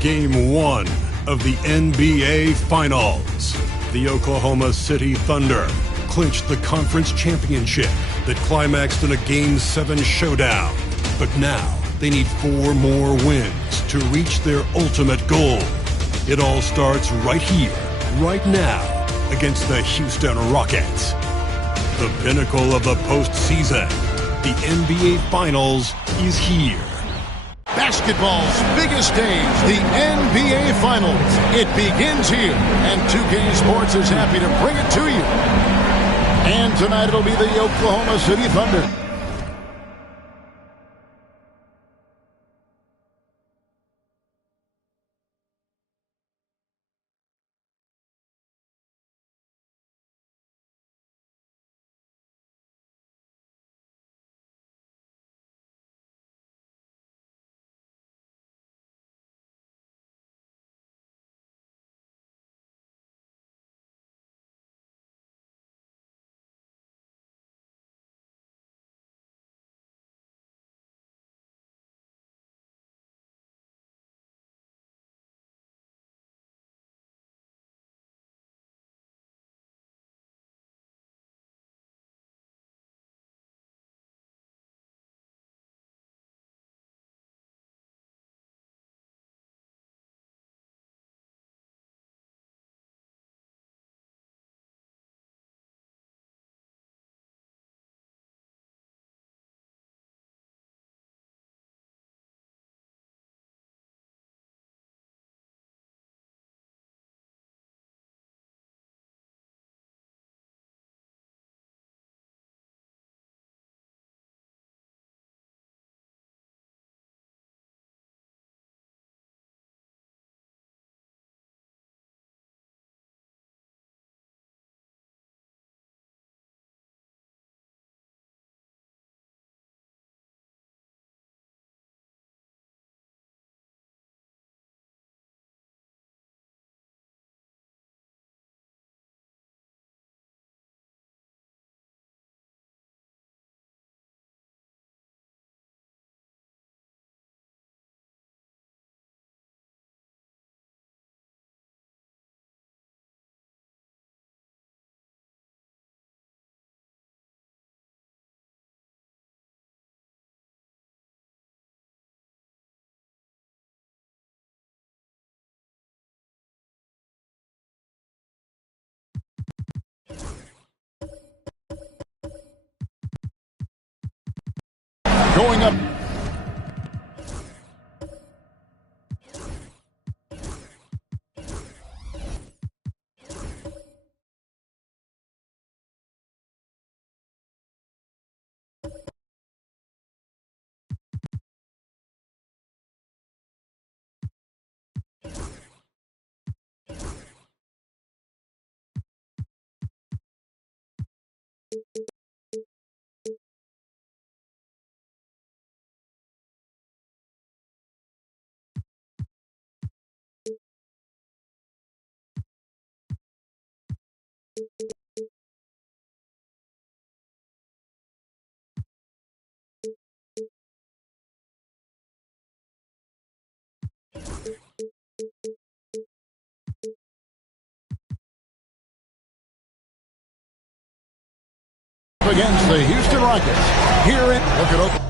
Game 1 of the NBA Finals. The Oklahoma City Thunder clinched the conference championship that climaxed in a Game 7 showdown. But now they need 4 more wins to reach their ultimate goal. It all starts right here, right now, against the Houston Rockets. The pinnacle of the postseason, the NBA Finals, is here. Basketball's biggest stage, the NBA Finals. It begins here, and 2K Sports is happy to bring it to you. And tonight it'll be the Oklahoma City Thunder. Going up. Against the Houston Rockets. Here in look at Oklahoma.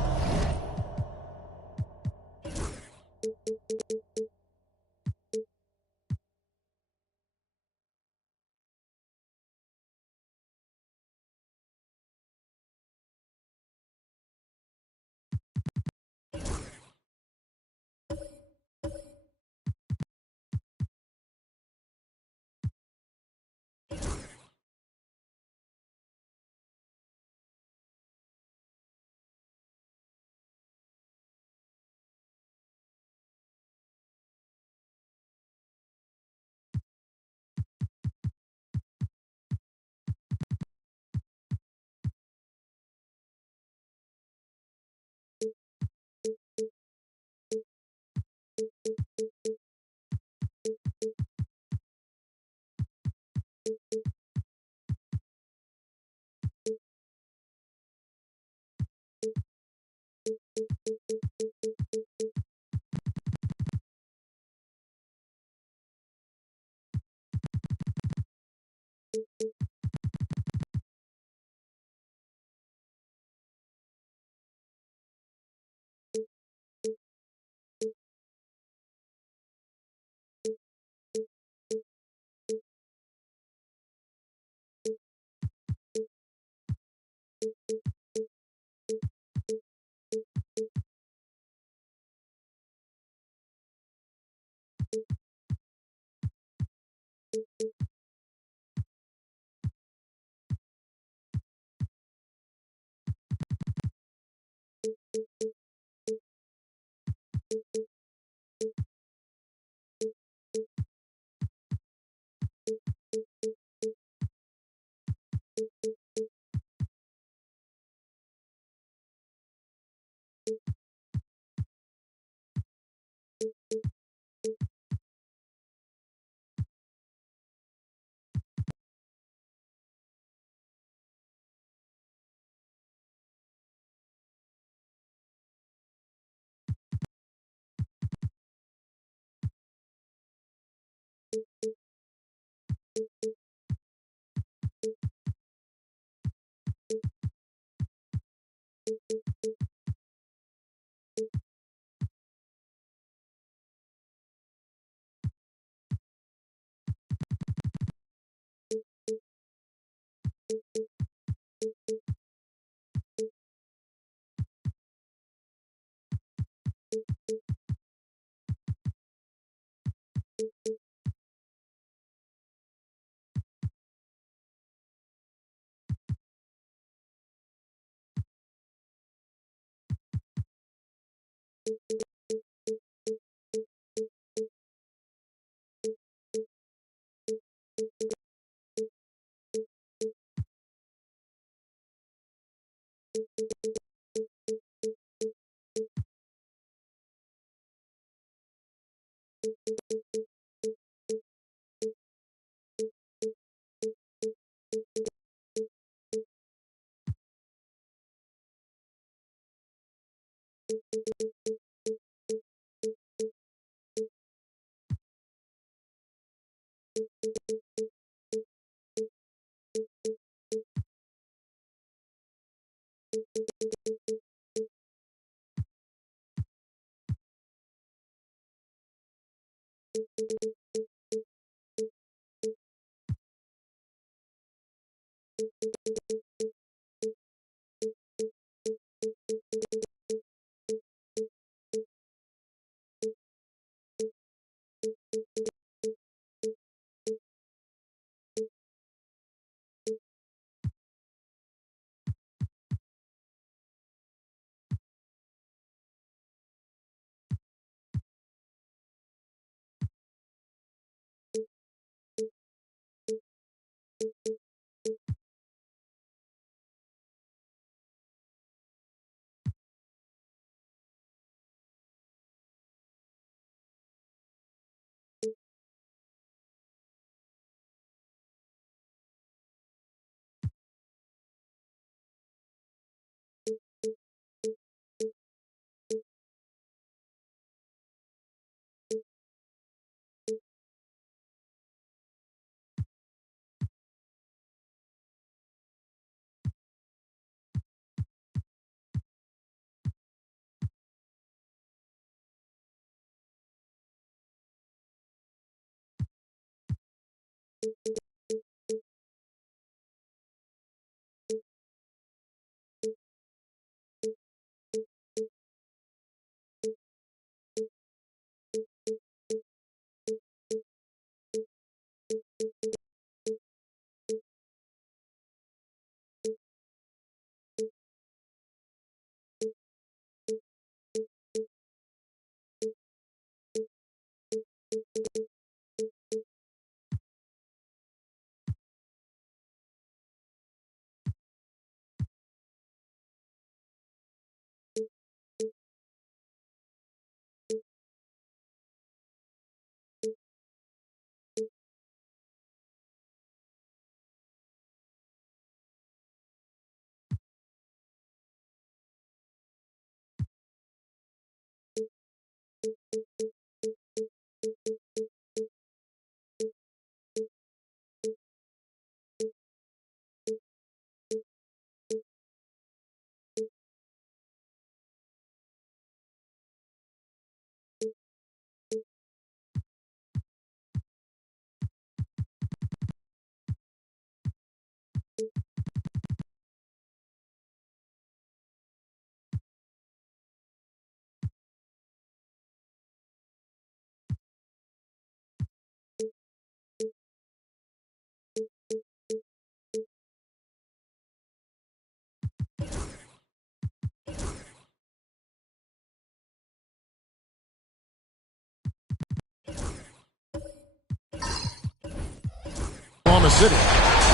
City.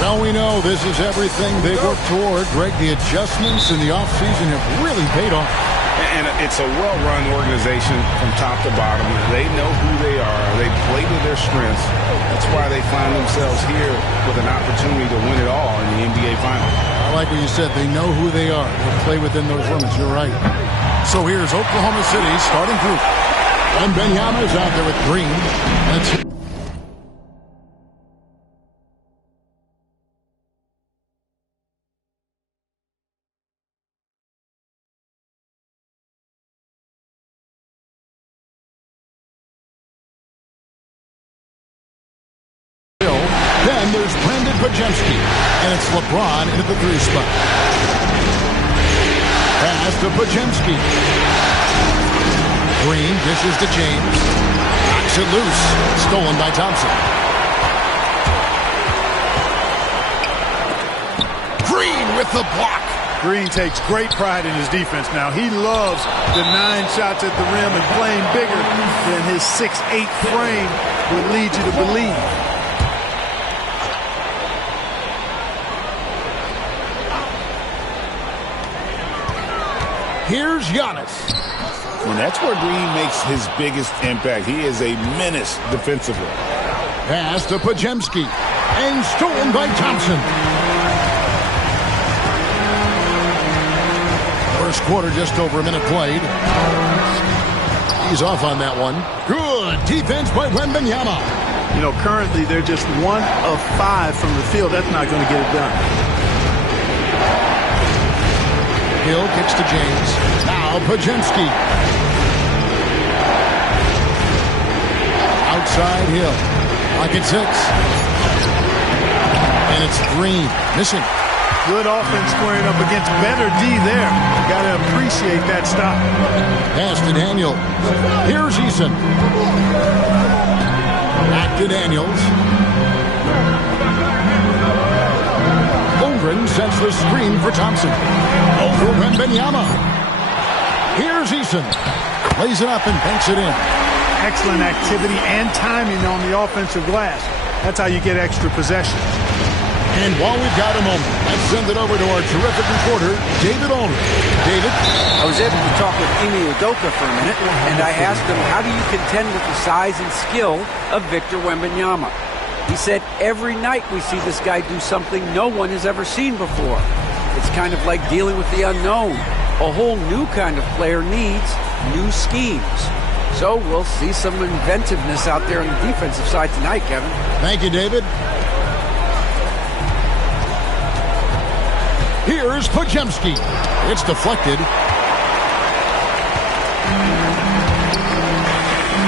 Well, we know this is everything they work toward. Greg, the adjustments in the offseason have really paid off. And it's a well-run organization from top to bottom. They know who they are. They play to their strengths. That's why they find themselves here with an opportunity to win it all in the NBA Finals. I like what you said. They know who they are. They play within those limits. You're right. So here's Oklahoma City's starting group. Wembanyama is out there with Green. That's Then there's Brandon Podziemski, and it's LeBron into the 3 spot. Pass to Podziemski. Green dishes to James. Knocks it loose. Stolen by Thompson. Green with the block. Green takes great pride in his defense now. He loves the 9 shots at the rim and playing bigger than his 6'8" frame would lead you to believe. Here's Giannis. And that's where Green makes his biggest impact. He is a menace defensively. Pass to Podziemski. And stolen by Thompson. First quarter, just over a minute played. He's off on that one. Good defense by Wembanyama. You know, currently they're just 1 of 5 from the field. That's not going to get it done. Hill kicks to James. Now Podziemski. Outside Hill. Pocket 6. And it's Green. Missing. Good offense squaring up against better D there. Got to appreciate that stop. Pass to Daniels. Here's Eason. Back to Daniels. Holmgren sends the screen for Thompson. Over Wembanyama. Here's Eason. Lays it up and banks it in. Excellent activity and timing on the offensive glass. That's how you get extra possession. And while we've got a moment, let's send it over to our terrific reporter, David Aldridge. David? I was able to talk with Ime Udoka for a minute, and I asked him, how do you contend with the size and skill of Victor Wembanyama? He said, every night we see this guy do something no one has ever seen before. It's kind of like dealing with the unknown. A whole new kind of player needs new schemes. So we'll see some inventiveness out there on the defensive side tonight, Kevin. Thank you, David. Here's Podziemski. It's deflected.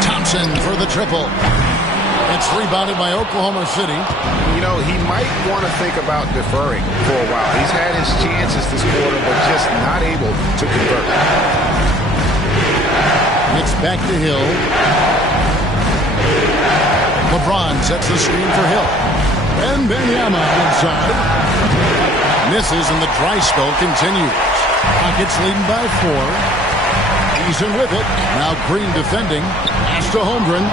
Thompson for the triple. It's rebounded by Oklahoma City. You know, he might want to think about deferring for a while. He's had his chances this quarter, but just not able to convert. It's back to Hill. LeBron sets the screen for Hill. And Wembanyama inside. Misses, and the dry spell continues. Rockets leading by 4. Eason with it. Now Green defending. Pass to Holmgren.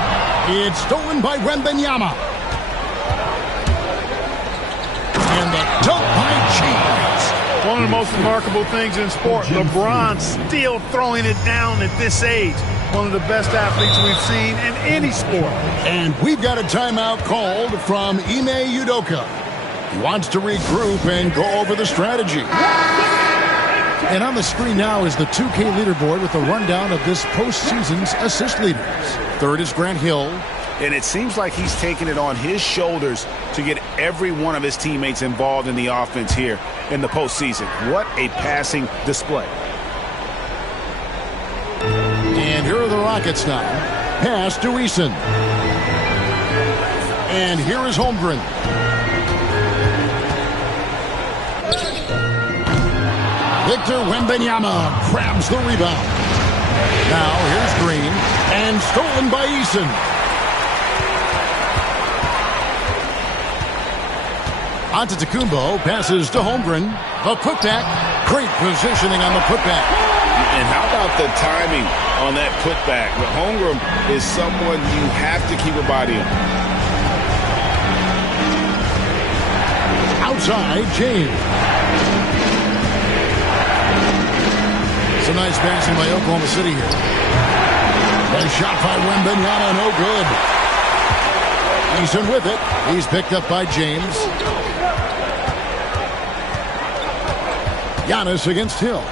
It's stolen by Wembanyama. And the dunk by James. One of the most remarkable things in sport, LeBron still throwing it down at this age. One of the best athletes we've seen in any sport. And we've got a timeout called from Ime Udoka. He wants to regroup and go over the strategy. And on the screen now is the 2K leaderboard with a rundown of this postseason's assist leaders. Third is Grant Hill. And it seems like he's taking it on his shoulders to get every one of his teammates involved in the offense here in the postseason. What a passing display. And here are the Rockets now. Pass to Eason. And here is Holmgren. Victor Wembanyama grabs the rebound. Now here's Green. And stolen by Eason. Antetokounmpo passes to Holmgren. The putback. Great positioning on the putback. And how about the timing on that putback? But Holmgren is someone you have to keep a body on. outside, James. Some nice passing by Oklahoma City here. And shot by Wembanyama, no good. Eason with it. He's picked up by James. Giannis against Hill.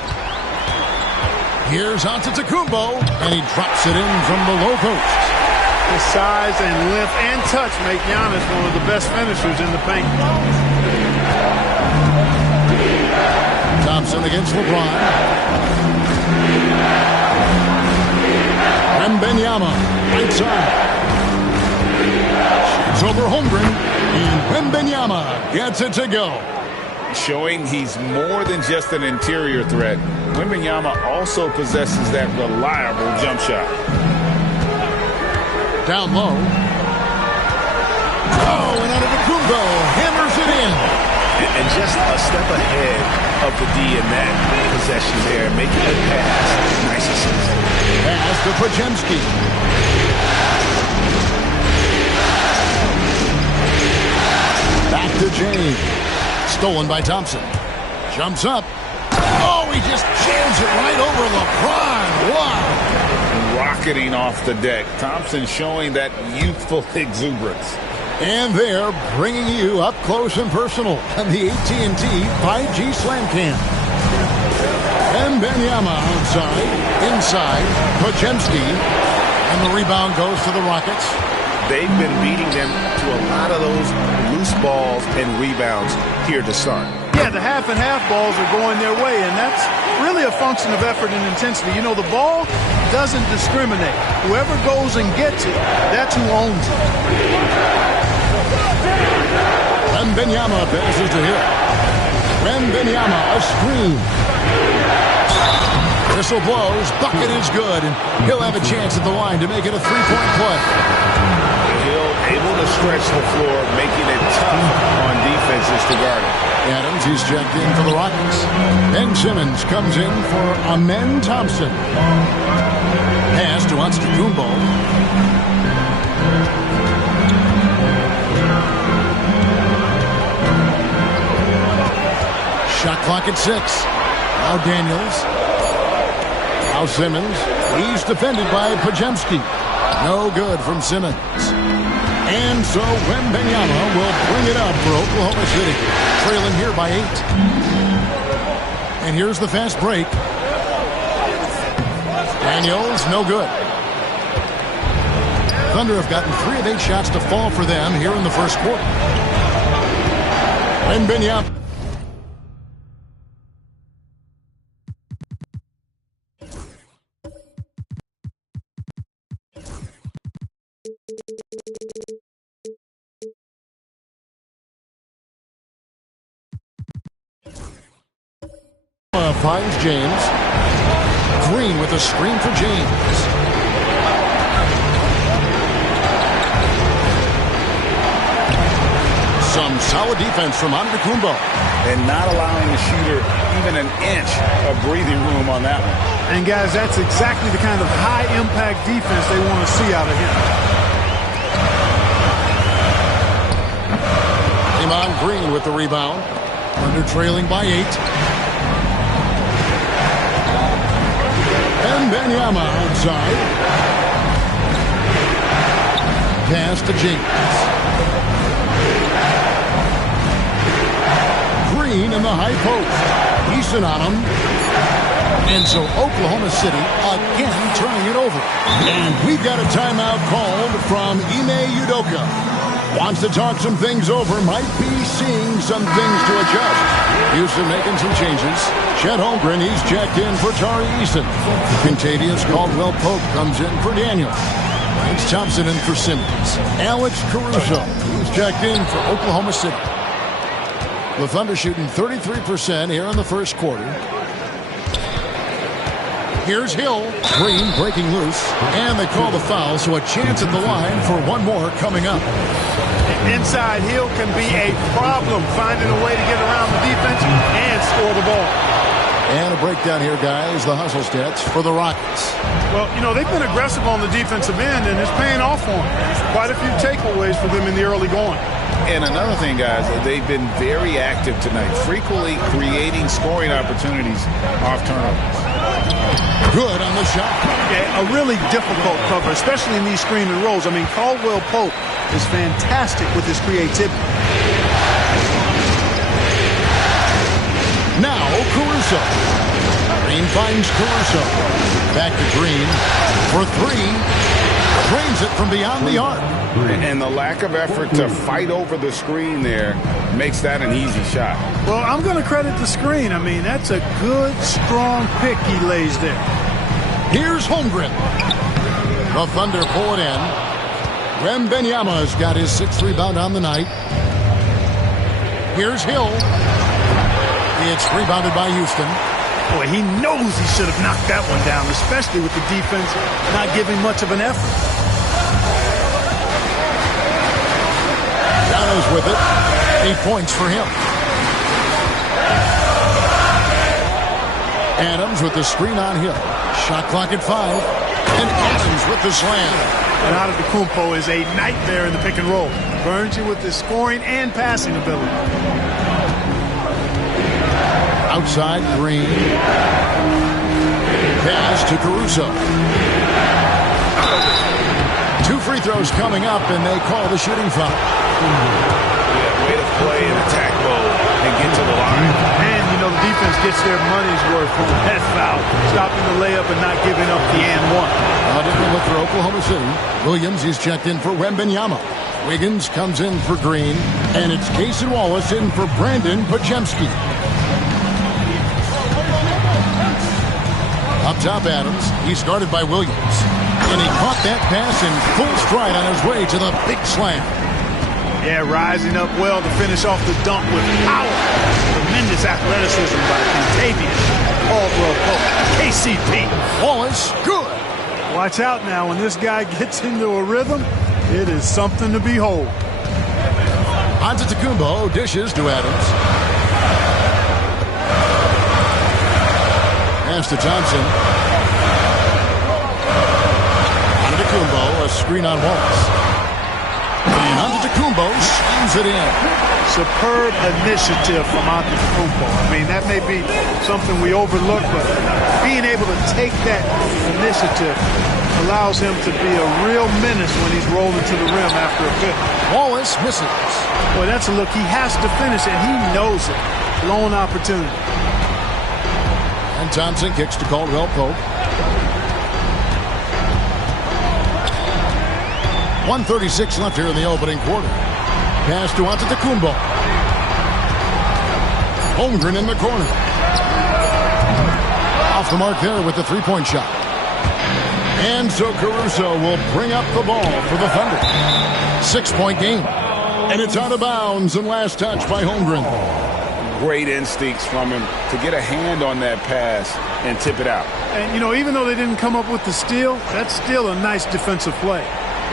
Here's Antetokounmpo, and he drops it in from the low post. His size and length and touch make Giannis one of the best finishers in the paint. Thompson against LeBron. Wembanyama, right side. Shoots over Holmgren, and Wembanyama gets it to go. Showing he's more than just an interior threat. Wembanyama also possesses that reliable jump shot. Down low. Oh, and Antetokounmpo hammers it in. And just a step ahead of the D in that possession there, making a pass. Nice assist. Pass to Podziemski. Back to James. Stolen by Thompson. Jumps up. Oh, he just jams it right over LeBron. Wow. Rocketing off the deck. Thompson showing that youthful exuberance. And they're bringing you up close and personal on the AT&T 5G Slam Cam. Wembanyama outside. Inside. Podziemski. And the rebound goes to the Rockets. They've been beating them to a lot of those loose balls and rebounds here to start. Yeah, the half and half balls are going their way, and that's really a function of effort and intensity. You know, the ball doesn't discriminate. Whoever goes and gets it, that's who owns it. Wembanyama passes to Hill. Wembanyama, a screen. Whistle blows, bucket is good, and he'll have a chance at the line to make it a three-point play. Hill able to stretch the floor, making it tough on defenses to guard him. Adams, he's checked in for the Rockets. Ben Simmons comes in for Amen Thompson. Pass to Antetokounmpo. Shot clock at 6. Now Daniels. Now Simmons. He's defended by Podziemski. No good from Simmons. And so Wembanyama will bring it up for Oklahoma City. Trailing here by 8. And here's the fast break. Daniels, no good. Thunder have gotten 3 of 8 shots to fall for them here in the first quarter. Wembanyama. Finds James. Green with a screen for James. Some solid defense from Antetokounmpo. And not allowing the shooter even an inch of breathing room on that one. And guys, that's exactly the kind of high-impact defense they want to see out of him. Iman Green with the rebound. Under trailing by 8. Wembanyama outside. Pass to James. Green in the high post. Eason on him. And so Oklahoma City again turning it over. And we've got a timeout called from Ime Udoka. Wants to talk some things over, might be seeing some things to adjust. Houston making some changes. Chet Holmgren, he's checked in for Tari Eason. Contavious Caldwell-Pope comes in for Daniel. It's Thompson in for Simmons. Alex Caruso, he's checked in for Oklahoma City. The Thunder shooting 33% here in the first quarter. Here's Hill. Green breaking loose. And they call the foul, so a chance at the line for one more coming up. Inside, Hill can be a problem finding a way to get around the defense and score the ball. And a breakdown here, guys. The hustle stats for the Rockets. Well, you know, they've been aggressive on the defensive end, and it's paying off for them. Quite a few takeaways for them in the early going. And another thing, guys, they've been very active tonight, frequently creating scoring opportunities off turnovers. Good on the shot. Yeah, a really difficult cover, especially in these screen and rolls. I mean, Caldwell Pope is fantastic with his creativity. Now Caruso. Green finds Caruso. Back to Green for three. Drains it from beyond the arc. And the lack of effort to fight over the screen there makes that an easy shot. Well, I'm going to credit the screen. I mean, that's a good, strong pick he lays there. Here's Holmgren. The Thunder pull it in. Wembanyama's got his 6th rebound on the night. Here's Hill. It's rebounded by Houston. Boy, he knows he should have knocked that one down, especially with the defense not giving much of an effort. Giannis with it. 8 points for him. Adams with the screen on Hill. Shot clock at 5. And Adams with the slam. And Antetokounmpo is a nightmare in the pick and roll. Burns you with his scoring and passing ability. Outside, Green. Pass to Caruso. 2 free throws coming up, and they call the shooting foul. Yeah, way to play in attack mode and get to the line. And, you know, the defense gets their money's worth from that foul. Stopping the layup and not giving up the and one. Different look for Oklahoma City. Williams is checked in for Wembanyama. Wiggins comes in for Green. And it's Cason Wallace in for Brandon Podziemski. Up top, Adams. He's guarded by Williams. And he caught that pass in full stride on his way to the big slam. Yeah, rising up well to finish off the dunk with power. Tremendous athleticism by Kentavious Caldwell Pope. KCP. Wallace, good. Watch out now. When this guy gets into a rhythm, it is something to behold. Antetokounmpo dishes to Adams. Pass to Thompson. Antetokounmpo, a screen on Wallace. And Antetokounmpo slams it in. Superb initiative from Antetokounmpo. I mean, that may be something we overlook, but being able to take that initiative allows him to be a real menace when he's rolling to the rim after a pick. Wallace misses. Boy, that's a look. He has to finish it. He knows it. Blown opportunity. And Thompson kicks to Caldwell Pope. 1:36 left here in the opening quarter. Pass to Antetokounmpo. Holmgren in the corner. Off the mark there with the three-point shot. And so Caruso will bring up the ball for the Thunder. 6-point game. And it's out of bounds and last touch by Holmgren. Great instincts from him to get a hand on that pass and tip it out. And, you know, even though they didn't come up with the steal, that's still a nice defensive play.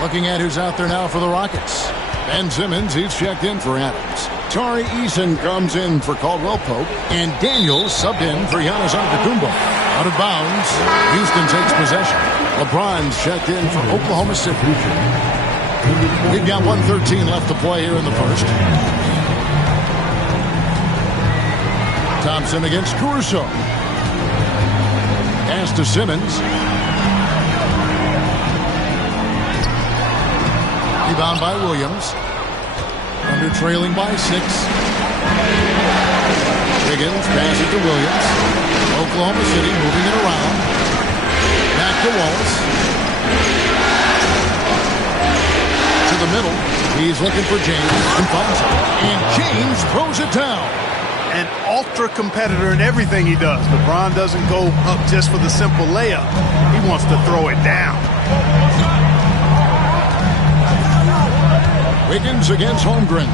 Looking at who's out there now for the Rockets. Ben Simmons, he's checked in for Adams. Tari Eason comes in for Caldwell Pope. And Daniels subbed in for Giannis Antetokounmpo. Out of bounds, Houston takes possession. LeBron's checked in for Oklahoma City. We've got 1:13 left to play here in the first. Thompson against Caruso. Pass to Simmons. Rebound by Williams. Under trailing by 6. Wiggins pass it to Williams. Oklahoma City moving it around. Back to Wallace. To the middle. He's looking for James and finds it. And James throws it down. An ultra competitor in everything he does. LeBron doesn't go up just for the simple layup. He wants to throw it down. Wiggins against Holmgren.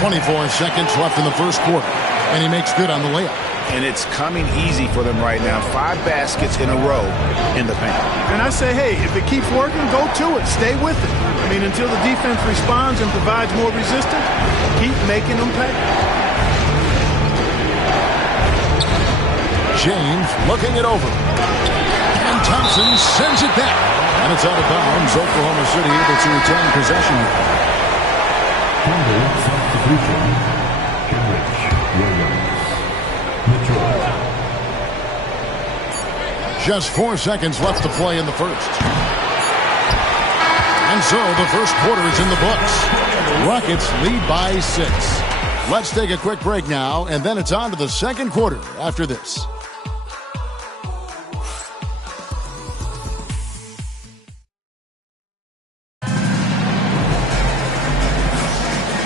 24 seconds left in the first quarter. And he makes good on the layup. And it's coming easy for them right now. 5 baskets in a row in the paint. And I say, hey, if it keeps working, go to it. Stay with it. I mean, until the defense responds and provides more resistance, keep making them pay. James looking it over. And Thompson sends it back. And it's out of bounds. Oklahoma City able to retain possession. Substitution. Kenrich Williams. Mitchell. Just 4 seconds left to play in the first. And so the first quarter is in the books. Rockets lead by 6. Let's take a quick break now, and then it's on to the second quarter after this.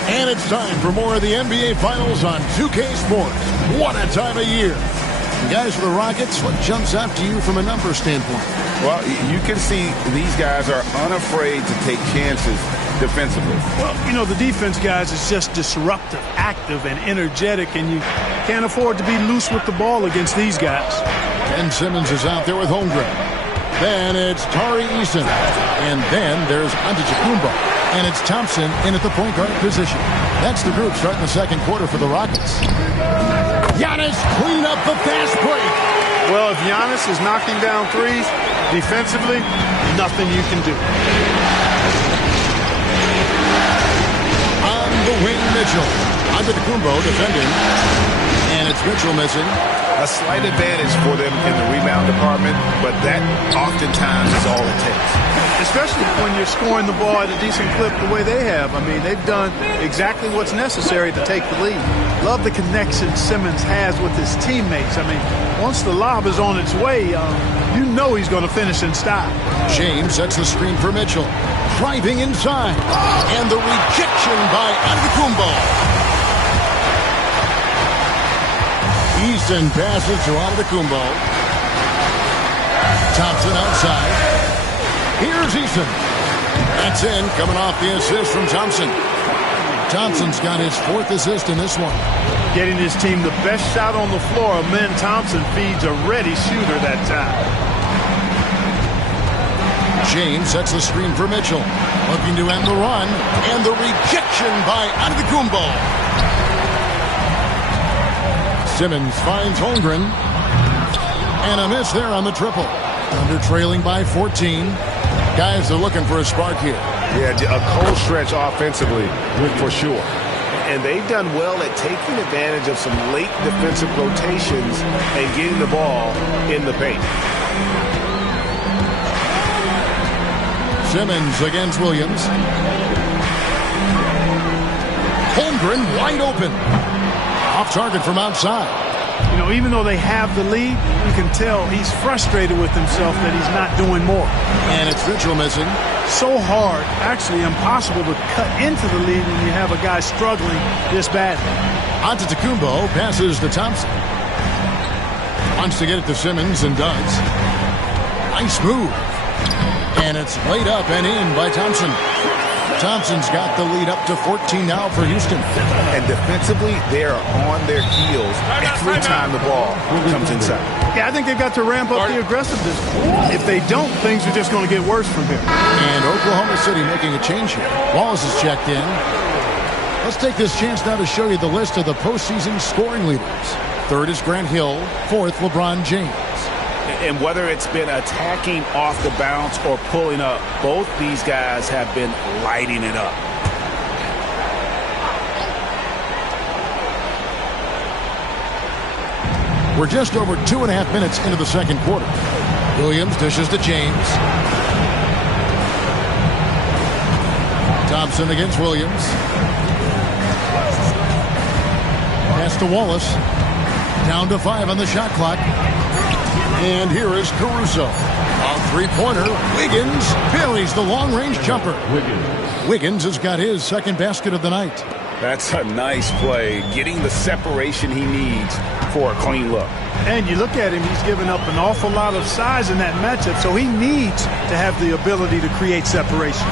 And it's time for more of the NBA Finals on 2K Sports. What a time of year. Guys, for the Rockets, what jumps out to you from a numbers standpoint? Well, you can see these guys are unafraid to take chances defensively. Well, you know, the defense, guys, is just disruptive, active, and energetic, and you can't afford to be loose with the ball against these guys. Ben Simmons is out there with Holmgren. Then it's Tari Eason. And then there's Antetokounmpo. And it's Thompson in at the point guard position. That's the group starting the second quarter for the Rockets. Giannis clean up the fast break. Well, if Giannis is knocking down threes, defensively, nothing you can do. On the wing, Mitchell. Antetokounmpo defending. And it's Mitchell missing. A slight advantage for them in the rebound department, but that oftentimes is all it takes. Especially when you're scoring the ball at a decent clip the way they have. I mean, they've done exactly what's necessary to take the lead. Love the connection Simmons has with his teammates. I mean, once the lob is on its way, you know he's going to finish in style. James sets the screen for Mitchell. Driving inside. And the rejection by Antetokounmpo. Easton passes to Antetokounmpo. Thompson outside. Here's Easton. That's in, coming off the assist from Thompson. Thompson's got his 4th assist in this one. Getting his team the best shot on the floor. Amen Thompson feeds a ready shooter that time. James sets the screen for Mitchell. Looking to end the run. And the rejection by Antetokounmpo. Simmons finds Holmgren. And a miss there on the triple. Under trailing by 14. Guys are looking for a spark here. Yeah, a cold stretch offensively, for sure. And they've done well at taking advantage of some late defensive rotations and getting the ball in the paint. Simmons against Williams. Holmgren wide open. Off target from outside. You know, even though they have the lead, you can tell he's frustrated with himself that he's not doing more. And it's Mitchell missing. So hard, actually impossible to cut into the lead when you have a guy struggling this badly. Antetokounmpo passes to Thompson. Wants to get it to Simmons and does. Nice move. And it's laid up and in by Thompson. Thompson's got the lead up to 14 now for Houston. And defensively, they are on their heels every time the ball comes inside. Yeah, I think they've got to ramp up the aggressiveness. If they don't, things are just going to get worse from here. And Oklahoma City making a change here. Wallace is checked in. Let's take this chance now to show you the list of the postseason scoring leaders. 3rd is Grant Hill. 4th, LeBron James. And whether it's been attacking off the bounce or pulling up, both these guys have been lighting it up. We're just over 2.5 minutes into the second quarter. Williams dishes to James. Thompson against Williams. Pass to Wallace. Down to 5 on the shot clock. And here is Caruso. A three-pointer. Wiggins buries the long-range jumper. Wiggins has got his second basket of the night. That's a nice play, getting the separation he needs for a clean look. And you look at him, he's given up an awful lot of size in that matchup, so he needs to have the ability to create separation.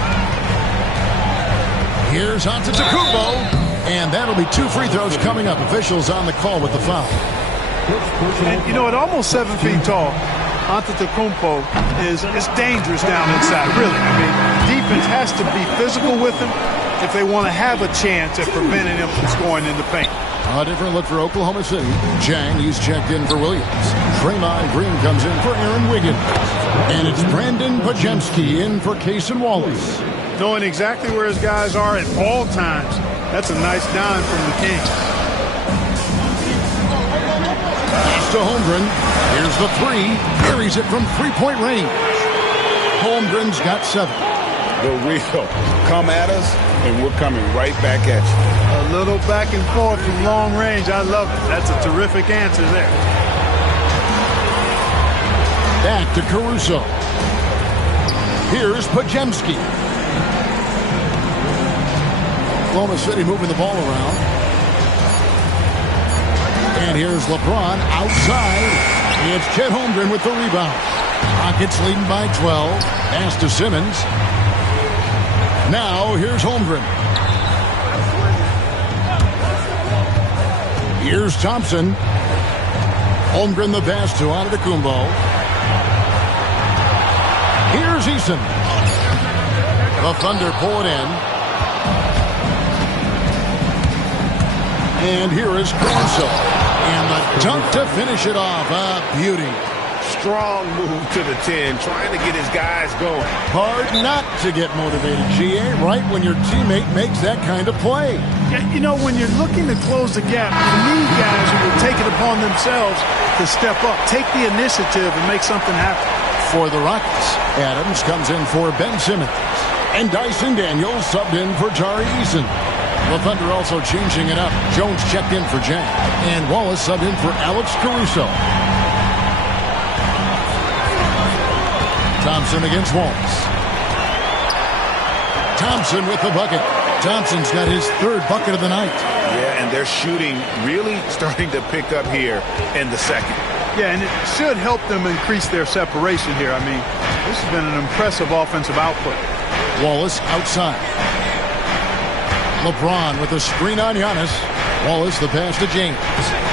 Here's Antetokounmpo, and that'll be 2 free throws coming up. Officials on the call with the foul. And, you know, at almost 7 feet tall, Antetokounmpo is dangerous down inside, really. I mean, defense has to be physical with him if they want to have a chance at preventing him from scoring in the paint. A different look for Oklahoma City. Jang, he's checked in for Williams. Draymond Green comes in for Aaron Wiggins. And it's Brandon Podziemski in for Cason Wallace. Knowing exactly where his guys are at all times. That's a nice dime from the King. Pass to Holmgren. Here's the three. Carries it from three-point range. Holmgren's got 7. The real come at us, and we're coming right back at you. A little back and forth from long range. I love it. That's a terrific answer there. Back to Caruso. Here's Podziemski. Oklahoma City moving the ball around. And here's LeBron outside. It's Chet Holmgren with the rebound. Rockets leading by 12. Pass to Simmons. Now here's Holmgren. Here's Thompson. Holmgren the pass to Antetokounmpo. Here's Eason. The Thunder pull it in. And here is Caruso. And the dunk to finish it off. A beauty. Strong move to the 10, trying to get his guys going. Hard not to get motivated, GA, right when your teammate makes that kind of play. Yeah, you know, when you're looking to close the gap, you need guys who will take it upon themselves to step up, take the initiative, and make something happen. For the Rockets, Adams comes in for Ben Simmons. And Dyson Daniels subbed in for Tari Eason. The Thunder also changing it up. Jones checked in for Jang. And Wallace subbed in for Alex Caruso. Thompson against Wallace. Thompson with the bucket. Thompson's got his 3rd bucket of the night. Yeah, and their shooting really starting to pick up here in the second. Yeah, and it should help them increase their separation here. I mean, this has been an impressive offensive output. Wallace outside. LeBron with a screen on Giannis. Wallace the pass to James.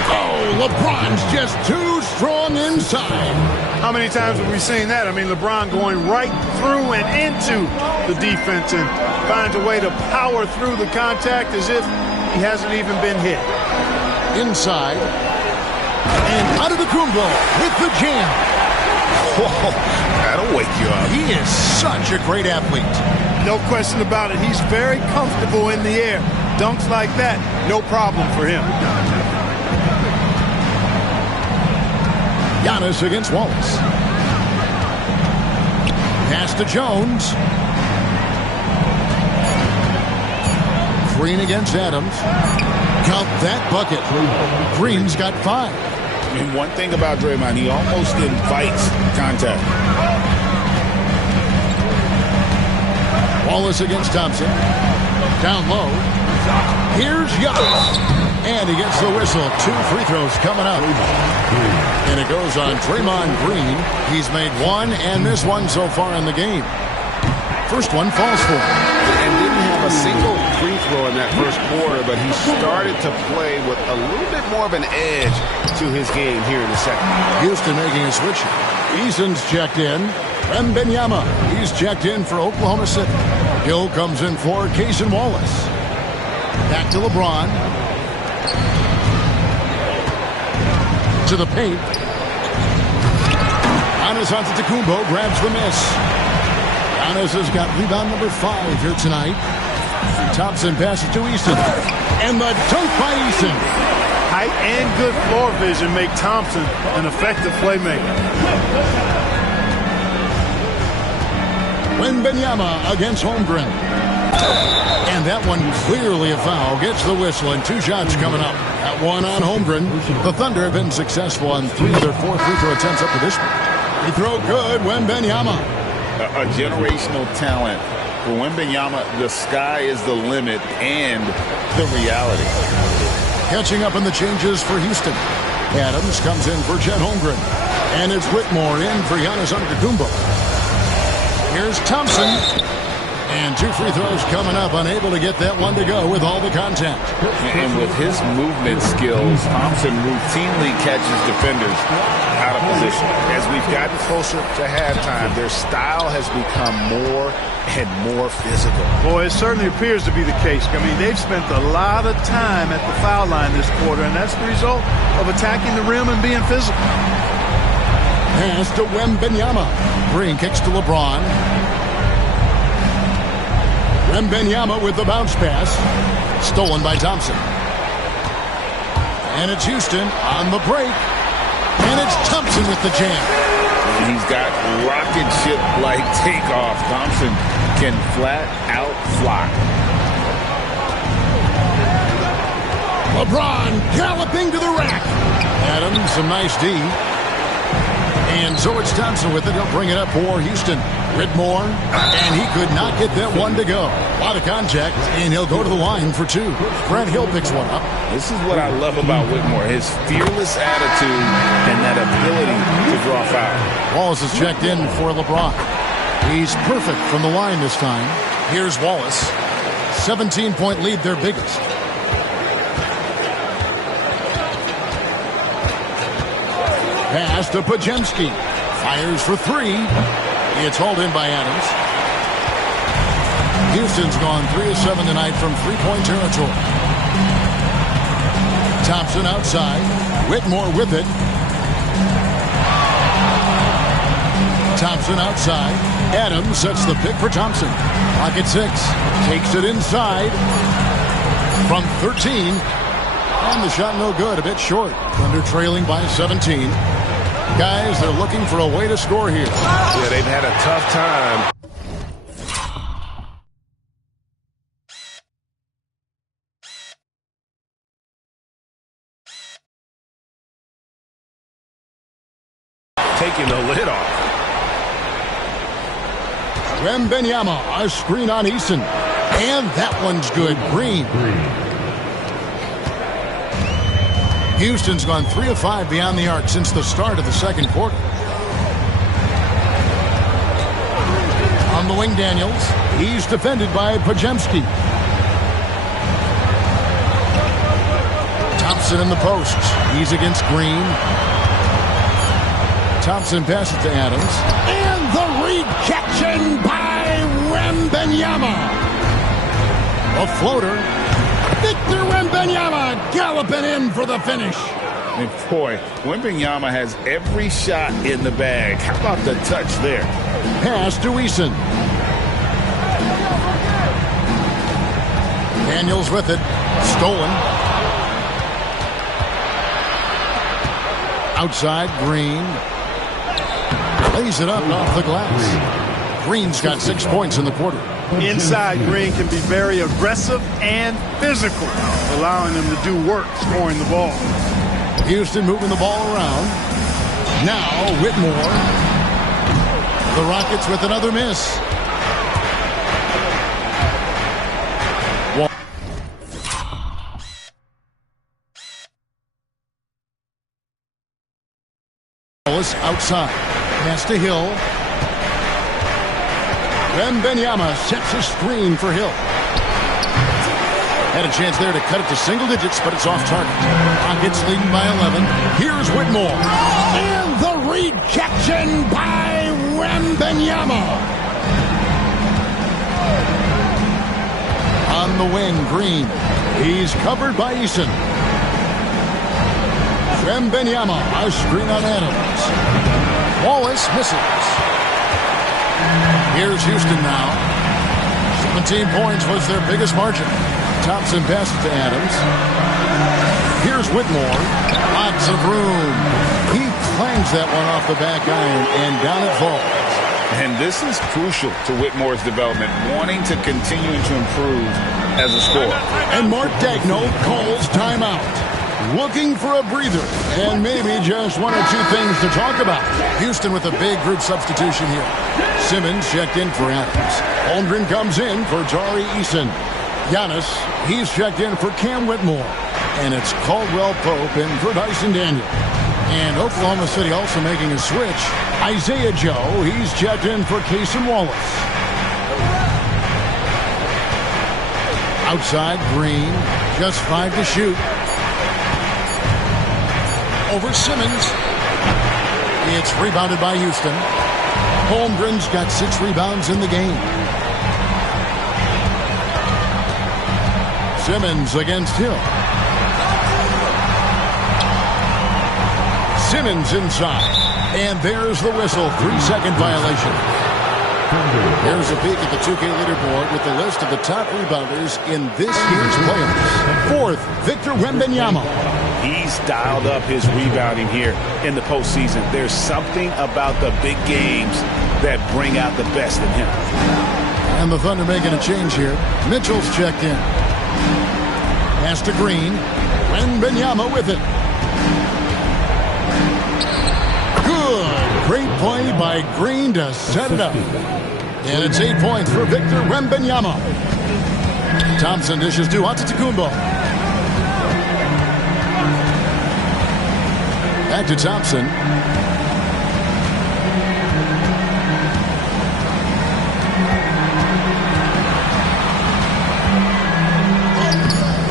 Oh, LeBron's just too strong inside. How many times have we seen that? I mean, LeBron going right through and into the defense and finds a way to power through the contact as if he hasn't even been hit. Inside. And Antetokounmpo with the jam. Whoa, that'll wake you up. He is such a great athlete. No question about it. He's very comfortable in the air. Dunks like that, no problem for him. Giannis against Wallace. Pass to Jones. Green against Adams. Count that bucket. Green's got 5. I mean, one thing about Draymond, he almost invites contact. Wallace against Thompson. Down low. Here's Giannis. And he gets the whistle. 2 free throws coming up. And it goes on Draymond Green. He's made 1 and missed 1 so far in the game. First one falls for him. And didn't have a single free throw in that first quarter, but he started to play with a little bit more of an edge to his game here in the second. Houston making a switch. Eason's checked in. Wembanyama, he's checked in for Oklahoma City. Hill comes in for Cason Wallace. Back to LeBron. To the paint. Giannis Antetokounmpo grabs the miss. Giannis has got rebound number 5 here tonight. Thompson passes to Eason. And the dunk by Eason. Height and good floor vision make Thompson an effective playmaker. Wembanyama against Holmgren. And that one clearly a foul. Gets the whistle and 2 shots coming up. That one on Holmgren. The Thunder have been successful on 3 of their 4 free throw attempts up to this one. He throw good, Wembanyama. A generational talent. For Wembanyama, the sky is the limit and the reality. Catching up on the changes for Houston. Adams comes in for Chet Holmgren. And it's Whitmore in for Giannis Antetokounmpo. Here's Thompson. And 2 free throws coming up, unable to get that one to go with all the contact. And with his movement skills, Thompson routinely catches defenders out of position. As we've gotten closer to halftime, their style has become more and more physical. Boy, it certainly appears to be the case. I mean, they've spent a lot of time at the foul line this quarter, and that's the result of attacking the rim and being physical. Pass to Wembanyama. Green kicks to LeBron. Wembanyama with the bounce pass. Stolen by Thompson. And it's Houston on the break. And it's Thompson with the jam. And he's got rocket ship-like takeoff. Thompson can flat out fly. LeBron galloping to the rack. Adams, some nice D. And so it's Thompson with it. He'll bring it up for Houston. Whitmore, and he could not get that one to go. A lot of contact, and he'll go to the line for 2. Grant Hill picks one up. This is what I love about Whitmore, his fearless attitude and that ability to draw foul. Wallace is checked in for LeBron. He's perfect from the line this time. Here's Wallace. 17-point lead, their biggest. Pass to Podziemski. Fires for 3. It's hauled in by Adams. Houston's gone 3 of 7 tonight from three-point territory. Thompson outside. Whitmore with it. Thompson outside. Adams sets the pick for Thompson. Clock at 6. Takes it inside from 13. And the shot no good. A bit short. Thunder trailing by 17. Guys, they're looking for a way to score here. Yeah, they've had a tough time. Taking the lid off. Wembanyama, a screen on Eason. And that one's good. Green. Houston's gone 3 of 5 beyond the arc since the start of the second quarter. On the wing, Daniels. He's defended by Podziemski. Thompson in the post. He's against Green. Thompson passes to Adams. And the rejection by Wembanyama. A floater. Victor Wembanyama galloping in for the finish. And boy, Wembanyama has every shot in the bag. How about the touch there? Pass to Eason. Daniels with it. Stolen. Outside, Green. Lays it up off the glass. Green's got 6 points in the quarter. Inside, Green can be very aggressive and physical, allowing them to do work scoring the ball. Houston moving the ball around. Now, Whitmore. The Rockets with another miss. Wallace outside. Pass to Hill. Wembanyama sets a screen for Hill. Had a chance there to cut it to single digits, but it's off target. Rockets leading by 11. Here's Whitmore. And the rejection by Wembanyama. On the wing, Green. He's covered by Eason. Wembanyama, a screen on Adams. Wallace misses. Here's Houston now. 17 points was their biggest margin. Thompson passes to Adams. Here's Whitmore. Lots of room. He clangs that one off the back iron, and down it falls. And this is crucial to Whitmore's development, wanting to continue to improve as a scorer. And Mark Daigneault calls timeout. Looking for a breather, and maybe just 1 or 2 things to talk about. Houston with a big group substitution here. Simmons checked in for Adams. Holmgren comes in for Tari Eason. Giannis, he's checked in for Cam Whitmore. And it's Caldwell Pope in for Dyson Daniel. And Oklahoma City also making a switch. Isaiah Joe, he's checked in for Cason Wallace. Outside, Green. Just 5 to shoot. Over Simmons. It's rebounded by Houston. Holmgren's got 6 rebounds in the game. Simmons against Hill. Simmons inside. And there's the whistle. 3-second violation. Here's a peek at the 2K leaderboard with the list of the top rebounders in this year's playoffs. 4th, Victor Wembanyama. He's dialed up his rebounding here in the postseason. There's something about the big games that bring out the best in him. And the Thunder making a change here. Mitchell's checked in. Pass to Green. Wembanyama with it. Good. Great play by Green to set it up. And it's 8 points for Victor Wembanyama. Thompson dishes to Antetokounmpo. Back to Thompson.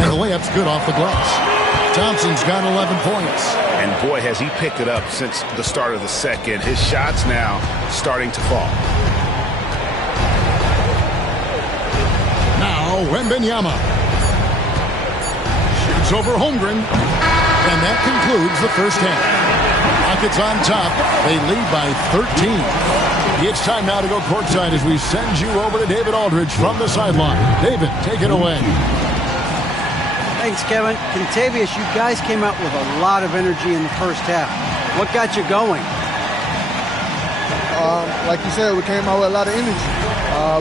And the layup's good off the glass. Thompson's got 11 points. And boy, has he picked it up since the start of the second. His shots now starting to fall. Now Wembanyama. Shoots over Holmgren. And that concludes the first half. Rockets on top. They lead by 13. It's time now to go courtside as we send you over to David Aldridge from the sideline. David, take it away. Thanks, Kevin. Contavious, you guys came out with a lot of energy in the first half. What got you going? Like you said, we came out with a lot of energy.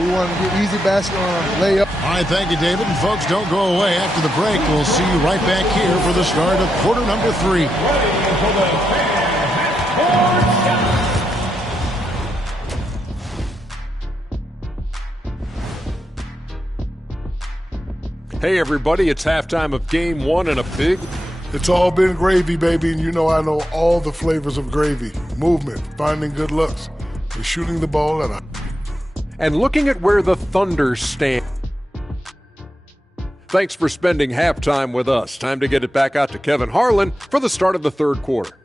We wanted to get easy basket layup. All right, thank you, David. And folks, don't go away. After the break, we'll see you right back here for the start of quarter number 3. Hey, everybody, it's halftime of game 1 and a big... It's all been gravy, baby, and you know I know all the flavors of gravy. Movement, finding good looks, and shooting the ball at a... And looking at where the Thunder stand. Thanks for spending halftime with us. Time to get it back out to Kevin Harlan for the start of the third quarter.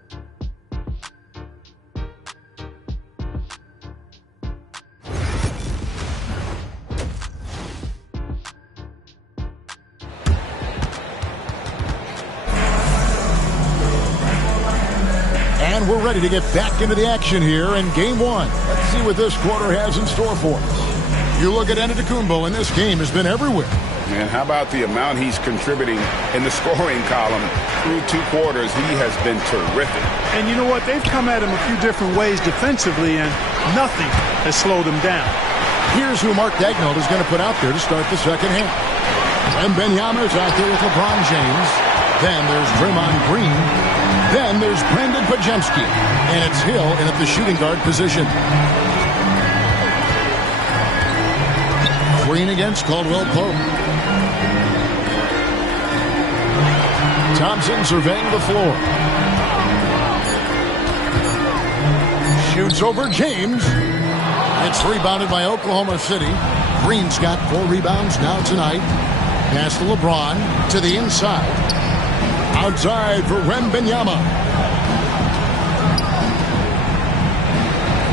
And we're ready to get back into the action here in game 1. Let's see what this quarter has in store for us. You look at Antetokounmpo, and this game has been everywhere. Man, how about the amount he's contributing in the scoring column through 2 quarters? He has been terrific. And you know what? They've come at him a few different ways defensively, and nothing has slowed him down. Here's who Mark Daigneault is going to put out there to start the second half. Wembanyama is out there with LeBron James. Then there's Draymond Green. Then there's Brandon Podziemski. And it's Hill in at the shooting guard position. Green against Caldwell Pope. Thompson surveying the floor. Shoots over James. It's rebounded by Oklahoma City. Green's got 4 rebounds now tonight. Pass to LeBron to the inside. Outside for Wembanyama.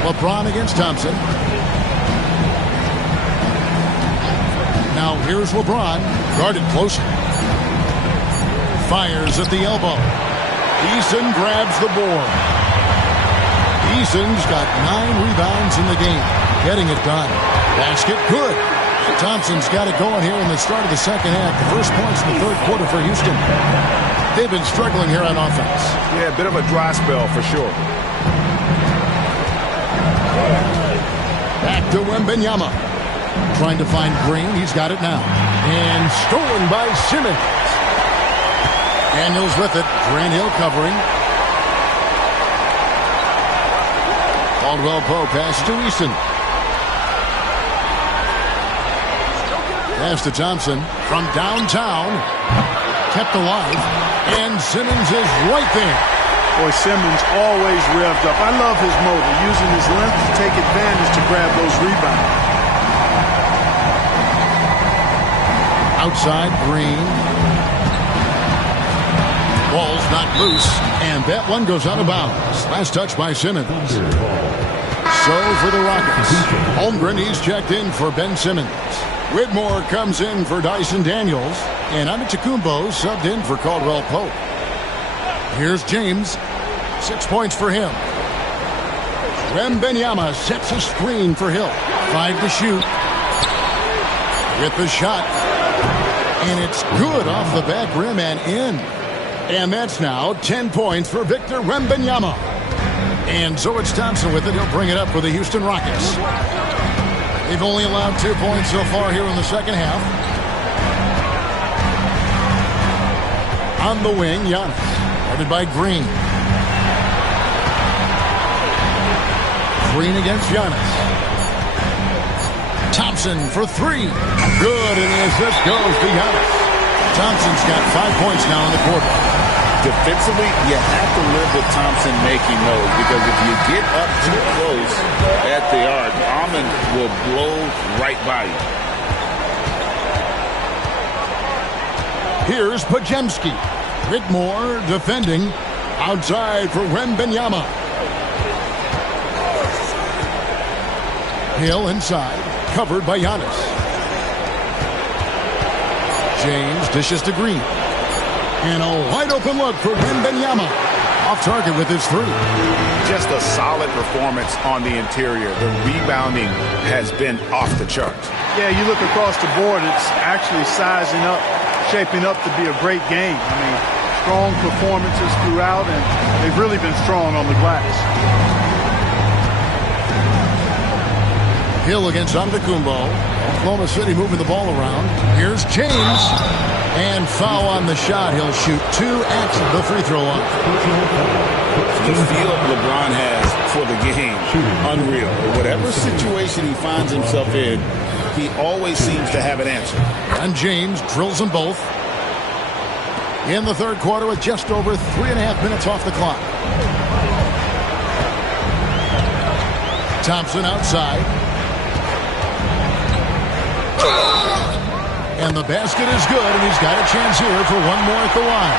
LeBron against Thompson. Now here's LeBron, guarded closely. Fires at the elbow. Eason grabs the board. Eason's got 9 rebounds in the game. Getting it done. Basket good. Thompson's got it going here in the start of the second half. The first points in the third quarter for Houston. They've been struggling here on offense. Yeah, a bit of a dry spell for sure. Back to Wembanyama. Trying to find Green. He's got it now. And stolen by Simmons. Daniels with it. Grant Hill covering. Caldwell Pope pass to Easton. Pass to Thompson from downtown. Kept alive. And Simmons is right there. Boy, Simmons always revved up. I love his motor, using his length to take advantage to grab those rebounds. Outside, Green. Ball's not loose, and that one goes out of bounds. Last touch by Simmons. So for the Rockets, Holmgren, he's checked in for Ben Simmons. Whitmore comes in for Dyson Daniels, and Antetokounmpo subbed in for Caldwell Pope. Here's James, 6 points for him. Wembanyama sets a screen for Hill. 5 to shoot. With the shot, and it's good off the back rim and in. And that's now 10 points for Victor Wembanyama. And so it's Thompson with it. He'll bring it up for the Houston Rockets. They've only allowed 2 points so far here in the second half. On the wing, Giannis, headed by Green. Green against Giannis. Thompson for 3. Good, and the assist goes to Giannis. Thompson's got 5 points now in the quarter. Defensively, you have to live with Thompson making those, because if you get up too close at the arc, Almond will blow right by you. Here's Podziemski. Whitmore defending outside for Wembanyama. Hill inside, covered by Giannis. James dishes to Green. And a wide open look for Wembanyama. Off target with his 3. Just a solid performance on the interior. The rebounding has been off the charts. Yeah, you look across the board, it's actually sizing up, shaping up to be a great game. I mean, strong performances throughout, and they've really been strong on the glass. Hill against Antetokounmpo. Oklahoma City moving the ball around. Here's James. And foul on the shot. He'll shoot 2 at the free throw line. The feel LeBron has for the game, unreal. Whatever situation he finds himself in, he always seems to have an answer. And James drills them both. In the third quarter with just over 3.5 minutes off the clock. Thompson outside. And the basket is good, and he's got a chance here for one more at the line.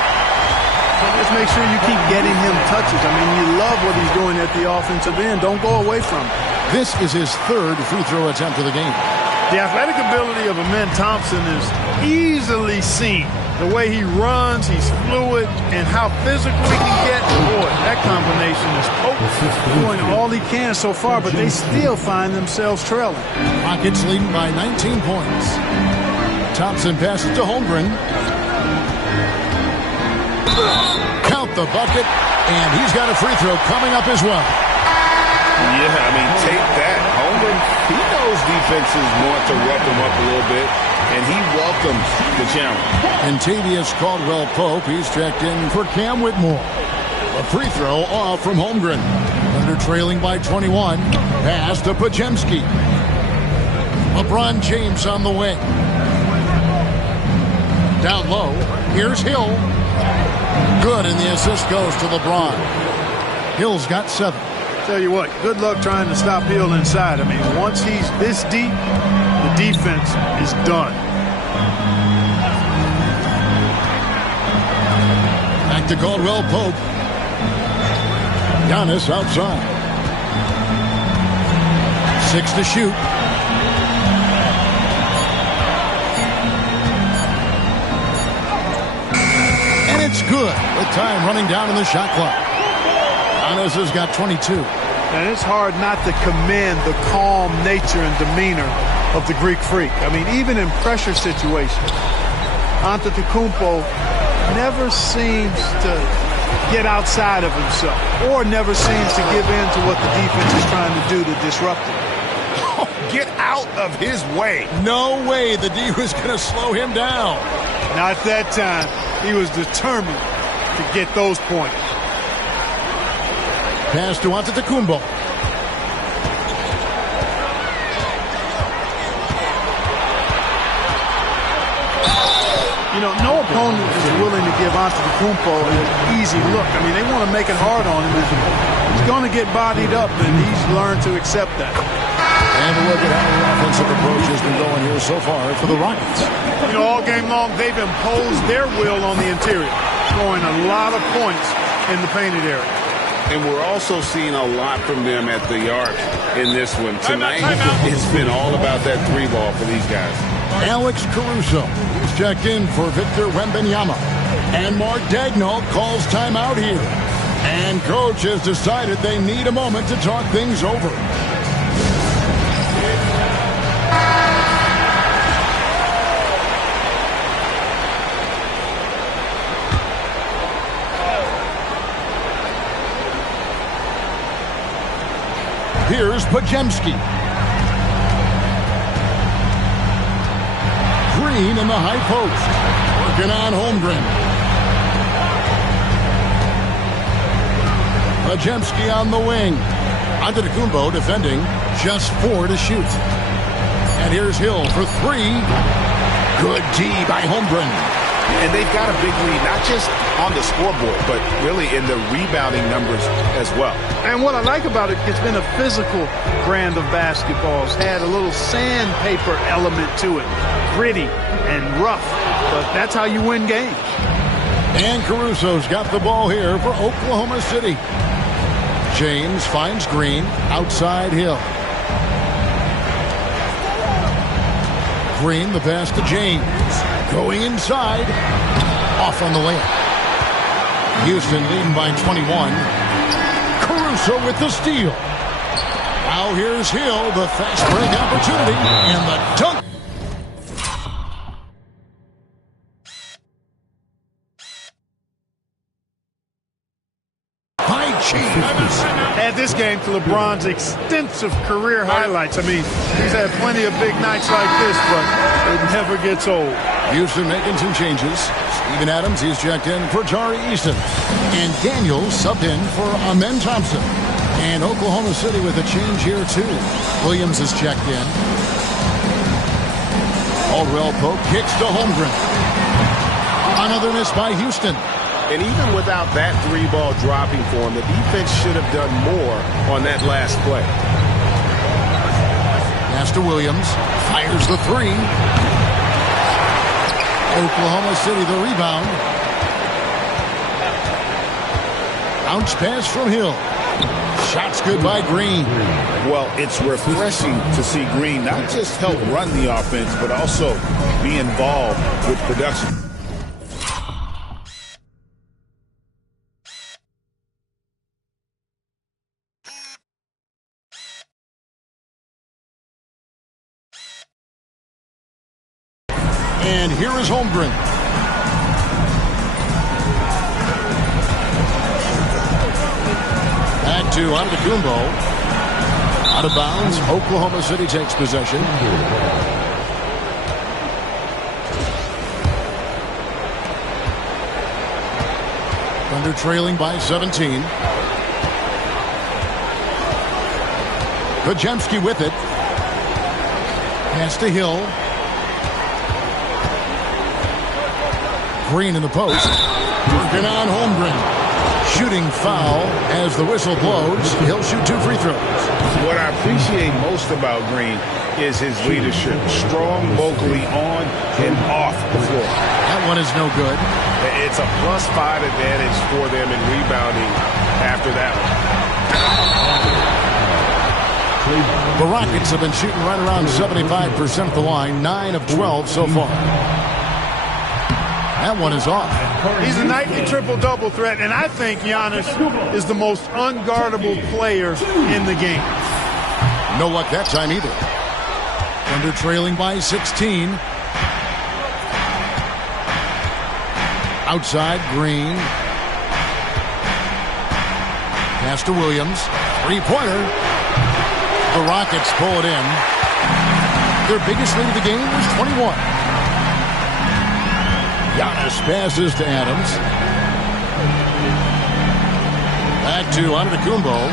Just make sure you keep getting him touches. I mean, you love what he's doing at the offensive end. Don't go away from it. This is his 3rd free throw attempt of the game. The athletic ability of Amen Thompson is easily seen. The way he runs, he's fluid, and how physical he can get. Boy, that combination is potent. Doing all he can so far, but they still find themselves trailing. Rockets leading by 19 points. Thompson passes to Holmgren. Count the bucket, and he's got a free throw coming up as well. Yeah, I mean, take that. Holmgren, he knows defenses want to rough him up a little bit, and he welcomes the challenge. And Tavius Caldwell Pope, he's checked in for Cam Whitmore. A free throw off from Holmgren. Thunder trailing by 21. Pass to Podziemski. LeBron James on the wing. Down low, here's Hill. Good, and the assist goes to LeBron. Hill's got 7. Tell you what, good luck trying to stop Hill inside. I mean, once he's this deep, the defense is done. Back to Caldwell Pope. Giannis outside. 6 to shoot. It's good with time running down in the shot clock. Giannis has got 22. And it's hard not to commend the calm nature and demeanor of the Greek Freak. I mean, even in pressure situations, Antetokounmpo never seems to get outside of himself or never seems to give in to what the defense is trying to do to disrupt him. Oh, get out of his way. No way the D was going to slow him down. Not that time. He was determined to get those points. Pass to Antetokounmpo. You know, no opponent is willing to give Antetokounmpo an easy look. I mean, they want to make it hard on him. He's going to get bodied up, and he's learned to accept that. And a look at how the offensive approach has been going here so far for the Rockets. You know, all game long, they've imposed their will on the interior, scoring a lot of points in the painted area. And we're also seeing a lot from them at the arc in this one. Tonight, it's been all about that three ball for these guys. Alex Caruso is checked in for Victor Wembanyama. And Mark Daigneault calls timeout here. And coach has decided they need a moment to talk things over. Here's Podziemski. Green in the high post. Working on Holmgren. Podziemski on the wing. Antetokounmpo defending. Just 4 to shoot. And here's Hill for 3. Good D by Holmgren. And they've got a big lead, not just on the scoreboard, but really in the rebounding numbers as well. And what I like about it, it's been a physical brand of basketball. It's had a little sandpaper element to it. Gritty and rough, but that's how you win games. And Caruso's got the ball here for Oklahoma City. James finds Green, outside Hill. Green, the pass to James. Going inside. Off on the layup. Houston leading by 21. Caruso with the steal. Now here's Hill, the fast break opportunity, and the dunk. Add this game to LeBron's extensive career highlights. I mean, he's had plenty of big nights like this, but it never gets old. Houston making some changes. Steven Adams, he's checked in for Tari Eason. And Daniels subbed in for Amen Thompson. And Oklahoma City with a change here, too. Williams is checked in. Caldwell Pope kicks to Holmgren. Another miss by Houston. And even without that three ball dropping for him, the defense should have done more on that last play. Pass to Williams. Fires the 3. Oklahoma City the rebound. Bounce pass from Hill. Shots good by Green. Well, it's refreshing to see Green not just help run the offense, but also be involved with production. And here is Holmgren. Back to Antetokounmpo. Out of bounds. Oklahoma City takes possession. Thunder trailing by 17. Podziemski with it. Pass to Hill. Green in the post. Working on Holmgren. Shooting foul as the whistle blows. He'll shoot 2 free throws. What I appreciate most about Green is his leadership. Strong vocally on and off the floor. That one is no good. It's a +5 advantage for them in rebounding after that one. The Rockets have been shooting right around 75% of the line. 9 of 12 so far. That one is off. He's a nightly triple-double threat, and I think Giannis is the most unguardable player in the game. No luck that time either. Thunder trailing by 16. Outside, Green. Pass to Williams. 3-pointer. The Rockets pull it in. Their biggest lead of the game was 21. Giannis passes to Adams. Back to Antetokounmpo.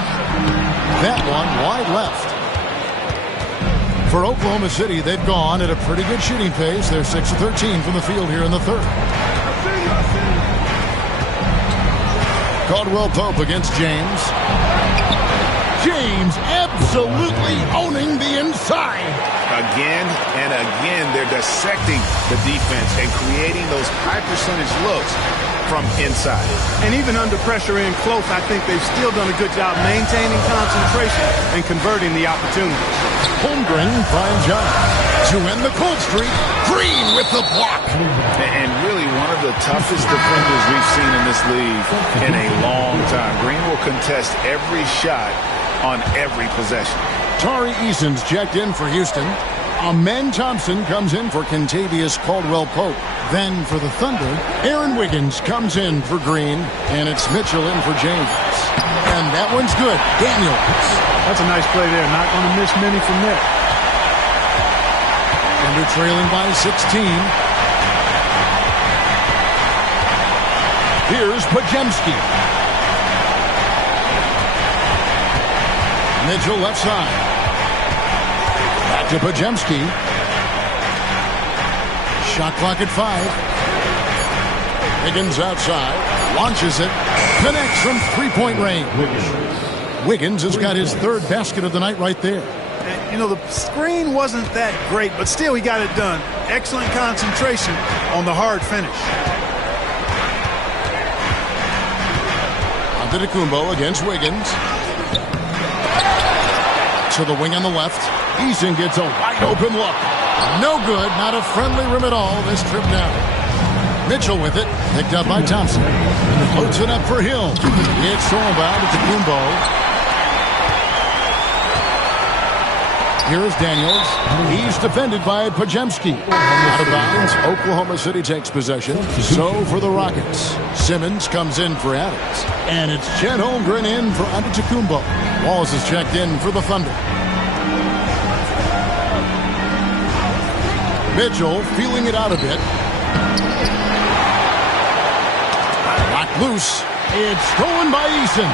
That one wide left. For Oklahoma City, they've gone at a pretty good shooting pace. They're 6 of 13 from the field here in the third. Caldwell Pope against James. James absolutely owning the inside. Again and again, they're dissecting the defense and creating those high percentage looks from inside. And even under pressure in close, I think they've still done a good job maintaining concentration and converting the opportunities. Holmgren finds John to end the cold streak. Green with the block. And really one of the toughest defenders we've seen in this league in a long time. Green will contest every shot on every possession. Tari Eason's checked in for Houston. Amen Thompson comes in for Kentavious Caldwell-Pope. Then for the Thunder, Aaron Wiggins comes in for Green, and it's Mitchell in for James. And that one's good. Daniels. That's a nice play there. Not going to miss many from there. Thunder trailing by 16. Here's Podziemski. Mitchell left side. Back to Podziemski. Shot clock at 5. Wiggins outside. Launches it. Connects from three-point range. Wiggins has got his third basket of the night right there. And, you know, the screen wasn't that great, but still he got it done. Excellent concentration on the hard finish. Antetokounmpo against Wiggins. To the wing on the left. Eason gets a wide open look. No good. Not a friendly rim at all this trip down. Mitchell with it. Picked up by Thompson. Floats it up for Hill. It's Sorrell to Antetokounmpo. Here's Daniels. He's defended by Podziemski. Out of bounds. Oklahoma City takes possession. So for the Rockets. Simmons comes in for Adams. And it's Chet Holmgren in for Antetokounmpo. Walls is checked in for the Thunder. Mitchell feeling it out a bit. Knocked loose. It's stolen by Eason.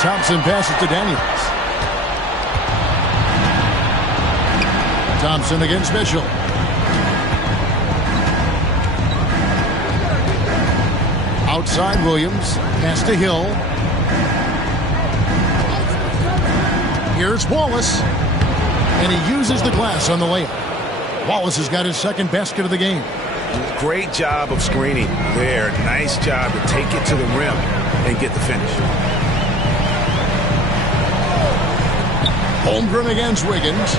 Thompson passes to Daniels. Thompson against Mitchell. Outside Williams. Pass to Hill. Here's Wallace. And he uses the glass on the layup. Wallace has got his second basket of the game. Great job of screening there. Nice job to take it to the rim and get the finish. Holmgren against Wiggins.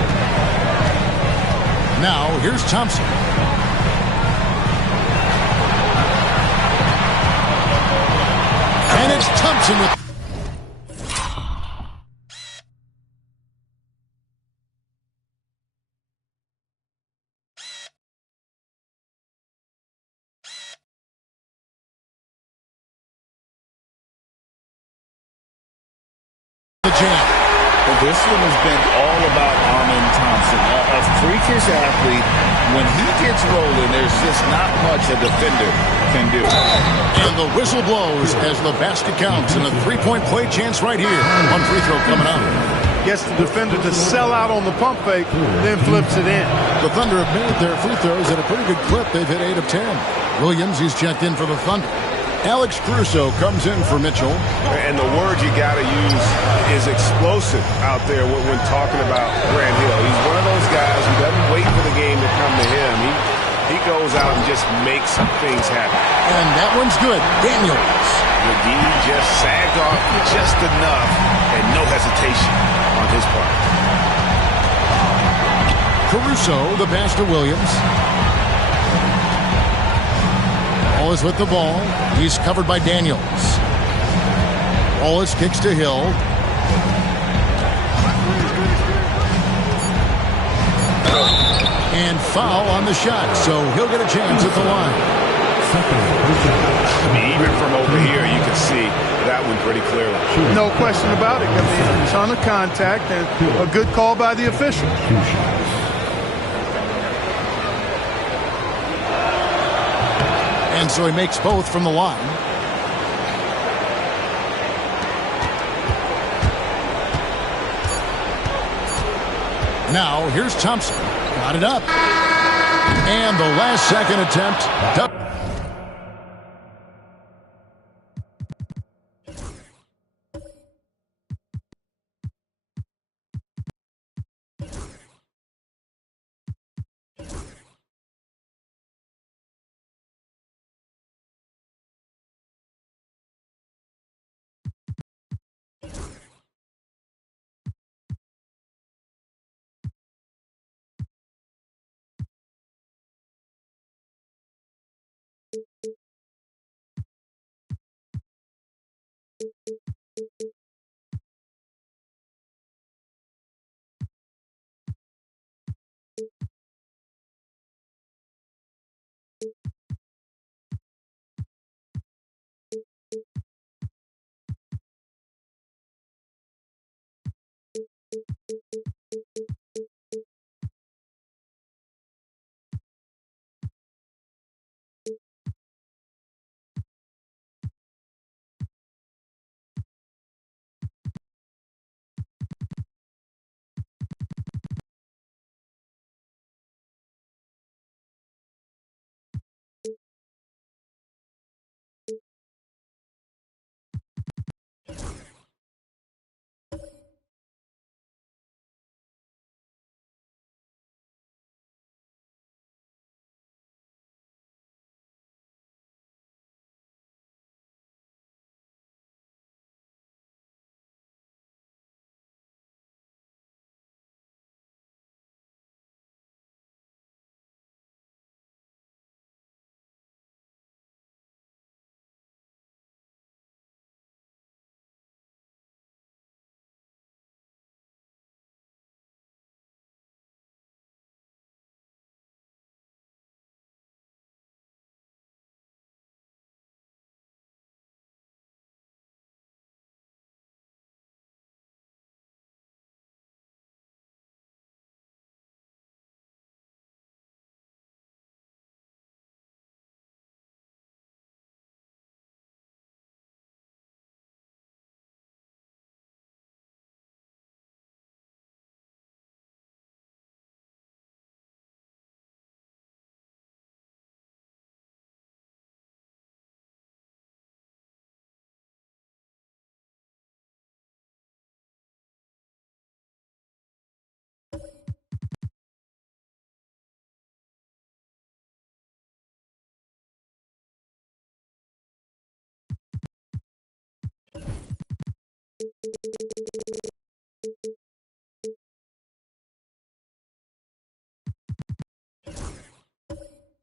Now here's Thompson. And it's Thompson with the jam. This one has been all about Amen Thompson, a freakish athlete. When he gets rolling, there's just not much a defender can do. And the whistle blows as the basket counts, and a three-point play chance right here. One free throw coming up. Gets the defender to sell out on the pump fake, then flips it in. The Thunder have made their free throws at a pretty good clip. They've hit 8 of 10. Williams, he's checked in for the Thunder. Alex Caruso comes in for Mitchell. And the word you got to use is explosive out there when talking about Grant Hill. He's one of those guys who doesn't wait for the game to come to him. He goes out and just makes things happen. And that one's good. Daniels. McGee just sagged off just enough and no hesitation on his part. Caruso, the pass to Williams. Wallace with the ball. He's covered by Daniels. Wallace kicks to Hill. And foul on the shot, so he'll get a chance at the line. I mean, even from over here, you can see that one pretty clearly. No question about it. Going to be a ton of contact and a good call by the official. And so he makes both from the line. Now, here's Thompson. Got it up. And the last second attempt.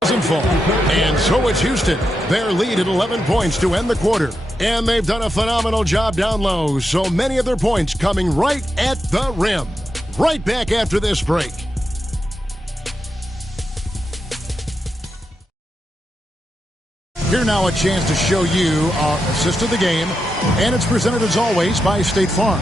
Doesn't fall. And so it's Houston. Their lead at 11 points to end the quarter. And they've done a phenomenal job down low. So many of their points coming right at the rim. Right back after this break. Here now a chance to show you our assist of the game. And it's presented as always by State Farm.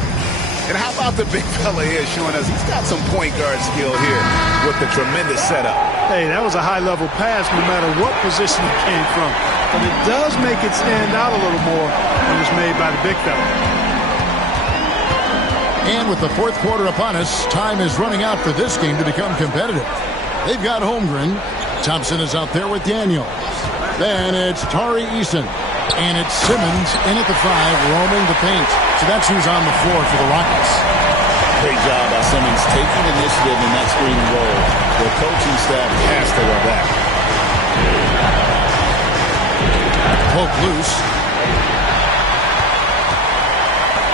And how about the big fella here showing us he's got some point guard skill here with the tremendous setup. Hey, that was a high-level pass no matter what position it came from. But it does make it stand out a little more when it's made by the big fella. And with the fourth quarter upon us, time is running out for this game to become competitive. They've got Holmgren. Thompson is out there with Daniels. Then it's Tari Eason. And it's Simmons in at the 5, roaming the paint. So that's who's on the floor for the Rockets. Great job by Simmons taking initiative in that screen role. The coaching staff has to love that. Poke loose.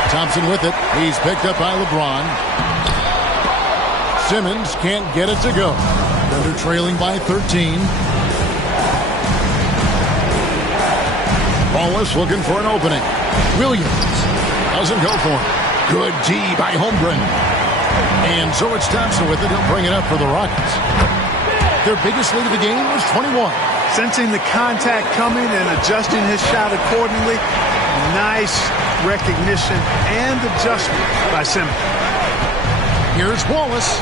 Thompson with it. He's picked up by LeBron. Simmons can't get it to go. Thunder trailing by 13. Wallace looking for an opening. Williams doesn't go for it. Good D by Holmgren. And so it's Thompson with it. He'll bring it up for the Rockets. Their biggest lead of the game was 21. Sensing the contact coming and adjusting his shot accordingly. Nice recognition and adjustment by Simmons. Here's Wallace.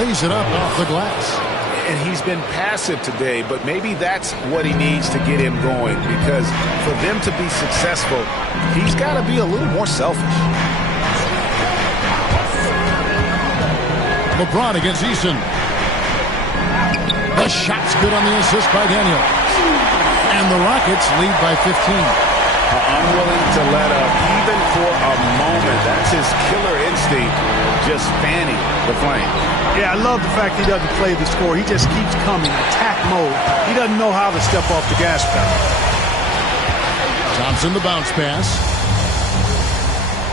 Lays it up off the glass. And he's been passive today, but maybe that's what he needs to get him going, because for them to be successful, he's got to be a little more selfish. LeBron against Eason. The shot's good on the assist by Daniels. And the Rockets lead by 15. Unwilling to let up even for a moment. That's his killer instinct, just fanning the flame. Yeah, I love the fact he doesn't play the score. He just keeps coming, attack mode. He doesn't know how to step off the gas pedal. Thompson the bounce pass.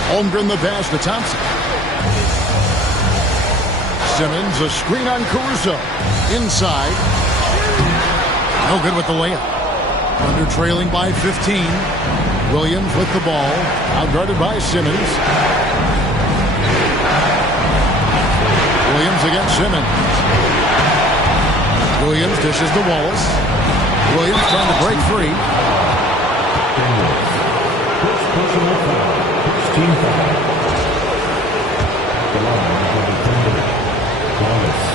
Holmgren the pass to Thompson. Simmons a screen on Caruso. Inside. No good with the layup. Under trailing by 15. Williams with the ball. Outguarded by Simmons. Williams against Simmons. Williams dishes to Wallace. Williams trying to break free. First personal foul. First team foul. The line for the Thunder. Wallace.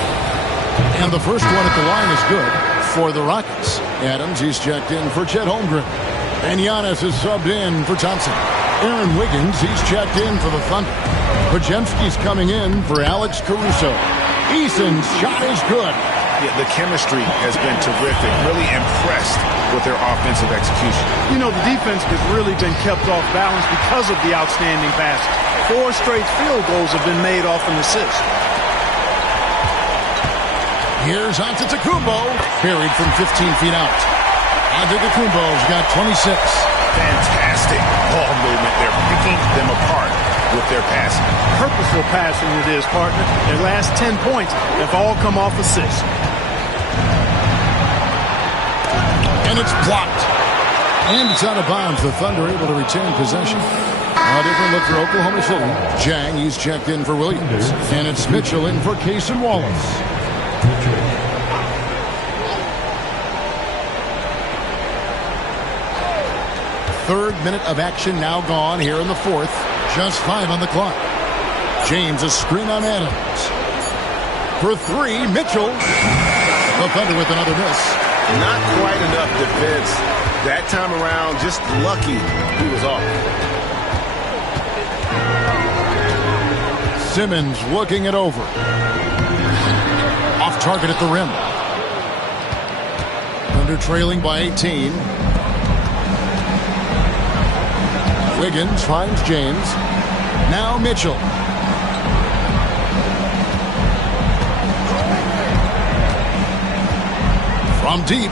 And the first one at the line is good for the Rockets. Adams, he's checked in for Chet Holmgren. And Giannis is subbed in for Thompson. Aaron Wiggins, he's checked in for the Thunder. Podziemski's coming in for Alex Caruso. Eason's shot is good. Yeah, the chemistry has been terrific. Really impressed with their offensive execution. You know, the defense has really been kept off balance because of the outstanding pass. 4 straight field goals have been made off an assist. Here's Antetokounmpo, buried from 15 feet out. Antetokounmpo's got 26. Fantastic ball movement. They're picking them apart with their passing. Purposeful passing it is, partner. Their last 10 points have all come off assists. And it's blocked. And it's out of bounds. The Thunder able to retain possession. A different look for Oklahoma City. Jang, he's checked in for Williams. And it's Mitchell in for Cason Wallace. Third minute of action now gone here in the fourth. Just 5 on the clock. James, a screen on Adams. For 3, Mitchell. The Thunder with another miss. Not quite enough defense. That time around, just lucky he was off. Simmons looking it over. Off target at the rim. Thunder trailing by 18. Wiggins finds James. Now Mitchell. From deep.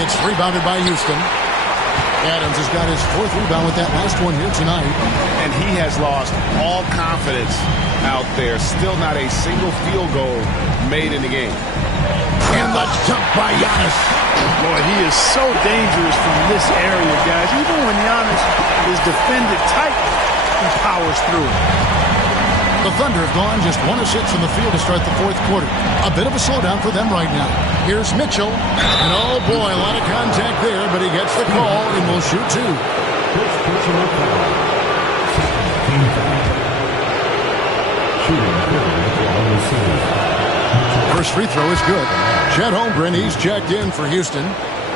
It's rebounded by Houston. Adams has got his 4th rebound with that last one here tonight. And he has lost all confidence out there. Still not a single field goal made in the game. And the jump by Giannis. Boy, he is so dangerous from this area, guys. Even when Giannis is defended tightly, he powers through it. The Thunder have gone just 1 of 6 from the field to start the 4th quarter. A bit of a slowdown for them right now. Here's Mitchell. And oh boy, a lot of contact there, but he gets the call and will shoot 2. First personal foul. Second team foul. Shooting for Oklahoma City. First free throw is good. Chet Holmgren, he's checked in for Houston.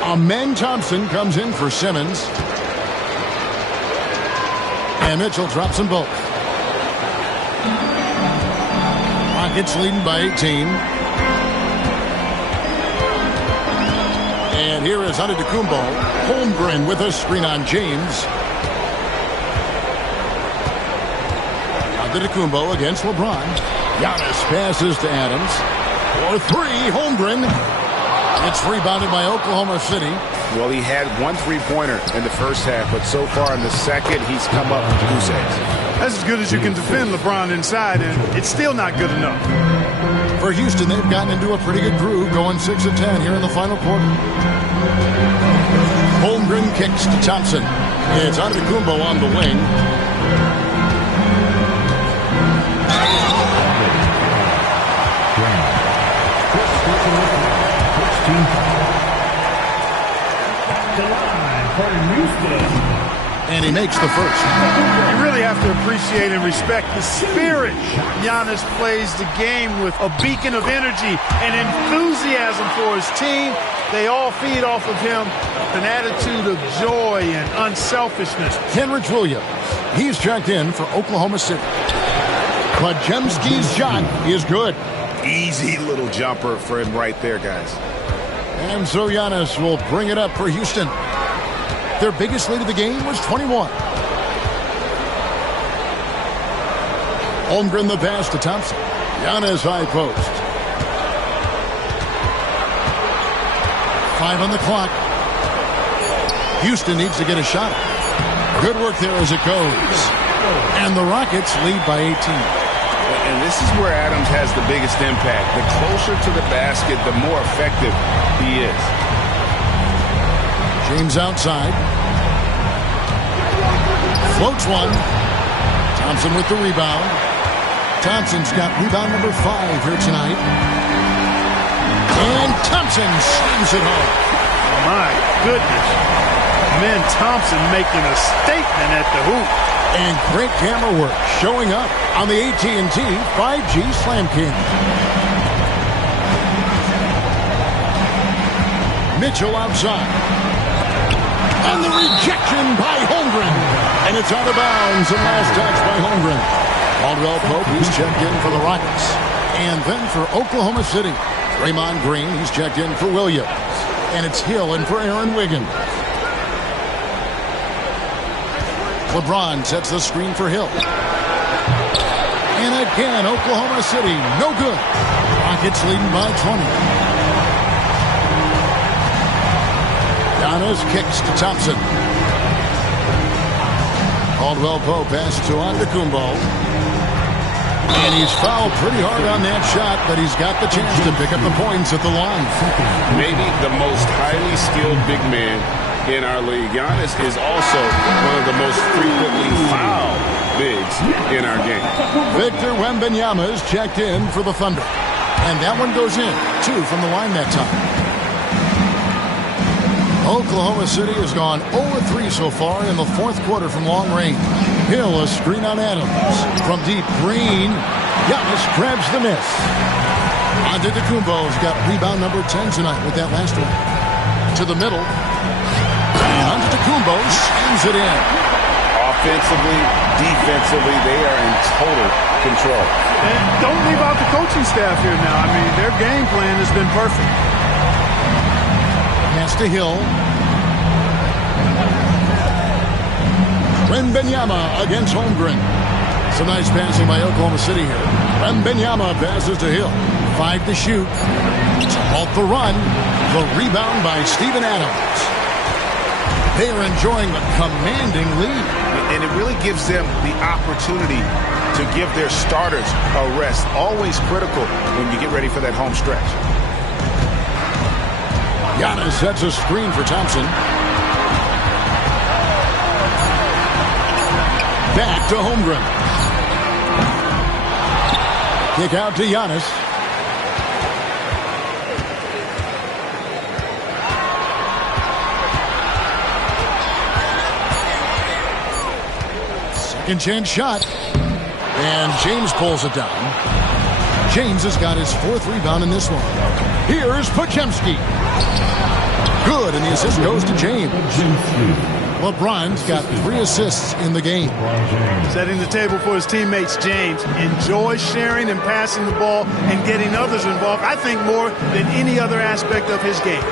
Amen Thompson comes in for Simmons. And Mitchell drops them both. Rockets leading by 18. And here is Antetokounmpo. Holmgren with a screen on James. Antetokounmpo against LeBron. Giannis passes to Adams. For 3, Holmgren. It's rebounded by Oklahoma City. Well, he had 1 3-pointer in the first half, but so far in the second, he's come up with goose eggs. That's as good as you can defend LeBron inside, and it's still not good enough. For Houston, they've gotten into a pretty good groove, going 6 of 10 here in the final quarter. Holmgren kicks to Thompson. It's Antetokounmpo on the wing. And he makes the first. You really have to appreciate and respect the spirit Giannis plays the game with. A beacon of energy and enthusiasm for his team. They all feed off of him. An attitude of joy and unselfishness. Kenrich Williams, he's checked in for Oklahoma City. Podziemski's shot is good. Easy little jumper for him right there, guys. And so Giannis will bring it up for Houston. Their biggest lead of the game was 21. Holmgren the pass to Thompson. Giannis high post. 5 on the clock. Houston needs to get a shot. Good work there as it goes. And the Rockets lead by 18. And this is where Adams has the biggest impact. The closer to the basket, the more effective he is. James outside. Floats one. Thompson with the rebound. Thompson's got rebound number 5 here tonight. And Thompson slams it home. My goodness. Men Thompson making a statement at the hoop. And great camera work showing up on the AT&T 5G Slam King. Mitchell outside. And the rejection by Holmgren. And it's out of bounds and last touch by Holmgren. Caldwell Pope, he's checked in for the Rockets. And then for Oklahoma City, Draymond Green, he's checked in for Williams. And it's Hill in for Aaron Wiggins. LeBron sets the screen for Hill. And again, Oklahoma City, no good. Rockets leading by 20. Giannis kicks to Thompson. Caldwell Pope passes to Antetokounmpo. And he's fouled pretty hard on that shot, but he's got the chance to pick up the points at the line. Maybe the most highly skilled big man in our league. Giannis is also one of the most frequently fouled bigs in our game. Victor Wembanyama is checked in for the Thunder. And that one goes in. 2 from the line that time. Oklahoma City has gone 0-3 so far in the fourth quarter from long range. Hill, a screen on Adams. From deep, Green. Giannis grabs the miss. Antetokounmpo's got rebound number 10 tonight with that last one. To the middle. And Antetokounmpo slams it in. Offensively, defensively, they are in total control. And don't leave out the coaching staff here now. I mean, their game plan has been perfect. Pass to Hill. Wembanyama against Holmgren. Some nice passing by Oklahoma City here. Wembanyama passes to Hill. 5 to shoot. Off the run. The rebound by Steven Adams. They are enjoying a commanding lead. And it really gives them the opportunity to give their starters a rest. Always critical when you get ready for that home stretch. Giannis sets a screen for Thompson. Back to Holmgren. Kick out to Giannis. Second chance shot. And James pulls it down. James has got his 4th rebound in this one. Here's Podziemski. Good, and the assist goes to James. LeBron's got 3 assists in the game. Setting the table for his teammates, James enjoys sharing and passing the ball and getting others involved, I think, more than any other aspect of his game.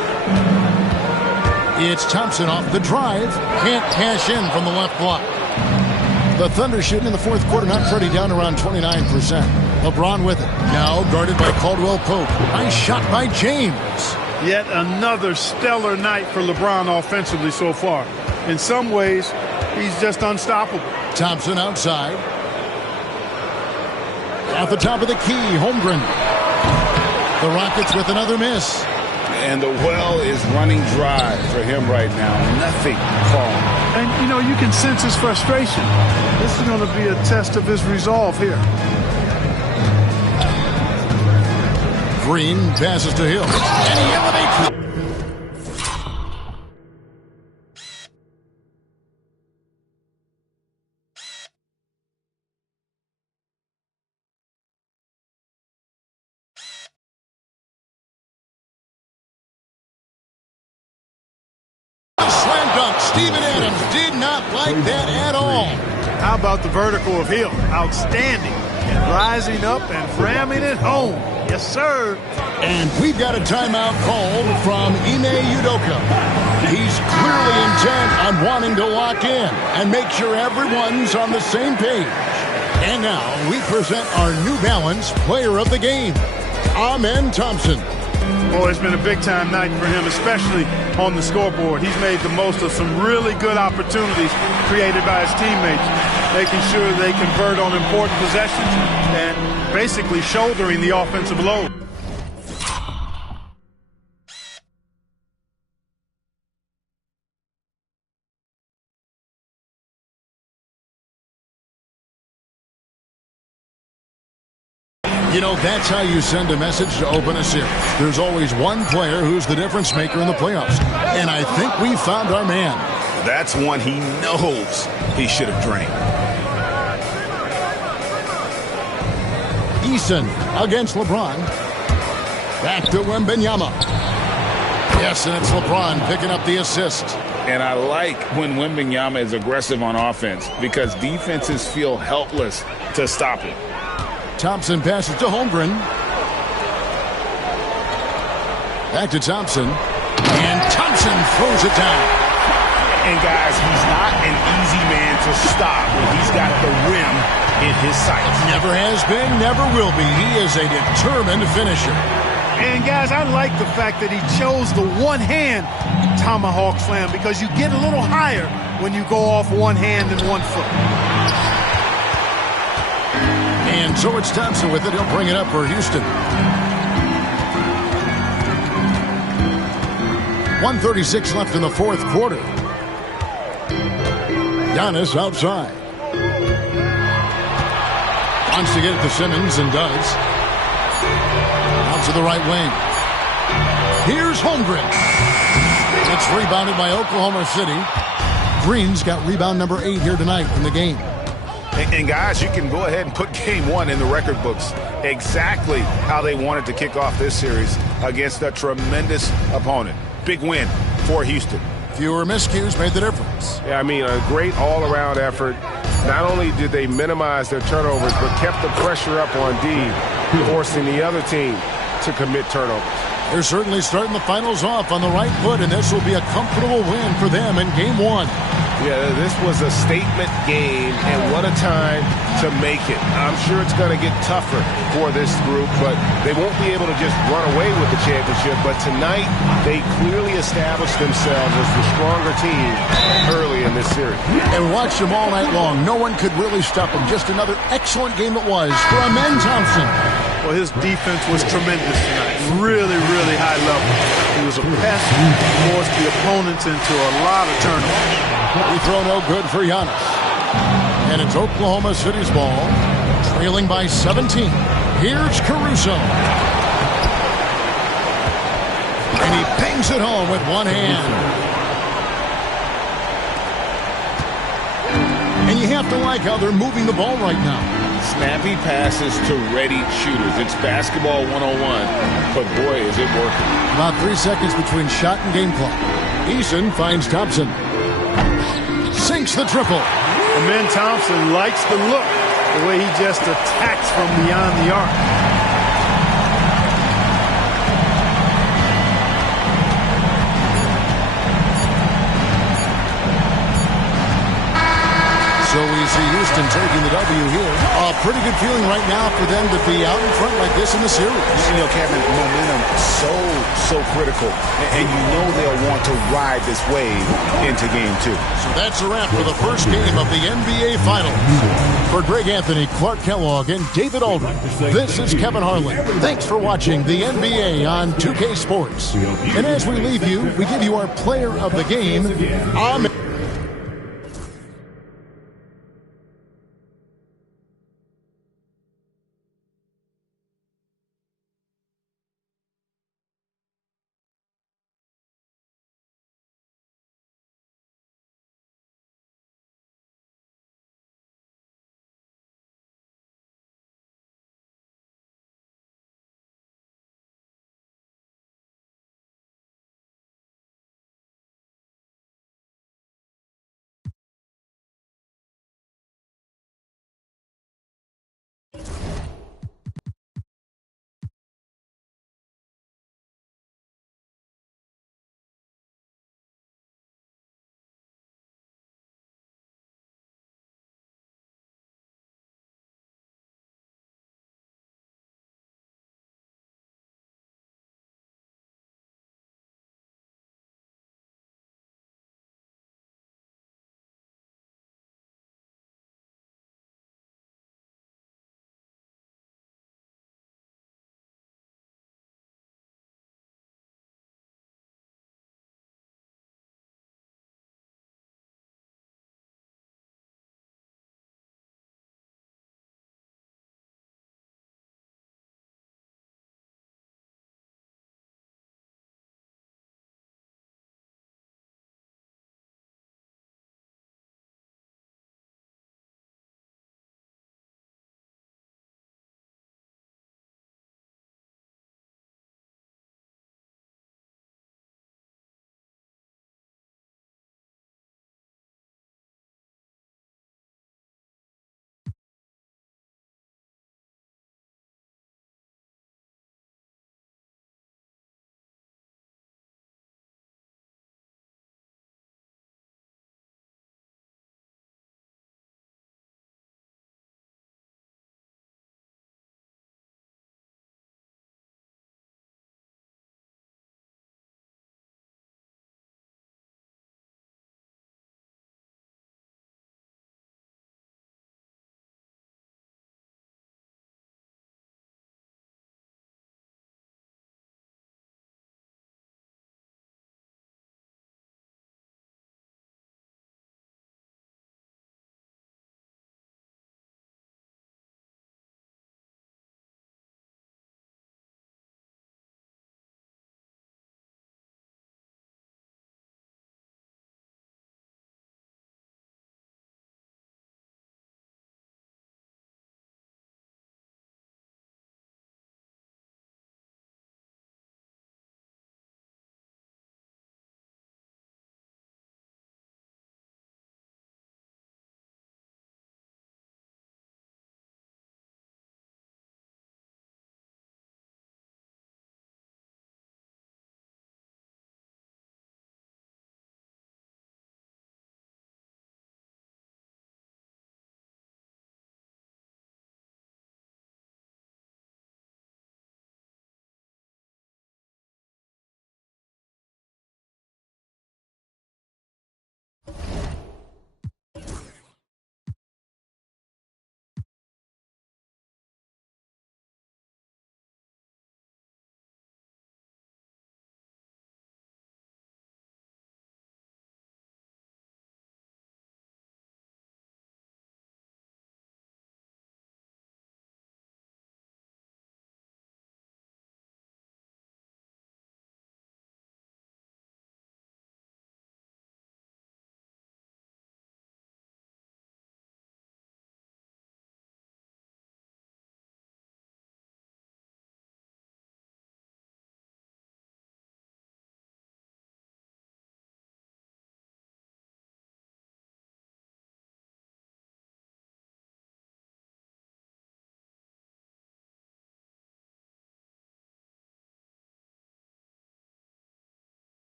It's Thompson off the drive. Can't cash in from the left block. The Thunder shooting in the fourth quarter, not pretty, down around 29%. LeBron with it. Now guarded by Caldwell Pope. Nice shot by James. Yet another stellar night for LeBron offensively so far. In some ways, he's just unstoppable. Thompson outside. At the top of the key, Holmgren. The Rockets with another miss. And the well is running dry for him right now. Nothing falling. And, you know, you can sense his frustration. This is going to be a test of his resolve here. Green passes to Hill. And he elevates. Slam dunk. Steven Adams did not like that at all. How about the vertical of Hill? Outstanding. And rising up and ramming it home. Yes, sir. And we've got a timeout called from Ime Udoka. He's clearly intent on wanting to lock in and make sure everyone's on the same page. And now we present our New Balance Player of the Game, Amen Thompson. Boy, it's been a big-time night for him, especially on the scoreboard. He's made the most of some really good opportunities created by his teammates, making sure they convert on important possessions and basically shouldering the offensive load. You know, that's how you send a message to open a series. There's always one player who's the difference maker in the playoffs. And I think we found our man. That's one he knows he should have drained. Eason against LeBron. Back to Wembanyama. Yes, and it's LeBron picking up the assist. And I like when Wembanyama is aggressive on offense because defenses feel helpless to stop him. Thompson passes to Holmgren. Back to Thompson. And Thompson throws it down. And guys, he's not an easy man to stop when he's got the rim in his sights. Never has been, never will be. He is a determined finisher. And guys, I like the fact that he chose the one-hand tomahawk slam because you get a little higher when you go off one hand and 1 foot. And so it's Thompson with it. He'll bring it up for Houston. 1:36 left in the fourth quarter. Giannis outside. Wants to get it to Simmons and does. Out to the right wing. Here's Holmgren. It's rebounded by Oklahoma City. Green's got rebound number 8 here tonight in the game. And guys, you can go ahead and put game 1 in the record books. Exactly how they wanted to kick off this series against a tremendous opponent. Big win for Houston. Fewer miscues made the difference. Yeah, I mean, a great all-around effort. Not only did they minimize their turnovers, but kept the pressure up on D, forcing the other team to commit turnovers. They're certainly starting the finals off on the right foot, and this will be a comfortable win for them in game 1. Yeah, this was a statement game, and what a time to make it. I'm sure it's going to get tougher for this group, but they won't be able to just run away with the championship. But tonight, they clearly established themselves as the stronger team early in this series. And watched them all night long. No one could really stop them. Just another excellent game it was for Amen Thompson. Well, his defense was tremendous tonight. Really, really high level. He was a pest, forced the opponents into a lot of turnovers. Free throw no good for Giannis. And it's Oklahoma City's ball, trailing by 17. Here's Caruso. And he bangs it home with one hand. And you have to like how they're moving the ball right now. Snappy passes to ready shooters. It's basketball 101, but boy, is it working. About 3 seconds between shot and game clock. Eason finds Thompson. Sinks the triple. Amen Thompson likes the look, the way he just attacks from beyond the arc. So we see Houston taking the W here. A pretty good feeling right now for them to be out in front like this in the series. You know, Kevin, momentum so critical. And you know they'll want to ride this wave into game 2. So that's a wrap for the first game of the NBA Finals. For Greg Anthony, Clark Kellogg, and David Aldridge, this is Kevin Harlan. Thanks for watching the NBA on 2K Sports. And as we leave you, we give you our player of the game, Amen.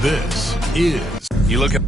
This is... You look at...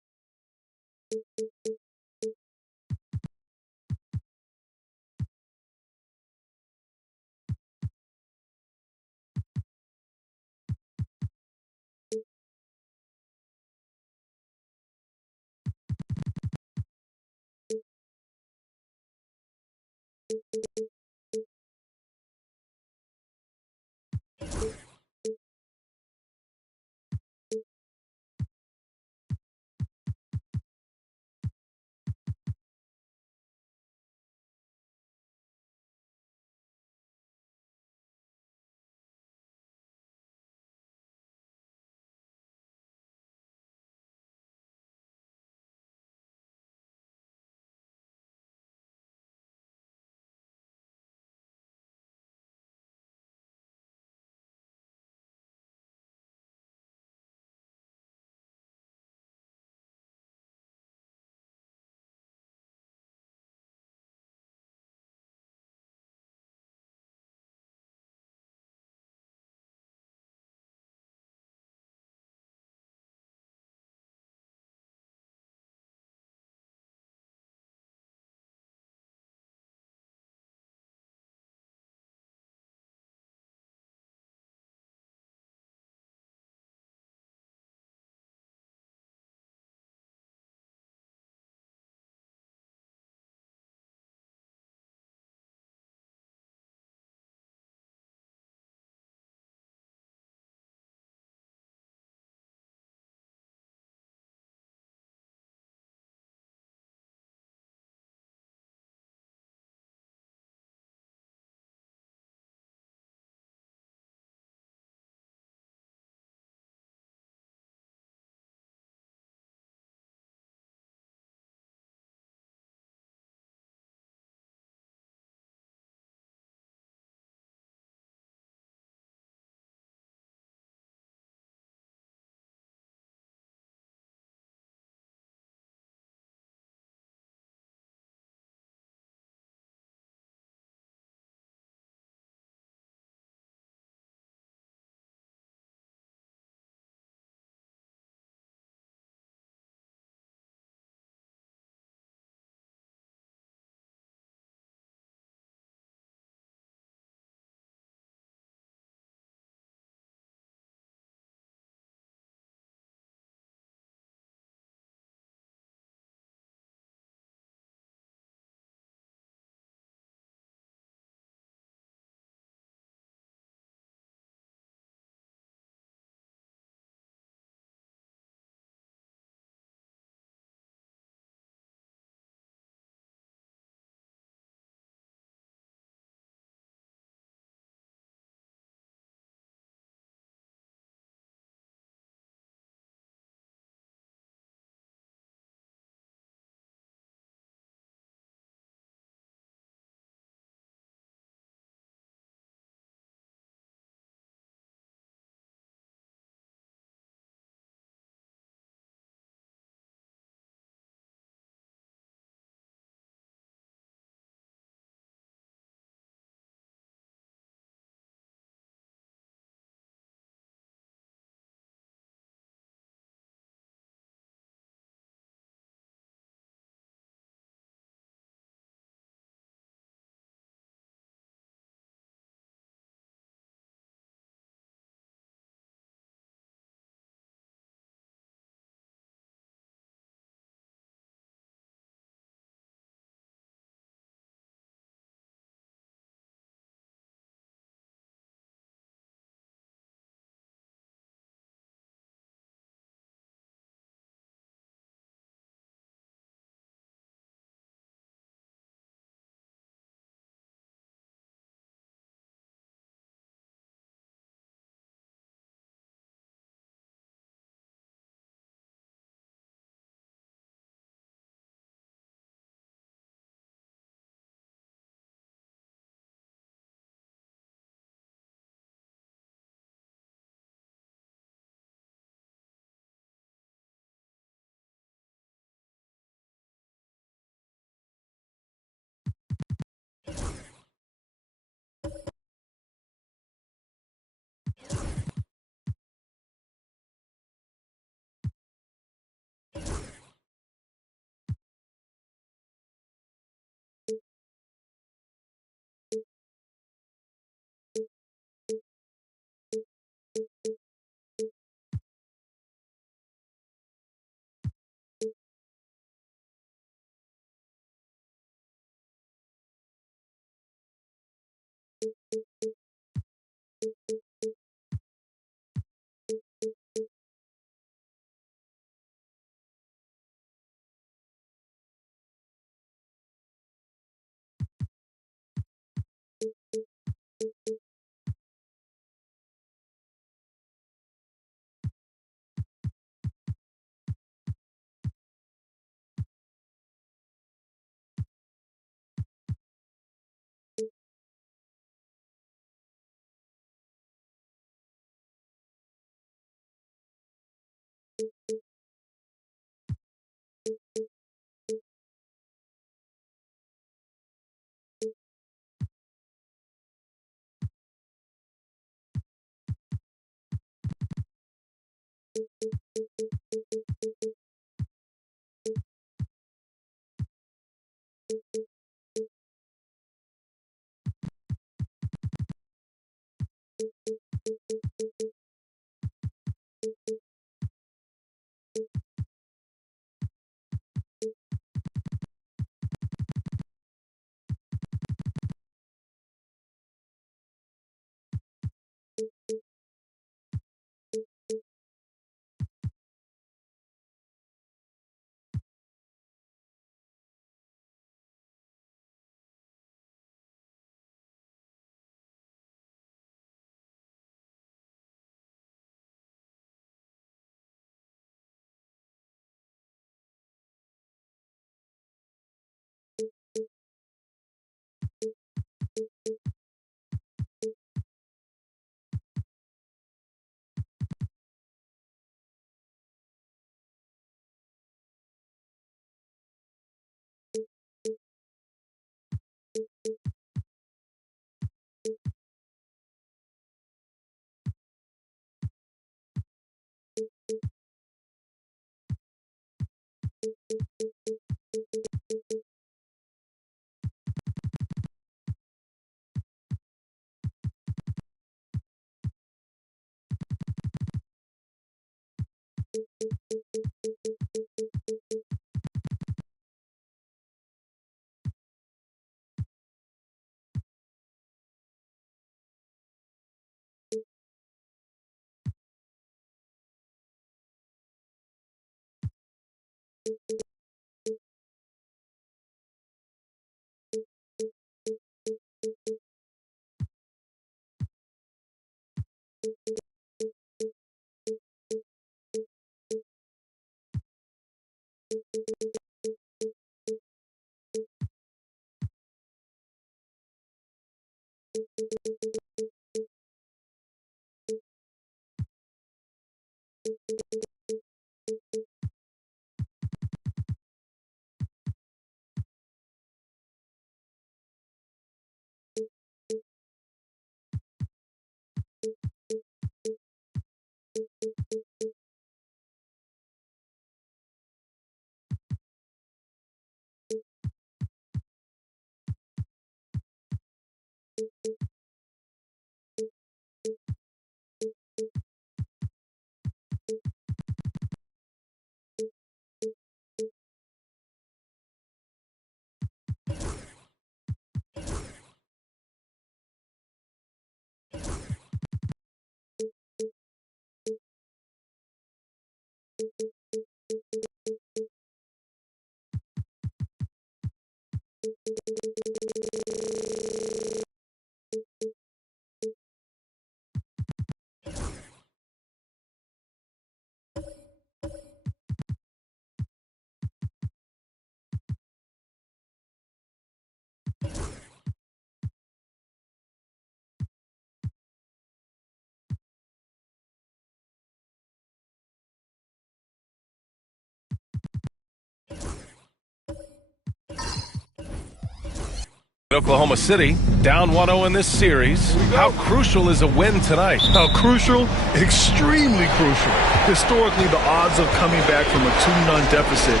Oklahoma City, down 1-0 in this series. How crucial is a win tonight? How crucial? Extremely crucial. Historically, the odds of coming back from a 2-0 deficit,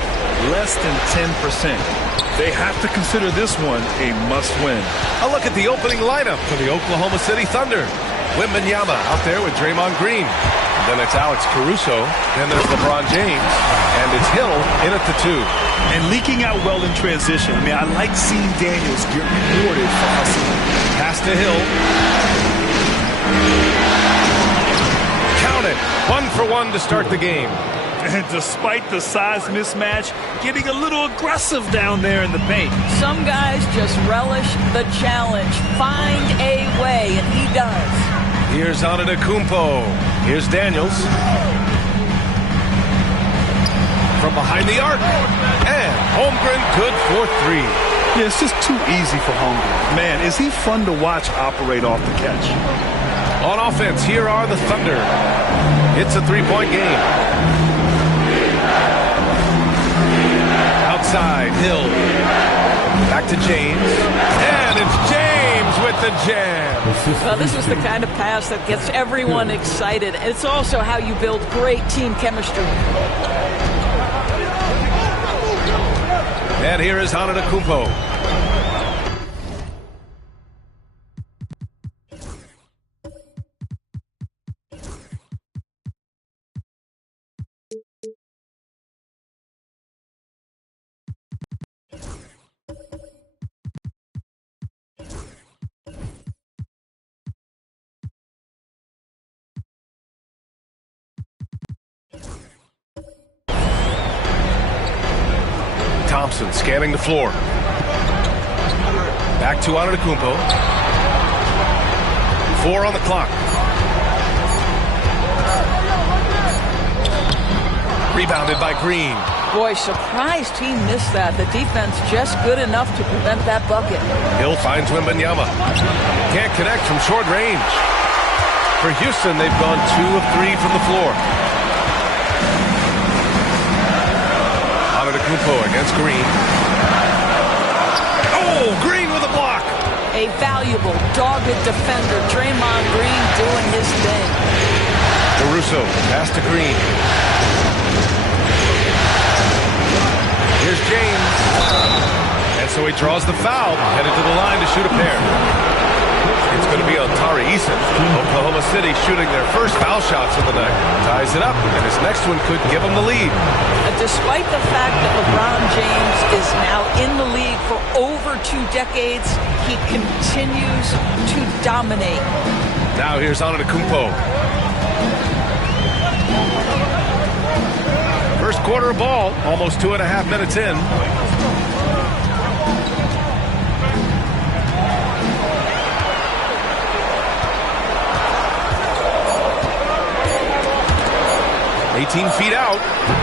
less than 10%. They have to consider this one a must-win. A look at the opening lineup for the Oklahoma City Thunder. Wembanyama out there with Draymond Green. Then it's Alex Caruso. Then there's LeBron James. And it's Hill in at the 2. And leaking out well in transition. I mean, I like seeing Daniels get rewarded for hustling. Pass to Hill. Count it. 1 for 1 to start the game. And despite the size mismatch, getting a little aggressive down there in the paint. Some guys just relish the challenge. Find a way, and he does. Here's Antetokounmpo. Here's Daniels. From behind the arc. And Holmgren good for 3. Yeah, it's just too easy for Holmgren. Man, is he fun to watch operate off the catch. On offense, here are the Thunder. It's a 3-point game. Outside, Hill. Back to James. And it's James with the jam. Well, this is the kind of pass that gets everyone excited. It's also how you build great team chemistry. And here is Antetokounmpo. Thompson scanning the floor. Back to Antetokounmpo. 4 on the clock. Rebounded by Green. Boy, surprised he missed that. The defense just good enough to prevent that bucket. Hill finds Wembanyama. Can't connect from short range. For Houston, they've gone 2 of 3 from the floor. Antetokounmpo against Green. Oh, Green with a block. A valuable, dogged defender, Draymond Green doing his thing. Caruso, pass to Green. Here's James. And so he draws the foul, headed to the line to shoot a pair. It's going to be on Tari Eason. Oklahoma City shooting their first foul shots of the night. Ties it up, and his next one could give him the lead. Despite the fact that LeBron James is now in the league for over 2 decades, he continues to dominate. Now here's Antetokounmpo. First quarter of ball, almost 2.5 minutes in. Feet out,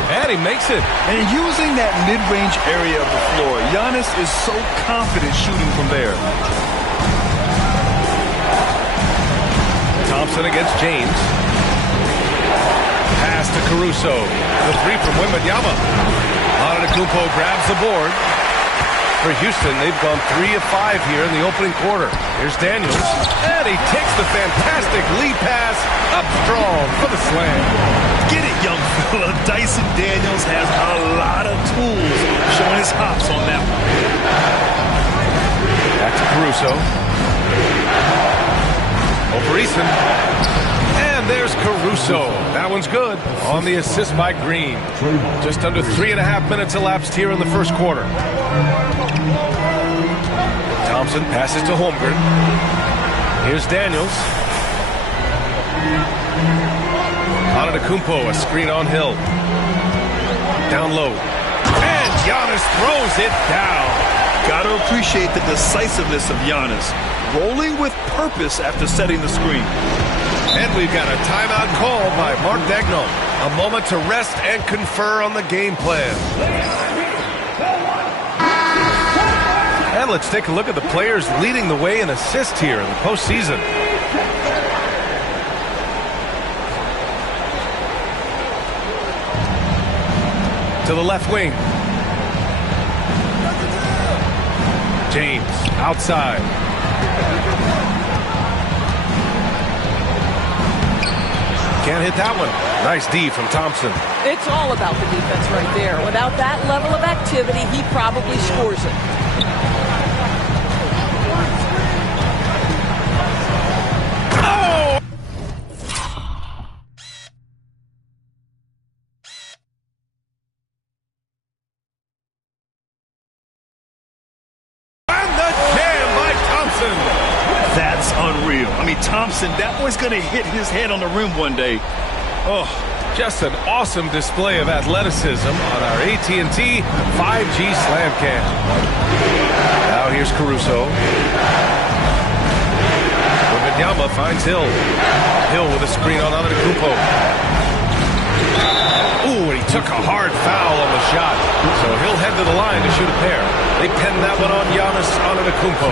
and he makes it. And using that mid-range area of the floor, Giannis is so confident shooting from there. Thompson against James. Pass to Caruso. The 3 from Wembanyama. Antetokounmpo grabs the board. For Houston, they've gone 3 of 5 here in the opening quarter. Here's Daniels, and he takes the fantastic lead pass up strong for the slam. Get it, young fella. Dyson Daniels has a lot of tools, showing his hops on that one. Back to Caruso. Over Eason. And there's Caruso. That one's good on the assist by Green. Just under 3.5 minutes elapsed here in the first quarter. Thompson passes to Holmgren. Here's Daniels. Antetokounmpo, a screen on Hill. Down low. And Giannis throws it down. Got to appreciate the decisiveness of Giannis. Rolling with purpose after setting the screen. And we've got a timeout call by Mark Daigneault. A moment to rest and confer on the game plan. And let's take a look at the players leading the way in assists here in the postseason. To the left wing. James outside. Can't hit that one. Nice D from Thompson. It's all about the defense right there. Without that level of activity, he probably scores it. Thompson, that boy's going to hit his head on the rim one day. Oh, just an awesome display of athleticism on our AT&T 5G Slam Cam. Now here's Caruso. Wembanyama finds Hill. Hill with a screen on Antetokounmpo. Ooh, and he took a hard foul on the shot. So he'll head to the line to shoot a pair. They pinned that one on Giannis Antetokounmpo.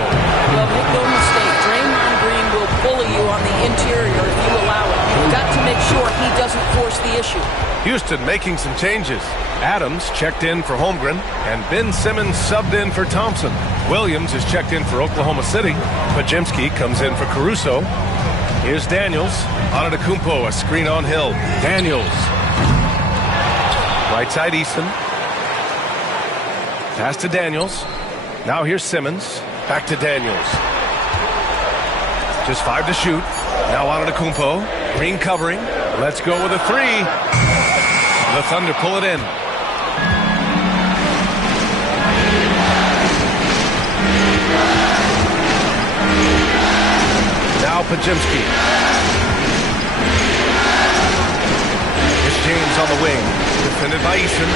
Well, make no mistake, Draymond Green will bully you on the interior if you allow it. You've got to make sure he doesn't force the issue. Houston making some changes. Adams checked in for Holmgren, and Ben Simmons subbed in for Thompson. Williams is checked in for Oklahoma City. Podziemski comes in for Caruso. Here's Daniels. Antetokounmpo, a screen on Hill. Daniels. Right side Eason. Pass to Daniels. Now here's Simmons. Back to Daniels. Just 5 to shoot. Now Antetokounmpo. Green covering. Let's go with a 3. The Thunder pull it in. Now Podziemski. Here's James on the wing. Defended by Eason.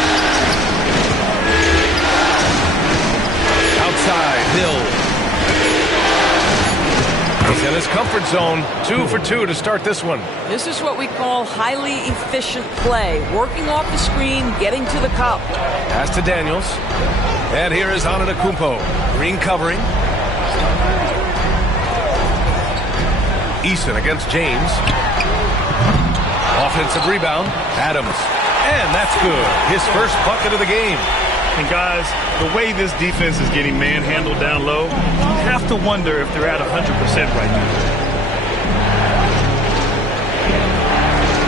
Outside, Hill. He's in his comfort zone. 2 for 2 to start this one. This is what we call highly efficient play. Working off the screen, getting to the cup. Pass to Daniels. And here is Antetokounmpo. Green covering. Eason against James. Offensive rebound. Adams. And that's good. His first bucket of the game. And guys, the way this defense is getting manhandled down low, you have to wonder if they're at 100% right now.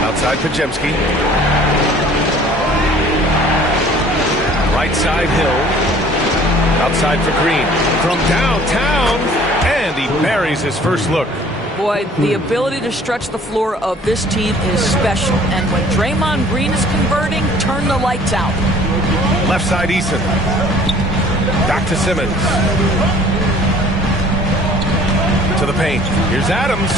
Outside Podziemski. Right side Hill. Outside for Green. From downtown. And he buries his first look. Boy, the ability to stretch the floor of this team is special. And when Draymond Green is converting, turn the lights out. Left side Eason. Back to Simmons. To the paint. Here's Adams.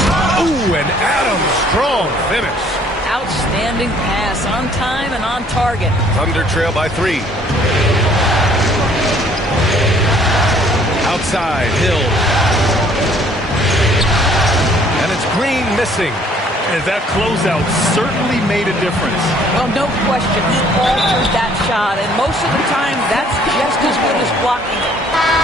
Ooh, and Adams, strong finish. Outstanding pass, on time and on target. Thunder trail by 3. Outside, Hill. And it's Green missing. And that closeout certainly made a difference. Well, no question. He altered that shot, and most of the time, that's just as good as blocking it.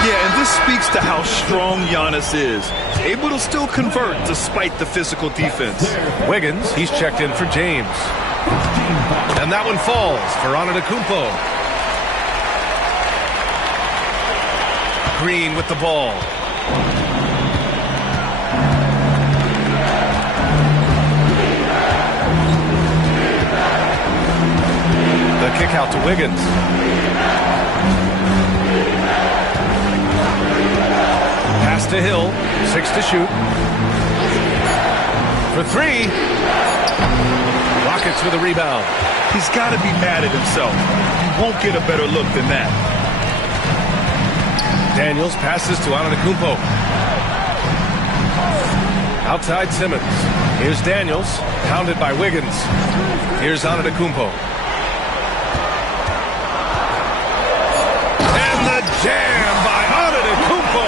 Yeah, and this speaks to how strong Giannis is. Able to still convert despite the physical defense. Wiggins, he's checked in for James. And that one falls for Antetokounmpo. Green with the ball. The kick out to Wiggins. Pass to Hill. 6 to shoot. For 3. Rockets with a rebound. He's got to be mad at himself. You won't get a better look than that. Daniels passes to Antetokounmpo. Outside Simmons. Here's Daniels. Pounded by Wiggins. Here's Antetokounmpo. Jam by Antetokounmpo.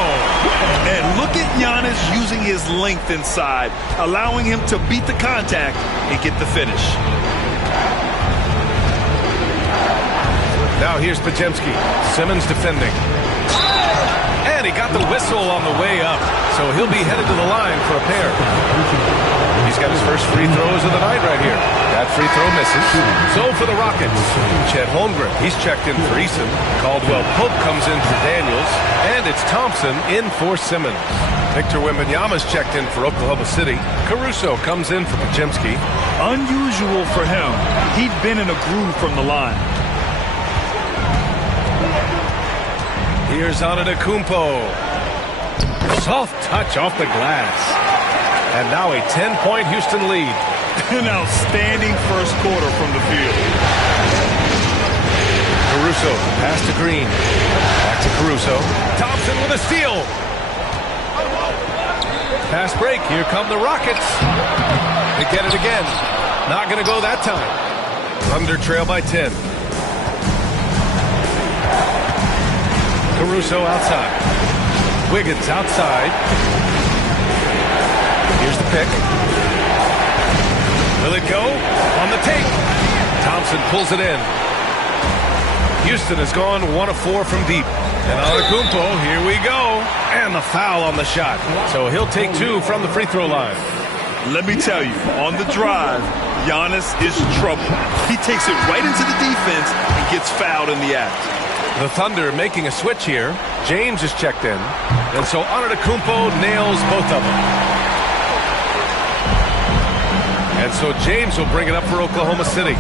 And look at Giannis using his length inside, allowing him to beat the contact and get the finish. Now here's Podziemski. Simmons defending. And he got the whistle on the way up, so he'll be headed to the line for a pair. He's he's got his first free throws of the night right here. That free throw misses. So for the Rockets, Chet Holmgren, he's checked in for Eason. Caldwell Pope comes in for Daniels. And it's Thompson in for Simmons. Victor Wembanyama's checked in for Oklahoma City. Caruso comes in for Podziemski. Unusual for him. He'd been in a groove from the line. Here's Antetokounmpo. Soft touch off the glass. And now a 10-point Houston lead. An outstanding first quarter from the field. Caruso, pass to Green. Back to Caruso. Thompson with a steal. Pass break. Here come the Rockets. They get it again. Not going to go that time. Thunder trail by 10. Caruso outside. Wiggins outside. Here's the pick. Will it go? On the take. Thompson pulls it in. Houston has gone 1 of 4 from deep. And Antetokounmpo, here we go. And the foul on the shot. So he'll take 2 from the free throw line. Let me tell you, on the drive, Giannis is trouble. He takes it right into the defense and gets fouled in the act. The Thunder making a switch here. James is checked in. And so Antetokounmpo nails both of them. And so James will bring it up for Oklahoma City.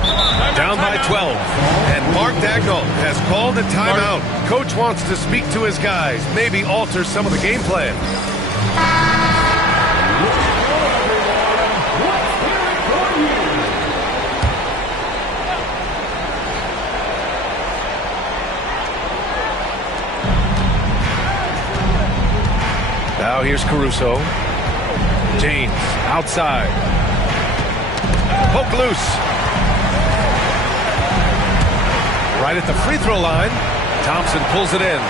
Down by 12. And Mark Dagnall has called a timeout. Coach wants to speak to his guys, maybe alter some of the game plan. Now here's Caruso. James outside. Poke loose. Right at the free throw line. Thompson pulls it in.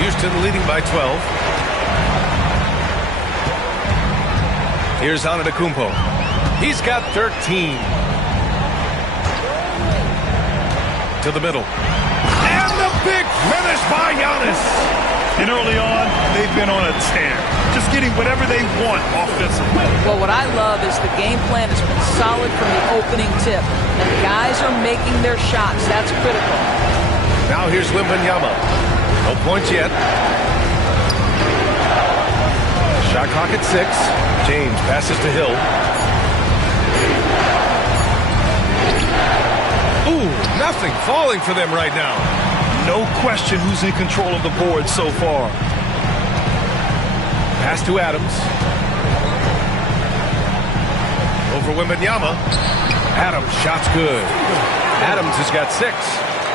Houston leading by 12. Here's Antetokounmpo. He's got 13. To the middle. And the big finish by Giannis. And early on, they've been on a tear. Just getting whatever they want offensively. Well, what I love is the game plan has been solid from the opening tip. And the guys are making their shots. That's critical. Now here's Wembanyama. No points yet. Shot clock at 6. James passes to Hill. Ooh, nothing falling for them right now. No question who's in control of the board so far. Pass to Adams. Over Wembanyama. Adams, shot's good. Adams has got 6.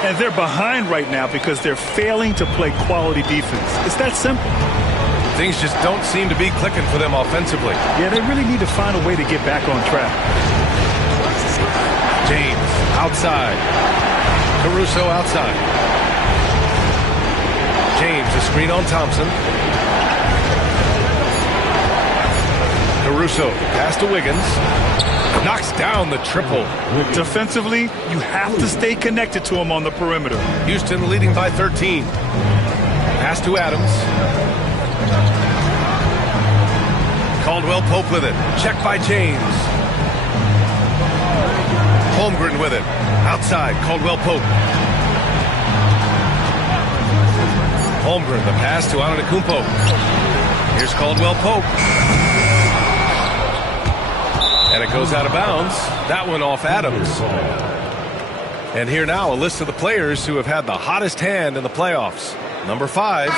And they're behind right now because they're failing to play quality defense. It's that simple. Things just don't seem to be clicking for them offensively. Yeah, they really need to find a way to get back on track. James, outside. Caruso outside. James, a screen on Thompson. Caruso, pass to Wiggins. Knocks down the triple. Defensively, you have to stay connected to him on the perimeter. Houston leading by 13. Pass to Adams. Caldwell Pope with it. Check by James. Holmgren with it. Outside, Caldwell Pope. Holmgren, the pass to Antetokounmpo. Here's Caldwell Pope. And it goes out of bounds. That one off Adams. And here now a list of the players who have had the hottest hand in the playoffs. Number 5.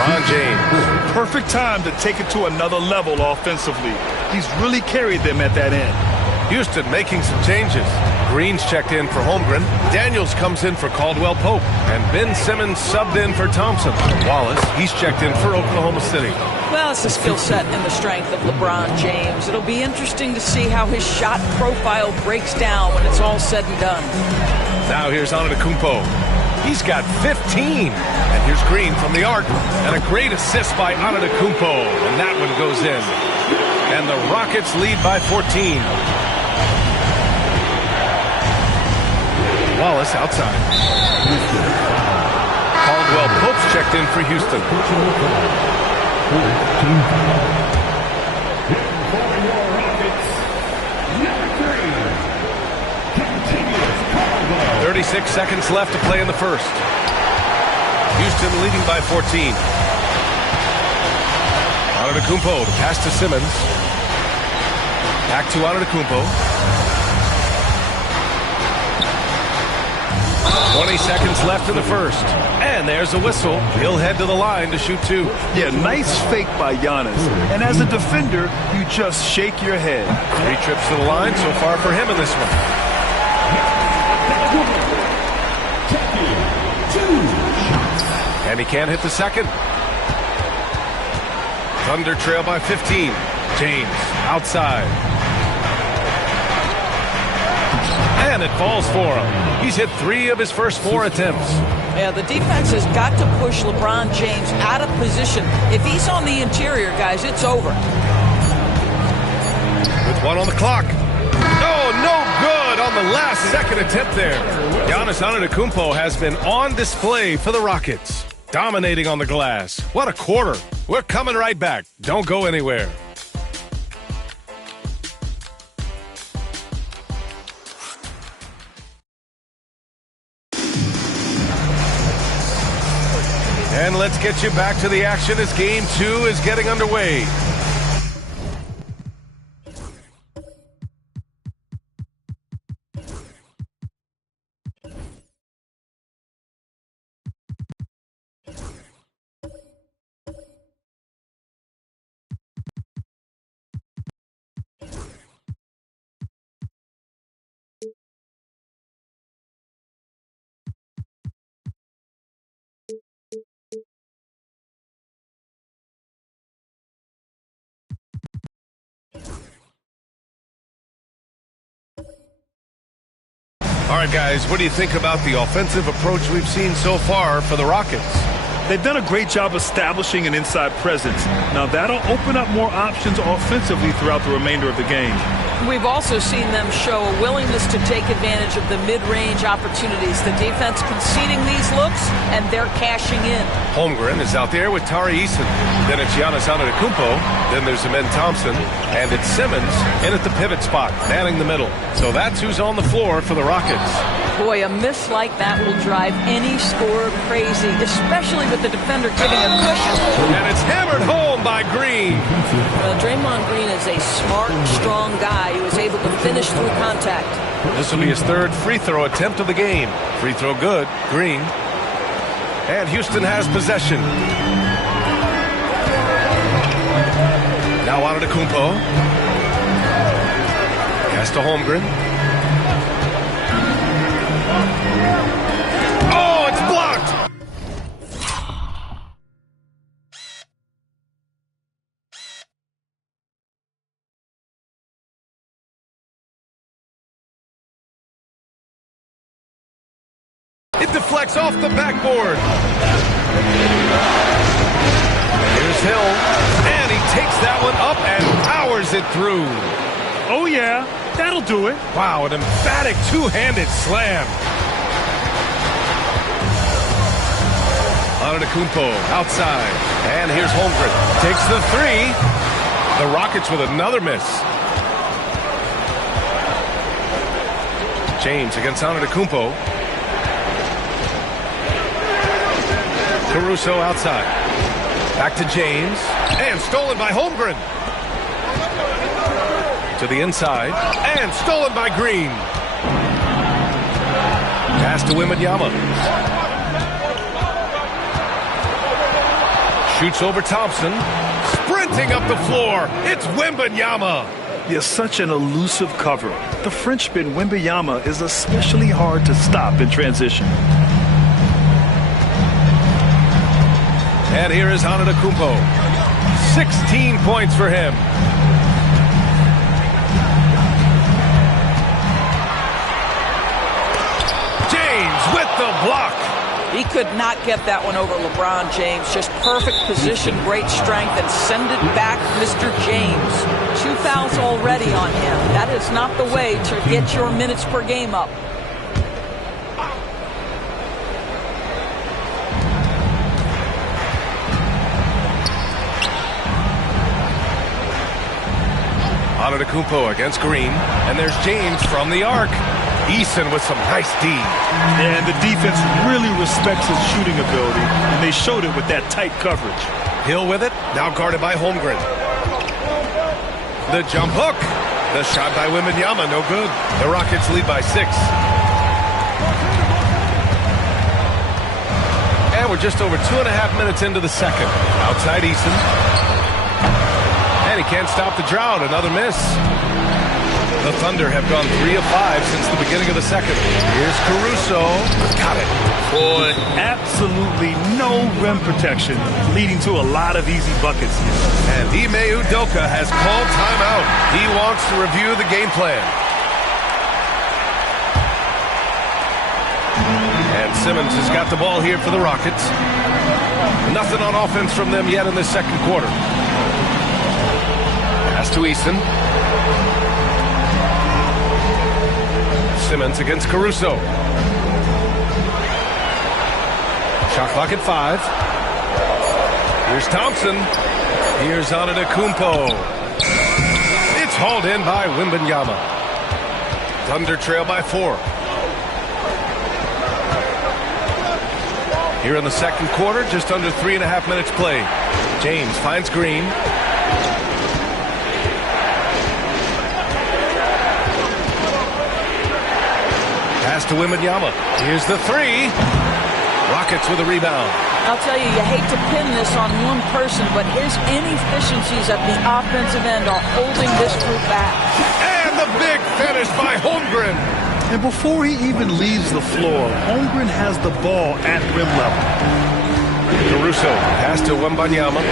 LeBron James. Perfect time to take it to another level offensively. He's really carried them at that end. Houston making some changes. Green's checked in for Holmgren. Daniels comes in for Caldwell Pope. And Ben Simmons subbed in for Thompson. Wallace, he's checked in for Oklahoma City. Well, it's the skill set and the strength of LeBron James. It'll be interesting to see how his shot profile breaks down when it's all said and done. Now here's Antetokounmpo. He's got 15. And here's Green from the arc. And a great assist by Antetokounmpo. And that one goes in. And the Rockets lead by 14. Wallace outside. Caldwell Pope's checked in for Houston. 36 seconds left to play in the first. Houston leading by 14. Antetokounmpo to pass to Simmons. Back to Antetokounmpo. 20 seconds left in the first. And there's a whistle. He'll head to the line to shoot two. Yeah, nice fake by Giannis. And as a defender, you just shake your head. 3 trips to the line so far for him in this one. And he can't hit the second. Thunder trail by 15. James outside. And it falls for him. He's hit 3 of his first 4 attempts. Yeah, the defense has got to push LeBron James out of position. If he's on the interior, guys, it's over. With 1 on the clock. Oh, no good on the last second attempt there. Giannis Antetokounmpo has been on display for the Rockets. Dominating on the glass. What a quarter. We're coming right back. Don't go anywhere. And let's get you back to the action as Game 2 is getting underway. All right, guys, what do you think about the offensive approach we've seen so far for the Rockets? They've done a great job establishing an inside presence. Now, that'll open up more options offensively throughout the remainder of the game. We've also seen them show a willingness to take advantage of the mid-range opportunities. The defense conceding these looks, and they're cashing in. Holmgren is out there with Tari Eason. Then it's Giannis Antetokounmpo. Then there's Amen Thompson. And it's Simmons in at the pivot spot, manning the middle. So that's who's on the floor for the Rockets. Boy, a miss like that will drive any scorer crazy, especially with the defender giving a cushion. And it's hammered home by Green. Well, Draymond Green is a smart, strong guy who is able to finish through contact. This will be his 3rd free throw attempt of the game. Free throw good. Green. And Houston has possession. Now Antetokounmpo. Pass to Holmgren. Oh, it's blocked! It deflects off the backboard. Here's Hill. And he takes that one up and powers it through. Oh, yeah. That'll do it. Wow, an emphatic two-handed slam. Antetokounmpo outside. And here's Holmgren. Takes the 3. The Rockets with another miss. James against Antetokounmpo. Caruso outside. Back to James. And stolen by Holmgren. To the inside. And stolen by Green. Pass to Wembanyama. Shoots over Thompson. Sprinting up the floor. It's Wembanyama. He has such an elusive cover. The Frenchman Wembanyama is especially hard to stop in transition. And here is Antetokounmpo. 16 points for him. James with the block. He could not get that one over LeBron James. Just perfect position, great strength, and send it back, Mr. James. 2 fouls already on him. That is not the way to get your minutes per game up. Antetokounmpo against Green, and there's James from the arc. Eason with some nice D. And the defense really respects his shooting ability, and they showed it with that tight coverage. Hill with it, now guarded by Holmgren. The jump hook. The shot by Wembanyama, no good. The Rockets lead by 6. And we're just over 2.5 minutes into the second. Outside Eason. And he can't stop the drought. Another miss. The Thunder have gone 3 of 5 since the beginning of the second. Here's Caruso. Got it. Boy, absolutely no rim protection, leading to a lot of easy buckets here. And Ime Udoka has called timeout. He wants to review the game plan. And Simmons has got the ball here for the Rockets. Nothing on offense from them yet in the second quarter. Pass to Eason. Simmons against Caruso. Shot clock at 5. Here's Thompson. Here's Antetokounmpo. It's hauled in by Wembanyama. Thunder trail by 4. Here in the second quarter, just under 3.5 minutes played. James finds Green. Pass to Wembanyama. Here's the 3. Rockets with a rebound. I'll tell you, you hate to pin this on one person, but his inefficiencies at the offensive end are holding this group back. And the big finish by Holmgren. And before he even leaves the floor, Holmgren has the ball at rim level. Caruso pass to Wembanyama.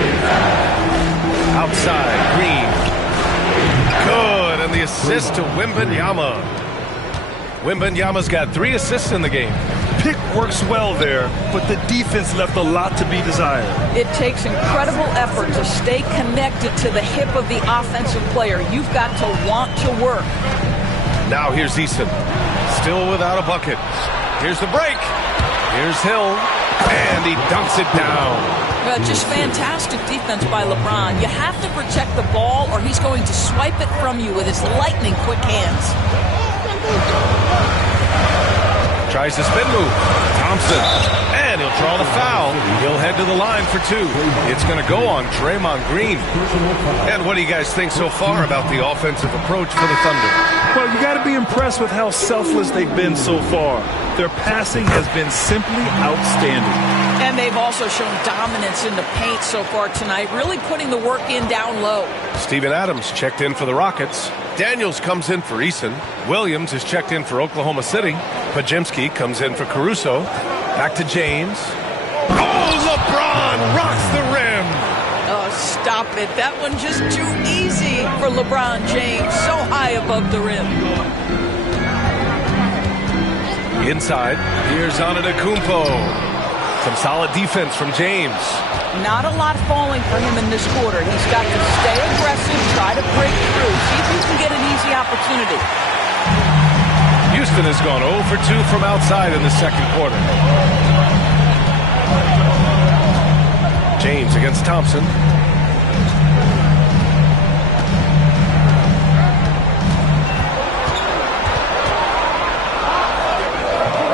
Outside, Green. Good, and the assist to Wembanyama. Wembanyama's got 3 assists in the game. Pick works well there, but the defense left a lot to be desired. It takes incredible effort to stay connected to the hip of the offensive player. You've got to want to work. Now here's Eason. Still without a bucket. Here's the break. Here's Hill. And he dunks it down. Just fantastic defense by LeBron. You have to protect the ball or he's going to swipe it from you with his lightning quick hands. Tries the spin move. Thompson. And he'll draw the foul. He'll head to the line for 2. It's going to go on Draymond Green. And what do you guys think so far about the offensive approach for the Thunder? Well, you got to be impressed with how selfless they've been so far. Their passing has been simply outstanding. And they've also shown dominance in the paint so far tonight, really putting the work in down low. Steven Adams checked in for the Rockets. Daniels comes in for Eason. Williams is checked in for Oklahoma City. Pajemski comes in for Caruso. Back to James. Oh, LeBron rocks the rim. Oh, stop it. That one just too easy for LeBron James. So high above the rim. Inside, here's Antetokounmpo. Some solid defense from James. Not a lot falling for him in this quarter. He's got to stay aggressive, try to break through, see if he can get an easy opportunity. Houston has gone 0 for 2 from outside in the second quarter. James against Thompson.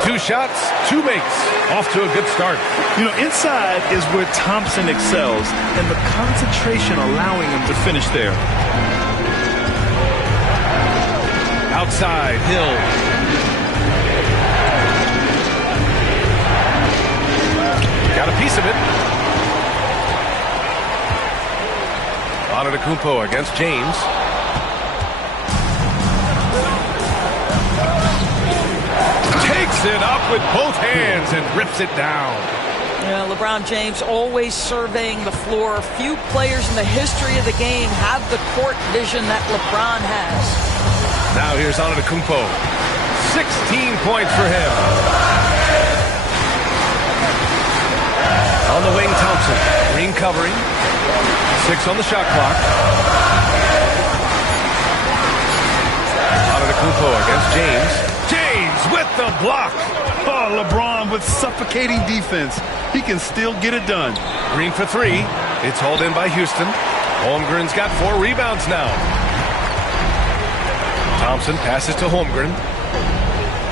Two shots, 2 makes. Off to a good start. You know, inside is where Thompson excels, and the concentration allowing him to finish there. Outside, Hill. Got a piece of it. Antetokounmpo against James. Takes it up with both hands and rips it down. Yeah, LeBron James always surveying the floor. Few players in the history of the game have the court vision that LeBron has. Now here's Antetokounmpo. 16 points for him. On the wing, Thompson. Green covering. 6 on the shot clock. Antetokounmpo against James. James with the block. Oh, LeBron with suffocating defense. He can still get it done. Green for 3. It's hauled in by Houston. Holmgren's got 4 rebounds now. Thompson passes to Holmgren.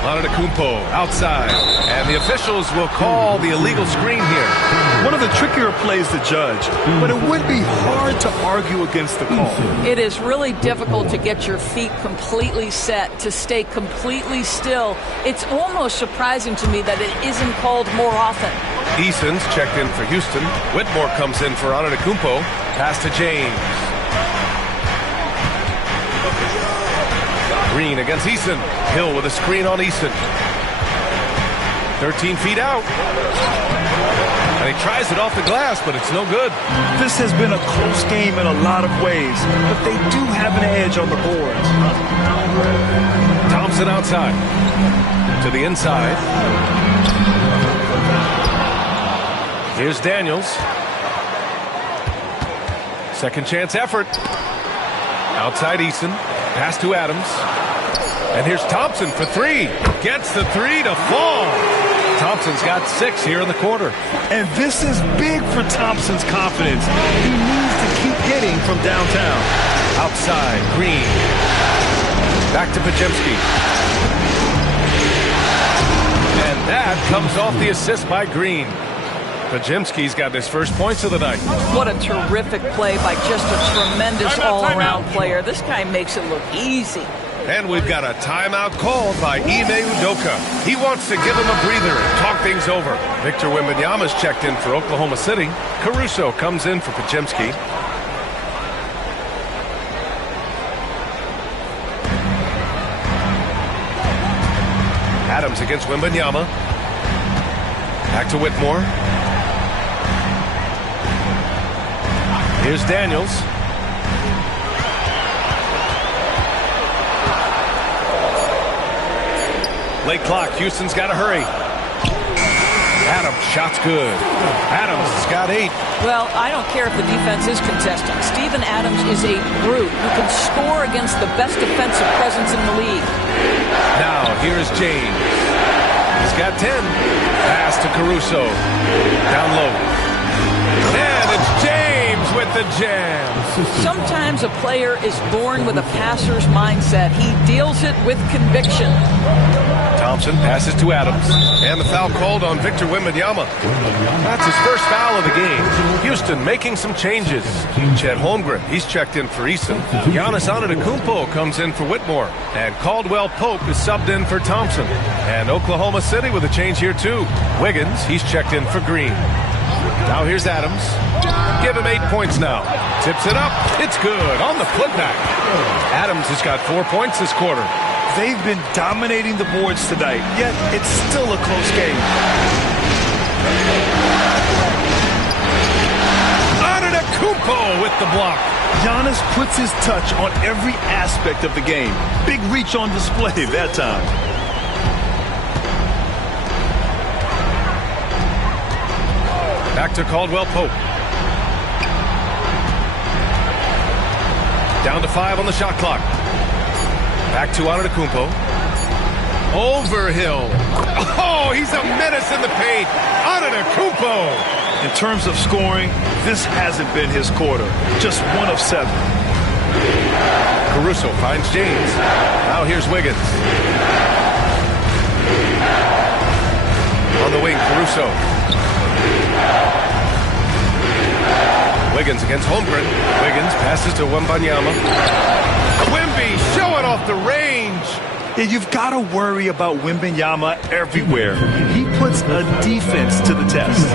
Antetokounmpo outside. And the officials will call the illegal screen here. One of the trickier plays to judge, but it would be hard to argue against the call. It is really difficult to get your feet completely set, to stay completely still. It's almost surprising to me that it isn't called more often. Eason's checked in for Houston. Whitmore comes in for Antetokounmpo. Pass to James. Green against Eason. Hill with a screen on Eason. 13 feet out. And he tries it off the glass, but it's no good. This has been a close game in a lot of ways, but they do have an edge on the boards. Thompson outside. To the inside. Here's Daniels. Second chance effort. Outside Eason. Pass to Adams. And here's Thompson for 3. Gets the 3 to fall. Thompson's got 6 here in the quarter. And this is big for Thompson's confidence. He needs to keep hitting from downtown. Outside, Green. Back to Podziemski. And that comes off the assist by Green. Podziemski's got his first points of the night. What a terrific play by just a tremendous all-around player. This guy makes it look easy. And we've got a timeout called by Ime Udoka. He wants to give him a breather and talk things over. Victor Wembanyama's checked in for Oklahoma City. Caruso comes in for Podziemski. Adams against Wembanyama. Back to Whitmore. Here's Daniels. Late clock. Houston's got to hurry. Adams, shot's good. Adams has got 8. Well, I don't care if the defense is contesting. Steven Adams is a brute who can score against the best defensive presence in the league. Now, here's James. He's got 10. Pass to Caruso. Down low. And it's James with the jam. Sometimes a player is born with a passer's mindset. He deals it with conviction. Thompson passes to Adams. And the foul called on Victor Wembanyama. That's his first foul of the game. Houston making some changes. Chet Holmgren, he's checked in for Eason. Giannis Antetokounmpo comes in for Whitmore. And Caldwell Pope is subbed in for Thompson. And Oklahoma City with a change here too. Wiggins, he's checked in for Green. Now here's Adams. Give him 8 points now. Tips it up. It's good on the putback. Adams has got 4 points this quarter. They've been dominating the boards tonight, yet it's still a close game. Antetokounmpo with the block. Giannis puts his touch on every aspect of the game. Big reach on display that time. Back to Caldwell Pope. Down to 5 on the shot clock. Back to Antetokounmpo. Over Hill. Oh, he's a menace in the paint. Antetokounmpo. In terms of scoring, this hasn't been his quarter. Just 1 of 7. Caruso finds James. Now here's Wiggins. On the wing, Caruso. Wiggins against Holmgren. Wiggins passes to Wembanyama. Wemby showing off the range. Yeah, you've got to worry about Wembanyama everywhere. He puts a defense to the test.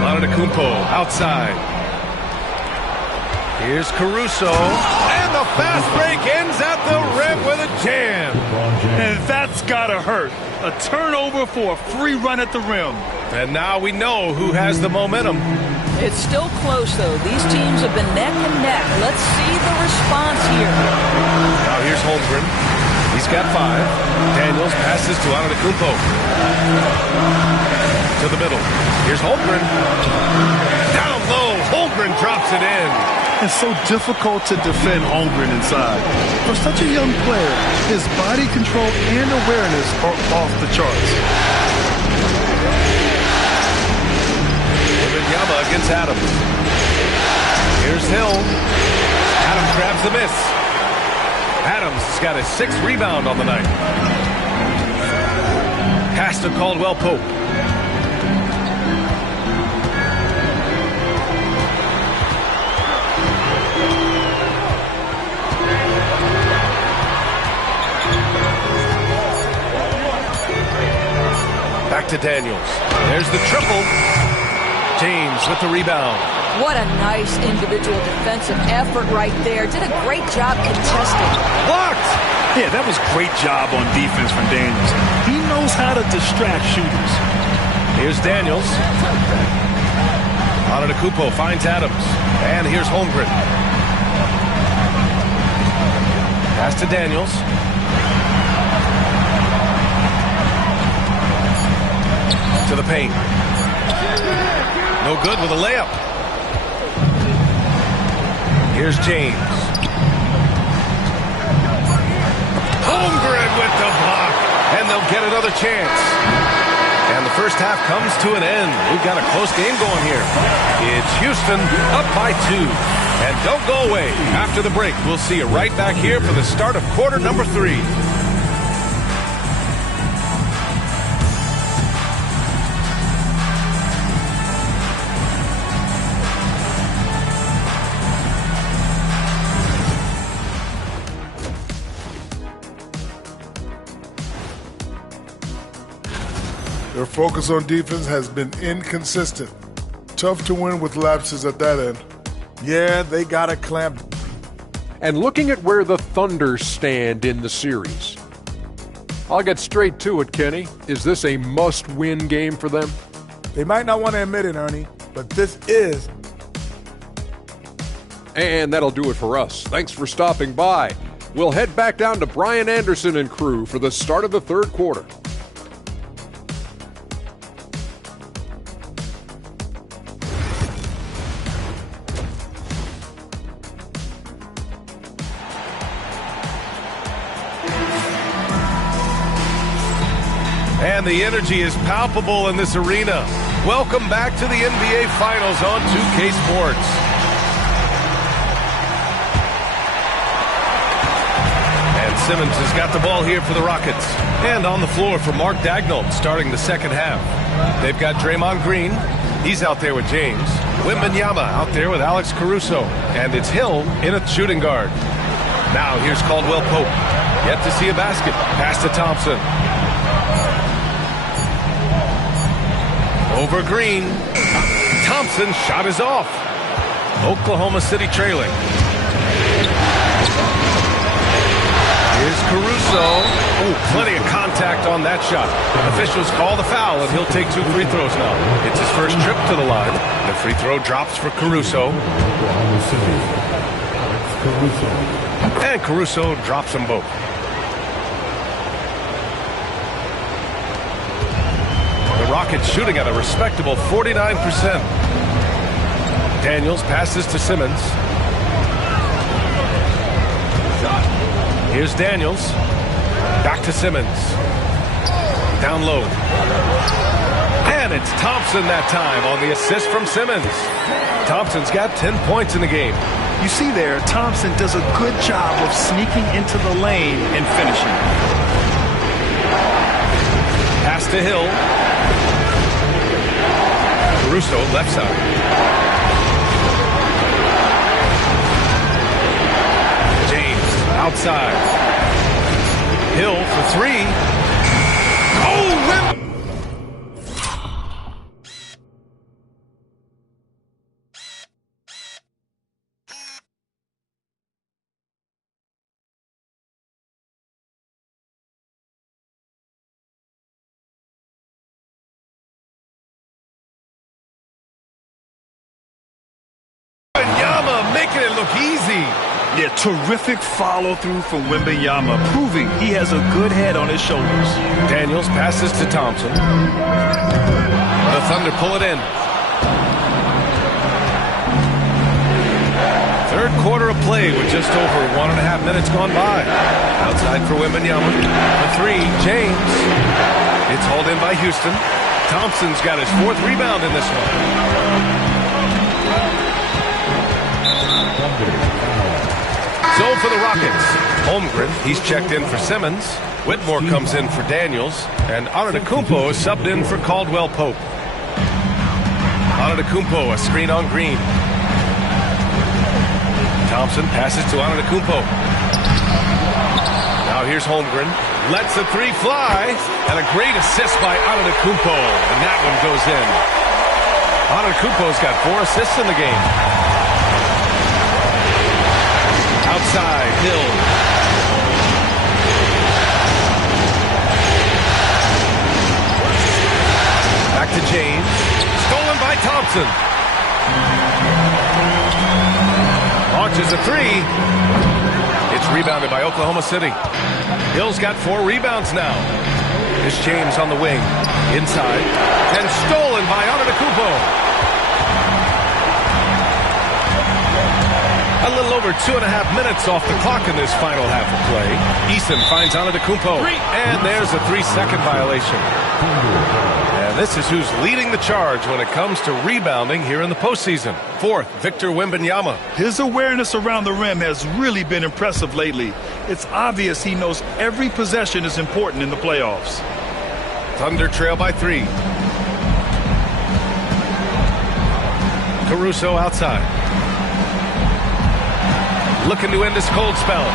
Antetokounmpo outside. Here's Caruso. And the fast break ends at the rim with a jam. And that's gotta hurt. A turnover for a free run at the rim. And now we know who has the momentum. It's still close, though. These teams have been neck and neck. Let's see the response here. Now here's Holmgren. He's got 5. Daniels passes to Antetokounmpo. To the middle. Here's Holmgren. Down low. Holmgren drops it in. It's so difficult to defend Holmgren inside. For such a young player, his body control and awareness are off the charts. Wembanyama against Adams. Here's Hill. Adams grabs the miss. Adams has got his 6th rebound on the night. Pass to Caldwell Pope. Back to Daniels. There's the triple. James with the rebound. What a nice individual defensive effort right there. Did a great job contesting. Blocked! Yeah, that was great job on defense from Daniels. He knows how to distract shooters. Here's Daniels. Antetokounmpo finds Adams. And here's Holmgren. Pass to Daniels. To the paint. No good with a layup. Here's James. Holmgren with the block. And they'll get another chance. And the first half comes to an end. We've got a close game going here. It's Houston up by 2. And don't go away. After the break, we'll see you right back here for the start of quarter number 3. Their focus on defense has been inconsistent. Tough to win with lapses at that end. Yeah, they got to clamp. And looking at where the Thunder stand in the series, I'll get straight to it, Kenny. Is this a must-win game for them? They might not want to admit it, Ernie, but this is. And that'll do it for us. Thanks for stopping by. We'll head back down to Brian Anderson and crew for the start of the third quarter. And the energy is palpable in this arena. Welcome back to the NBA Finals on 2K Sports. And Simmons has got the ball here for the Rockets. And on the floor for Mark Daigneault starting the second half. They've got Draymond Green. He's out there with James. Wembanyama out there with Alex Caruso. And it's Hill in a shooting guard. Now here's Caldwell Pope. Yet to see a basket. Pass to Thompson. Over Green. Thompson shot is off. Oklahoma City trailing. Here's Caruso. Oh, plenty of contact on that shot. Officials call the foul, and he'll take 2 free throws now. It's his first trip to the line. The free throw drops for Caruso. And Caruso drops them both. Rockets shooting at a respectable 49%. Daniels passes to Simmons. Here's Daniels. Back to Simmons. Down low. And it's Thompson that time on the assist from Simmons. Thompson's got 10 points in the game. You see there, Thompson does a good job of sneaking into the lane and finishing. Pass to Hill. Caruso left side. James outside. Hill for 3. Oh, making it look easy. Yeah, terrific follow-through from Wembanyama, proving he has a good head on his shoulders. Daniels passes to Thompson. The Thunder pull it in. Third quarter of play with just over 1.5 minutes gone by. Outside for Wembanyama. The three, James. It's hauled in by Houston. Thompson's got his 4th rebound in this one. So for the Rockets, Holmgren, he's checked in for Simmons. Whitmore comes in for Daniels. And Antetokounmpo is subbed in for Caldwell Pope. Antetokounmpo, a screen on Green. Thompson passes to Antetokounmpo. Now here's Holmgren. Lets the three fly. And a great assist by Antetokounmpo. And that one goes in. Antetokounmpo's got 4 assists in the game. Outside, Hill. Back to James. Stolen by Thompson. Launches a three. It's rebounded by Oklahoma City. Hill's got 4 rebounds now. Here's James on the wing. Inside. And stolen by Antetokounmpo. A little over 2.5 minutes off the clock in this final half of play. Eason finds Antetokounmpo. And there's a 3-second violation. And this is who's leading the charge when it comes to rebounding here in the postseason. 4th, Victor Wembanyama. His awareness around the rim has really been impressive lately. It's obvious he knows every possession is important in the playoffs. Thunder trail by 3. Caruso outside. Looking to end this cold spell.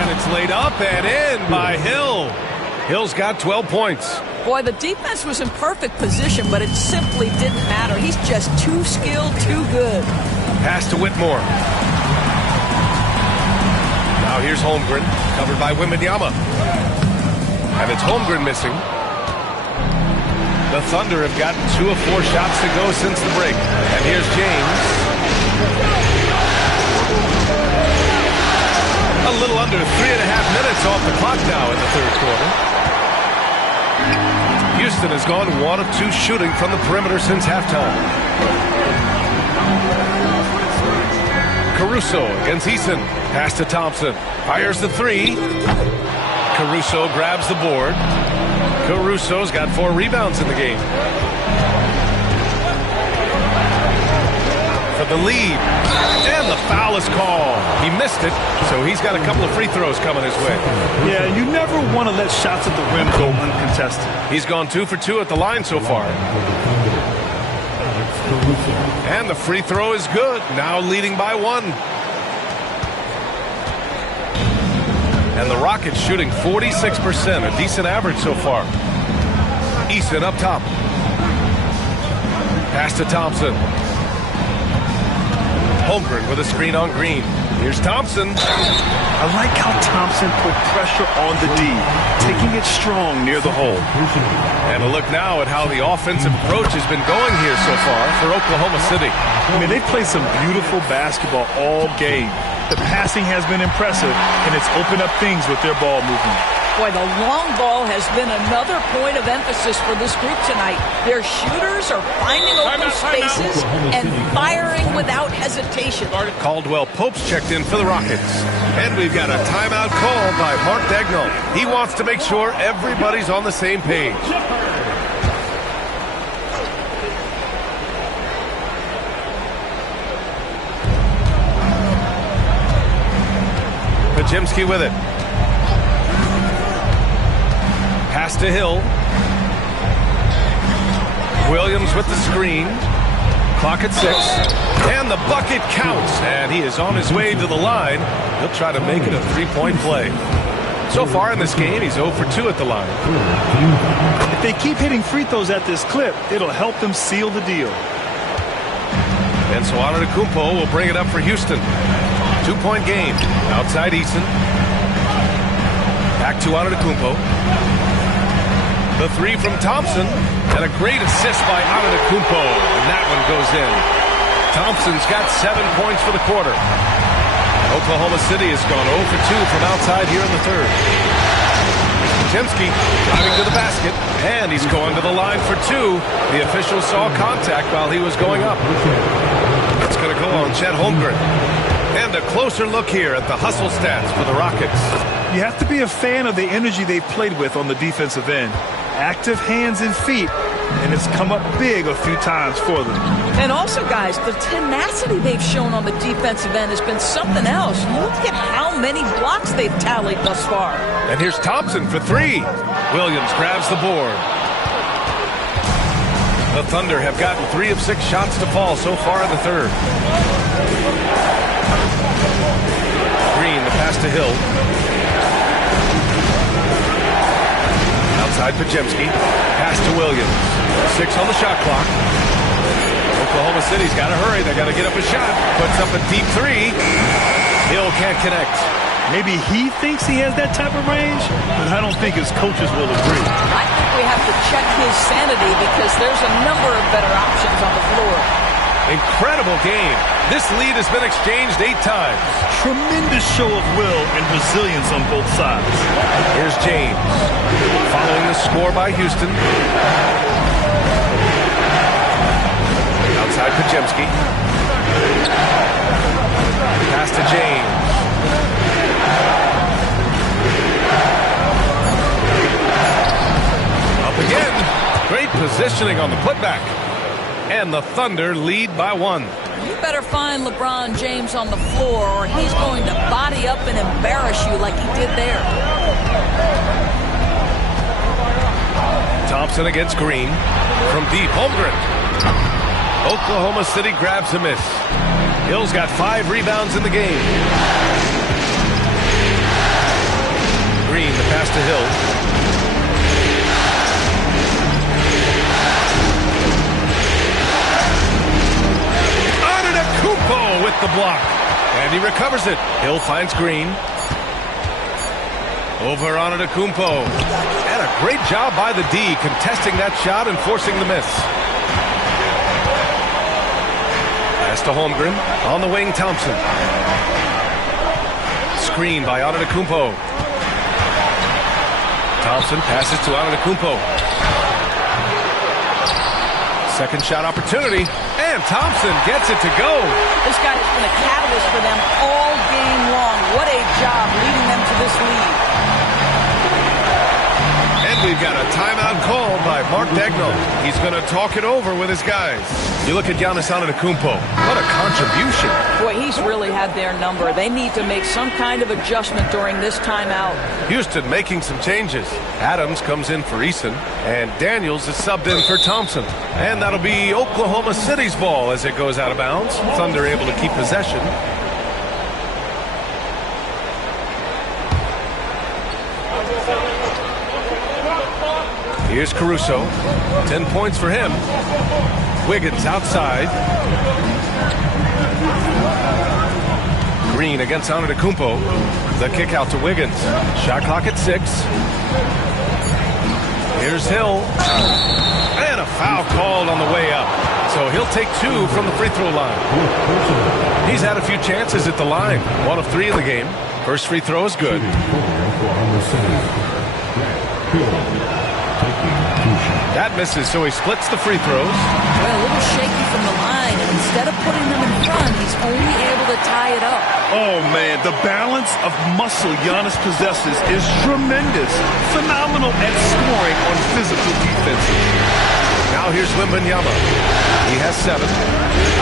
And it's laid up and in by Hill. Hill's got 12 points. Boy, the defense was in perfect position, but it simply didn't matter. He's just too skilled, too good. Pass to Whitmore. Now here's Holmgren, covered by Wembanyama. And it's Holmgren missing. The Thunder have gotten 2 of 4 shots to go since the break. And here's James. A little under 3.5 minutes off the clock now in the third quarter. Houston has gone 1 of 2 shooting from the perimeter since halftime. Caruso against Eason. Pass to Thompson. Fires the 3. Caruso grabs the board. Caruso's got 4 rebounds in the game. For the lead. And the foul is called. He missed it, so he's got a couple of free throws coming his way. Yeah, you never want to let shots at the rim go uncontested. He's gone 2 for 2 at the line so far. And the free throw is good. Now leading by 1. And the Rockets shooting 46%, a decent average so far. Eason up top. Pass to Thompson. Holmgren with a screen on Green. Here's Thompson. I like how Thompson put pressure on the D, taking it strong near the hole. And a look now at how the offensive approach has been going here so far for Oklahoma City. I mean, they've played some beautiful basketball all game. The passing has been impressive, and it's opened up things with their ball movement. Boy, the long ball has been another point of emphasis for this group tonight. Their shooters are finding open spaces and firing without hesitation. Caldwell Pope's checked in for the Rockets. And we've got a timeout call by Mark Daigneault. He wants to make sure everybody's on the same page. Podziemski with it. Pass to Hill. Williams with the screen. Clock at 6. And the bucket counts. And he is on his way to the line. He'll try to make it a 3-point play. So far in this game, he's 0 for 2 at the line. If they keep hitting free throws at this clip, it'll help them seal the deal. And so Antetokounmpo will bring it up for Houston. 2-point game. Outside Eason. Back to Antetokounmpo. The 3 from Thompson. And a great assist by Antetokounmpo. And that one goes in. Thompson's got 7 points for the quarter. Oklahoma City has gone 0 for 2 from outside here in the third. Podziemski driving to the basket, and he's going to the line for 2. The official saw contact while he was going up. It's going to go on Chet Holmgren. And a closer look here at the hustle stats for the Rockets. You have to be a fan of the energy they've played with on the defensive end. Active hands and feet, and it's come up big a few times for them. And also, guys, the tenacity they've shown on the defensive end has been something else. Look at how many blocks they've tallied thus far. And here's Thompson for 3. Williams grabs the board. The Thunder have gotten 3 of 6 shots to fall so far in the third. Green, the pass to Hill. Outside Podziemski. Pass to Williams. 6 on the shot clock. Oklahoma City's got to hurry. They got to get up a shot. Puts up a deep 3. Hill can't connect. Maybe he thinks he has that type of range, but I don't think his coaches will agree. I think we have to check his sanity because there's a number of better options on the floor. Incredible game. This lead has been exchanged 8 times. Tremendous show of will and resilience on both sides. Here's James. Following the score by Houston. Outside Podziemski. Pass to James. Up again. Great positioning on the putback. And the Thunder lead by 1. You better find LeBron James on the floor or he's going to body up and embarrass you like he did there. Thompson against Green. From deep, Holmgren. Oklahoma City grabs a miss. Hill's got 5 rebounds in the game. Green, the pass to Hill. Antetokounmpo with the block. And he recovers it. Hill finds Green. Over Antetokounmpo. And a great job by the D contesting that shot and forcing the miss. Pass to Holmgren. On the wing, Thompson. Screen by Antetokounmpo. Thompson passes to Antetokounmpo. Second shot opportunity. And Thompson gets it to go. This guy has been a catalyst for them all game long. What a job leading them to this lead. And we've got a timeout called by Mark Daigneault. He's going to talk it over with his guys. You look at Giannis Antetokounmpo. What a contribution. Boy, he's really had their number. They need to make some kind of adjustment during this timeout. Houston making some changes. Adams comes in for Eason, and Daniels is subbed in for Thompson. And that'll be Oklahoma City's ball as it goes out of bounds. Thunder able to keep possession. Here's Caruso. 10 points for him. Wiggins outside. Green against Antetokounmpo. The kick out to Wiggins. Shot clock at 6. Here's Hill. And a foul called on the way up. So he'll take 2 from the free throw line. He's had a few chances at the line. 1 of 3 in the game. First free throw is good. That misses, so he splits the free throws. Well, a little shaky from the line, and instead of putting them in front, he's only able to tie it up. Oh, man, the balance of muscle Giannis possesses is tremendous. Phenomenal at scoring on physical defenses. Now here's Wembanyama. He has 7.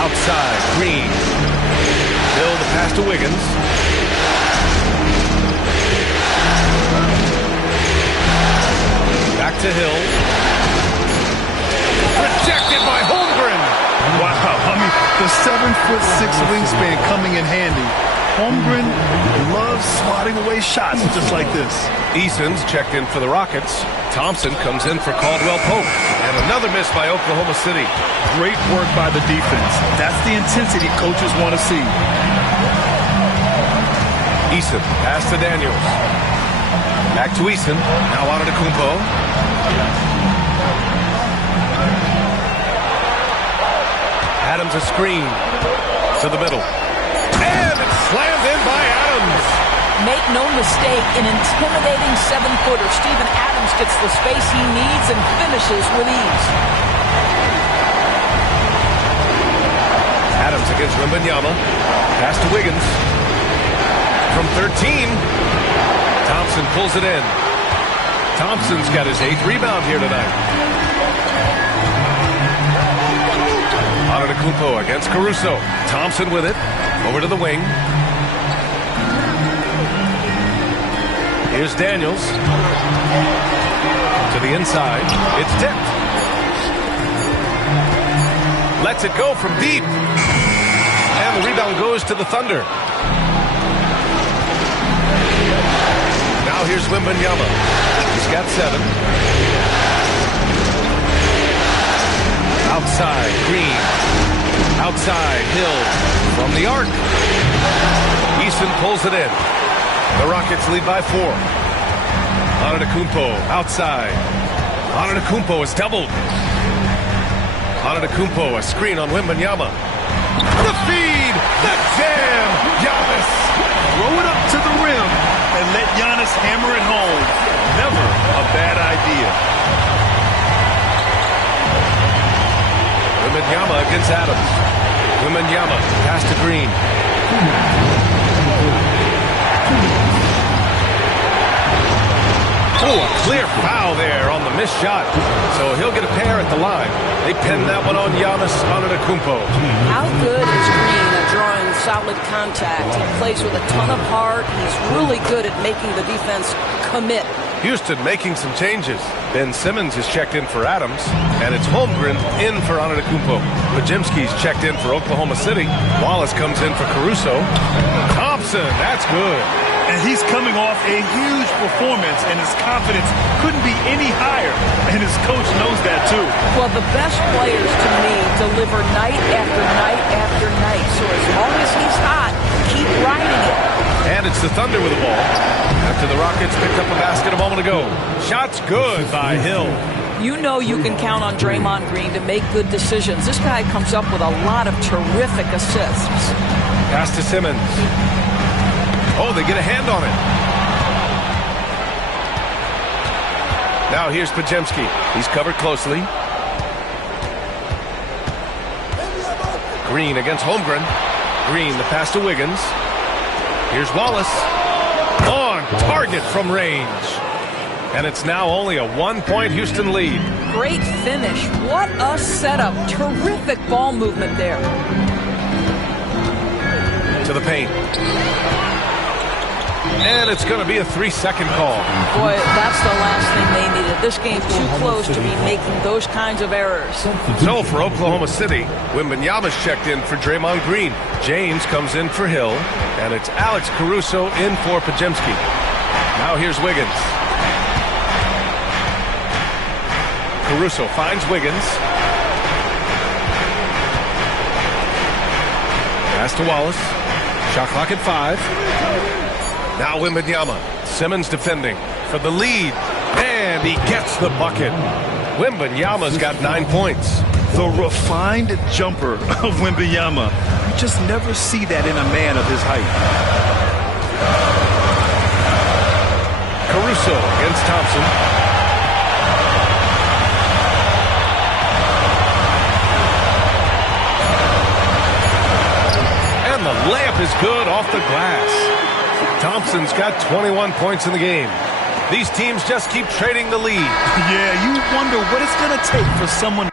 Outside, Green. Hill the pass to Wiggins. Back to Hill. Rejected by Holmgren. Wow, I mean, the 7'6" wingspan coming in handy. Holmgren loves swatting away shots just like this. Eason's checked in for the Rockets. Thompson comes in for Caldwell Pope. And another miss by Oklahoma City. Great work by the defense. That's the intensity coaches want to see. Eason, pass to Daniels. Back to Eason. Now Antetokounmpo. Adams a screen to the middle. And it's slammed in by Adams. Make no mistake, an intimidating 7-footer. Steven Adams gets the space he needs and finishes with ease. Adams against Wembanyama. Pass to Wiggins. From 13. Thompson pulls it in. Thompson's got his 8th rebound here tonight. Antetokounmpo against Caruso. Thompson with it. Over to the wing. Here's Daniels. To the inside. It's tipped. Lets it go from deep. And the rebound goes to the Thunder. Now here's Wembanyama. He's got 7. Outside, Green. Outside, Hill. From the arc. Easton pulls it in. The Rockets lead by 4. Antetokounmpo outside. Antetokounmpo is doubled. Antetokounmpo, a screen on Wembanyama. The feed! The jam! Giannis! Throw it up to the rim and let Giannis hammer it home. Never a bad idea. Wembanyama against Adams. Wembanyama, pass to Green. Oh, a clear foul there on the missed shot. So he'll get a pair at the line. They pin that one on Giannis Antetokounmpo. How good is Green at drawing solid contact? He plays with a ton of heart. He's really good at making the defense commit. Houston making some changes. Ben Simmons is checked in for Adams, and it's Holmgren in for Antetokounmpo. Podziemski's checked in for Oklahoma City. Wallace comes in for Caruso. Thompson, that's good. And he's coming off a huge performance, and his confidence couldn't be any higher. And his coach knows that, too. Well, the best players, to me, deliver night after night after night. So as long as he's hot, keep riding it. And it's the Thunder with the ball. After the Rockets picked up a basket a moment ago. Shot's good by Hill. You know you can count on Draymond Green to make good decisions. This guy comes up with a lot of terrific assists. Pass to Simmons. Oh, they get a hand on it. Now here's Podziemski. He's covered closely. Green against Holmgren. Green, the pass to Wiggins. Here's Wallace. On target from range. And it's now only a 1-point Houston lead. Great finish. What a setup. Terrific ball movement there. To the paint. And it's going to be a 3-second call. Boy, that's the last thing they needed. This game too close to be making those kinds of errors. So for Oklahoma City, Wembanyama's checked in for Draymond Green. James comes in for Hill. And it's Alex Caruso in for Podziemski. Now here's Wiggins. Caruso finds Wiggins. Pass to Wallace. Shot clock at 5. Now Wembanyama. Simmons defending for the lead. And he gets the bucket. Wembanyama's got 9 points. The refined jumper of Wembanyama. You just never see that in a man of his height. Caruso against Thompson. And the layup is good off the glass. Thompson's got 21 points in the game. These teams just keep trading the lead. Yeah, you wonder what it's going to take for someone.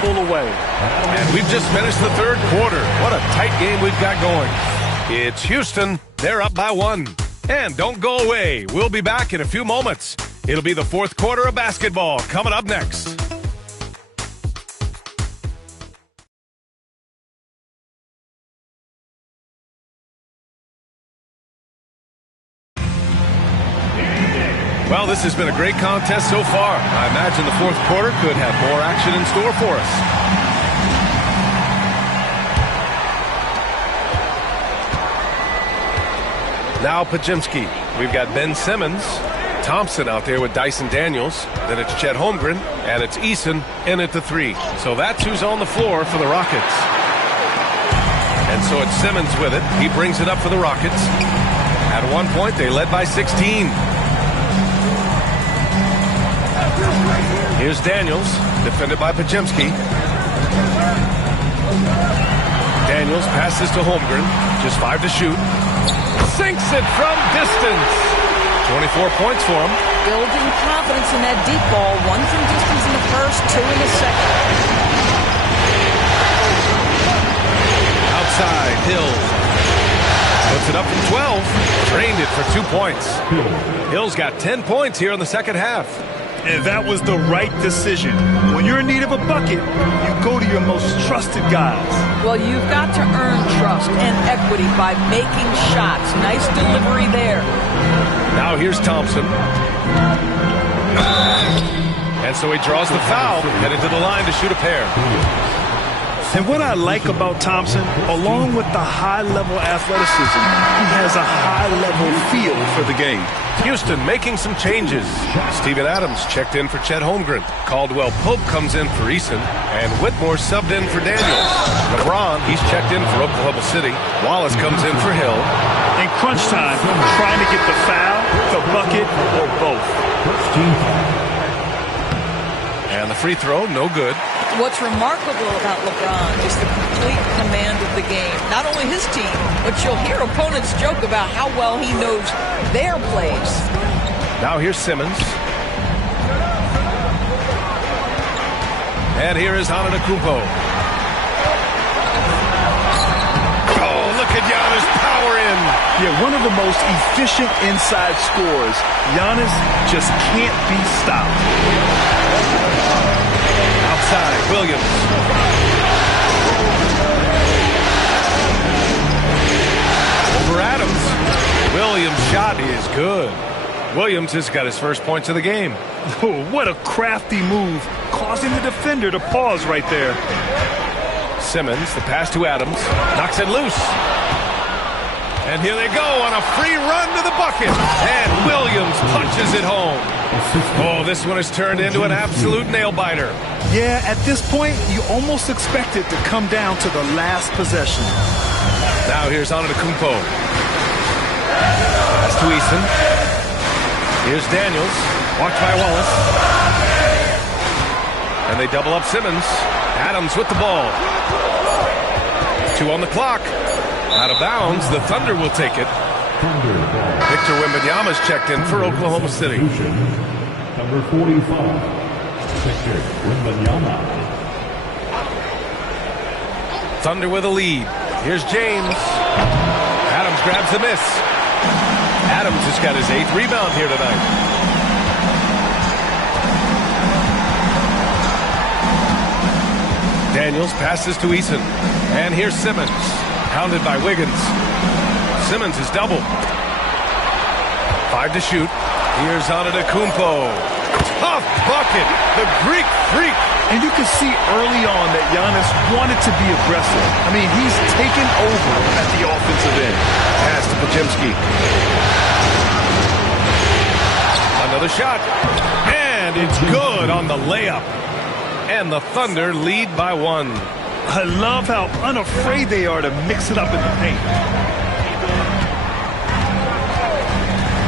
Pull away. And we've just finished the third quarter. What a tight game we've got going. It's Houston. They're up by 1. And don't go away. We'll be back in a few moments. It'll be the fourth quarter of basketball coming up next. Well, this has been a great contest so far. I imagine the fourth quarter could have more action in store for us. Now Pajemski. We've got Ben Simmons. Thompson out there with Dyson Daniels. Then it's Chet Holmgren. And it's Eason in at the 3. So that's who's on the floor for the Rockets. And so it's Simmons with it. He brings it up for the Rockets. At one point, they led by 16. Here's Daniels, defended by Pajemski. Daniels passes to Holmgren, just 5 to shoot. Sinks it from distance. 24 points for him. Building confidence in that deep ball. 1 from distance in the first, 2 in the second. Outside, Hill. Puts it up from 12. Drained it for 2 points. Hill's got 10 points here in the second half. And that was the right decision. When you're in need of a bucket, you go to your most trusted guys. Well, you've got to earn trust and equity by making shots. Nice delivery there. Now here's Thompson. And so he draws the foul, headed to the line to shoot a pair. And what I like about Thompson, along with the high-level athleticism, he has a high-level feel for the game. Houston making some changes. Steven Adams checked in for Chet Holmgren. Caldwell Pope comes in for Eason. And Whitmore subbed in for Daniels. LeBron, he's checked in for Oklahoma City. Wallace comes in for Hill. In crunch time, trying to get the foul, the bucket, or both. And the free throw, no good. What's remarkable about LeBron is the complete command of the game. Not only his team, but you'll hear opponents joke about how well he knows their plays. Now here's Simmons. And here is Antetokounmpo. Oh, look at Giannis power in. Yeah, one of the most efficient inside scorers. Giannis just can't be stopped. Outside, Williams. Over Adams. Williams' shot is good. Williams has got his first points of the game. Oh, what a crafty move, causing the defender to pause right there. Simmons, the pass to Adams, knocks it loose. And here they go on a free run to the bucket. And Williams punches it home. Oh, this one has turned into an absolute nail-biter. Yeah, at this point, you almost expect it to come down to the last possession. Now here's Antetokounmpo. That's to Eason. Here's Daniels. Watched by Wallace. And they double up Simmons. Adams with the ball. 2 on the clock. Out of bounds. The Thunder will take it. Victor Wembanyama's checked in for Oklahoma City. Number 45, Victor Wembanyama. Thunder with a lead. Here's James. Adams grabs the miss. Adams has got his 8th rebound here tonight. Daniels passes to Eason. And here's Simmons. Pounded by Wiggins. Simmons is doubled. 5 to shoot. Here's Antetokounmpo. Tough bucket. The Greek freak. And you can see early on that Giannis wanted to be aggressive. I mean, he's taken over at the offensive end. Pass to Podziemski. Another shot. And it's good on the layup. And the Thunder lead by 1. I love how unafraid they are to mix it up in the paint.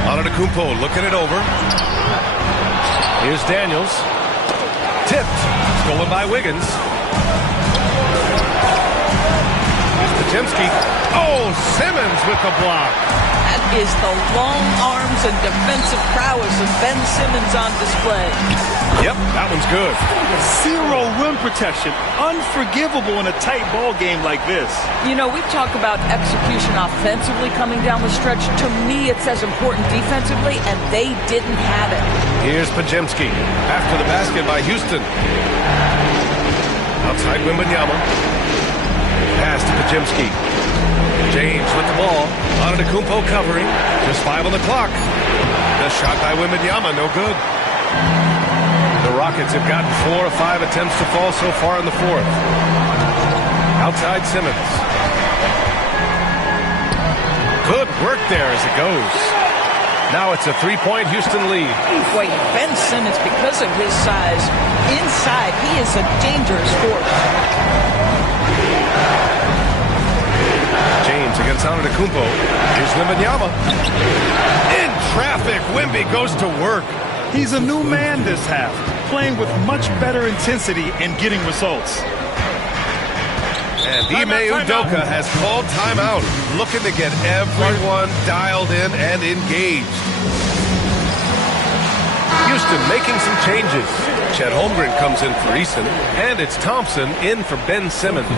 Antetokounmpo looking it over. Here's Daniels. Tipped. Stolen by Wiggins. Here's Podziemski. Oh, Simmons with the block. That is the long arms and defensive prowess of Ben Simmons on display. Yep, that one's good. 0 rim protection. Unforgivable in a tight ball game like this. You know, we talk about execution offensively coming down the stretch. To me, it's as important defensively, and they didn't have it. Here's Podziemski. After the basket by Houston. Outside Wembanyama. Pass to Podziemski. James with the ball. Antetokounmpo covering. Just 5 on the clock. The shot by Wembanyama, no good. The Rockets have gotten 4 of 5 attempts to fall so far in the 4th. Outside Simmons. Good work there as it goes. Now it's a 3-point Houston lead. Boy, Ben Simmons, because of his size, inside, he is a dangerous force. James against Antetokounmpo. Here's Wembanyama. In traffic, Wemby goes to work. He's a new man this half, playing with much better intensity and getting results. And Ime Udoka has called timeout, looking to get everyone dialed in and engaged. Houston making some changes. Chet Holmgren comes in for Eason, and it's Thompson in for Ben Simmons.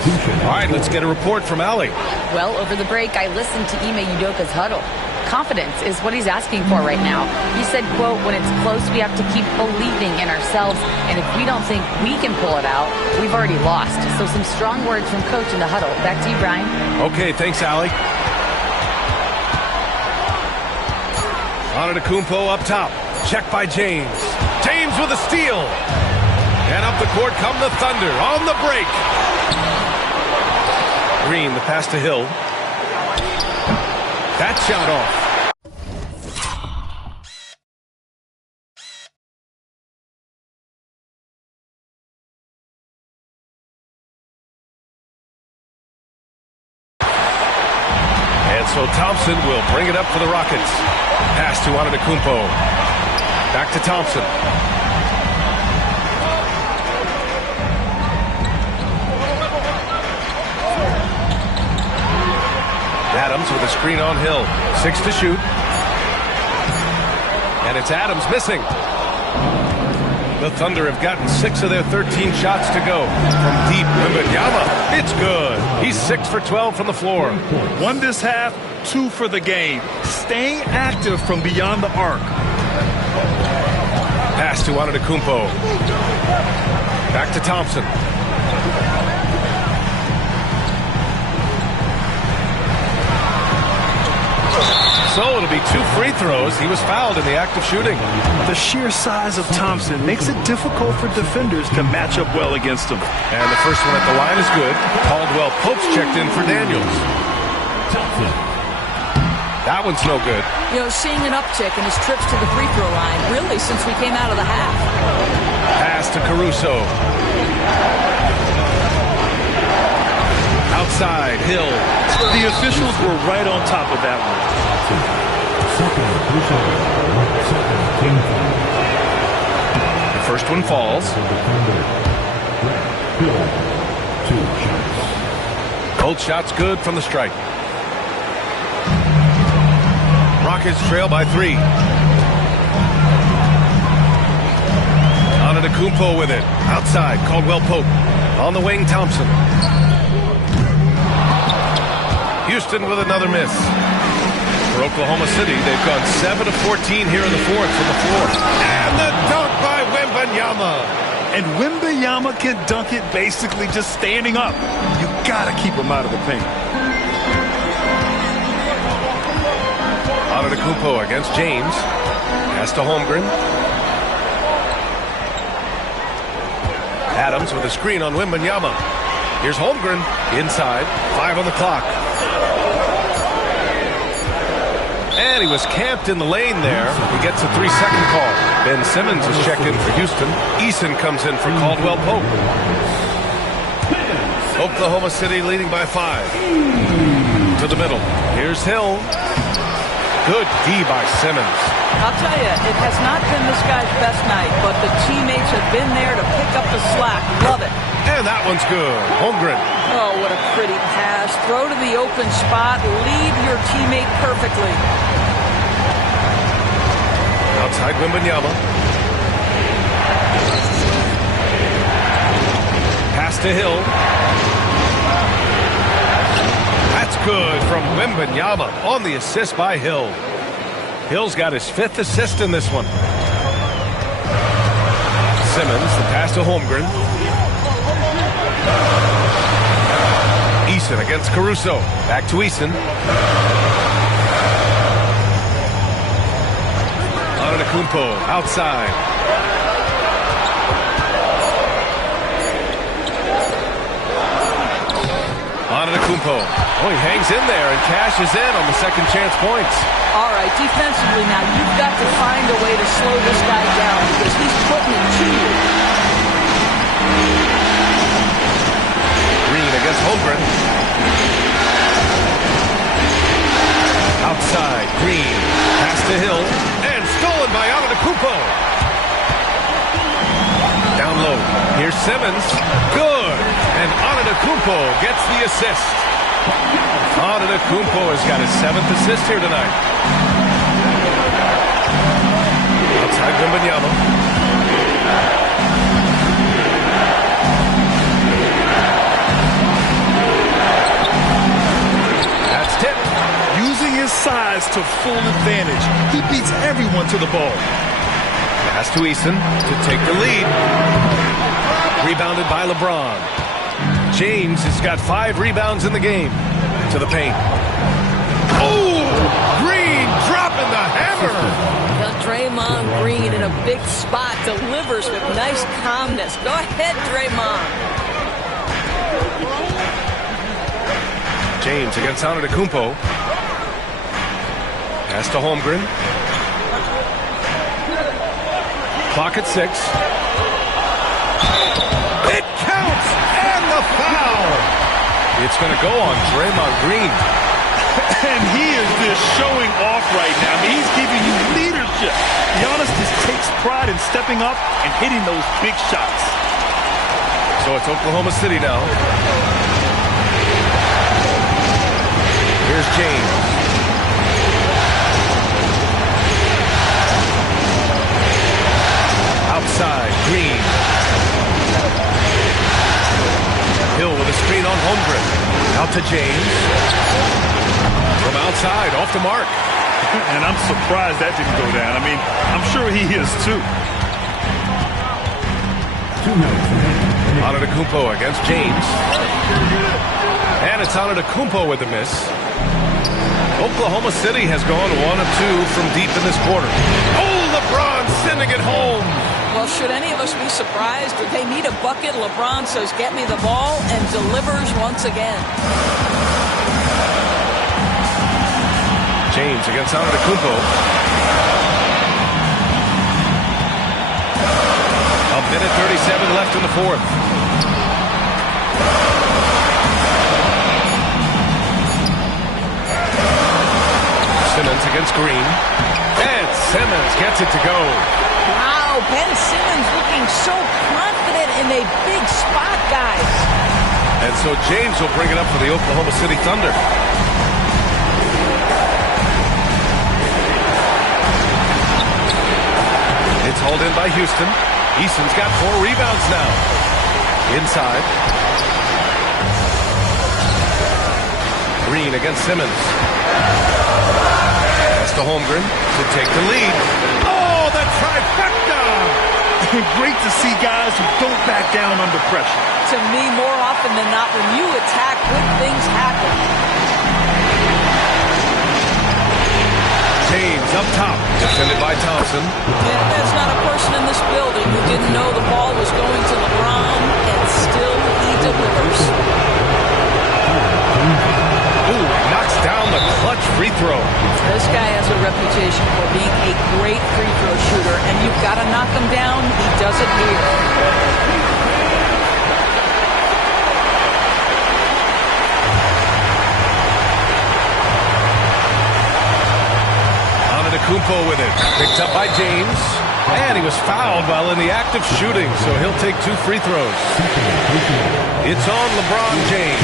All right, let's get a report from Allie. Well, over the break, I listened to Ime Udoka's huddle. Confidence is what he's asking for right now. He said, quote, when it's close, we have to keep believing in ourselves, and if we don't think we can pull it out, we've already lost. So some strong words from Coach in the huddle. Back to you, Brian. Okay, thanks, Allie. Antetokounmpo up top. Check by James. James with a steal. And up the court come the Thunder on the break. Green, the pass to Hill. That shot off. And so Thompson will bring it up for the Rockets. Pass to Antetokounmpo. Back to Thompson. Adams with a screen on Hill. 6 to shoot. And it's Adams missing. The Thunder have gotten 6 of their 13 shots to go. From deep, Wembanyama. It's good. He's 6 for 12 from the floor. 1 this half, 2 for the game. Staying active from beyond the arc. Pass to Antetokounmpo. Back to Thompson. So it'll be 2 free throws. He was fouled in the act of shooting. The sheer size of Thompson makes it difficult for defenders to match up well against him. And the first one at the line is good. Caldwell Pope's checked in for Daniels. That one's no good. You know, seeing an uptick in his trips to the free throw line, really, since we came out of the half. Pass to Caruso. Outside, Hill. The officials were right on top of that one. The first one falls. Both shots good from the stripe. Rockets trail by 3. Antetokounmpo with it. Outside, Caldwell Pope. On the wing, Thompson. Houston with another miss. For Oklahoma City, they've gone 7 of 14 here in the fourth from the floor. And the dunk by Wembanyama. And Wembanyama can dunk it basically just standing up. You gotta keep him out of the paint. Antetokounmpo against James. Pass to Holmgren. Adams with a screen on Wembanyama. Here's Holmgren inside. 5 on the clock. And he was camped in the lane there. He gets a 3-second call. Ben Simmons is checked in for Houston. Eason comes in for Caldwell Pope. Oklahoma City leading by 5. To the middle. Here's Hill. Good D by Simmons. I'll tell you, it has not been this guy's best night, but the teammates have been there to pick up the slack. Love it. And that one's good. Holmgren. Oh, what a pretty pass. Throw to the open spot. Lead your teammate perfectly. Outside Wembanyama. Pass to Hill. That's good from Wembanyama on the assist by Hill. Hill's got his 5th assist in this one. Simmons, the pass to Holmgren. Eason against Caruso. Back to Eason. Antetokounmpo outside. Antetokounmpo. Oh, he hangs in there and cashes in on the second chance points. All right, defensively now, you've got to find a way to slow this guy down because he's putting it to you. Green against Holmgren. Outside, Green. Pass to Hill. And stolen by Antetokounmpo. Down low. Here's Simmons. Good. And Antetokounmpo gets the assist. Antetokounmpo has got his 7th assist here tonight. Outside Wembanyama. That's tipped. Using his size to full advantage. He beats everyone to the ball. Pass to Eason to take the lead. Rebounded by LeBron. James has got 5 rebounds in the game. To the paint. Oh! Green dropping the hammer! Now Draymond Green in a big spot delivers with nice calmness. Go ahead, Draymond. James against Antetokounmpo. Pass to Holmgren. Clock at 6. It counts! And the foul! It's going to go on Draymond Green. And he is just showing off right now. I mean, he's giving you leadership. Giannis just takes pride in stepping up and hitting those big shots. So it's Oklahoma City now. Here's James. Outside, Green. Hill with a screen on Holmgren. Out to James. From inside, off the mark. And I'm surprised that didn't go down. I mean, I'm sure he is too. Antetokounmpo against James. And it's Antetokounmpo with the miss. Oklahoma City has gone 1 of 2 from deep in this quarter. Oh, LeBron sending it home. Well, should any of us be surprised? If they need a bucket, LeBron says, get me the ball, and delivers once again. James against Antetokounmpo. A minute 37 left in the fourth. Simmons against Green. And Simmons gets it to go. Wow, Ben Simmons looking so confident in a big spot, guys. And so James will bring it up for the Oklahoma City Thunder. It's hauled in by Houston. Easton's got 4 rebounds now. Inside. Green against Simmons. Pass to Holmgren to take the lead. Oh, the trifecta! Great to see guys who don't back down under pressure. To me, more often than not, when you attack, good things happen. James up top, defended by Thompson. Yeah, there's not a person in this building who didn't know the ball was going to LeBron, and still he delivers. Ooh, knocks down the clutch free throw. This guy has a reputation for being a great free throw shooter, and you've got to knock him down. He does it here. Antetokounmpo with it. Picked up by James. And he was fouled while in the act of shooting, so he'll take 2 free throws. It's on LeBron James.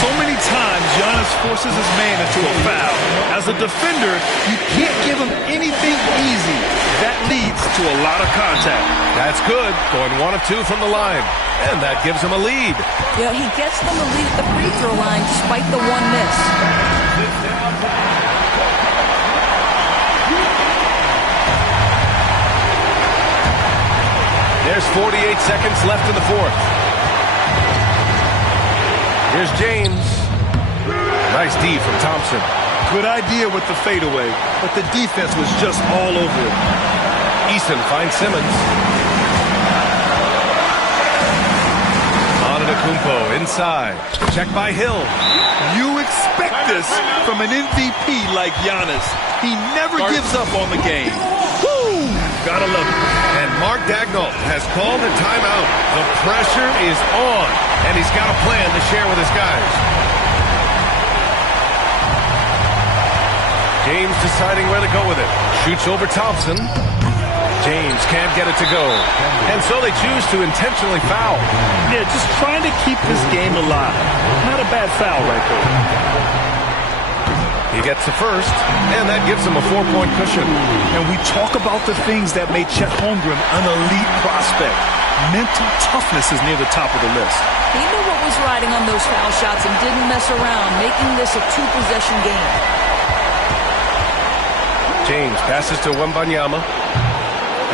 So many times, Giannis forces his man into a foul. As a defender, you can't give him anything easy. That leads to a lot of contact. That's good. Going 1 of 2 from the line. And that gives him a lead. Yeah, he gets them the lead at the free throw line despite the 1 miss. There's 48 seconds left in the fourth. Here's James. Nice D from Thompson. Good idea with the fadeaway, but the defense was just all over it. Easton finds Simmons. Antetokounmpo inside. Check by Hill. You expect this from an MVP like Giannis. He never gives up on the game. Woo! Gotta love it. And Mark Daigneault has called a timeout. The pressure is on, and he's got a plan to share with his guys. James deciding where to go with it. Shoots over Thompson. James can't get it to go. And so they choose to intentionally foul. Yeah, just trying to keep this game alive. Not a bad foul right there. He gets the first, and that gives him a 4-point cushion. And we talk about the things that made Chet Holmgren an elite prospect. Mental toughness is near the top of the list. He knew what was riding on those foul shots and didn't mess around, making this a 2-possession game. James passes to Wembanyama.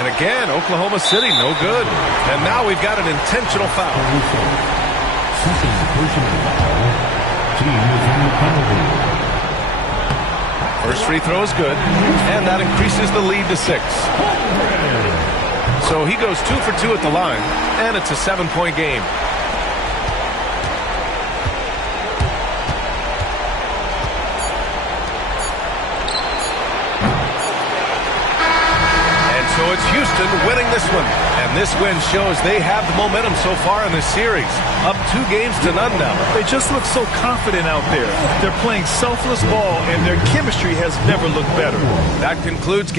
And again, Oklahoma City, no good. And now we've got an intentional foul. First free throw is good, and that increases the lead to 6. So he goes 2 for 2 at the line, and it's a 7-point game. So it's Houston winning this one. And this win shows they have the momentum so far in this series. Up 2 games to none now. They just look so confident out there. They're playing selfless ball, and their chemistry has never looked better. That concludes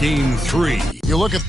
Game 3. You look at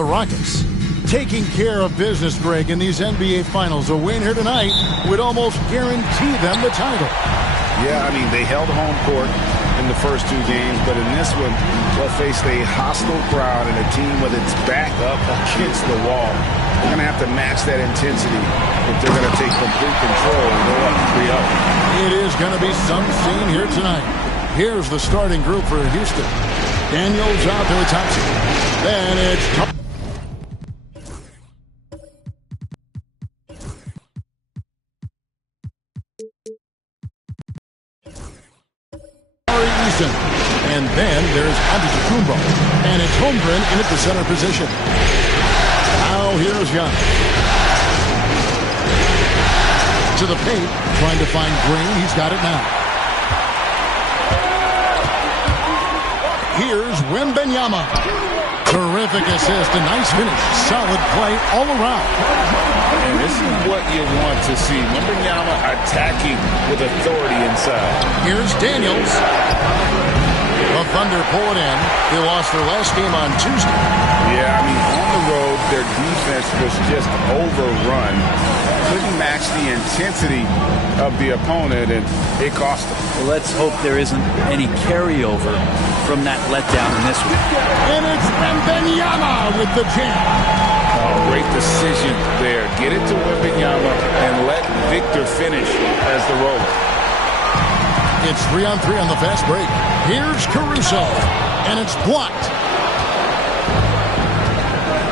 The Rockets taking care of business, Greg, in these NBA Finals. A win here tonight would almost guarantee them the title. Yeah, I mean, they held home court in the first two games, but in this one, they'll face a hostile crowd and a team with its back up against the wall. They're going to have to match that intensity if they're going to take complete control and go up 3-0. It is going to be some scene here tonight. Here's the starting group for Houston. Daniels out there with Thompson. Then it's and then there's Antetokounmpo, and it's Holmgren in at the center position. Now here's Young. To the paint, trying to find Green. He's got it now. Here's Wembanyama. Terrific assist, a nice finish. Solid play all around. And this is what you want to see. Wembanyama attacking with authority inside. Here's Daniels. The Thunder pull it in. They lost their last game on Tuesday. Yeah, I mean, on the road, their defense was just overrun. Couldn't match the intensity of the opponent, and it cost them. Well, let's hope there isn't any carryover from that letdown in this one. And it's Wembanyama with the jam. Oh, great decision there. Get it to Wembanyama and let Victor finish as the roller. It's 3-on-3 on the fast break. Here's Caruso, and it's blocked.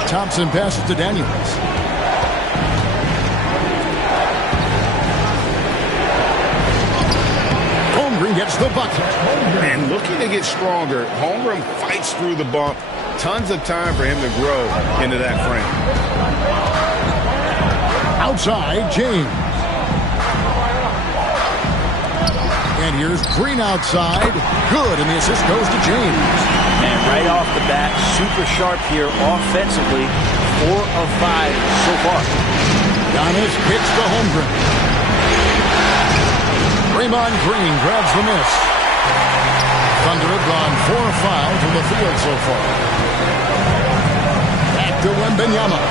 Thompson passes to Daniels. Holmgren gets the bucket. And looking to get stronger, Holmgren fights through the bump. Tons of time for him to grow into that frame. Outside, James. And here's Green outside. Good, and the assist goes to James. And right off the bat, super sharp here offensively. 4 of 5 so far. Giannis kicks to Holmgren. Draymond Green grabs the miss. Thunder have gone 4 of 5 from the field so far. Back to Wembanyama.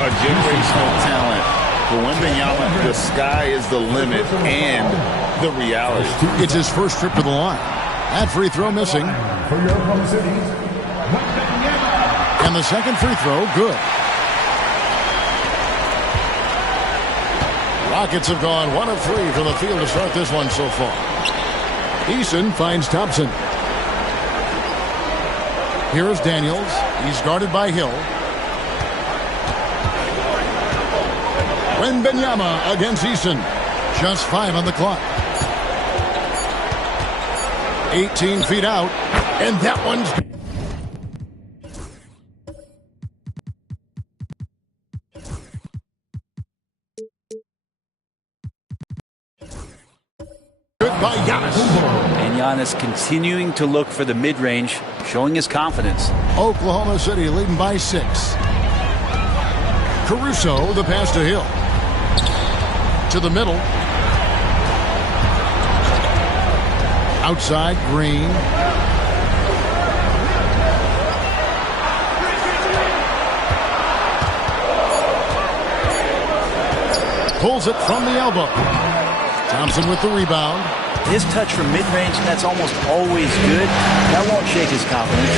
A generational talent. For Wembanyama, the sky is the limit and the reality. It's his first trip to the line. That free throw missing. And the second free throw, good. Rockets have gone 1 of 3 from the field to start this one so far. Eason finds Thompson. Here's Daniels. He's guarded by Hill. Wembanyama against Eason. Just 5 on the clock. 18 feet out. And that one's... good by Giannis. And And Giannis continuing to look for the mid-range, showing his confidence. Oklahoma City leading by 6. Caruso, the pass to Hill. To the middle. Outside, Green. Pulls it from the elbow. Thompson with the rebound. His touch from mid-range, that's almost always good. That won't shake his confidence.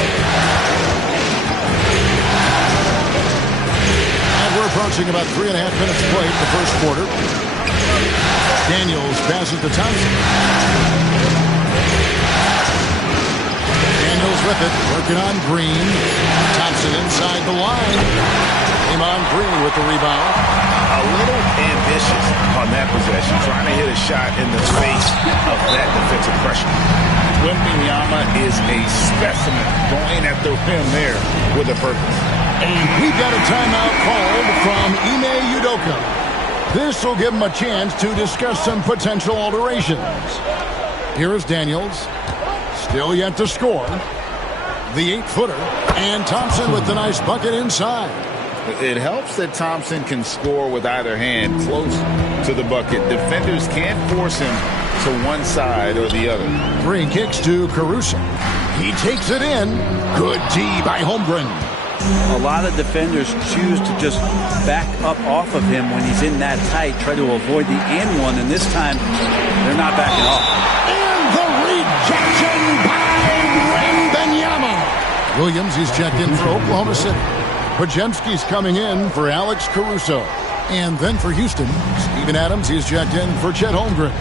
And we're approaching about 3.5 minutes played in the first quarter. Daniels passes to Thompson. Daniels with it, working on Green. Thompson inside the line. Draymond Green with the rebound. A little ambitious on that possession, trying to hit a shot in the face of that defensive pressure. Wembanyama is a specimen going at the rim there with a purpose. And we've got a timeout called from Ime Udoka. This will give him a chance to discuss some potential alterations. Here is Daniels. Still yet to score. The 8-footer. And Thompson with the nice bucket inside. It helps that Thompson can score with either hand close to the bucket. Defenders can't force him to one side or the other. Green kicks to Caruso. He takes it in. Good D by Holmgren. A lot of defenders choose to just back up off of him when he's in that tight, try to avoid the and one, and this time they're not backing off. And the rejection by Wembanyama. Williams, he's checked in for Oklahoma City. Podziemski's coming in for Alex Caruso. And then for Houston, Steven Adams, he's checked in for Chet Holmgren.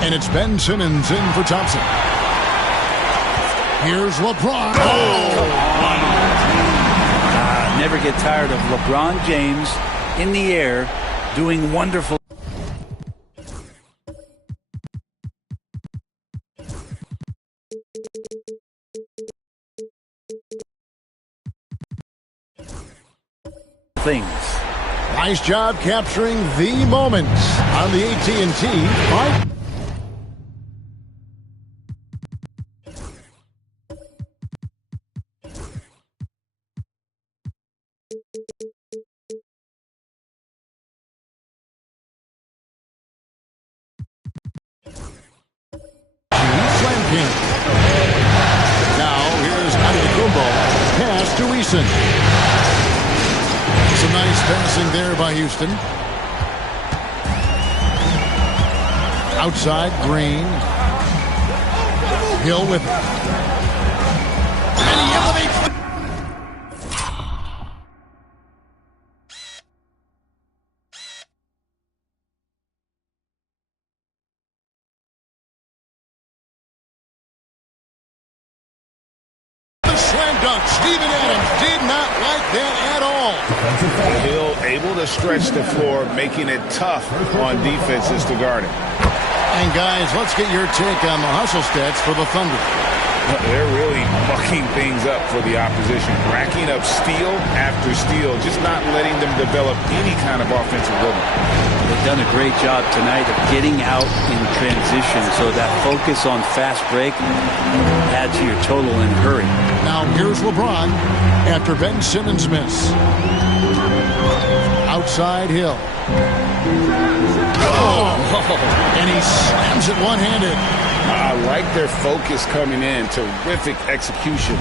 And it's Ben Simmons in for Thompson. Here's LeBron. Never get tired of LeBron James in the air doing wonderful. Things. Nice job capturing the moments on the AT&T. Right? Slam king. Now here's Antetokounmpo. Pass to Eason. Some nice passing there by Houston. Outside, Green. Hill with it. And he elevates. The slam dunk. Steven Adams did not like that at all. Hill able to stretch the floor, making it tough on defenses to guard it. And guys, let's get your take on the hustle stats for the Thunder. They're really mucking things up for the opposition, racking up steal after steal, just not letting them develop any kind of offensive rhythm. They've done a great job tonight of getting out in transition, so that focus on fast break adds to your total and hurry. Now here's LeBron after Ben Simmons' miss. Outside Hill. Oh! And he slams it one-handed. I like their focus coming in. Terrific execution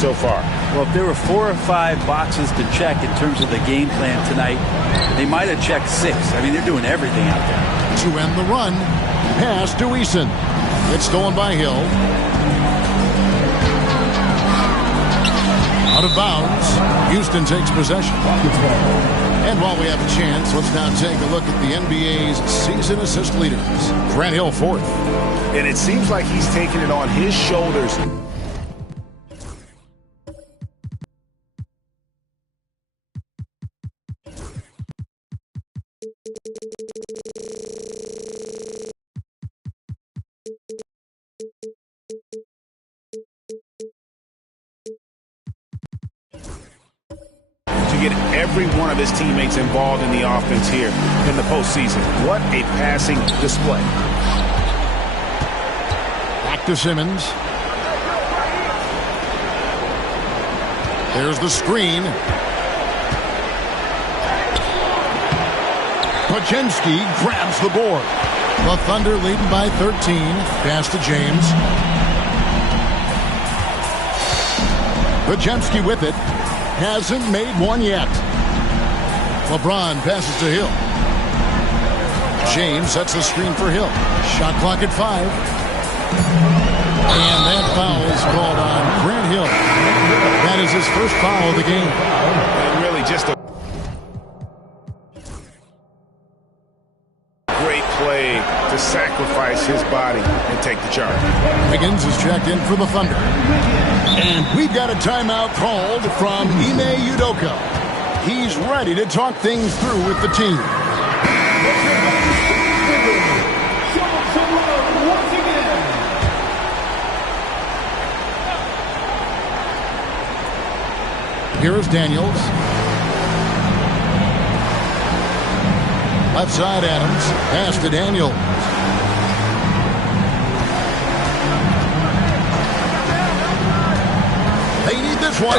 so far. Well, if there were 4 or 5 boxes to check in terms of the game plan tonight, they might have checked 6. I mean, they're doing everything out there. To end the run, pass to Eason. It's stolen by Hill. Out of bounds. Houston takes possession. And while we have a chance, let's now take a look at the NBA's season assist leaders. Grant Hill, 4th. And it seems like he's taking it on his shoulders. Get every one of his teammates involved in the offense here in the postseason. What a passing display. Back Back to Simmons. There's the screen. Podziemski grabs the board. The Thunder leading by 13. Pass to James. Podziemski with it. Hasn't made one yet. LeBron passes to Hill. James sets the screen for Hill. Shot clock at 5. And that foul is called on Grant Hill. That is his first foul of the game. And really just a great play to sacrifice his body and take the charge. Higgins is checked in for the Thunder. And we've got a timeout called from Ime Udoka. He's ready to talk things through with the team. Here is Daniels. Left side Adams. Pass to Daniels. They need this one.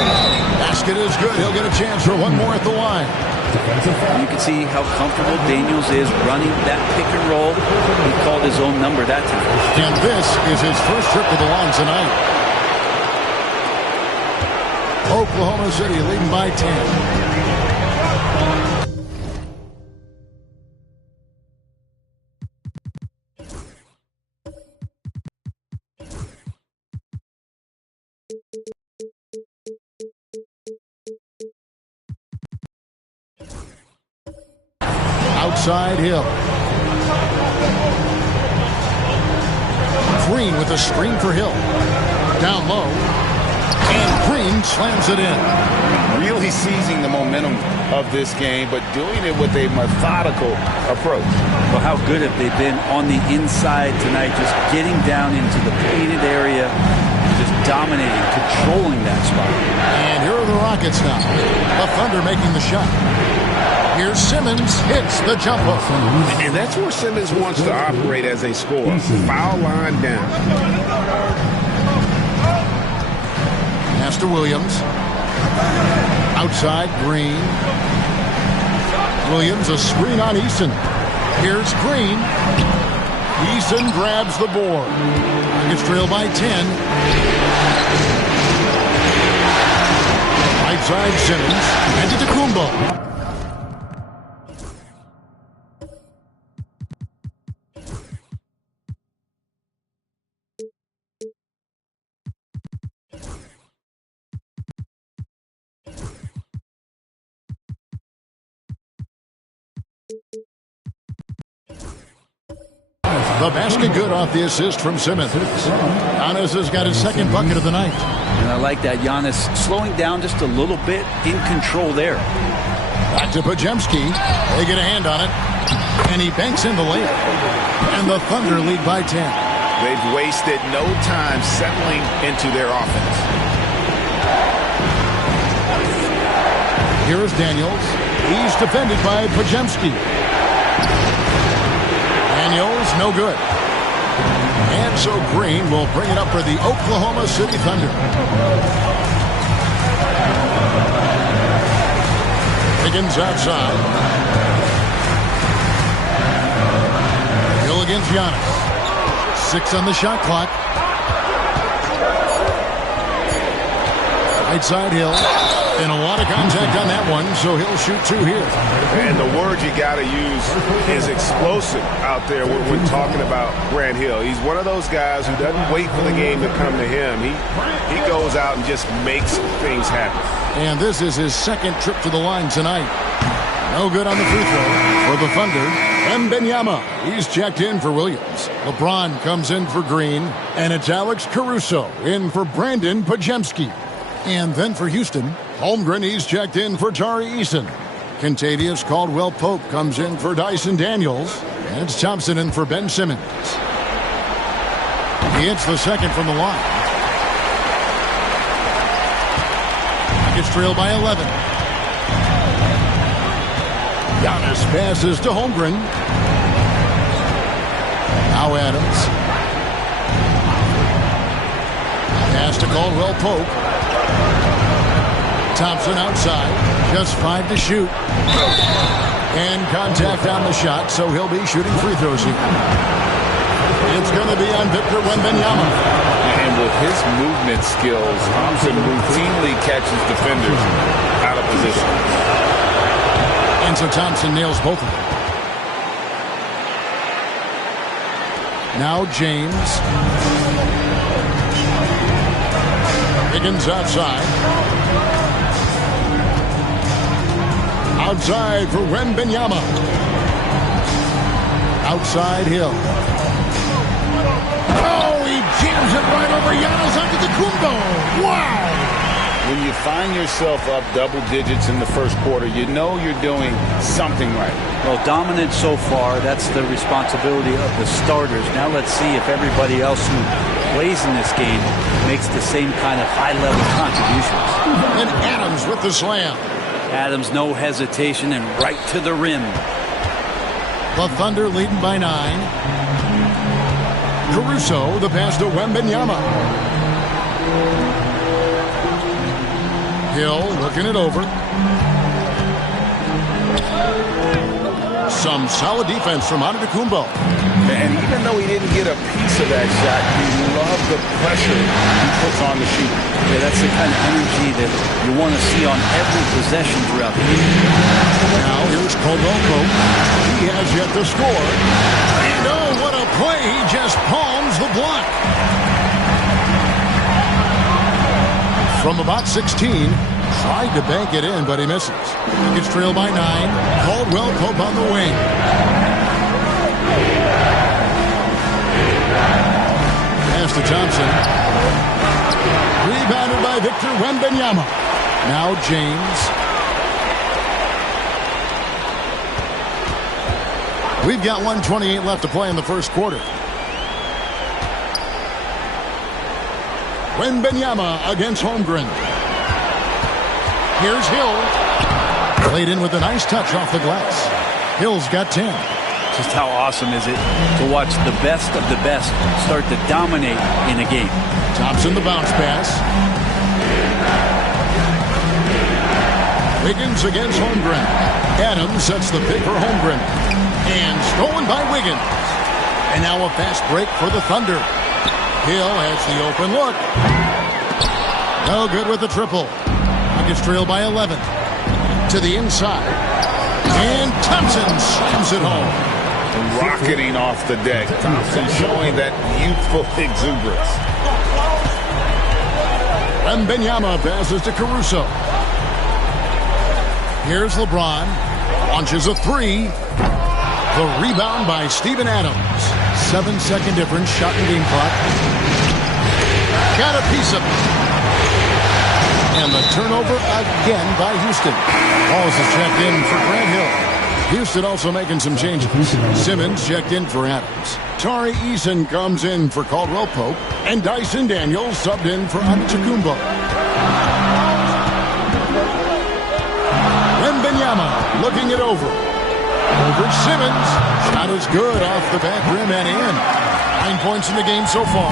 Basket is good. He'll get a chance for one more at the line. You can see how comfortable Daniels is running that pick and roll. He called his own number that time. And this is his first trip to the line tonight. Oklahoma City leading by 10. Outside Hill. Green with a screen for Hill. Down low. And Green slams it in. Really seizing the momentum of this game, but doing it with a methodical approach. Well, how good have they been on the inside tonight, just getting down into the painted area, just dominating, controlling that spot. And here are the Rockets now. The Thunder making the shot. Here's Simmons, hits the jump hook. And that's where Simmons wants to operate as a scorer. Foul line down. Pass to Williams. Outside, Green. Williams, a screen on Eason. Here's Green. Eason grabs the board. Gets trailed by 10. Right side, Simmons. And to Antetokounmpo. The basket good off the assist from Simmons. Giannis has got his second bucket of the night. And I like that. Giannis slowing down just a little bit, in control there. Back to Podziemski. They get a hand on it. And he banks in the layup. And the Thunder lead by 10. They've wasted no time settling into their offense. Here's Daniels. He's defended by Podziemski. Daniels, no good. And so Green will bring it up for the Oklahoma City Thunder. Higgins outside. Hill against Giannis. 6 on the shot clock. Right side Hill. And a lot of contact on that one, so he'll shoot 2 here. And the word you got to use is explosive out there when we're talking about Grant Hill. He's one of those guys who doesn't wait for the game to come to him. He goes out and just makes things happen. And this is his second trip to the line tonight. No good on the free throw for the Thunder. Wembanyama, he's checked in for Williams. LeBron comes in for Green. And it's Alex Caruso in for Brandon Podziemski. And then for Houston, Holmgren, he's checked in for Tari Eason. Kentavious Caldwell-Pope comes in for Dyson Daniels. And it's Thompson in for Ben Simmons. He hits the second from the line. Gets trailed by 11. Giannis passes to Holmgren. Now Adams. pass to Caldwell Pope. Thompson outside. Just 5 to shoot. And contact on the shot, so he'll be shooting free throws here. It's going to be on Victor Wembanyama. And with his movement skills, Thompson routinely catches defenders out of position. And so Thompson nails both of them. Now James. Higgins outside. Outside for Wembanyama. Outside Hill. Oh, he jams it right over Giannis Antetokounmpo. Wow! When you find yourself up double digits in the first quarter, you know you're doing something right. Well, dominant so far. That's the responsibility of the starters. Now let's see if everybody else who plays in this game makes the same kind of high-level contributions. And Adams with the slam. Adams, no hesitation, and right to the rim. The Thunder leading by 9. Caruso, the pass to Wembanyama. Hill looking it over. Some solid defense from Antetokounmpo. And even though he didn't get a piece of that shot, he loved the pressure he puts on the shooter. Yeah, that's the kind of energy that you want to see on every possession throughout the game. Now here's Caldwell Pope. He has yet to score. And oh, what a play. He just palms the block. From about 16, tried to bank it in, but he misses. He gets trailed by 9. Caldwell Pope on the wing. Pass to Thompson. Rebounded by Victor Wembanyama. Now James. We've got 1:28 left to play in the first quarter. Wembanyama against Holmgren. Here's Hill. Played in with a nice touch off the glass. Hill's got 10. Just how awesome is it to watch the best of the best start to dominate in a game. Thompson the bounce pass. Wiggins against Holmgren. Adams sets the pick for Holmgren. And stolen by Wiggins. And now a fast break for the Thunder. Hill has the open look. No good with the triple. Gets trailed by 11. To the inside. And Thompson slams it home. Rocketing off the deck. Thompson showing that youthful exuberance. Wembanyama passes to Caruso. Here's LeBron. Launches a 3. The rebound by Steven Adams. 7-second difference. Shot in game clock. Got a piece of it. And the turnover again by Houston. Balls is checked in for Grant Hill. Houston also making some changes. Simmons checked in for Adams. Tari Eason comes in for Caldwell Pope. And Dyson Daniels subbed in for Antetokounmpo. Wembanyama looking it over. Over Simmons. Shot is good off the back rim and in. 9 points in the game so far.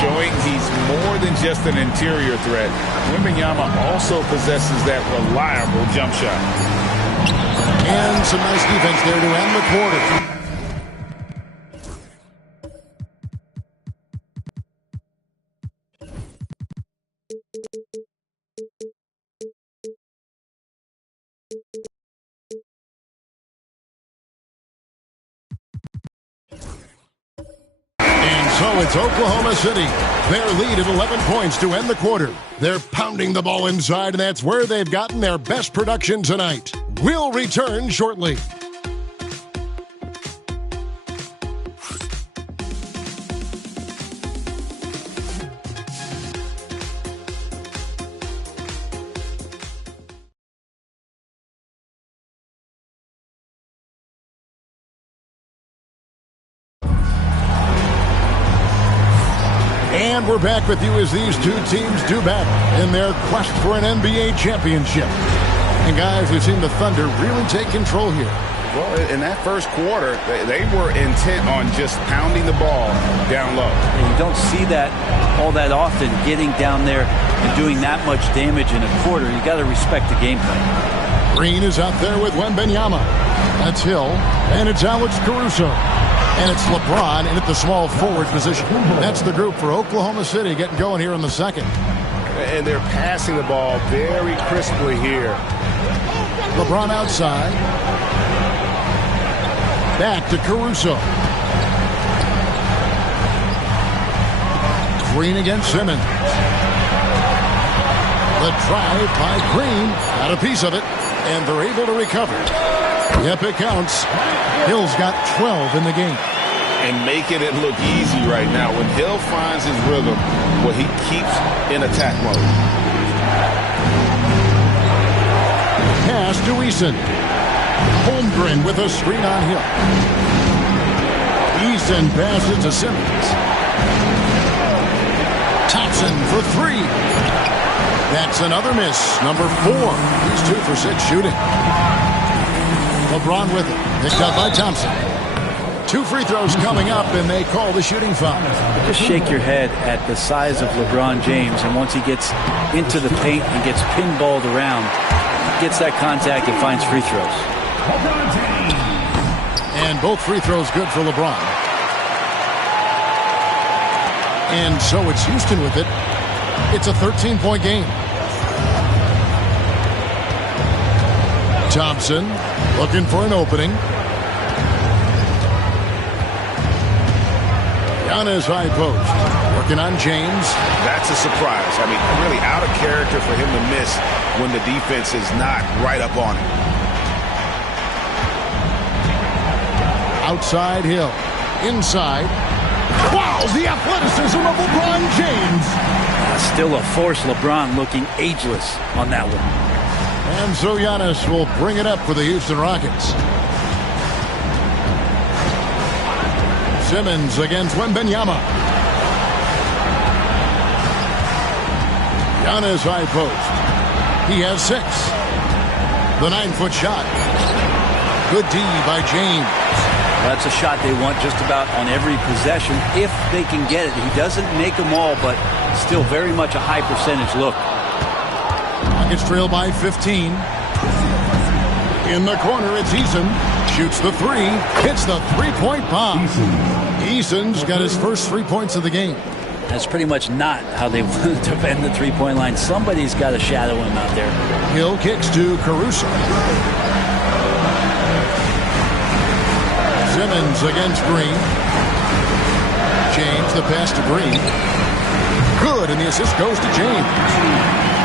Showing he's more than just an interior threat. Wembanyama also possesses that reliable jump shot. And some nice defense there to end the quarter. So it's Oklahoma City. Their lead at 11 points to end the quarter. They're pounding the ball inside, and that's where they've gotten their best production tonight. We'll return shortly. And we're back with you as these two teams do battle in their quest for an NBA championship. And guys, we've seen the Thunder really take control here. Well, in that first quarter, they were intent on just pounding the ball down low. And you don't see that all that often, getting down there and doing that much damage in a quarter. You got to respect the game plan. Green is out there with Wembanyama. That's Hill, and it's Alex Caruso. And it's LeBron in at the small forward position. That's the group for Oklahoma City getting going here in the second. And they're passing the ball very crisply here. LeBron outside. Back to Caruso. Green against Simmons. The drive by Green. Got a piece of it. And they're able to recover. Yep, it counts. Hill's got 12 in the game. And making it look easy right now. When Hill finds his rhythm, well, he keeps in attack mode. Pass to Eason. Holmgren with a screen on Hill. Eason passes to Simmons. Thompson for three. That's another miss. Number 4. He's 2 for 6 shooting. LeBron with it. Picked up by Thompson. 2 free throws coming up, and they call the shooting foul. Just shake your head at the size of LeBron James, and once he gets into the paint and gets pinballed around, gets that contact and finds free throws. And both free throws good for LeBron. And so it's Houston with it. It's a 13-point game. Thompson looking for an opening. Giannis high post. Working on James. That's a surprise. I mean, really out of character for him to miss when the defense is not right up on him. Outside Hill. Inside. Wow, the athleticism of LeBron James. Still a force. LeBron looking ageless on that one. And so Giannis will bring it up for the Houston Rockets. Simmons against Wembanyama. Giannis high post. He has 6. The 9-foot shot. Good D by James. That's a shot they want just about on every possession if they can get it. He doesn't make them all, but still very much a high percentage look. Rockets trail by 15. In the corner, it's Eason. Shoots the 3. Hits the three-point bomb. Eason's got his first 3 points of the game. That's pretty much not how they want to defend the three-point line. Somebody's got to shadow him out there. Hill kicks to Caruso. Simmons against Green. James, the pass to Green. Good, and the assist goes to James.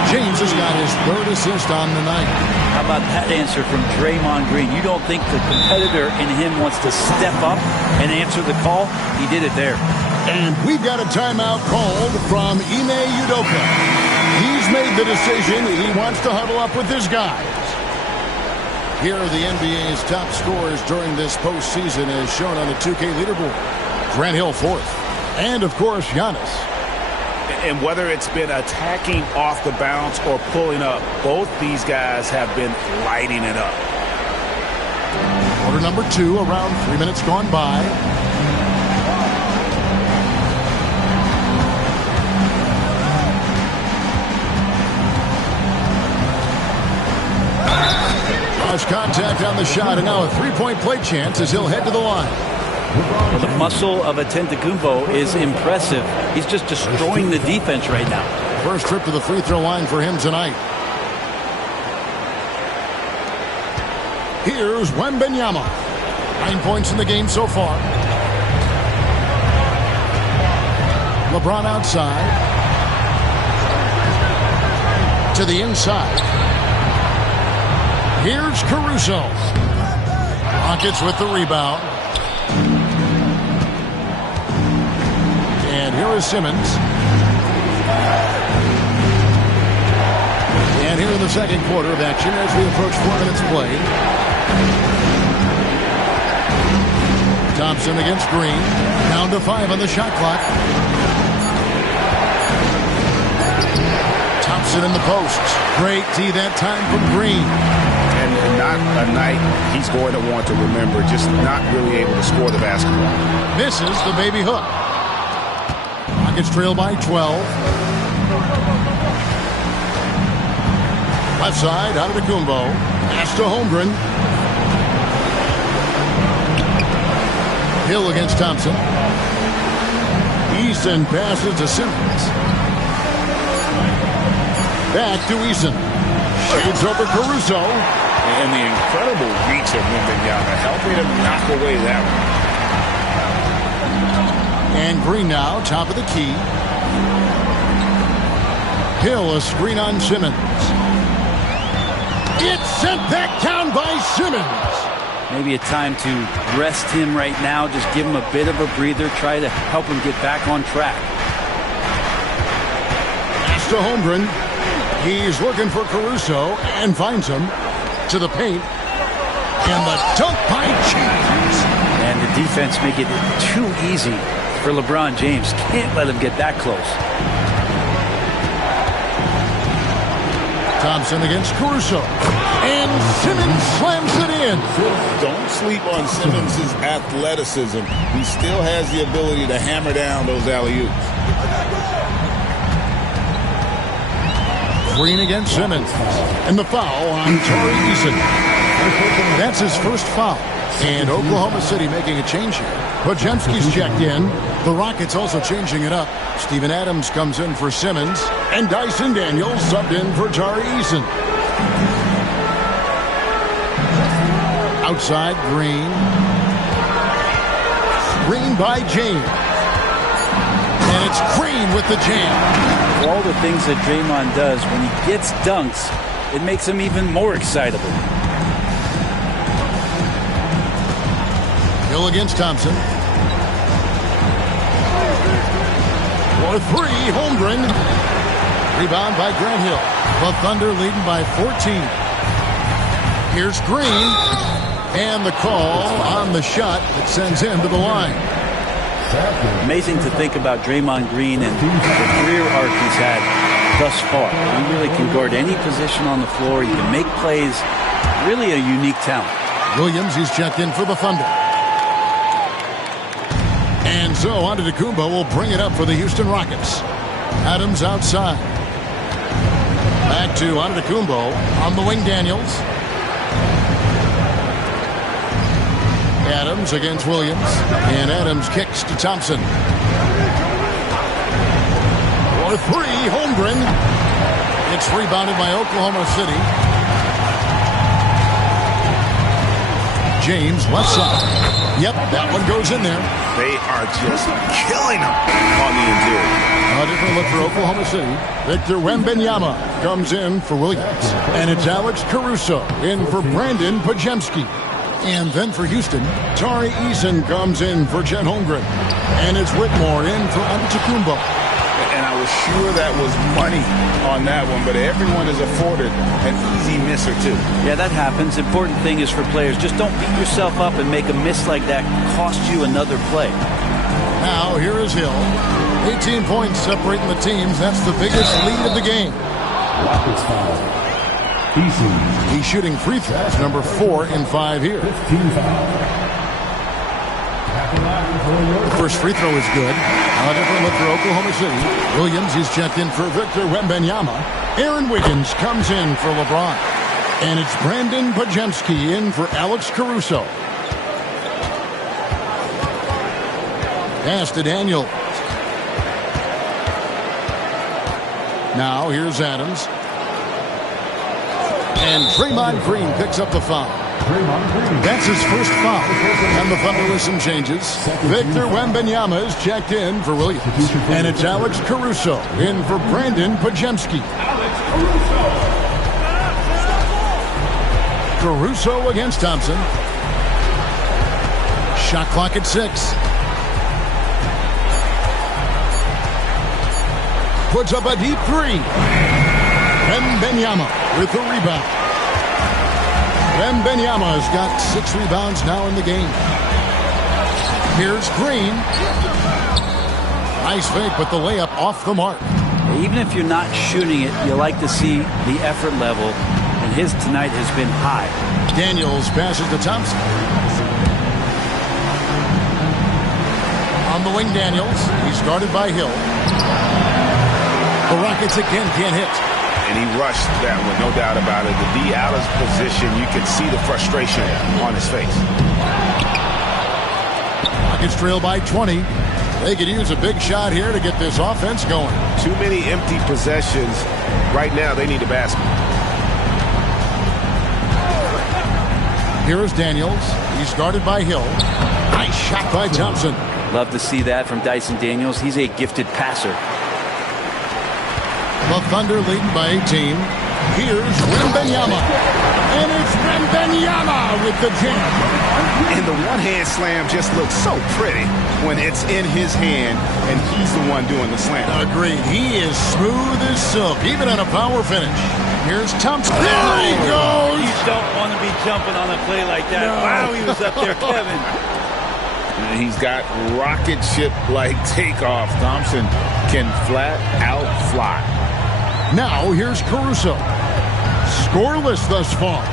James has got his 3rd assist on the night. How about that answer from Draymond Green? You don't think the competitor in him wants to step up and answer the call? He did it there. And we've got a timeout called from Ime Udoka. He's made the decision. He wants to huddle up with his guys. Here are the NBA's top scorers during this postseason as shown on the 2K leaderboard. Grant Hill 4th. And, of course, Giannis. And whether it's been attacking off the bounce or pulling up, both these guys have been lighting it up. Quarter number 2, around 3 minutes gone by. Draws contact on the shot, and now a 3-point play chance as he'll head to the line. Well, the muscle of Antetokounmpo is impressive. He's just destroying the defense right now. First trip to the free throw line for him tonight. Here's Wembanyama. 9 points in the game so far. LeBron outside. To the inside. Here's Caruso. Rockets with the rebound. And here is Simmons. And here in the second quarter of action as we approach 4 minutes played. Thompson against Green. Down to 5 on the shot clock. Thompson in the post. Great D that time from Green. And and not a night he's going to want to remember, just not really able to score the basketball. Misses the baby hook. Rockets trail by 12. Left side, Antetokounmpo. Pass to Holmgren. Hill against Thompson. Eason passes to Simmons. Back to Eason. Shades over Caruso. And the incredible reach of Wembanyama, helping him knock away that one. And Green now, top of the key. Hill, a screen on Simmons. It's sent back down by Simmons. Maybe a time to rest him right now, just give him a bit of a breather, try to help him get back on track. Pass to Holmgren. He's looking for Caruso and finds him to the paint. And the dunk by James. And the defense make it too easy for LeBron James. Can't let him get that close. Thompson against Caruso. And Simmons slams it in. Don't sleep on Simmons' athleticism. He still has the ability to hammer down those alley-oops. Green against Simmons. And the foul on Tari Eason. That's his first foul. And Oklahoma City making a change here. Podziemski's checked in. The Rockets also changing it up. Steven Adams comes in for Simmons. And Dyson Daniels subbed in for Tari Eason. Outside, Green. Green by James. And it's Green with the jam. For all the things that Draymond does, when he gets dunks, it makes him even more excitable. Hill against Thompson. For three, Holmgren. Rebound by Grant Hill. The Thunder leading by 14. Here's Green. And the call on the shot that sends him to the line. Amazing to think about Draymond Green and the career arc he's had thus far. He really can guard any position on the floor. He can make plays. Really a unique talent. Williams, he's checked in for the Thunder. And so Antetokounmpo will bring it up for the Houston Rockets. Adams outside. Back to Antetokounmpo. On the wing, Daniels. Adams against Williams. And Adams kicks to Thompson. For three, Holmgren. It's rebounded by Oklahoma City. James, left side. Yep, that one goes in there. They are just killing him on the interior. A different look for Oklahoma City. Victor Wembanyama comes in for Williams. And it's Alex Caruso in for Brandon Podziemski. And then for Houston, Tari Eason comes in for Chet Holmgren. And it's Whitmore in for Antetokounmpo. And I was sure that was money on that one, but everyone is afforded an easy misser too. Yeah, that happens. Important thing is for players, just don't beat yourself up and make a miss like that cost you another play. Now here is Hill. 18 points separating the teams. That's the biggest lead of the game. Rockets foul. He's shooting free throws, number 4 in 5 here. The first free throw is good. A different look for Oklahoma City. Williams, he's checked in for Victor Wembanyama. Aaron Wiggins comes in for LeBron. And it's Brandon Podziemski in for Alex Caruso. Pass to Daniels. Now here's Adams. And Draymond Green picks up the foul. That's his first foul. And the Thunder with some changes. Victor Wembanyama is checked in for Williams. And it's Alex Caruso in for Brandon Podziemski. Caruso against Thompson. Shot clock at 6. Puts up a deep 3. Wembanyama with the rebound. Wembanyama has got 6 rebounds now in the game. Here's Green. Nice fake, but the layup off the mark. Even if you're not shooting it, you like to see the effort level and his tonight has been high. Daniels passes to Thompson. On the wing, Daniels. He's guarded by Hill. The Rockets again can't hit. And he rushed that one, no doubt about it. To be out of position, you can see the frustration on his face. Rockets trail by 20. They could use a big shot here to get this offense going. Too many empty possessions. Right now, they need a basket. Here is Daniels. He's guarded by Hill. Nice shot by Thompson. Love to see that from Dyson Daniels. He's a gifted passer. The Thunder leading by 18. Here's Wembanyama. And it's Wembanyama with the jam. And the one-hand slam just looks so pretty when it's in his hand and he's the one doing the slam. Agreed. He is smooth as silk, even on a power finish. Here's Thompson. There he goes. You don't want to be jumping on a play like that. No. Wow, he was up there, Kevin. And he's got rocket ship-like takeoff. Thompson can flat out fly. Now here's Caruso. Scoreless thus far.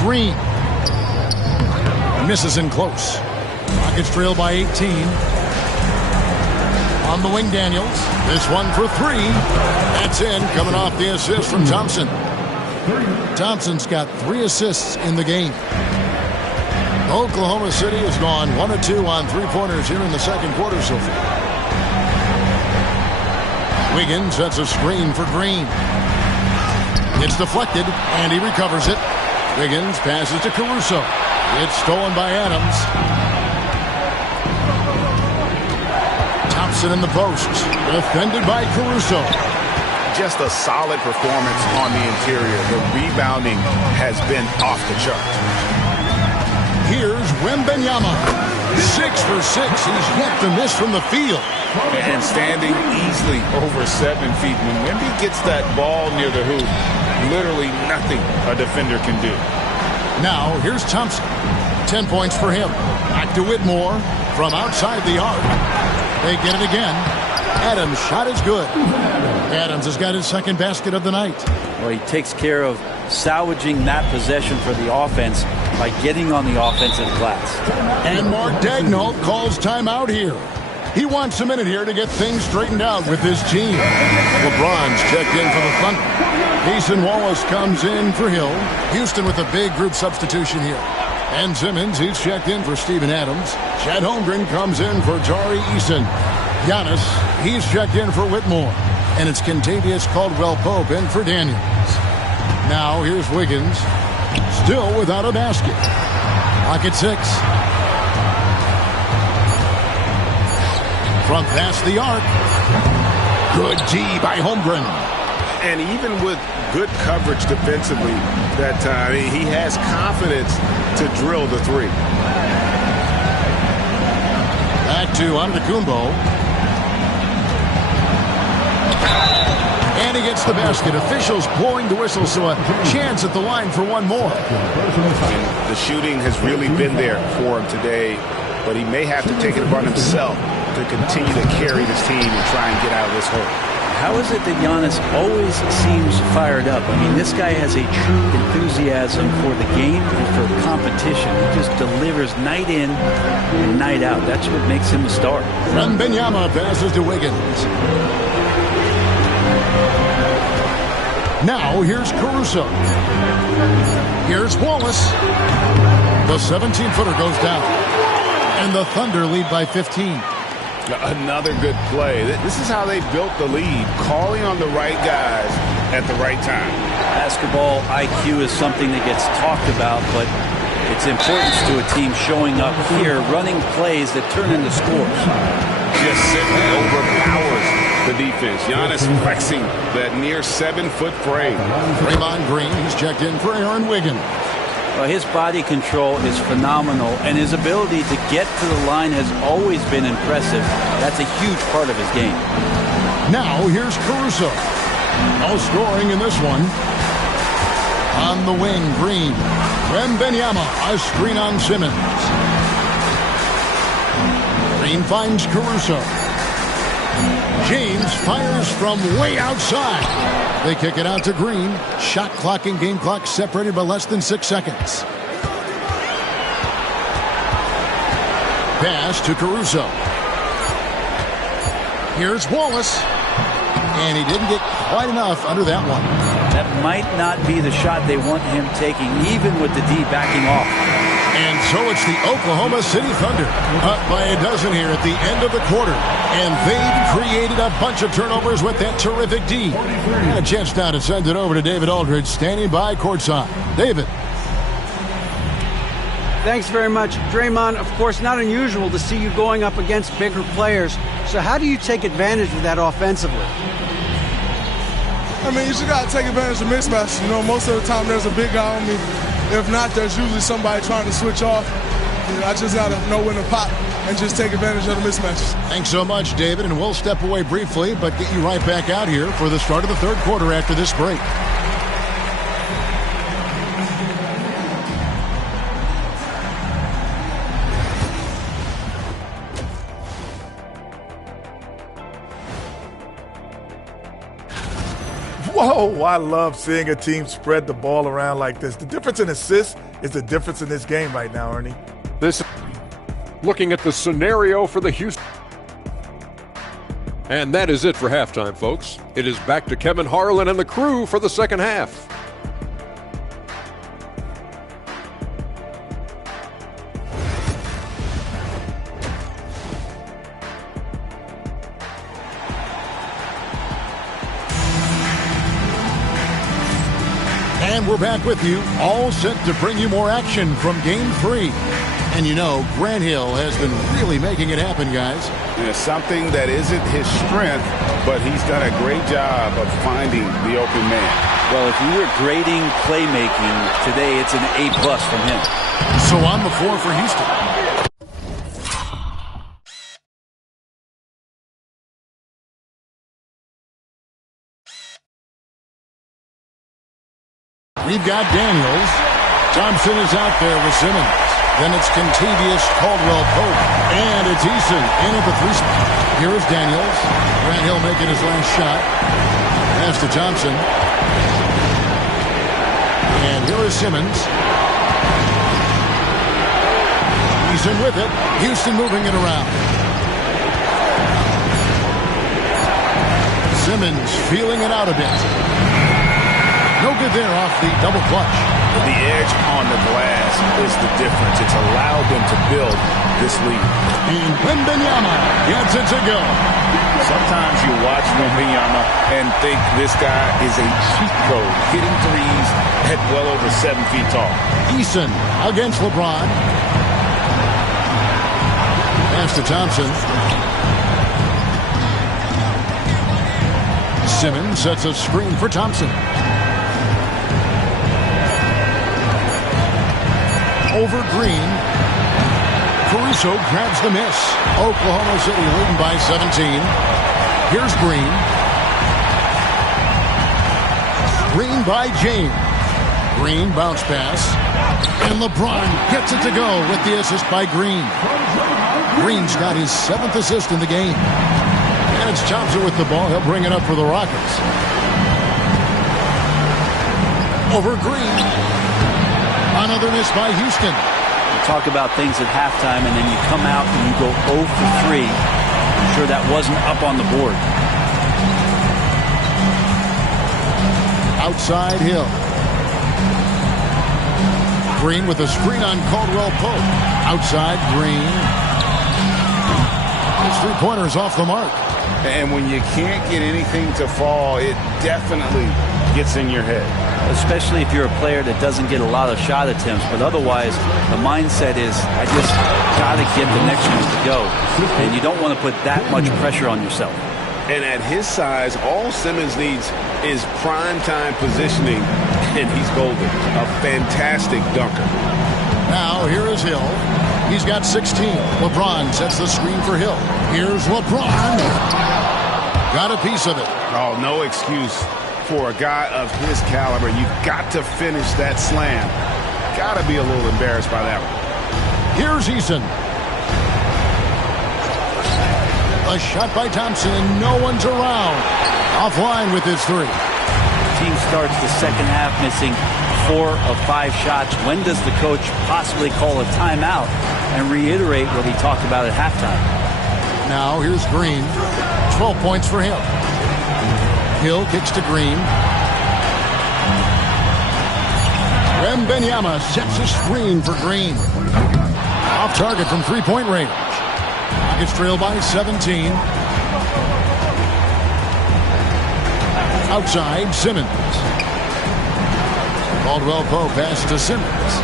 Green. Misses in close. Rockets trail by 18. On the wing, Daniels. This one for three. That's in, coming off the assist from Thompson. Thompson's got 3 assists in the game. Oklahoma City has gone 1 of 2 on three-pointers here in the second quarter so far. Wiggins sets a screen for Green. It's deflected, and he recovers it. Wiggins passes to Caruso. It's stolen by Adams. Thompson in the post. Defended by Caruso. Just a solid performance on the interior. The rebounding has been off the charts. Here's Wembanyama. 6 for 6. He's yet to miss from the field. And standing easily over 7 feet. When Wemby gets that ball near the hoop, literally nothing a defender can do. Now, here's Thompson. 10 points for him. Back to Whitmore from outside the arc. They get it again. Adams' shot is good. Adams has got his second basket of the night. Well, he takes care of salvaging that possession for the offense by getting on the offensive glass. And Mark Daigneault calls timeout here. He wants a minute here to get things straightened out with his team. LeBron's checked in for the Thunder. Eason Wallace comes in for Hill. Houston with a big group substitution here. And Simmons, he's checked in for Steven Adams. Chet Holmgren comes in for Tari Eason. Giannis, he's checked in for Whitmore. And it's Kentavious Caldwell-Pope in for Daniels. Now here's Wiggins, still without a basket. Rocket 6. From past the arc. Good D by Holmgren. And even with good coverage defensively that time, he has confidence to drill the three. Back to Antetokounmpo. And he gets the basket. Officials blowing the whistle, so a chance at the line for one more. And the shooting has really been there for him today, but he may have to take it upon himself to continue to carry this team and try and get out of this hole. How is it that Giannis always seems fired up? I mean, this guy has a true enthusiasm for the game and for competition. He just delivers night in and night out. That's what makes him a star. Wembanyama passes to Wiggins. Now here's Caruso. Here's Wallace. The 17-footer goes down. And the Thunder lead by 15. Another good play. This is how they built the lead, calling on the right guys at the right time. Basketball IQ is something that gets talked about, but its importance to a team showing up here, running plays that turn into scores. Just simply overpowers the defense. Giannis flexing that near 7-foot frame. Draymond Green, he's checked in for Aaron Wiggins. Well, his body control is phenomenal, and his ability to get to the line has always been impressive. That's a huge part of his game. Now, here's Caruso. No scoring in this one. On the wing, Green. Wembanyama, a screen on Simmons. Green finds Caruso. James fires from way outside. They kick it out to Green. Shot clock and game clock separated by less than 6 seconds. Pass to Caruso. Here's Wallace. And he didn't get quite enough under that one. That might not be the shot they want him taking, even with the D backing off. And so it's the Oklahoma City Thunder up by a dozen here at the end of the quarter. And they've created a bunch of turnovers with that terrific D. And a chance now to send it over to David Aldridge, standing by courtside. David. Thanks very much. Draymond, of course, not unusual to see you going up against bigger players. So how do you take advantage of that offensively? I mean, you just got to take advantage of mismatches. You know, most of the time there's a big guy on me. If not, there's usually somebody trying to switch off. You know, I just got to know when to pop and just take advantage of the mismatches. Thanks so much, David. And we'll step away briefly, but get you right back out here for the start of the third quarter after this break. Whoa, I love seeing a team spread the ball around like this. The difference in assists is the difference in this game right now, Ernie. Looking at the scenario for the Houston. And that is it for halftime, folks. It is back to Kevin Harlan and the crew for the second half. And we're back with you, all set to bring you more action from Game 3. And you know, Grant Hill has been really making it happen, guys. And it's something that isn't his strength, but he's done a great job of finding the open man. Well, if you were grading playmaking today, it's an A+ from him. So on the floor for Houston. We've got Daniels. Thompson is out there with Simmons. Then it's Contavious Caldwell-Pope. And it's Eason in at the 3 spot. Here is Daniels. Grant Hill making his last shot. Pass to Thompson. And here is Simmons. Eason with it. Houston moving it around. Simmons feeling it out a bit. No good there off the double clutch. The edge on the glass is the difference. It's allowed them to build this lead. And Wembanyama gets it to go. Sometimes you watch Wembanyama and think this guy is a cheat code, hitting threes at well over 7 feet tall. Eason against LeBron. Pass to Thompson. Simmons sets a screen for Thompson. Over Green. Caruso grabs the miss. Oklahoma City leading by 17. Here's Green. Green by James. Green bounce pass. And LeBron gets it to go with the assist by Green. Green's got his 7th assist in the game. And it's Thompson with the ball. He'll bring it up for the Rockets. Over Green. Another miss by Houston. You talk about things at halftime, and then you come out and you go 0 for 3. I'm sure that wasn't up on the board. Outside Hill. Green with a screen on Caldwell-Pope. Outside Green. His 3-pointer's off the mark. And when you can't get anything to fall, it definitely gets in your head. Especially if you're a player that doesn't get a lot of shot attempts, but otherwise the mindset is, I just got to get the next one to go. And you don't want to put that much pressure on yourself. And at his size, all Simmons needs is prime-time positioning, and he's golden. A fantastic dunker. Now, here is Hill. He's got 16. LeBron sets the screen for Hill. Here's LeBron. Got a piece of it. Oh, no excuse for a guy of his caliber. You've got to finish that slam. Got to be a little embarrassed by that one. Here's Eason. A shot by Thompson, and no one's around. Offline with his three. Team starts the second half missing 4 of 5 shots. When does the coach possibly call a timeout and reiterate what he talked about at halftime? Now here's Green. 12 points for him. Hill kicks to Green. Wembanyama sets a screen for Green. Off target from three-point range. Rockets trail by 17. Outside, Simmons. Caldwell Pope pass to Simmons.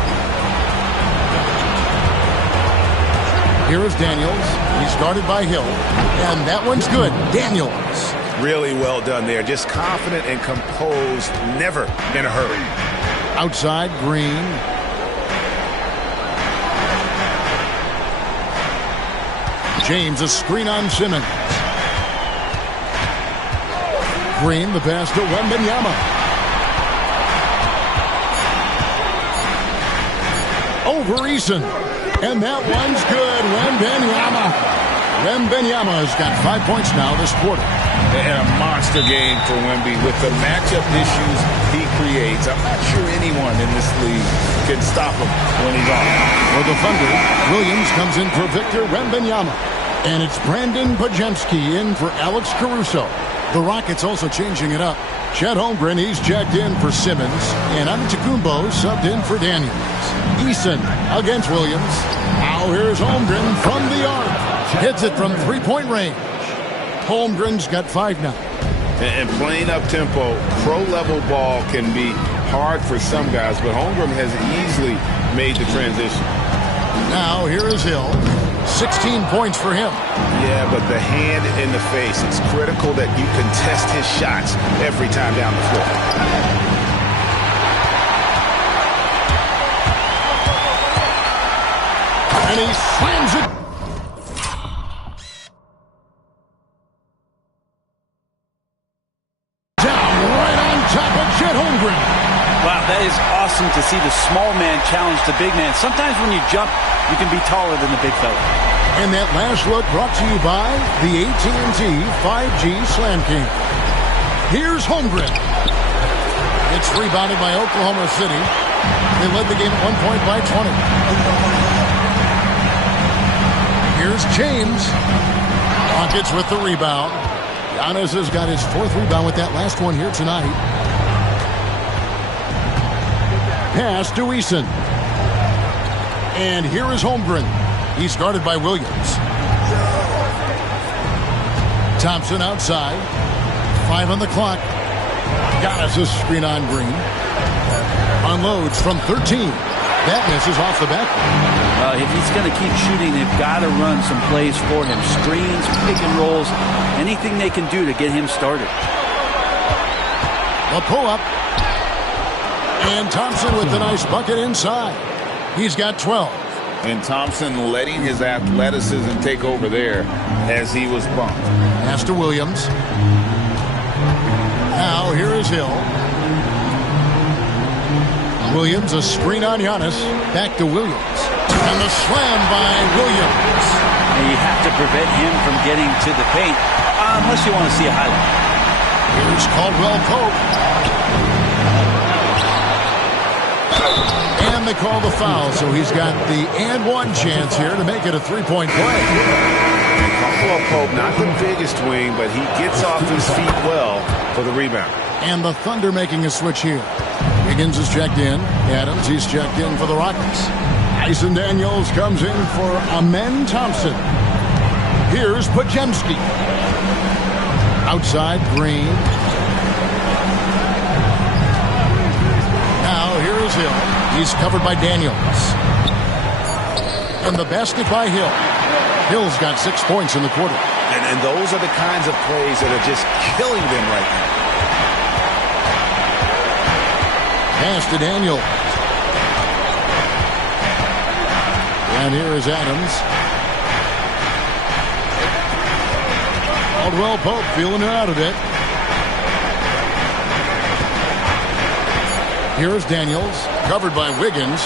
Here is Daniels. He's guarded by Hill. And that one's good. Daniels. Really well done there. Just confident and composed. Never in a hurry. Outside, Green. James, a screen on Simmons. Green, the pass to Wembanyama. Over Eason. And that one's good. Wembanyama's got 5 points now this quarter. And a monster game for Wemby with the matchup issues he creates. I'm not sure anyone in this league can stop him when he's on. For the Thunder, Williams comes in for Victor Wembanyama. And it's Brandon Podziemski in for Alex Caruso. The Rockets also changing it up. Chet Holmgren, he's checked in for Simmons. And Antetokounmpo subbed in for Daniels. Eason against Williams. Now here's Holmgren from the arc. Hits it from three-point range. Holmgren's got 5 now. And playing up-tempo, pro-level ball can be hard for some guys, but Holmgren has easily made the transition. Now here is Hill. 16 points for him. Yeah, but the hand in the face. It's critical that you contest his shots every time down the floor. And he slams it. Down right on top of Chet Holmgren. Wow, that is awesome to see the small man challenge the big man. Sometimes when you jump, you can be taller than the big fella. And that last look brought to you by the AT&T 5G Slam King. Here's Holmgren. It's rebounded by Oklahoma City. They led the game at 1 point by 20. Here's James. Rockets with the rebound. Giannis has got his 4th rebound with that last one here tonight. Pass to Eason. And here is Holmgren. He's guarded by Williams. Thompson outside. 5 on the clock. Giannis a screen on Green. Unloads from 13. That misses off the back. If he's going to keep shooting, they've got to run some plays for him. Screens, pick and rolls, anything they can do to get him started. A pull-up. And Thompson with the nice bucket inside. He's got 12. And Thompson letting his athleticism take over there as he was bumped. Pass to Williams. Now here is Hill. Williams, a screen on Giannis. Back to Williams. And the slam by Williams. And you have to prevent him from getting to the paint, unless you want to see a highlight. Here's Caldwell Pope. And they call the foul, so he's got the and one chance here to make it a three-point play. And Caldwell Pope, not the biggest wing, but he gets off his feet well for the rebound. And the Thunder making a switch here. Higgins is checked in. Adams, he's checked in for the Rockets. Tyson Daniels comes in for Amen Thompson. Here's Podziemski. Outside, Green. Now, here is Hill. He's covered by Daniels. And the basket by Hill. Hill's got 6 points in the quarter. And those are the kinds of plays that are just killing them right now. Pass to Daniels. And here is Adams. Caldwell Pope feeling it out a bit. Here's Daniels, covered by Wiggins.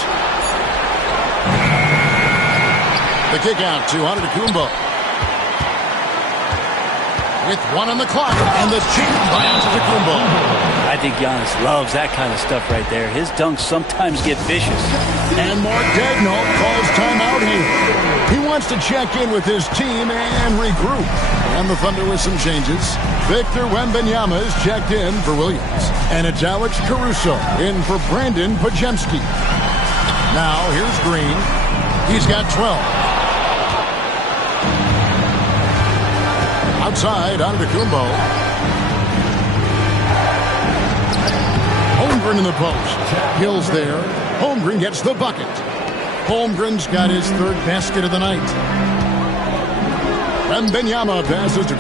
The kick out to Antetokounmpo. with 1 on the clock, and the jam by Antetokounmpo. I think Giannis loves that kind of stuff right there. His dunks sometimes get vicious. And Mark Daigneault calls timeout here. He wants to check in with his team and regroup. And the Thunder with some changes. Victor Wembanyama is checked in for Williams. And it's Alex Caruso in for Brandon Podziemski. Now here's Green. He's got 12. Outside, Antetokounmpo. Holmgren in the post. Hill's there. Holmgren gets the bucket. Holmgren's got his 3rd basket of the night. Wembanyama passes to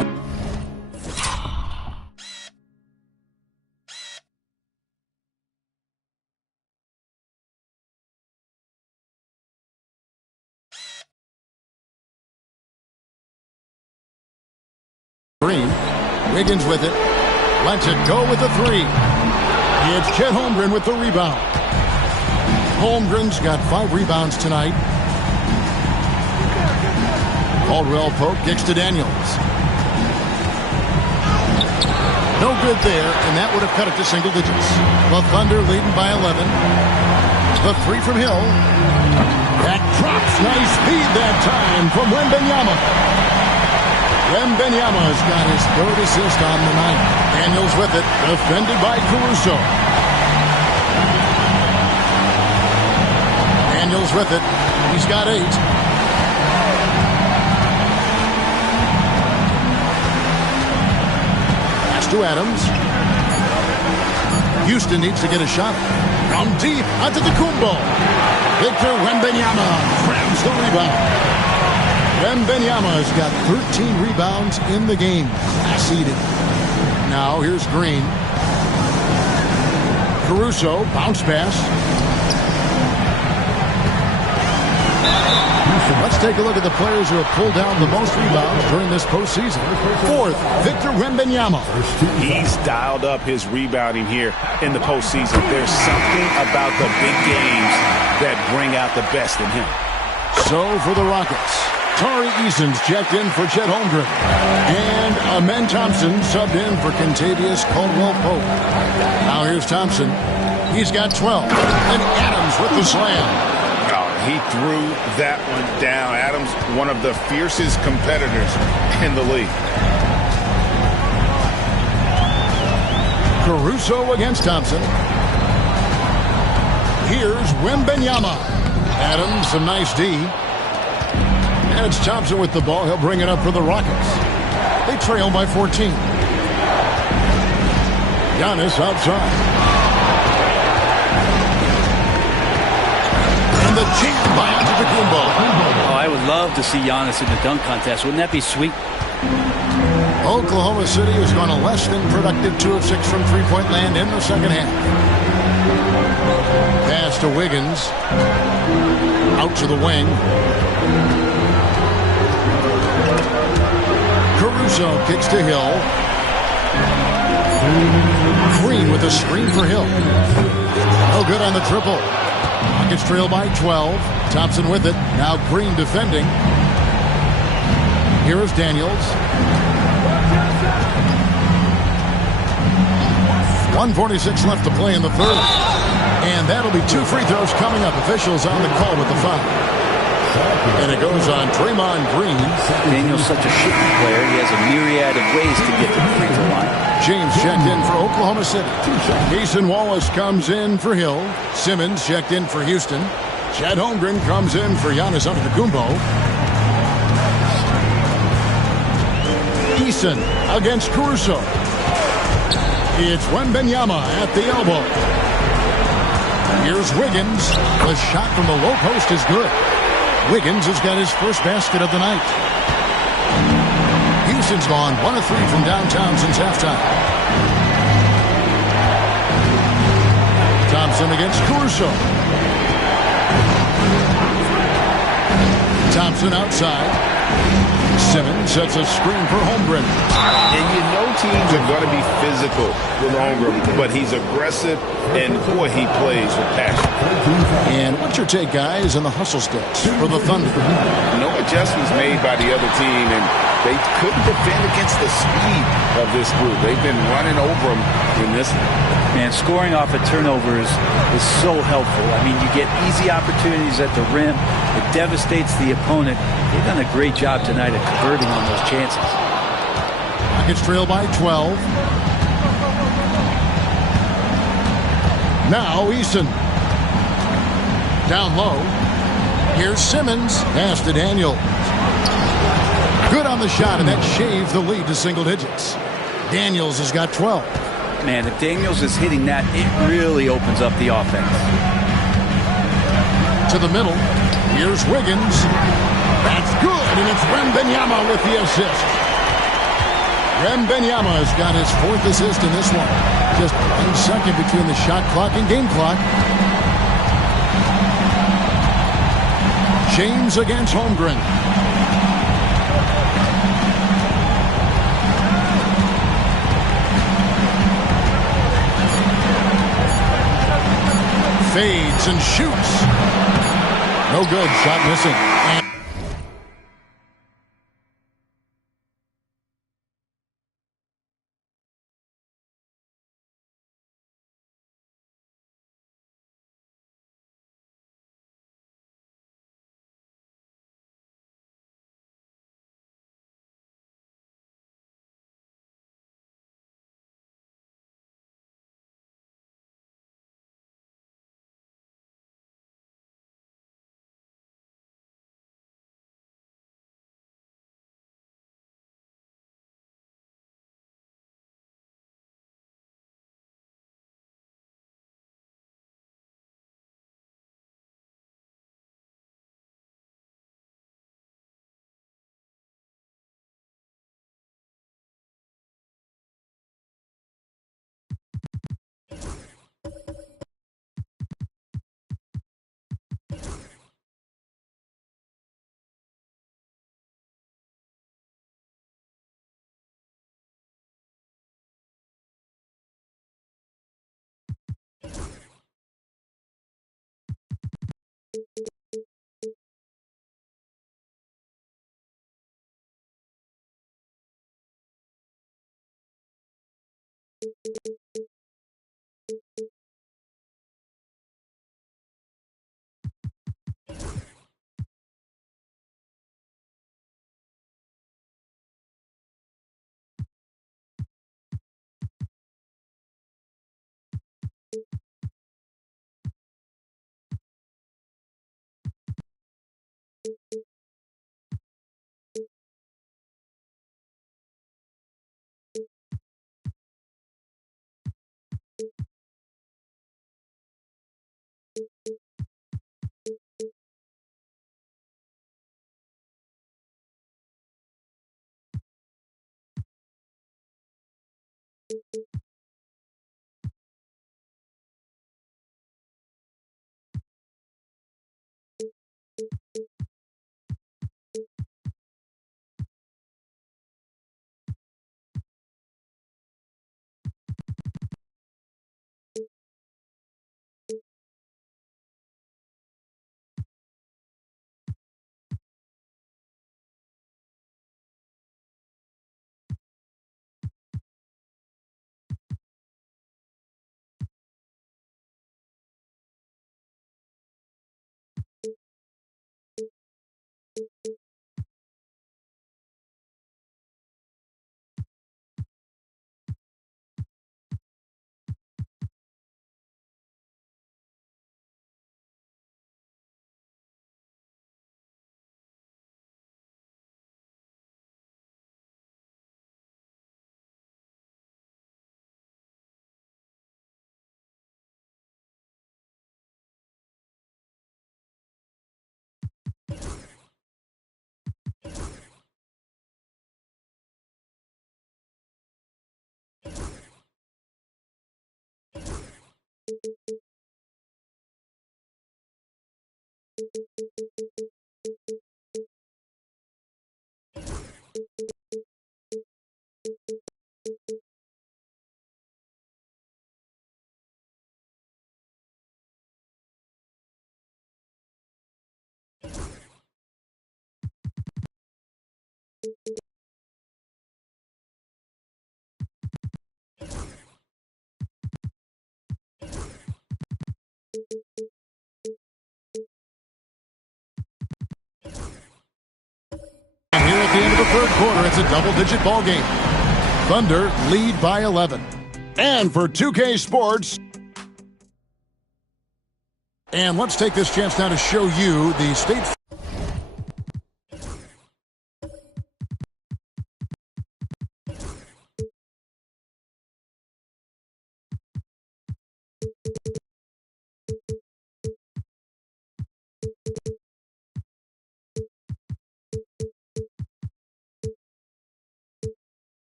Green. Wiggins with it. Lets it go with the 3. It's Chet Holmgren with the rebound. Holmgren's got 5 rebounds tonight. Caldwell Pope kicks to Daniels. No good there, and that would have cut it to single digits. The Thunder leading by 11. The 3 from Hill. That drops. Nice speed that time from Wembanyama. Wembanyama's got his 3rd assist on the night. Daniels with it, defended by Caruso. Daniels with it. He's got 8. Pass to Adams. Houston needs to get a shot. From deep, Antetokounmpo. Victor Wembanyama grabs the rebound. Wembanyama's got 13 rebounds in the game. Class eating. Now here's Green. Caruso, bounce pass. Let's take a look at the players who have pulled down the most rebounds during this postseason. 4th, Victor Wembanyama. He's dialed up his rebounding here in the postseason. There's something about the big games that bring out the best in him. So for the Rockets, Tari Eason's checked in for Chet Holmgren. And Amen Thompson subbed in for Kentavious Caldwell-Pope. Now here's Thompson. He's got 12. And Adams with the slam. He threw that one down. Adams, one of the fiercest competitors in the league. Caruso against Thompson. Here's Wembanyama. Adams, a nice D. And it's Thompson with the ball. He'll bring it up for the Rockets. They trail by 14. Giannis outside. The jam by Antetokounmpo. Oh, I would love to see Giannis in the dunk contest. Wouldn't that be sweet? Oklahoma City has gone a less than productive 2 of 6 from three-point land in the second half. Pass to Wiggins. Out to the wing. Caruso kicks to Hill. Green with a screen for Hill. No good on the triple. Rockets trail by 12. Thompson with it. Now Green defending. Here is Daniels. 1:46 left to play in the 3rd. And that'll be 2 free throws coming up. Officials on the call with the foul. And it goes on Draymond Green. Daniels such a shifty player. He has a myriad of ways to get to the free throw line. James checked in for Oklahoma City. Cason Wallace comes in for Hill. Simmons checked in for Houston. Chet Holmgren comes in for Giannis Antetokounmpo. Eason against Caruso. It's Wembanyama at the elbow. Here's Wiggins. The shot from the low post is good. Wiggins has got his 1st basket of the night. Houston's gone 1 of 3 from downtown since halftime. Thompson against Caruso. Thompson outside. Simmons sets a screen for Holmgren. And you know teams are going to be physical with Holmgren, but he's aggressive, and boy, he plays with passion. And what's your take, guys, on the hustle sticks for the Thunder? No adjustments made by the other team, and They couldn't defend against the speed of this group. They've been running over them in this one. Man, scoring off of turnovers is so helpful. I mean, you get easy opportunities at the rim. It devastates the opponent. They've done a great job tonight at converting on those chances. Rockets trail by 12. Now Eason. Down low. Here's Simmons. Pass to Daniels. Good on the shot, and that shaved the lead to single digits. Daniels has got 12. Man, if Daniels is hitting that, it really opens up the offense. To the middle. Here's Wiggins. That's good, and it's Wembanyama with the assist. Wembanyama has got his 4th assist in this one. Just 1 second between the shot clock and game clock. James against Holmgren. Fades and shoots. No good. Shot missing. And here at the end of the third quarter, it's a double-digit ball game. Thunder lead by 11. And for 2K Sports, and let's take this chance now to show you the state.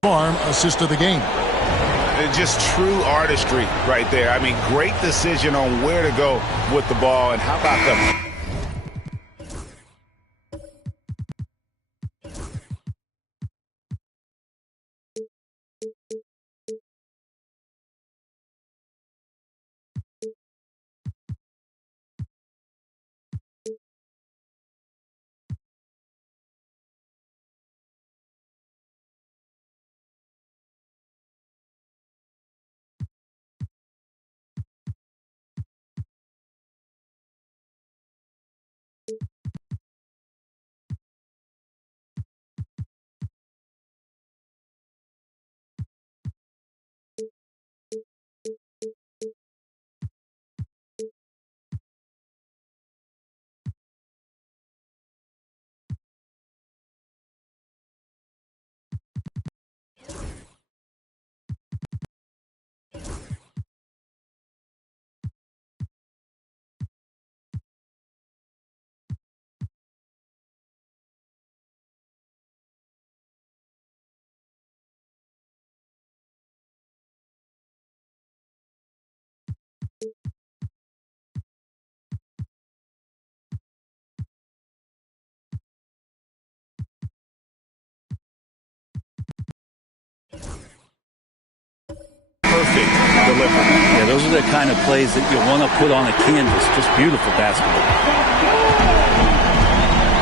Farm assist of the game. Just true artistry right there. I mean, great decision on where to go with the ball. And how about the... Perfect delivery. Yeah, those are the kind of plays that you want to put on a canvas. Just beautiful basketball.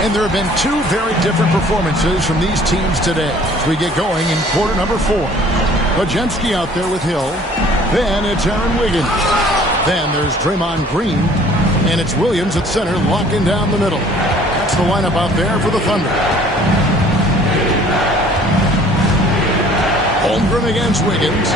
And there have been two very different performances from these teams today as we get going in quarter number 4. Podziemski out there with Hill. Then it's Aaron Wiggins. Then there's Draymond Green. And it's Williams at center locking down the middle. That's the lineup out there for the Thunder. Holmgren against Wiggins.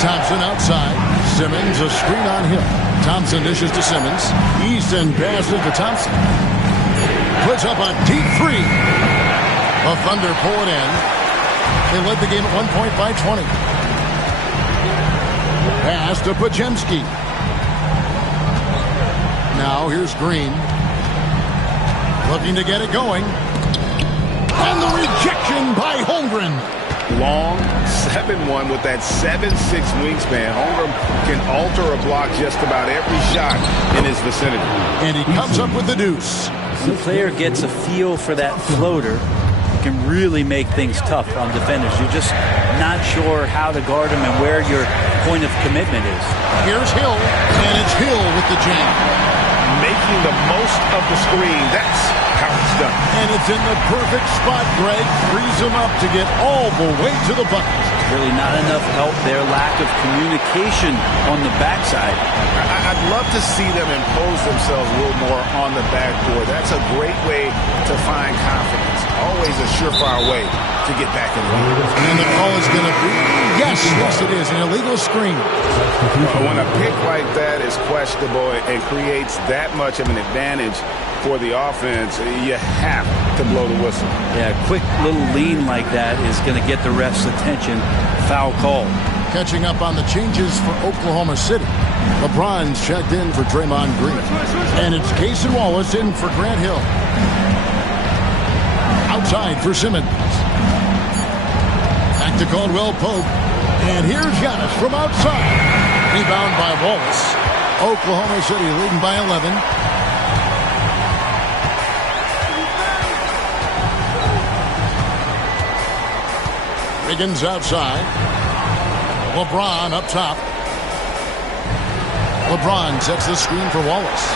Thompson outside. Simmons a screen on Hill. Thompson dishes to Simmons. Easton passes to Thompson. Puts up a deep three. The Thunder pull it in. They led the game at 1 point by 20. Pass to Podziemski. Now here's Green. Looking to get it going. And the rejection by Holmgren. Long 7-1 with that 7'6" wingspan. Holmgren can alter a block just about every shot in his vicinity. And he comes up with the deuce. The player gets a feel for that floater. Can really make things tough on defenders. You're just not sure how to guard him and where your point of commitment is. Here's Hill, and it's Hill with the jam. Making the most of the screen. That's how it's done. And it's in the perfect spot, Greg. Frees him up to get all the way to the bucket. Really not enough help there. Lack of communication on the backside. I'd love to see them impose themselves a little more on the backboard. That's a great way to find confidence. Always a surefire way to get back in the game. And the call is going to be, yes, Yes, it is. An illegal screen. When a pick like that is questionable and creates that much of an advantage for the offense, you have to blow the whistle. Yeah, a quick little lean like that is going to get the ref's attention. Foul call. Catching up on the changes for Oklahoma City. LeBron's checked in for Draymond Green. And it's Cason Wallace in for Grant Hill. Outside for Simmons. Back to Caldwell Pope. And here's Giannis from outside. Rebound by Wallace. Oklahoma City leading by 11. Wiggins outside. LeBron up top. LeBron sets the screen for Wallace.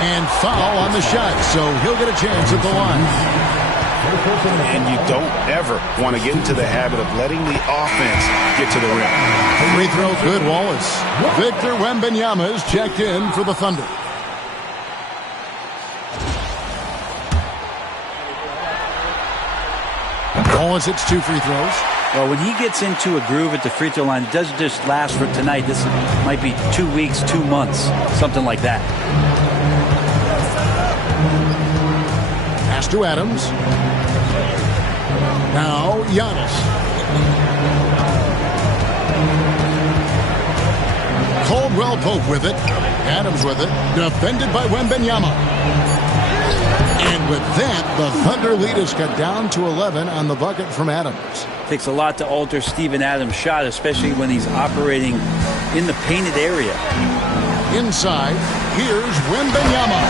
And foul on the shot, so he'll get a chance at the line. And you don't ever want to get into the habit of letting the offense get to the rim. Free throw good, Wallace. Victor Wembanyama is checked in for the Thunder. Wallace hits 2 free throws. Well, when he gets into a groove at the free throw line, it doesn't just last for tonight. This might be 2 weeks, 2 months, something like that. Pass to Adams. Now Giannis. Caldwell Pope with it. Adams with it. Defended by Wembanyama. And with that, the Thunder lead is cut down to 11 on the bucket from Adams. Takes a lot to alter Steven Adams' shot, especially when he's operating in the painted area. Inside, here's Wembanyama.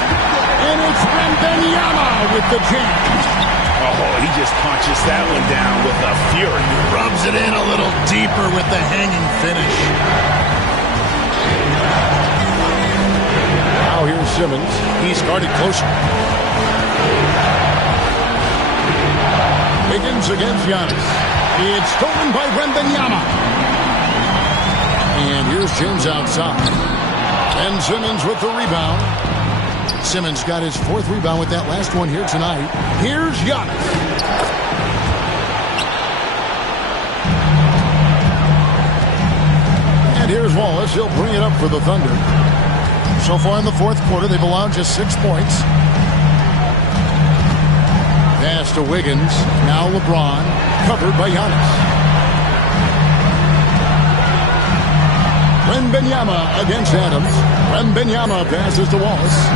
And it's Wembanyama with the jam. Oh, he just punches that one down with a fury. Rubs it in a little deeper with the hanging finish. Now here's Simmons. He's guarded closer. Wiggins against Giannis. It's stolen by Wembanyama. And here's James outside. Ben Simmons with the rebound. Simmons got his 4th rebound with that last one here tonight. Here's Giannis. And here's Wallace. He'll bring it up for the Thunder. So far in the 4th quarter, they've allowed just 6 points. Pass to Wiggins. Now LeBron. Covered by Giannis. Wembanyama against Adams. Wembanyama passes to Wallace.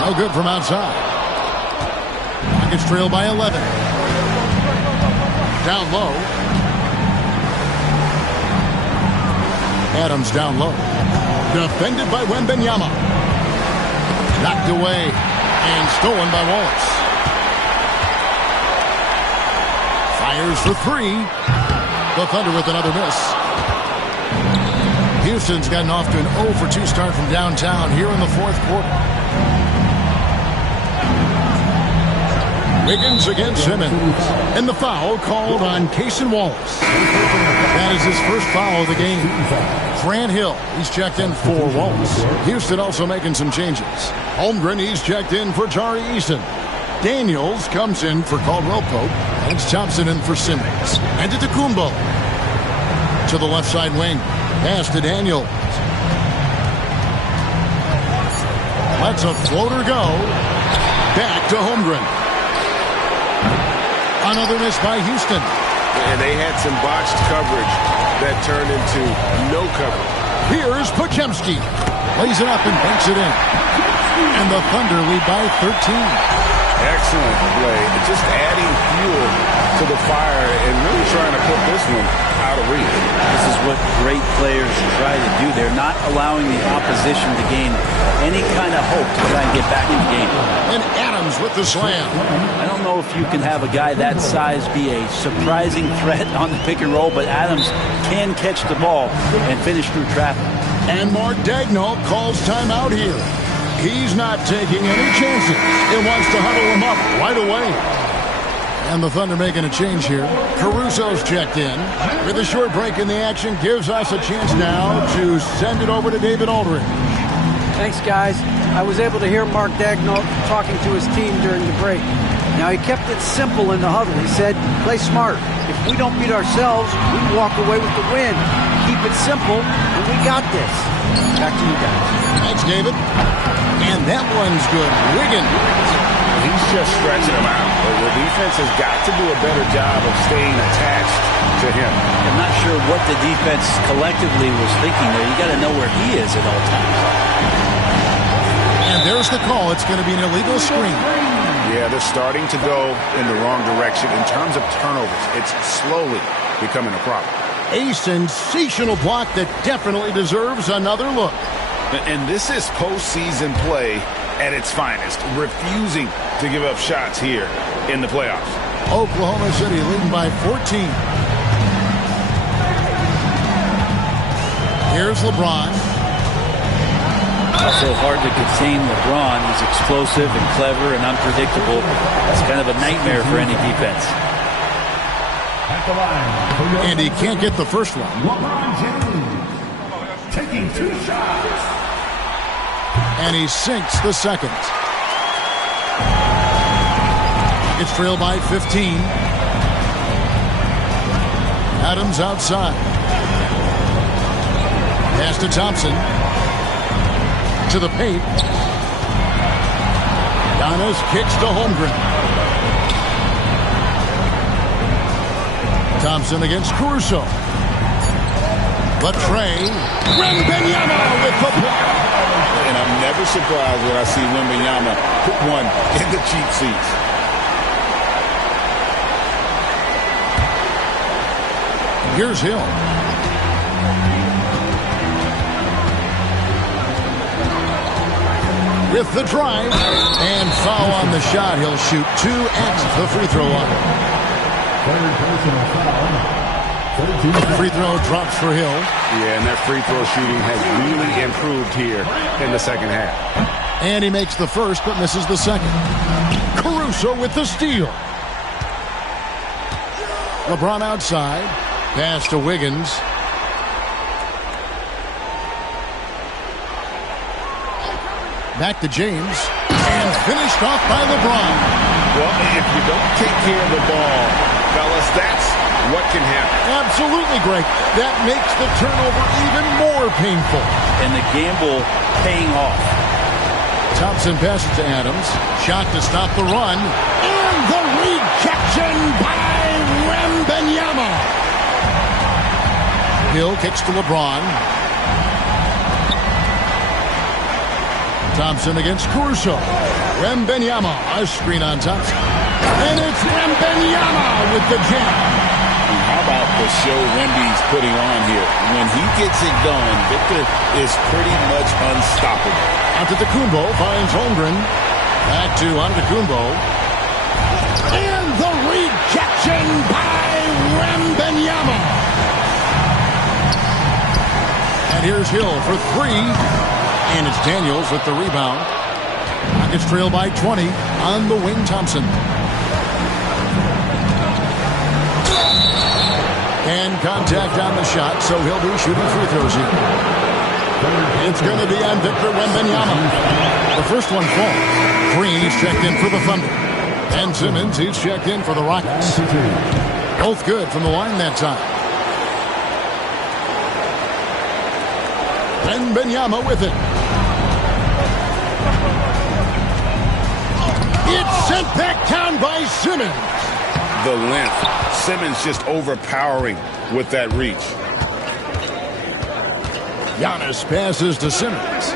No good from outside. Rockets trail by 11. Down low. Adams down low. Defended by Wembanyama. Knocked away and stolen by Wallace. Fires for 3. The Thunder with another miss. Houston's gotten off to an 0-for-2 start from downtown here in the 4th quarter. Wiggins against Simmons. And the foul called on Cason Wallace. That is his first foul of the game. Grant Hill, he's checked in for Wallace. Houston also making some changes. Holmgren, he's checked in for Tari Eason. Daniels comes in for Caldwell Pope. Alex Thompson in for Simmons. And Antetokounmpo to the left side wing. Pass to Daniels. Lets a floater go. Back to Holmgren. Another miss by Houston. And they had some botched coverage that turned into no coverage. Here's Podziemski. Lays it up and banks it in. And the Thunder lead by 13. Excellent play. Just adding fuel to the fire and really trying to put this one out of reach. This is what great players try to do. They're not allowing the opposition to gain any kind of hope to try and get back in the game. And Adams with the slam. I don't know if you can have a guy that size be a surprising threat on the pick and roll, but Adams can catch the ball and finish through traffic. And Mark Daigneault calls timeout here. He's not taking any chances. He wants to huddle him up right away. And the Thunder making a change here. Caruso's checked in. With a short break in the action, gives us a chance now to send it over to David Aldridge. Thanks, guys. I was able to hear Mark Daigneault talking to his team during the break. Now, he kept it simple in the huddle. He said, play smart. If we don't beat ourselves, we walk away with the win. Keep it simple, and we got this. Back to you guys. Thanks, David. And that one's good. Wiggins. He's just stretching him out. The defense has got to do a better job of staying attached to him. I'm not sure what the defense collectively was thinking there. You got to know where he is at all times. And there's the call. It's going to be an illegal screen. Yeah, they're starting to go in the wrong direction in terms of turnovers. It's slowly becoming a problem. A sensational block that definitely deserves another look. And this is postseason play at its finest, refusing to give up shots here in the playoffs. Oklahoma City leading by 14. Here's LeBron. Also hard to contain LeBron. He's explosive and clever and unpredictable. It's kind of a nightmare for any defense. And he can't get the first one. LeBron James taking 2 shots. And he sinks the second. It's trailed by 15. Adams outside. Pass to Thompson. To the paint. Giannis kicks to Holmgren. Thompson against Caruso. Latrey. Wembanyama with the block. And I'm never surprised when I see Wembanyama put one in the cheap seats. Here's Hill. With the drive. And foul on the shot. He'll shoot 2 at the free throw line. Free throw drops for Hill. Yeah, and their free throw shooting has really improved here in the second half. And he makes the first but misses the second. Caruso with the steal. LeBron outside. Pass to Wiggins. Back to James. And finished off by LeBron. Well, if you don't take care of the ball, fellas, that's what can happen. Absolutely, Greg. That makes the turnover even more painful. And the gamble paying off. Thompson passes to Adams. Shot to stop the run. And the rejection by Wembanyama. Hill kicks to LeBron. Thompson against Caruso. Wembanyama. A screen on Thompson. And it's Wembanyama with the jam. How about the show Wemby's putting on here? When he gets it going, Victor is pretty much unstoppable. Antetokounmpo finds Holmgren. Back to Antetokounmpo. And the rejection by Wembanyama. And here's Hill for 3. And it's Daniels with the rebound. Rockets trail by 20 on the wing. Thompson. And contact on the shot, so he'll be shooting free throws here. It's going to be on Victor Wembanyama. The first one falls. Green is checked in for the Thunder. And Simmons, he's checked in for the Rockets. Both good from the line that time. Wembanyama with it. It's sent back down by Simmons. The length. Simmons just overpowering with that reach. Giannis passes to Simmons.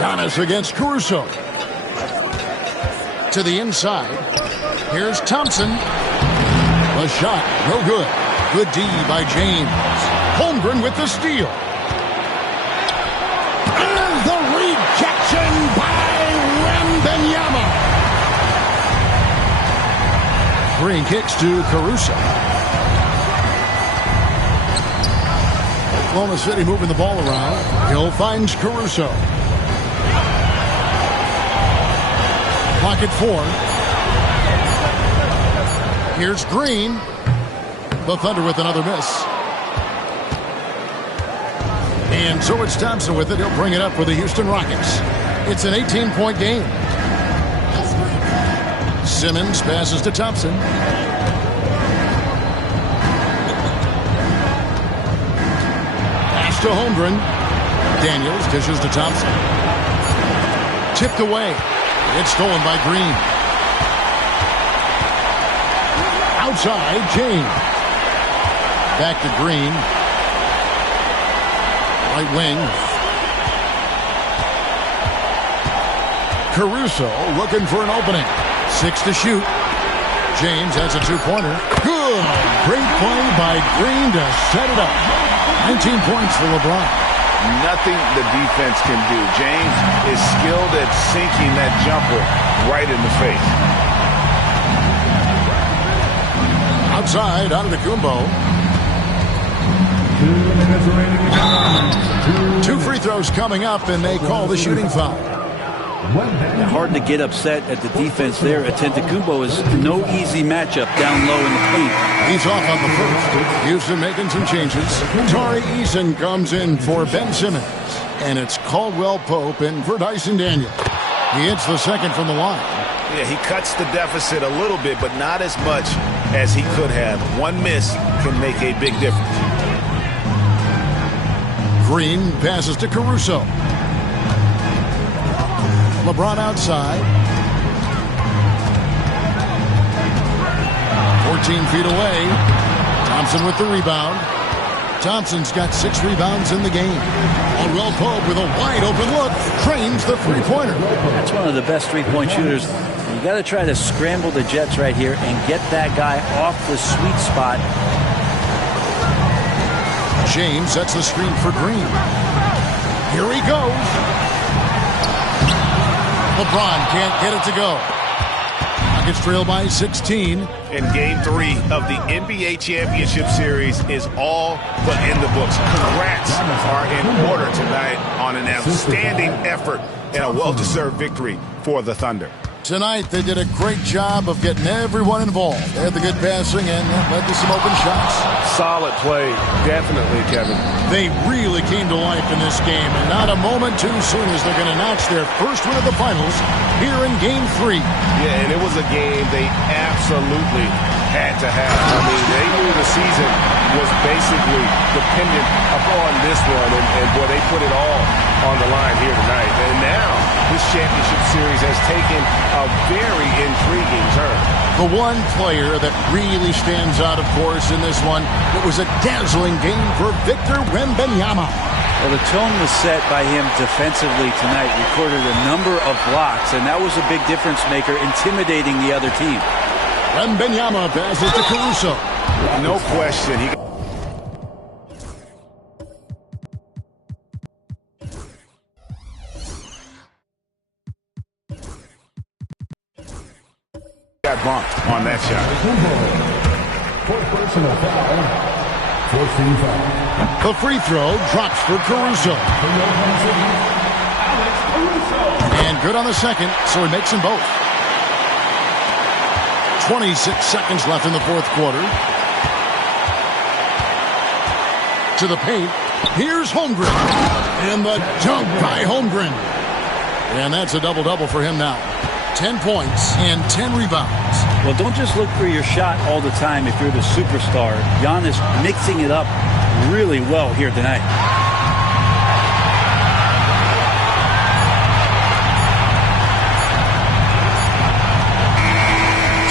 Giannis against Caruso. To the inside. Here's Thompson. The shot, no good. Good D by James. Holmgren with the steal. And the rejection by Wembanyama. Green kicks to Caruso. Oklahoma City moving the ball around. Hill finds Caruso. Clock at 4. Here's Green. The Thunder with another miss. And so it's Thompson with it. He'll bring it up for the Houston Rockets. It's an 18-point game. Simmons passes to Thompson. Pass to Holmgren. Daniels dishes to Thompson. Tipped away. It's stolen by Green. Outside, James. Back to Green. Right wing. Caruso looking for an opening. 6 to shoot. James has a two-pointer. Good. Great play by Green to set it up. 19 points for LeBron. Nothing the defense can do. James is skilled at sinking that jumper right in the face. Outside, Antetokounmpo. 2 free throws coming up, and they call the shooting foul. Hard to get upset at the defense there. Antetokounmpo is no easy matchup down low in the paint. He's off on the first. Houston making some changes. Tari Eason comes in for Ben Simmons. And it's Caldwell Pope in for Dyson Daniels. He hits the second from the line. Yeah, he cuts the deficit a little bit, but not as much as he could have. One miss can make a big difference. Green passes to Caruso. LeBron outside. 14 feet away. Thompson with the rebound. Thompson's got 6 rebounds in the game. Caldwell Pope with a wide open look. Trains the three-pointer. That's one of the best three-point shooters. You got to try to scramble the Jets right here and get that guy off the sweet spot. James sets the screen for Green. Here he goes. LeBron can't get it to go. Nuggets trail by 16. And Game 3 of the NBA Championship Series is all but in the books. Congrats are in order tonight on an outstanding effort and a well-deserved victory for the Thunder. Tonight, they did a great job of getting everyone involved. They had the good passing and led to some open shots. Solid play, definitely, Kevin. They really came to life in this game, and not a moment too soon as they're going to notch their first win of the finals here in Game 3. Yeah, and it was a game they absolutely had to have. I mean, they knew the season was basically dependent upon this one, and boy, they put it all on the line here tonight. And now, this championship series has taken a very intriguing turn. The one player that really stands out, of course, in this one, it was a dazzling game for Victor Wembanyama. Well, the tone was set by him defensively tonight. Recorded a number of blocks, and that was a big difference maker, intimidating the other team. Wembanyama passes to Caruso. No question. He got bumped on that shot. Personal foul. Forcing foul. The free throw drops for Caruso. And good on the second, so he makes them both. 26 seconds left in the fourth quarter. To the paint. Here's Holmgren. And the dunk by Holmgren. And that's a double-double for him now. 10 points and 10 rebounds. Well, don't just look for your shot all the time if you're the superstar. Giannis mixing it up really well here tonight.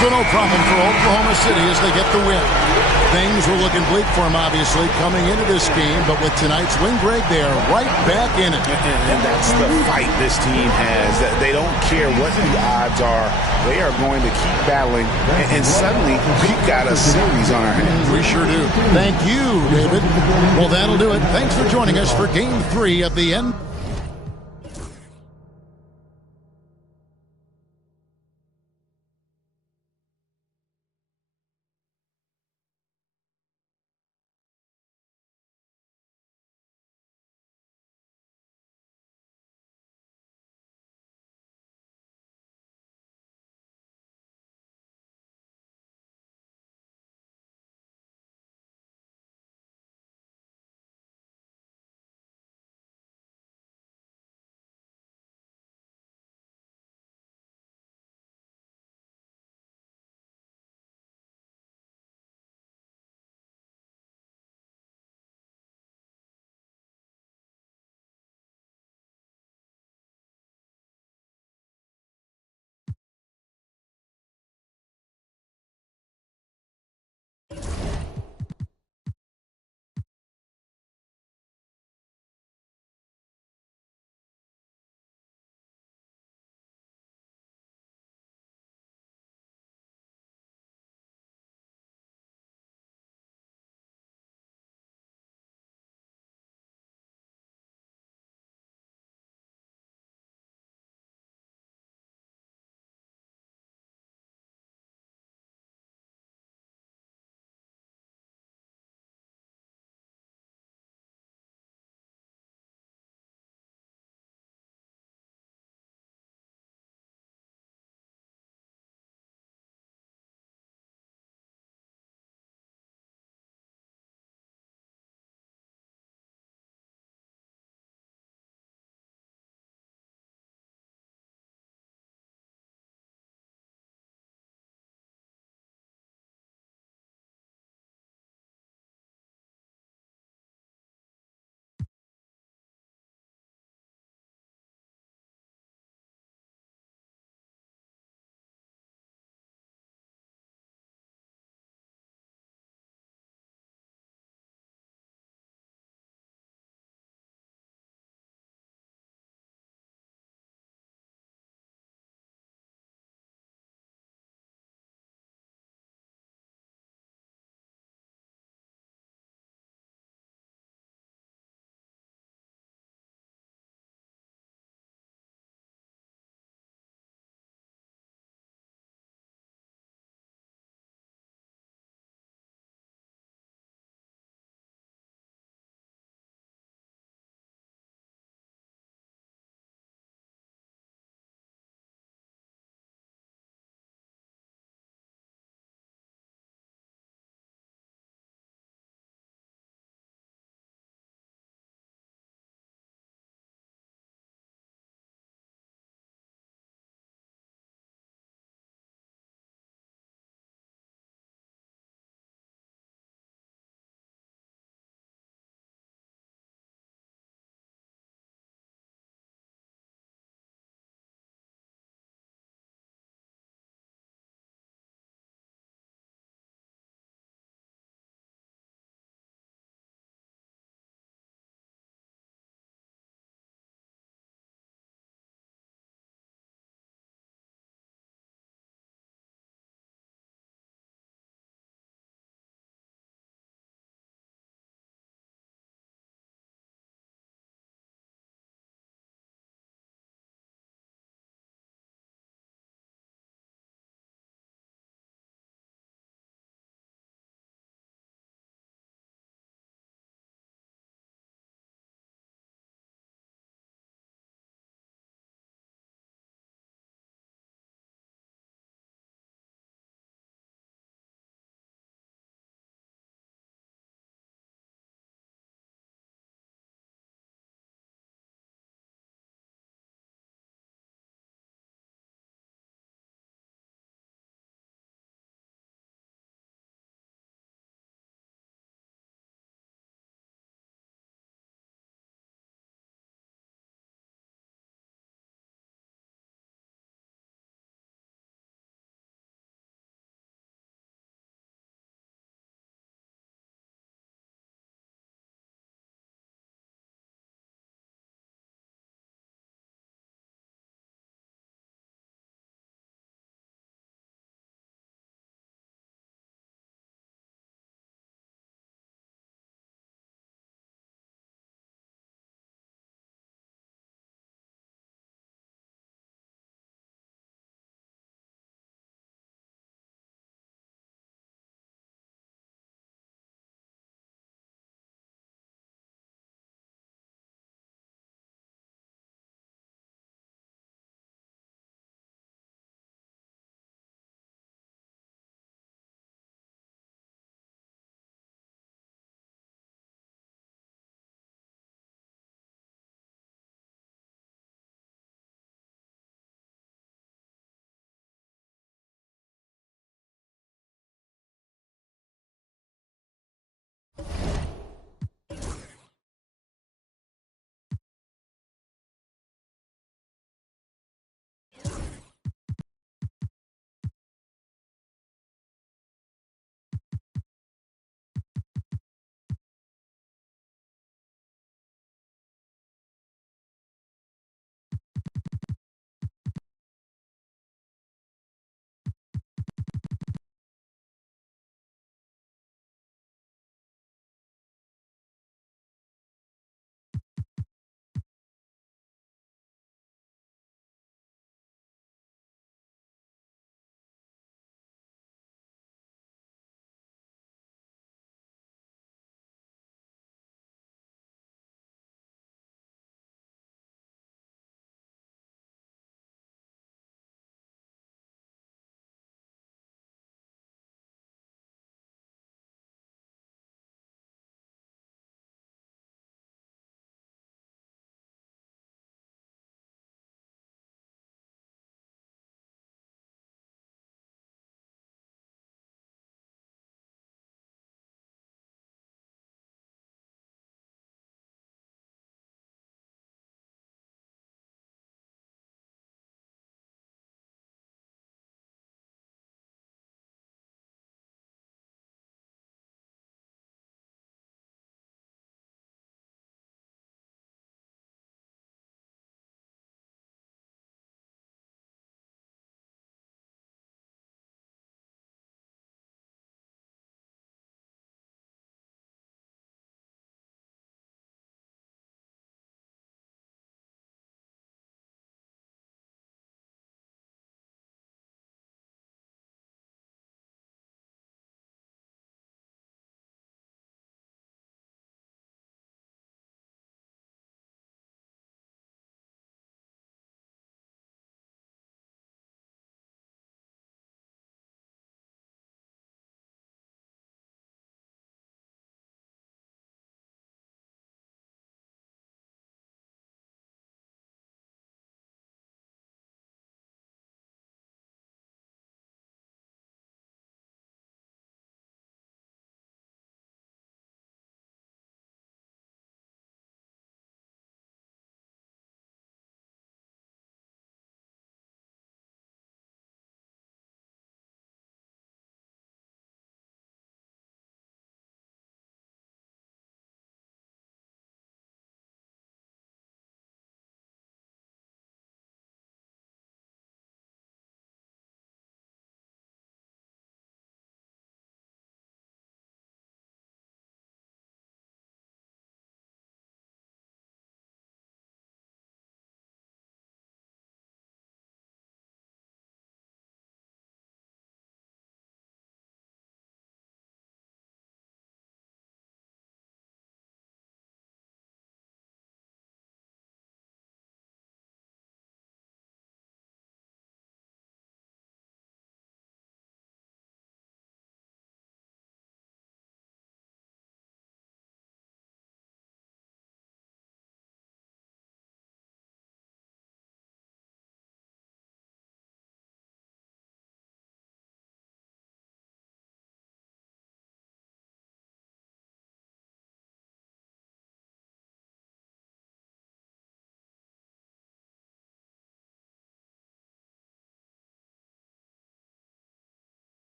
So no problem for Oklahoma City as they get the win. Things were looking bleak for them, obviously, coming into this game, but with tonight's win, Greg, they are right back in it. And that's the fight this team has. They don't care what the odds are. They are going to keep battling, and suddenly we've got a series on our hands. We sure do. Thank you, David. Well, that'll do it. Thanks for joining us for Game 3 of the NBA.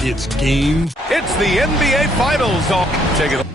It's game. It's the NBA Finals. Take it.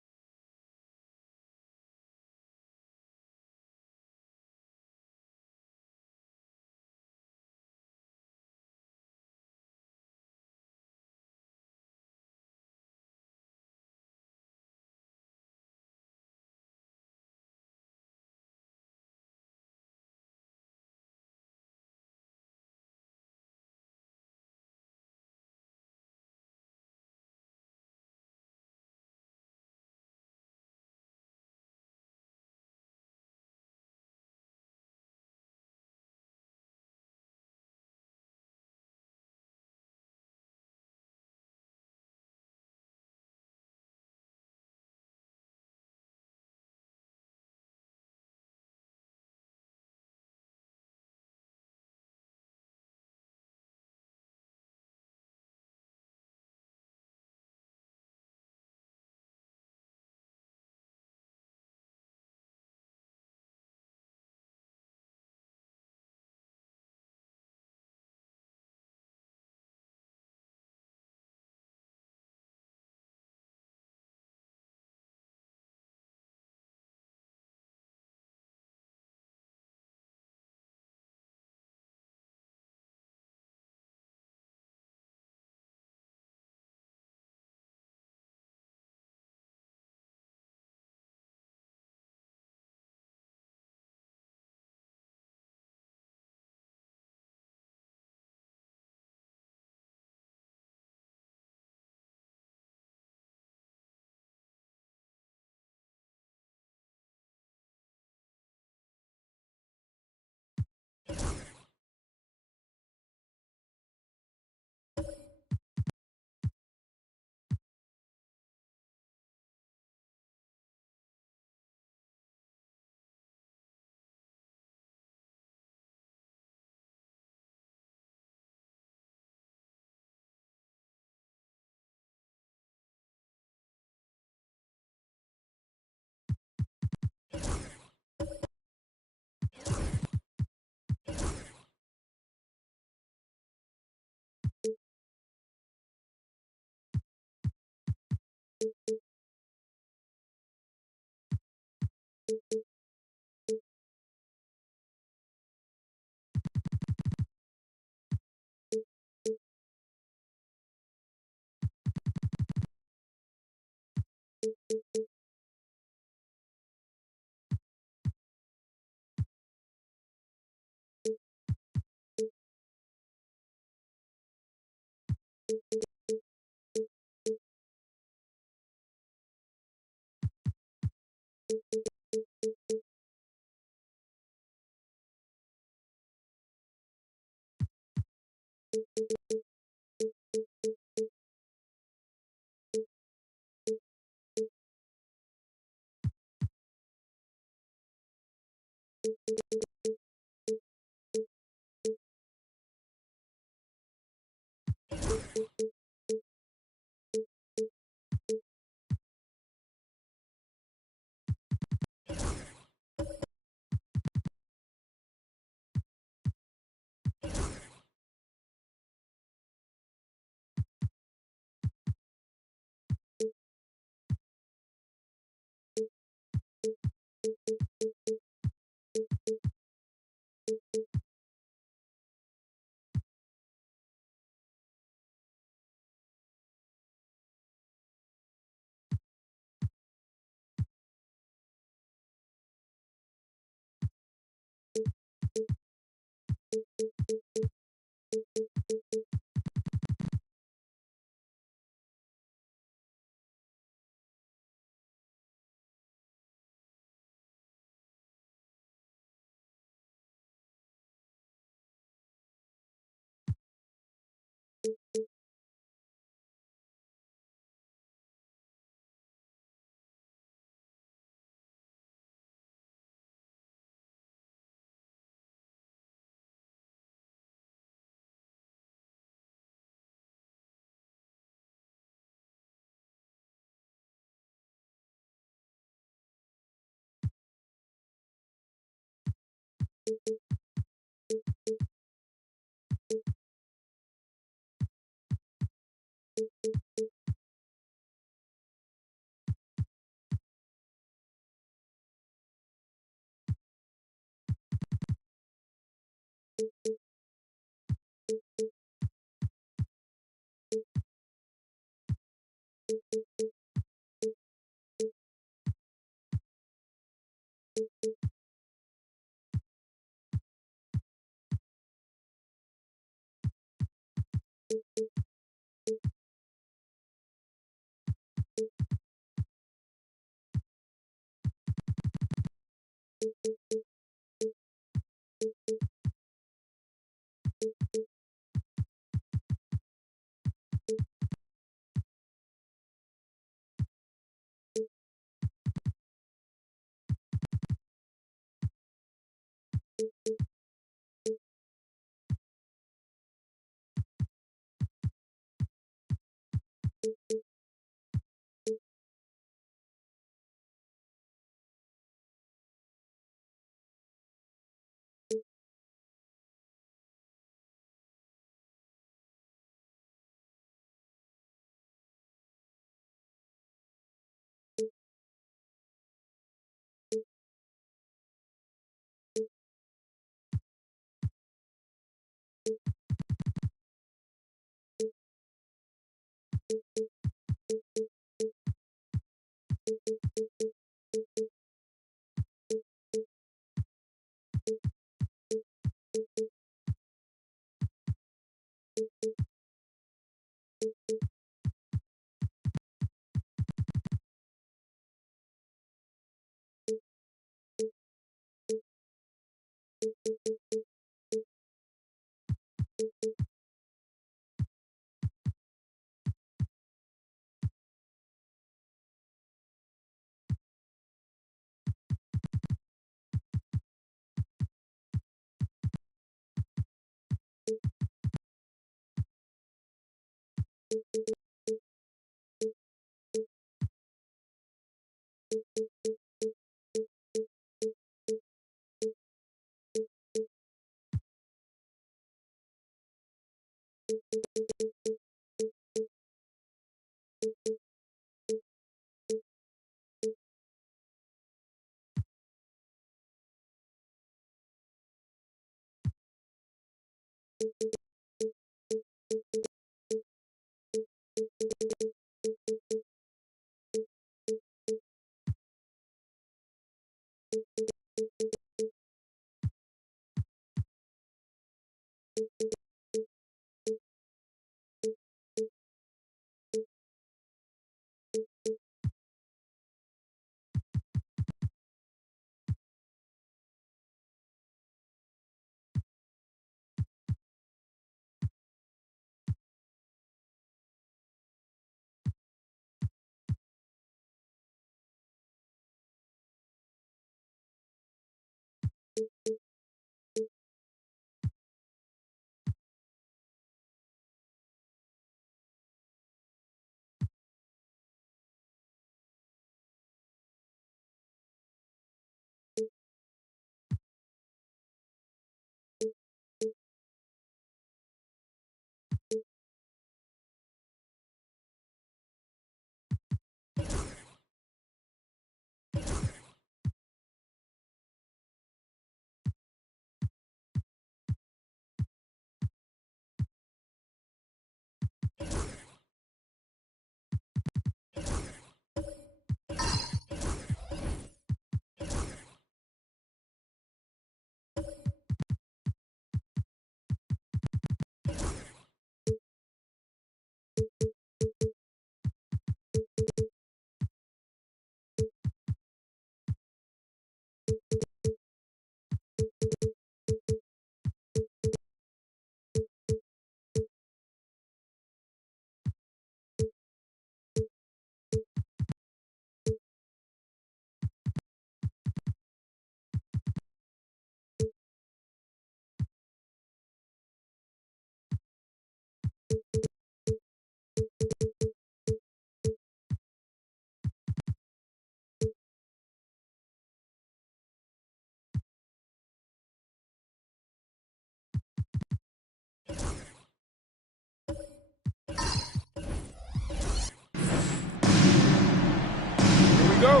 Go.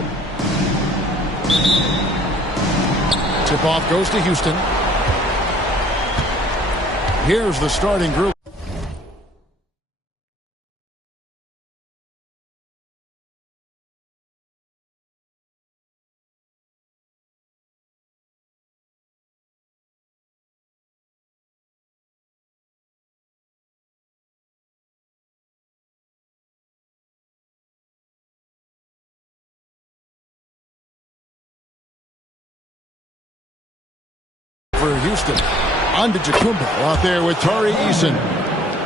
Tip-off goes to Houston. Here's the starting group. For Houston, on to Jacumbo out there with Tari Eason.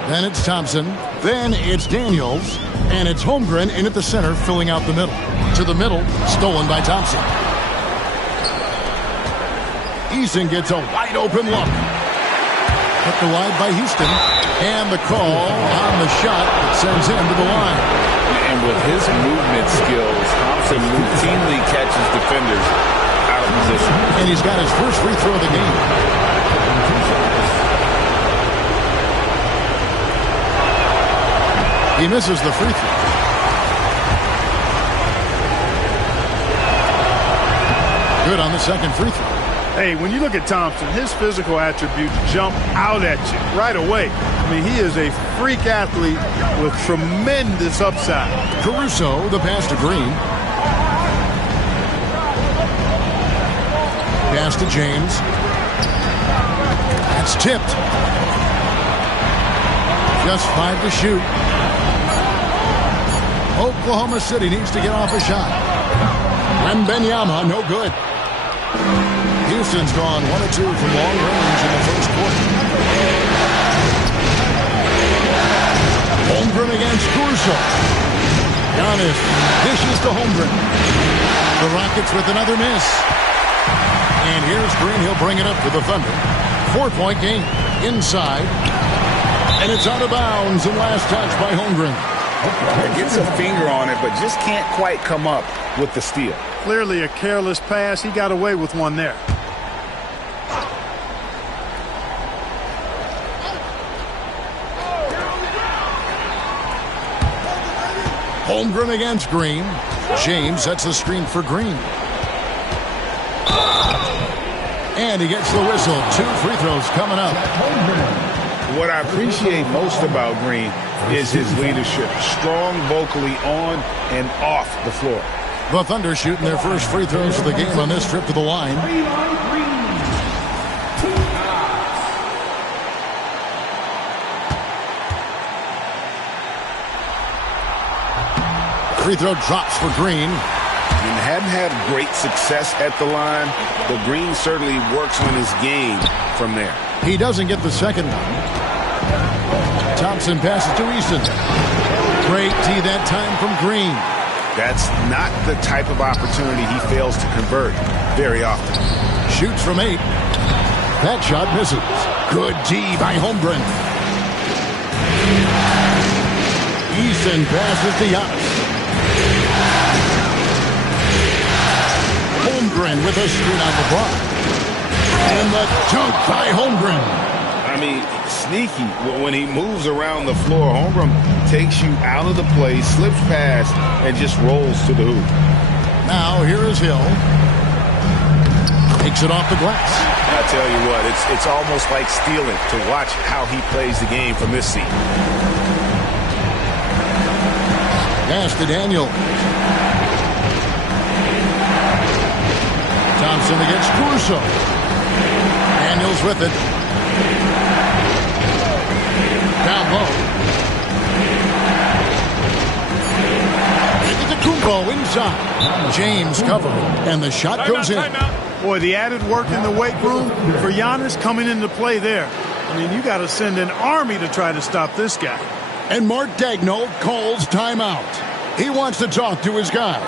Then it's Thompson. Then it's Daniels. And it's Holmgren in at the center, filling out the middle. To the middle, stolen by Thompson. Eason gets a wide open look. Cut the wide by Houston. And the call on the shot that sends him to the line. And with his movement skills, Thompson routinely catches defenders out of position. And he's got his first free throw of the game. He misses the free throw. Good on the second free throw. Hey, when you look at Thompson, his physical attributes jump out at you right away. I mean, he is a freak athlete with tremendous upside. Caruso, the pass to Green. Pass to James. That's tipped. Just 5 to shoot. Oklahoma City needs to get off a shot. Wembanyama, no good. Houston's gone 1 of 2 from long range in the first quarter. Holmgren against Caruso. Giannis dishes to Holmgren. The Rockets with another miss. And here's Green. He'll bring it up for the Thunder. 4-point game. Inside. And it's out of bounds and last touch by Holmgren. Gets a finger on it, but just can't quite come up with the steal. Clearly a careless pass. He got away with one there. Holmgren against Green. James sets the screen for Green. And he gets the whistle. 2 free throws coming up. What I appreciate most about Green is his leadership. Strong vocally on and off the floor. The Thunder shooting their first free throws of the game on this trip to the line. Free throw drops for Green. And hadn't had great success at the line, but Green certainly works on his game from there. He doesn't get the second one. Thompson passes to Easton. Great D that time from Green. That's not the type of opportunity he fails to convert very often. Shoots from 8. That shot misses. Good D by Holmgren. Easton passes to Giannis. Holmgren with a screen on the block. And the dunk by Holmgren. I mean, sneaky. When he moves around the floor, Holmgren takes you out of the play, slips past, and just rolls to the hoop. Now here is Hill. Takes it off the glass. I tell you what, it's almost like stealing to watch how he plays the game from this seat. Pass to Daniel. Thompson against Caruso. Daniels with it. Down low. Antetokounmpo inside. James covering, and the shot goes in. Boy, the added work in the weight room for Giannis coming into play there. I mean, you got to send an army to try to stop this guy. And Mark Daigneault calls timeout. He wants to talk to his guys.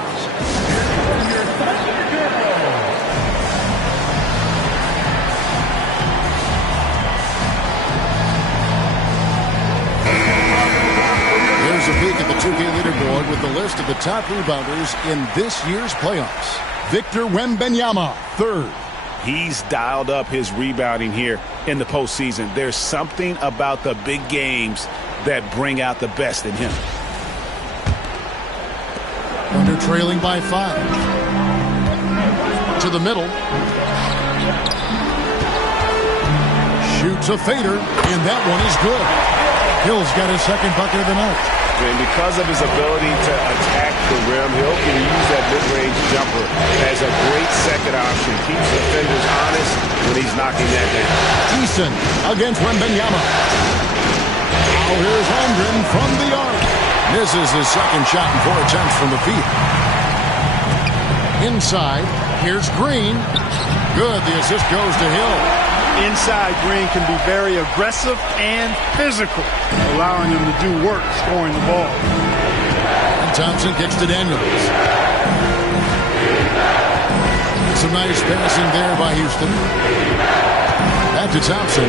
Here's a peek at the 2K leaderboard with the list of the top rebounders in this year's playoffs. Victor Wembanyama, 3rd. He's dialed up his rebounding here in the postseason. There's something about the big games that bring out the best in him. Thunder trailing by 5. To the middle. Shoots a fader, and that one is good. Hill's got his second bucket of the night. And because of his ability to attack the rim, Hill can use that mid-range jumper as a great second option. Keeps defenders honest when he's knocking that down. Eason against Wembanyama. Now here's Holmgren from the arc. Misses his second shot in 4 attempts from the field. Inside, here's Green. Good, the assist goes to Hill. Inside, Green can be very aggressive and physical, allowing him to do work scoring the ball. And Thompson kicks to Daniels. Some nice passing there by Houston. Back to Thompson.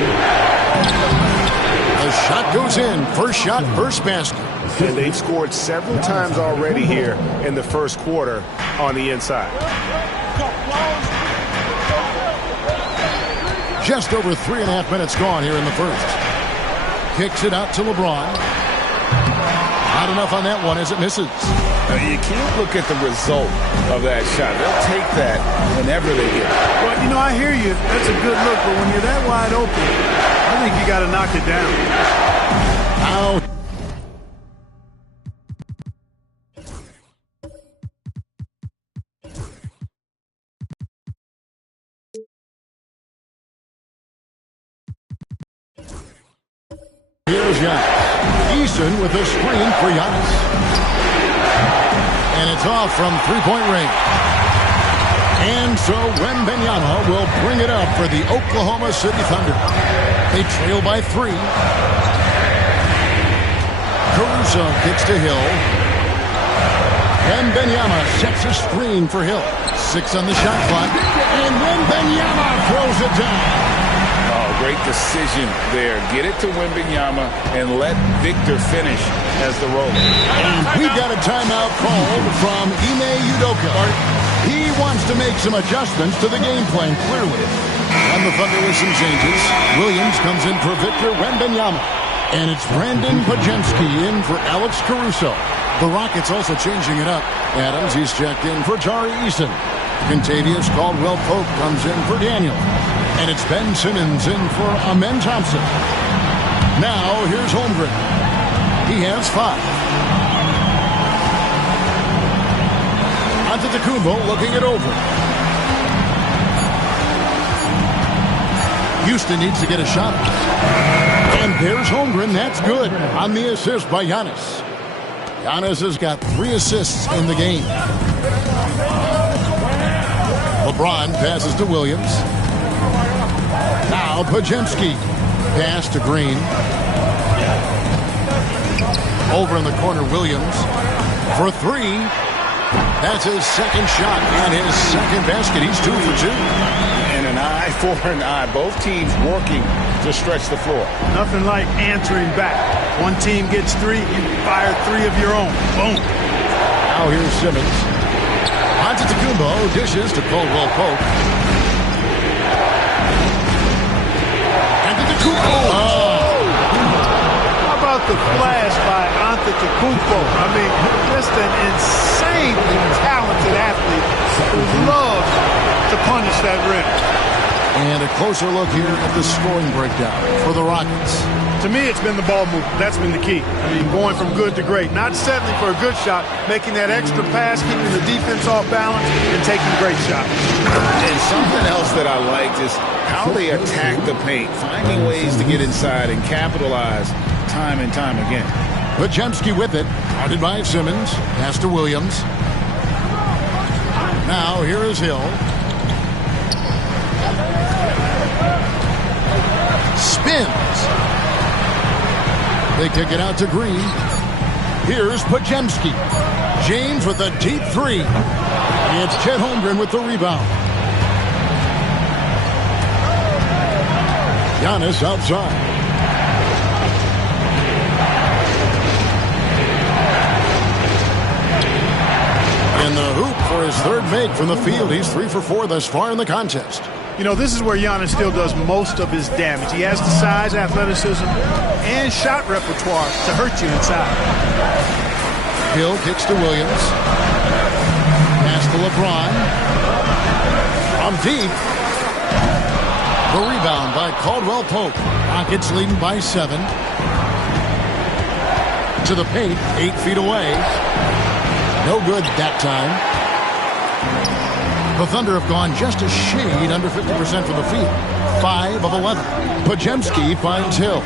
The shot goes in. First shot, first basket. And they've scored several times already here in the first quarter on the inside. Just over 3.5 minutes gone here in the first. Kicks it out to LeBron. Not enough on that one as it misses. You can't look at the result of that shot. They'll take that whenever they get it. Well, you know, I hear you. That's a good look, but when you're that wide open, I think you got to knock it down. Out. Here's Giannis. Eason with a screen for Giannis. And it's off from three-point range. And so Wembanyama will bring it up for the Oklahoma City Thunder. They trail by 3. Caruso kicks to Hill. Wembanyama sets a screen for Hill. 6 on the shot clock. And Wembanyama throws it down. Great decision there. Get it to Wembanyama and let Victor finish as the roller. And we got a timeout called from Ime Udoka. He wants to make some adjustments to the game plan, clearly. And the Thunder with some changes. Williams comes in for Victor Wembanyama. And it's Brandon Podziemski in for Alex Caruso. The Rockets also changing it up. Adams, he's checked in for Tari Eason. Contavious Caldwell-Pope comes in for Daniel. And it's Ben Simmons in for Amen Thompson. Now here's Holmgren. He has 5. Antetokounmpo looking it over. Houston needs to get a shot. And there's Holmgren. That's good on the assist by Giannis. Giannis has got 3 assists in the game. LeBron passes to Williams. Now Podziemski. Pass to Green. Over in the corner, Williams for 3. That's his second shot and his second basket. He's 2 for 2. And an eye for an eye. Both teams working to stretch the floor. Nothing like answering back. One team gets 3, you fire 3 of your own. Boom. Now here's Simmons. Antetokounmpo dishes to Caldwell Pope. Antetokounmpo. How about the flash by Antetokounmpo? I mean, just an insanely talented athlete who loves to punish that rim. And a closer look here at the scoring breakdown for the Rockets. To me, it's been the ball movement. That's been the key. I mean, going from good to great. Not settling for a good shot, making that extra pass, keeping the defense off balance, and taking great shots. And something else that I liked is how they attack the paint, finding ways to get inside and capitalize time and time again. Podziemski with it, guarded by Simmons. Pass to Williams. Now here is Hill. Spins. They kick it out to Green. Here's Podziemski. James with a deep 3. It's Chet Holmgren with the rebound. Giannis outside. In the hoop for his 3rd make from the field. He's 3 for 4 thus far in the contest. You know, this is where Giannis still does most of his damage. He has the size, athleticism, and shot repertoire to hurt you inside. Hill kicks to Williams. Pass to LeBron. From deep. The rebound by Caldwell Pope. Rockets leading by 7. To the paint, 8 feet away. No good that time. The Thunder have gone just a shade under 50% from the field. 5 of 11. Podziemski finds Hill.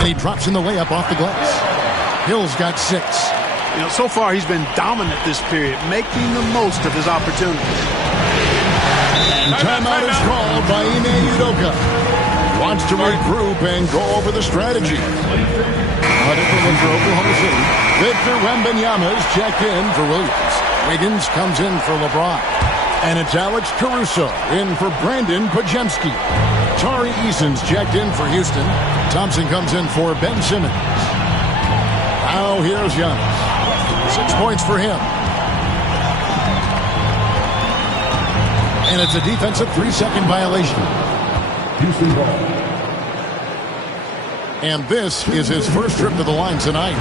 And he drops in the layup off the glass. Hill's got 6. You know, so far he's been dominant this period, making the most of his opportunity. And timeout is called by Ime Udoka. Wants to regroup and go over the strategy. But it was for Oklahoma City. Victor Wembanyama is checked in for Williams. Wiggins comes in for LeBron. And it's Alex Caruso in for Brandon Podziemski. Tari Eason's checked in for Houston. Thompson comes in for Ben Simmons. Now here's Giannis. 6 points for him. And it's a defensive 3-second violation. Houston ball. And this is his first trip to the line tonight.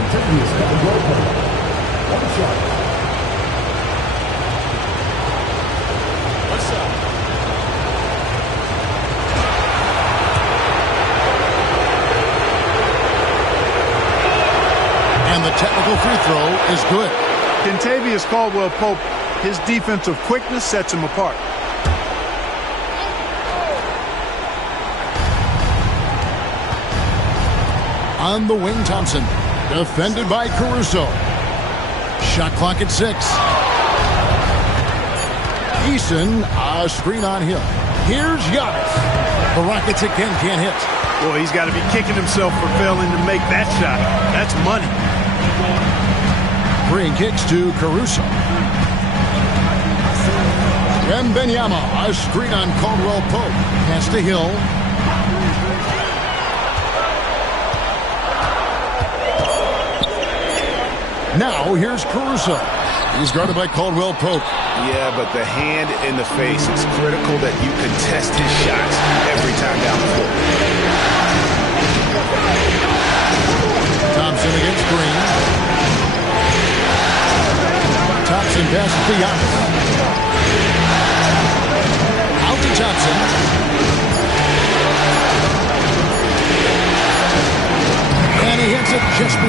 And the technical free throw is good. Kentavious Caldwell-Pope, his defensive quickness sets him apart. On the wing, Thompson. Defended by Caruso. Shot clock at 6. Eason, a screen on Hill. Here's Giannis. The Rockets again can't hit. Boy, he's got to be kicking himself for failing to make that shot. That's money. Green kicks to Caruso. Wembanyama, a screen on Caldwell-Pope. Pass to Hill. Now here's Caruso. He's guarded by Caldwell-Pope. Yeah, but the hand in the face, it's critical that you contest his shots every time down the floor. Thompson against Green. Thompson passes to Giannis. Out to Thompson.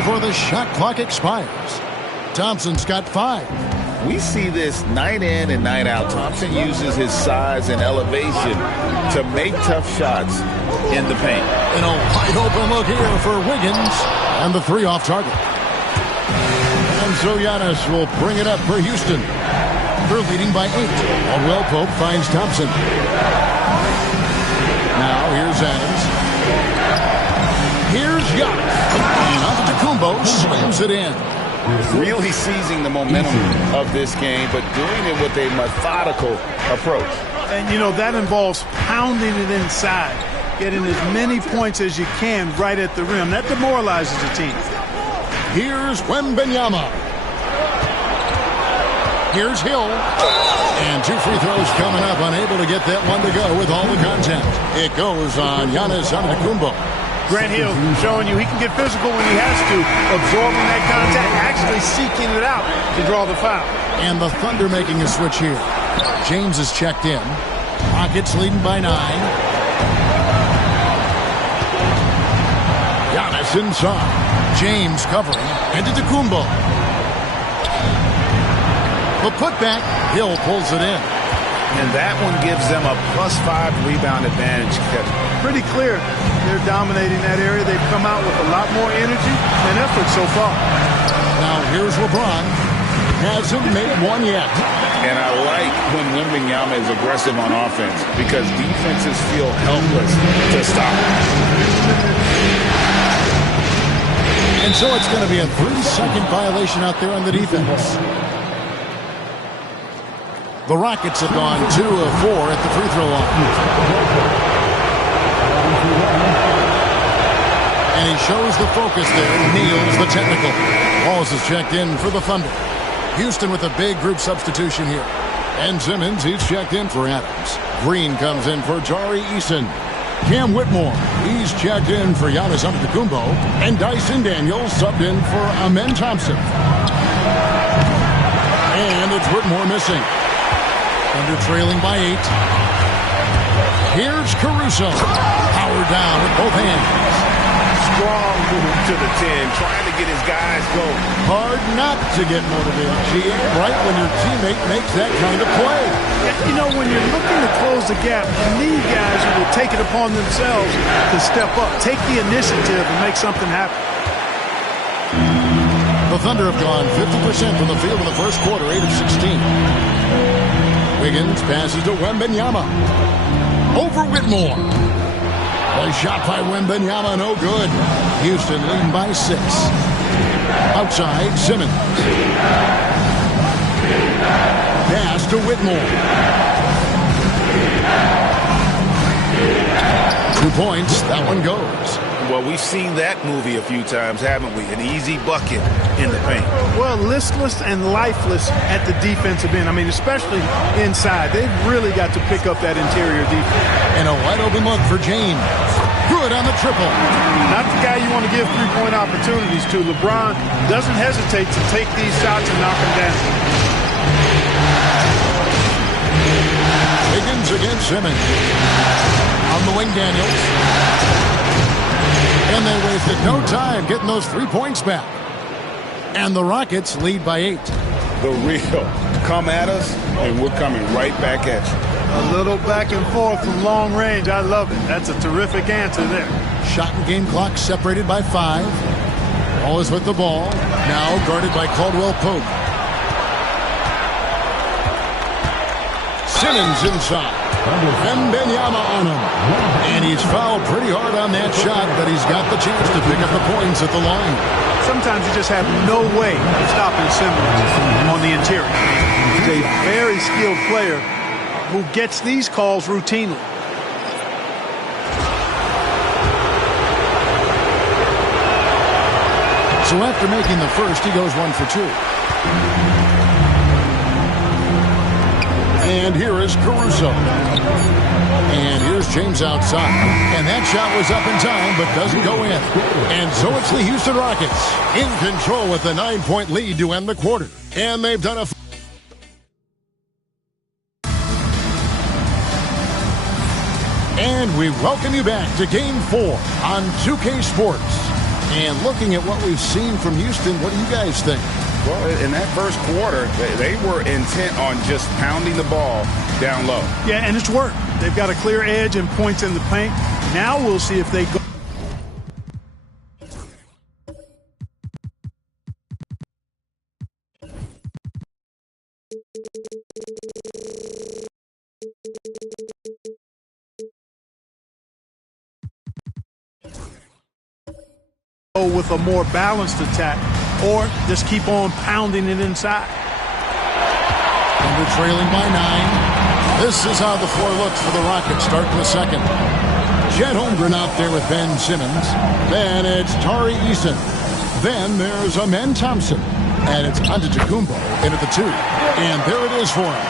before the shot clock expires. Thompson's got 5. We see this night in and night out. Thompson uses his size and elevation to make tough shots in the paint. And a wide open look here for Wiggins. And the 3 off target. And so Giannis will bring it up for Houston. They're leading by 8. Caldwell Pope finds Thompson. Now here's Adams. Here's Giannis. And Antetokounmpo slams it in. Really seizing the momentum of this game, but doing it with a methodical approach. And, you know, that involves pounding it inside, getting as many points as you can right at the rim. That demoralizes the team. Here's Wembanyama. Here's Hill. And 2 free throws coming up, unable to get that one to go with all the contact. It goes on Giannis Antetokounmpo. Grant Hill showing you he can get physical when he has to, absorbing that contact, actually seeking it out to draw the foul. And the Thunder making a switch here. James is checked in. Rockets leading by 9. Giannis inside. James covering. Antetokounmpo. The putback. Hill pulls it in. And that one gives them a +5 rebound advantage. Pretty clear they're dominating that area. They've come out with a lot more energy and effort so far. Now here's LeBron. Hasn't made one yet. And I like when Wembanyama is aggressive on offense because defenses feel helpless to stop him. And so it's going to be a 3-second violation out there on the defense. The Rockets have gone 2 of 4 at the free throw line. And he shows the focus there. Neal's the technical. Walls is checked in for the Thunder. Houston with a big group substitution here. And Simmons, he's checked in for Adams. Green comes in for Jari Eason. Cam Whitmore, he's checked in for Giannis Antetokounmpo. And Dyson Daniels subbed in for Amen Thompson. And it's Whitmore missing. Thunder trailing by 8. Here's Caruso. Power down with both hands. Strong move to the 10, trying to get his guys going. Hard not to get motivated, GM, right when your teammate makes that kind of play. You know, when you're looking to close the gap, you need guys who will take it upon themselves to step up, take the initiative, and make something happen. The Thunder have gone 50% from the field in the first quarter, 8 of 16. Wiggins passes to Wembanyama. Over Whitmore. A shot by Wembanyama, no good. Houston leading by 6. Outside, Simmons. Pass to Whitmore. 2 points, that one goes. Well, we've seen that movie a few times, haven't we? An easy bucket in the paint. Well, listless and lifeless at the defensive end. I mean, especially inside. They've really got to pick up that interior defense. And a wide open look for James. Good on the triple. Not the guy you want to give three-point opportunities to. LeBron doesn't hesitate to take these shots and knock them down. Higgins against Simmons. On the wing, Daniels. And they wasted no time getting those 3 points back. And the Rockets lead by 8. The real come at us, and we're coming right back at you. A little back and forth from long range. I love it. That's a terrific answer there. Shot and game clock separated by 5. Ball is with the ball. Now guarded by Caldwell Pope. Simmons inside. Wembanyama on him. And he's fouled pretty hard on that shot, but he's got the chance to pick up the points at the line. Sometimes you just have no way of stopping Simmons on the interior. He's a very skilled player who gets these calls routinely. So after making the first, he goes 1 for 2. And here is Caruso. And here's James outside. And that shot was up in time, but doesn't go in. And so it's the Houston Rockets in control with a 9-point lead to end the quarter. And they've done a... And we welcome you back to Game 4 on 2K Sports. And looking at what we've seen from Houston, what do you guys think? Well, in that first quarter, they were intent on just pounding the ball down low. Yeah, and it's worked. They've got a clear edge and points in the paint. Now we'll see if they go. With a more balanced attack, or just keep on pounding it inside. Thunder trailing by 9. This is how the floor looks for the Rockets. Start in the second. Chet Holmgren out there with Ben Simmons. Then it's Tari Eason. Then there's Amen Thompson. And it's Antetokounmpo in at the 2. And there it is for him.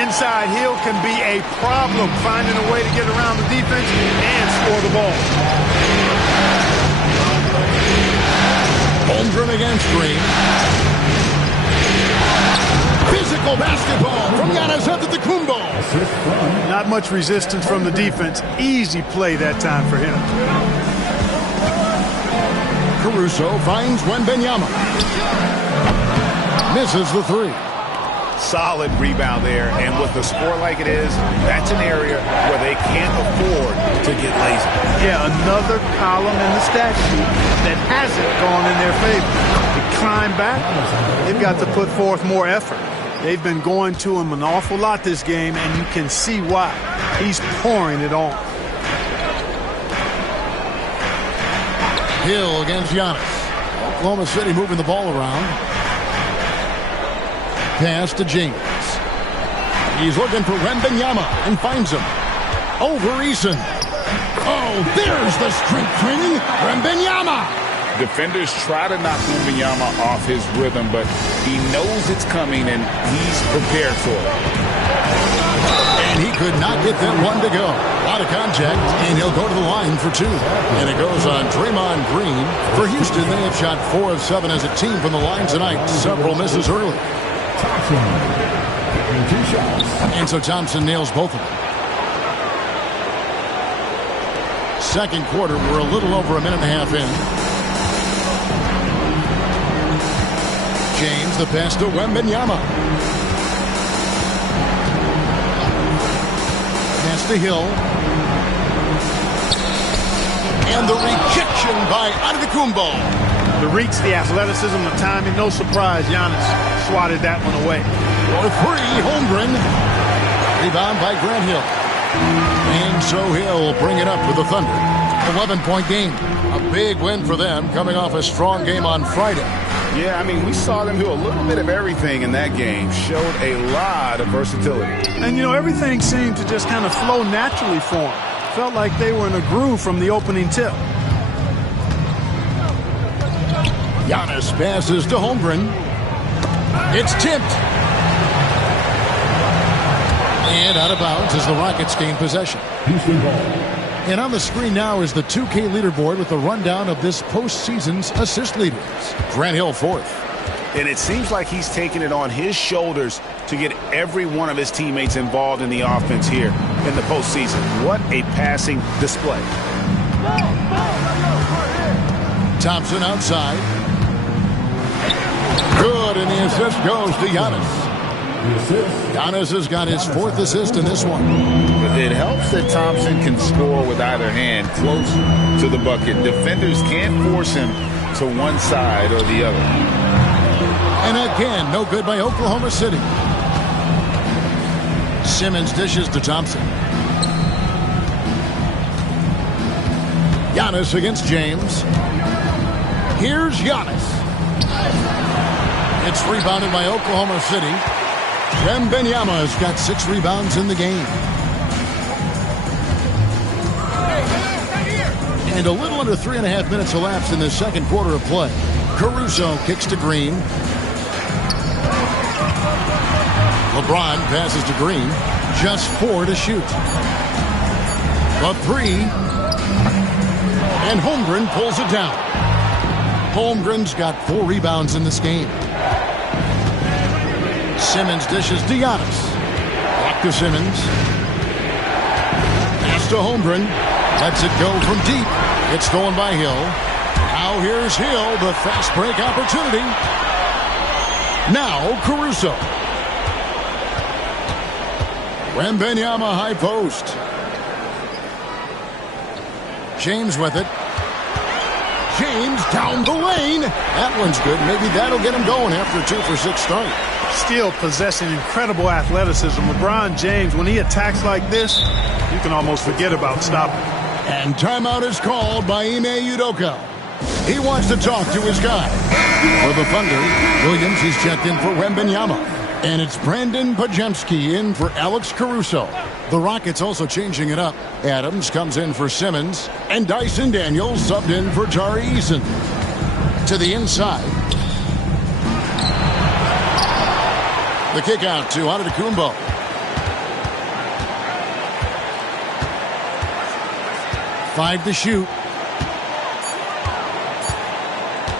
Inside heel can be a problem, finding a way to get around the defense and score the ball. Holmgren against Green. Physical basketball from Giannis Antetokounmpo. Not much resistance from the defense. Easy play that time for him. Caruso finds Wembanyama. Misses the 3. Solid rebound there, and with the score like it is, that's an area where they can't afford to get lazy. Yeah, another column in the stat sheet that hasn't gone in their favor. To climb back, they've got to put forth more effort. They've been going to him an awful lot this game, and you can see why. He's pouring it on. Hill against Giannis. Oklahoma City moving the ball around. Pass to James. He's looking for Wembanyama and finds him. Over Eason. Oh, there's the strength training. Wembanyama. Defenders try to knock Wembanyama off his rhythm, but he knows it's coming and he's prepared for it. And he could not get that one to go. Out of contact, and he'll go to the line for 2. And it goes on Draymond Green. For Houston, they have shot 4 of 7 as a team from the line tonight. Several misses early. And so Thompson nails both of them. Second quarter, we're a little over a minute and a half in. James, the pass to Wembanyama. Pass to Hill. And the rejection by Antetokounmpo. The reach, the athleticism, the timing, no surprise. Giannis swatted that one away. For 3, Holmgren. Rebound by Grant Hill. And so Hill will bring it up for the Thunder. 11-point game. A big win for them, coming off a strong game on Friday. Yeah, I mean, we saw them do a little bit of everything in that game. Showed a lot of versatility. And, you know, everything seemed to just kind of flow naturally for them. Felt like they were in a groove from the opening tip. Giannis passes to Holmgren. It's tipped. And out of bounds as the Rockets gain possession. And on the screen now is the 2K leaderboard with the rundown of this postseason's assist leaders. Grant Hill 4th. And it seems like he's taking it on his shoulders to get every one of his teammates involved in the offense here in the postseason. What a passing display. Thompson outside. Good, and the assist goes to Giannis. Giannis has got his 4th assist in this one. It helps that Thompson can score with either hand close to the bucket. Defenders can't force him to one side or the other. And again, no good by Oklahoma City. Simmons dishes to Thompson. Giannis against James. Here's Giannis. It's rebounded by Oklahoma City. Wembanyama has got 6 rebounds in the game. And a little under 3.5 minutes elapsed in the second quarter of play. Caruso kicks to Green. LeBron passes to Green. Just 4 to shoot. A 3. And Holmgren pulls it down. Holmgren's got 4 rebounds in this game. Simmons dishes to Giannis. Back to Simmons. Pass to Holmgren. Lets it go from deep. It's stolen by Hill. Now here's Hill, the fast break opportunity. Now Caruso. Wembanyama high post. James with it. James down the lane. That one's good. Maybe that'll get him going after a 2-for-6 start. Still possessing incredible athleticism. LeBron James, when he attacks like this, you can almost forget about stopping. And timeout is called by Ime Udoka. He wants to talk to his guy. For the Thunder, Williams, he's checked in for Wembanyama. And it's Brandon Podziemski in for Alex Caruso. The Rockets also changing it up. Adams comes in for Simmons. And Dyson Daniels subbed in for Tari Eason. To the inside. The kick out to Antetokounmpo. Five to shoot.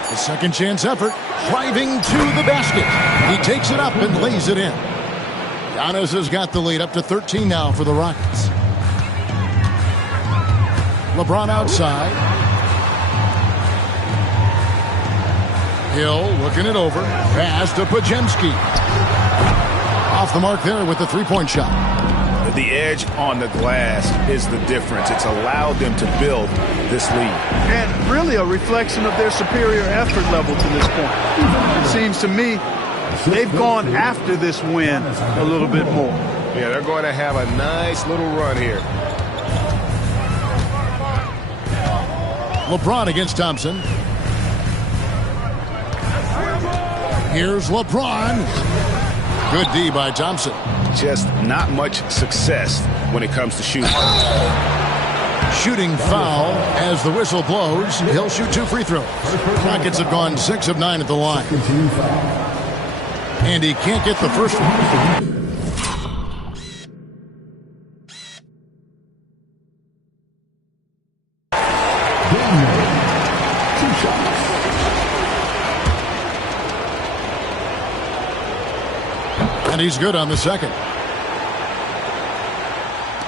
The second chance effort. Driving to the basket. He takes it up and lays it in. Giannis has got the lead up to 13 now for the Rockets. LeBron outside. Hill looking it over. Pass to Podziemski. Off the mark there with the three-point shot. The edge on the glass is the difference. It's allowed them to build this lead. And really a reflection of their superior effort level to this point. It seems to me they've gone after this win a little bit more. Yeah, they're going to have a nice little run here. LeBron against Thompson. Here's LeBron. Good D by Thompson. Just not much success when it comes to shooting. Shooting foul as the whistle blows. He'll shoot 2 free throws. Rockets have gone 6 of 9 at the line. And he can't get the first one. And he's good on the second.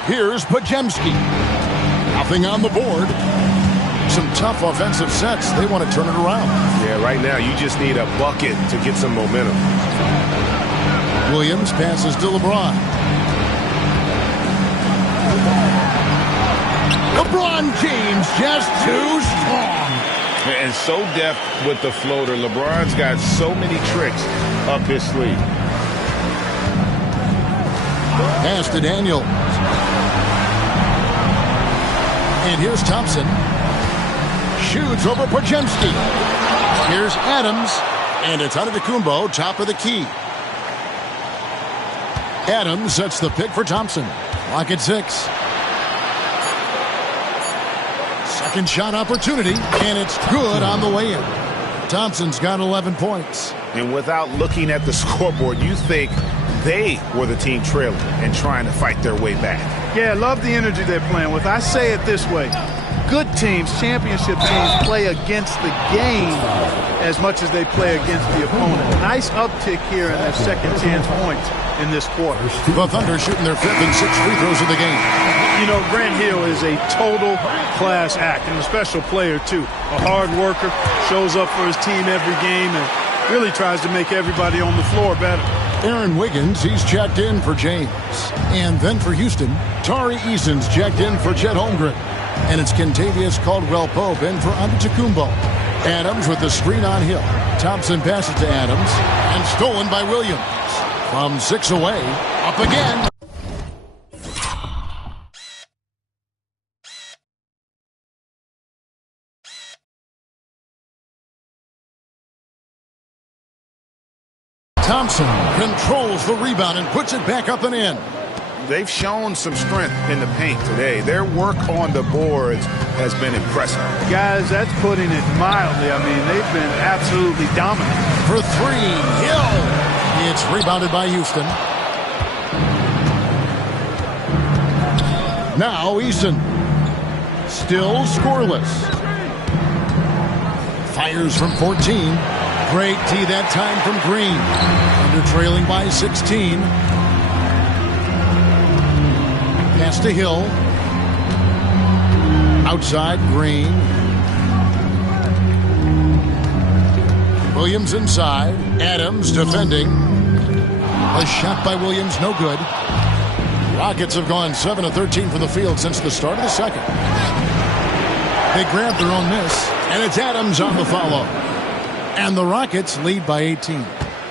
Here's Podziemski. Nothing on the board. Some tough offensive sets. They want to turn it around. Yeah, right now you just need a bucket to get some momentum. Williams passes to LeBron. LeBron James just too strong. And so deft with the floater. LeBron's got so many tricks up his sleeve. Pass to Daniel. And here's Thompson. Shoots over Podziemski. Here's Adams. And it's Antetokounmpo, top of the key. Adams sets the pick for Thompson. Clock at 6. Second shot opportunity. And it's good on the way in. Thompson's got 11 points. And without looking at the scoreboard, you think they were the team trailing and trying to fight their way back. Yeah, I love the energy they're playing with. I say it this way. Good teams, championship teams, play against the game as much as they play against the opponent. Nice uptick here in their second chance points in this quarter. The Thunder shooting their 5th and 6th free throws of the game. You know, Grant Hill is a total class act and a special player, too. A hard worker, shows up for his team every game, and really tries to make everybody on the floor better. Aaron Wiggins, he's checked in for James. And then for Houston, Tari Eason's checked in for Chet Holmgren. And it's Kentavious Caldwell-Pope in for Antetokounmpo. Adams with the screen on Hill. Thompson passes to Adams. And stolen by Williams. From 6 away, up again. Thompson controls the rebound and puts it back up and in. They've shown some strength in the paint today. Their work on the boards has been impressive. Guys, that's putting it mildly. I mean, they've been absolutely dominant. For 3, Hill. It's rebounded by Houston. Now Eason. Still scoreless. Fires from 14. Great tee that time from Green. Under trailing by 16. Pass to Hill. Outside, Green. Williams inside. Adams defending. A shot by Williams, no good. Rockets have gone 7 of 13 from the field since the start of the second. They grab their own miss, and it's Adams on the follow. And the Rockets lead by 18.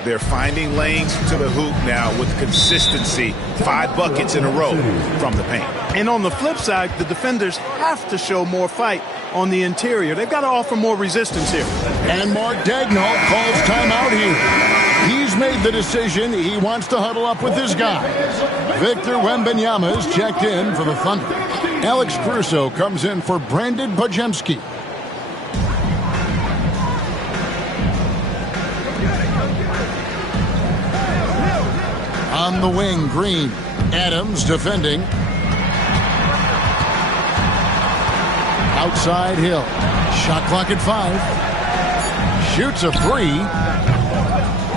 They're finding lanes to the hoop now with consistency. 5 buckets in a row from the paint. And on the flip side, the defenders have to show more fight on the interior. They've got to offer more resistance here. And Mark Daigneault calls timeout here. He's made the decision. He wants to huddle up with his guys. Victor Wembanyama is checked in for the Thunder. Alex Caruso comes in for Brandon Podziemski. On the wing, Green. Adams defending. Outside Hill. Shot clock at 5. Shoots a 3.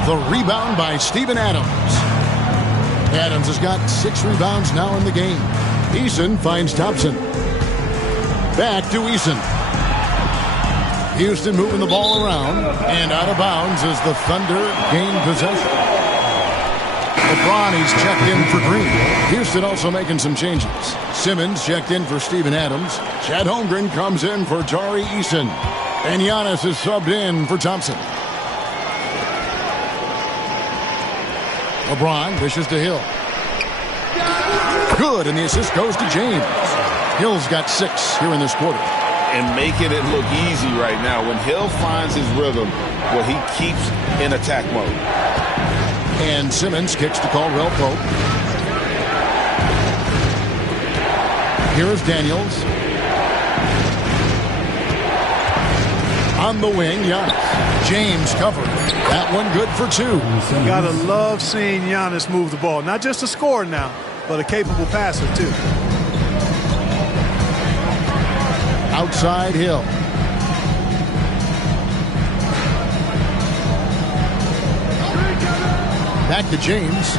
The rebound by Steven Adams. Adams has got 6 rebounds now in the game. Eason finds Thompson. Back to Eason. Houston moving the ball around. And out of bounds as the Thunder gain possession. LeBron, he's checked in for Green. Houston also making some changes. Simmons checked in for Steven Adams. Chad Holmgren comes in for Tari Eason. And Giannis is subbed in for Thompson. LeBron dishes to Hill. Good, and the assist goes to James. Hill's got 6 here in this quarter. And making it look easy right now. When Hill finds his rhythm, well, he keeps in attack mode. And Simmons kicks to Caldwell Pope. Here's Daniels. On the wing, Giannis. James covered. That one good for 2. You gotta love seeing Giannis move the ball. Not just a scorer now, but a capable passer, too. Outside Hill. Back to James.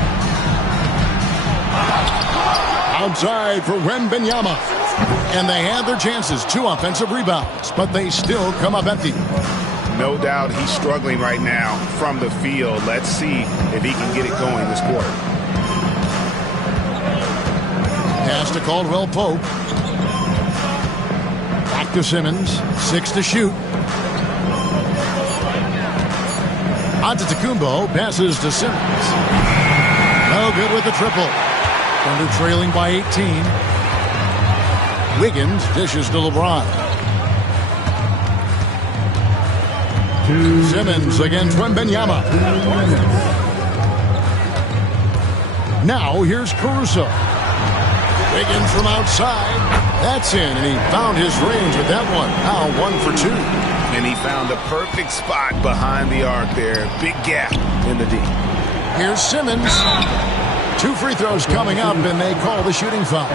Outside for Wembanyama. And they had their chances. 2 offensive rebounds, but they still come up empty. No doubt he's struggling right now from the field. Let's see if he can get it going this quarter. Pass to Caldwell Pope. Back to Simmons. 6 to shoot. Antetokounmpo passes to Simmons. No good with the triple. Thunder trailing by 18. Wiggins dishes to LeBron. Simmons against Wembanyama. Now here's Caruso. Wiggins from outside. That's in, and he found his range with that one. Now 1 for 2. And he found the perfect spot behind the arc there. Big gap in the D. Here's Simmons. 2 free throws coming up, and they call the shooting foul.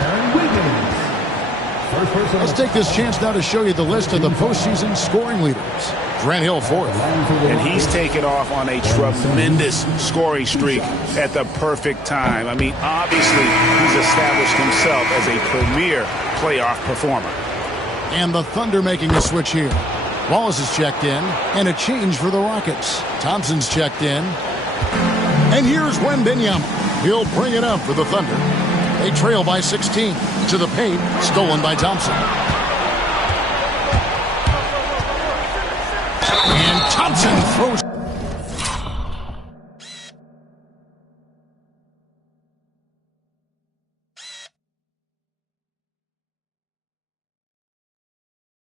Let's take this chance now to show you the list of the postseason scoring leaders. Grant Hill 4th. And he's taken off on a tremendous scoring streak at the perfect time. I mean, obviously, he's established himself as a premier playoff performer. And the Thunder making a switch here. Wallace is checked in, and a change for the Rockets. Thompson's checked in. And here's Wembanyama. He'll bring it up for the Thunder. They trail by 16. To the paint, stolen by Thompson. And Thompson throws.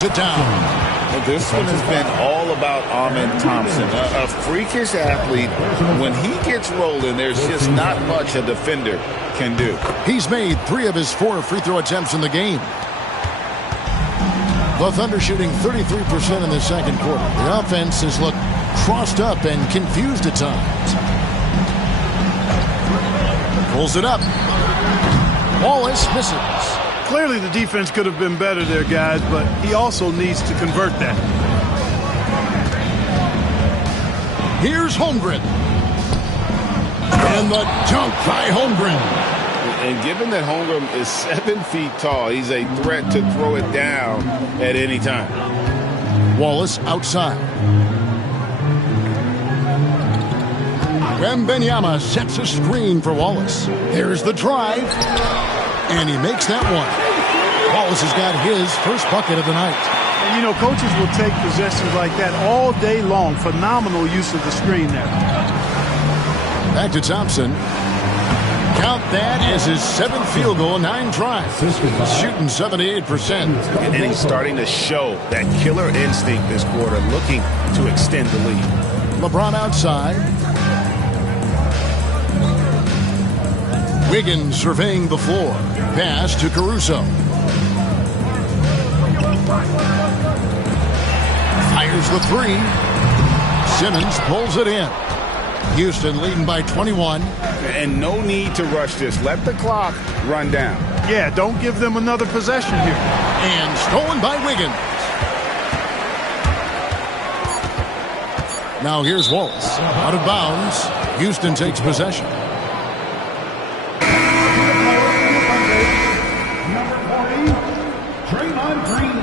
It down. This one has been all about Amen Thompson, a freakish athlete. When he gets rolling, there's just not much a defender can do. He's made 3 of his 4 free throw attempts in the game. The Thunder shooting 33% in the second quarter. The offense has looked crossed up and confused at times. Pulls it up. Wallace misses. Clearly the defense could have been better there, guys, but he also needs to convert that. Here's Holmgren. And the dunk by Holmgren. And given that Holmgren is 7 feet tall, he's a threat to throw it down at any time. Wallace outside. Wembanyama sets a screen for Wallace. There's the drive, and he makes that one. Wallace has got his first bucket of the night. And, you know, coaches will take possessions like that all day long. Phenomenal use of the screen there. Back to Thompson. Count that as his 7th field goal, 9 tries. Shooting 78%. And he's starting to show that killer instinct this quarter, looking to extend the lead. LeBron outside. Wiggins surveying the floor. Pass to Caruso. Fires the 3. Simmons pulls it in. Houston leading by 21. And no need to rush this. Let the clock run down. Yeah, don't give them another possession here. And stolen by Wiggins. Now here's Wallace. Out of bounds. Houston takes possession. Number 40, Draymond Green.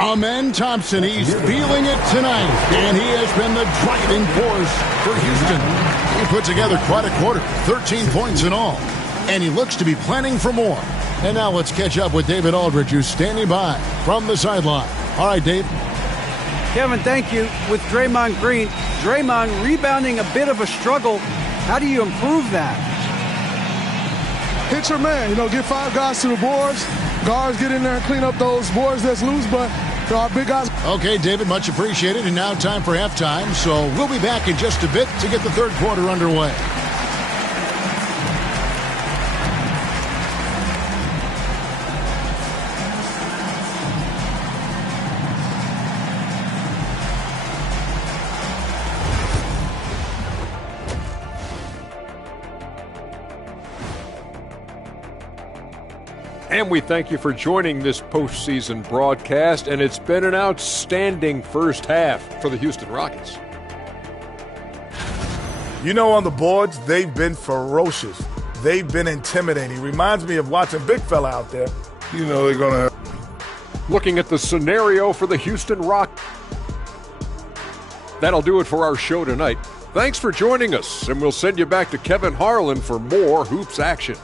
Amen Thompson, he's feeling it tonight, and he has been the driving force for Houston. He put together quite a quarter, 13 points in all, and he looks to be planning for more. And now let's catch up with David Aldridge, who's standing by from the sideline. All right, Dave. Kevin, thank you. With Draymond Green, Draymond rebounding a bit of a struggle. How do you improve that? Hit your man. You know, get 5 guys to the boards. Guards get in there and clean up those boards that's loose, but our big guys. Okay, David, much appreciated. And now time for halftime. So we'll be back in just a bit to get the third quarter underway. And we thank you for joining this postseason broadcast, and it's been an outstanding first half for the Houston Rockets. You know, on the boards, they've been ferocious. They've been intimidating. Reminds me of watching Big Fella out there. You know, they're going to... Looking at the scenario for the Houston Rockets. That'll do it for our show tonight. Thanks for joining us, and we'll send you back to Kevin Harlan for more hoops action.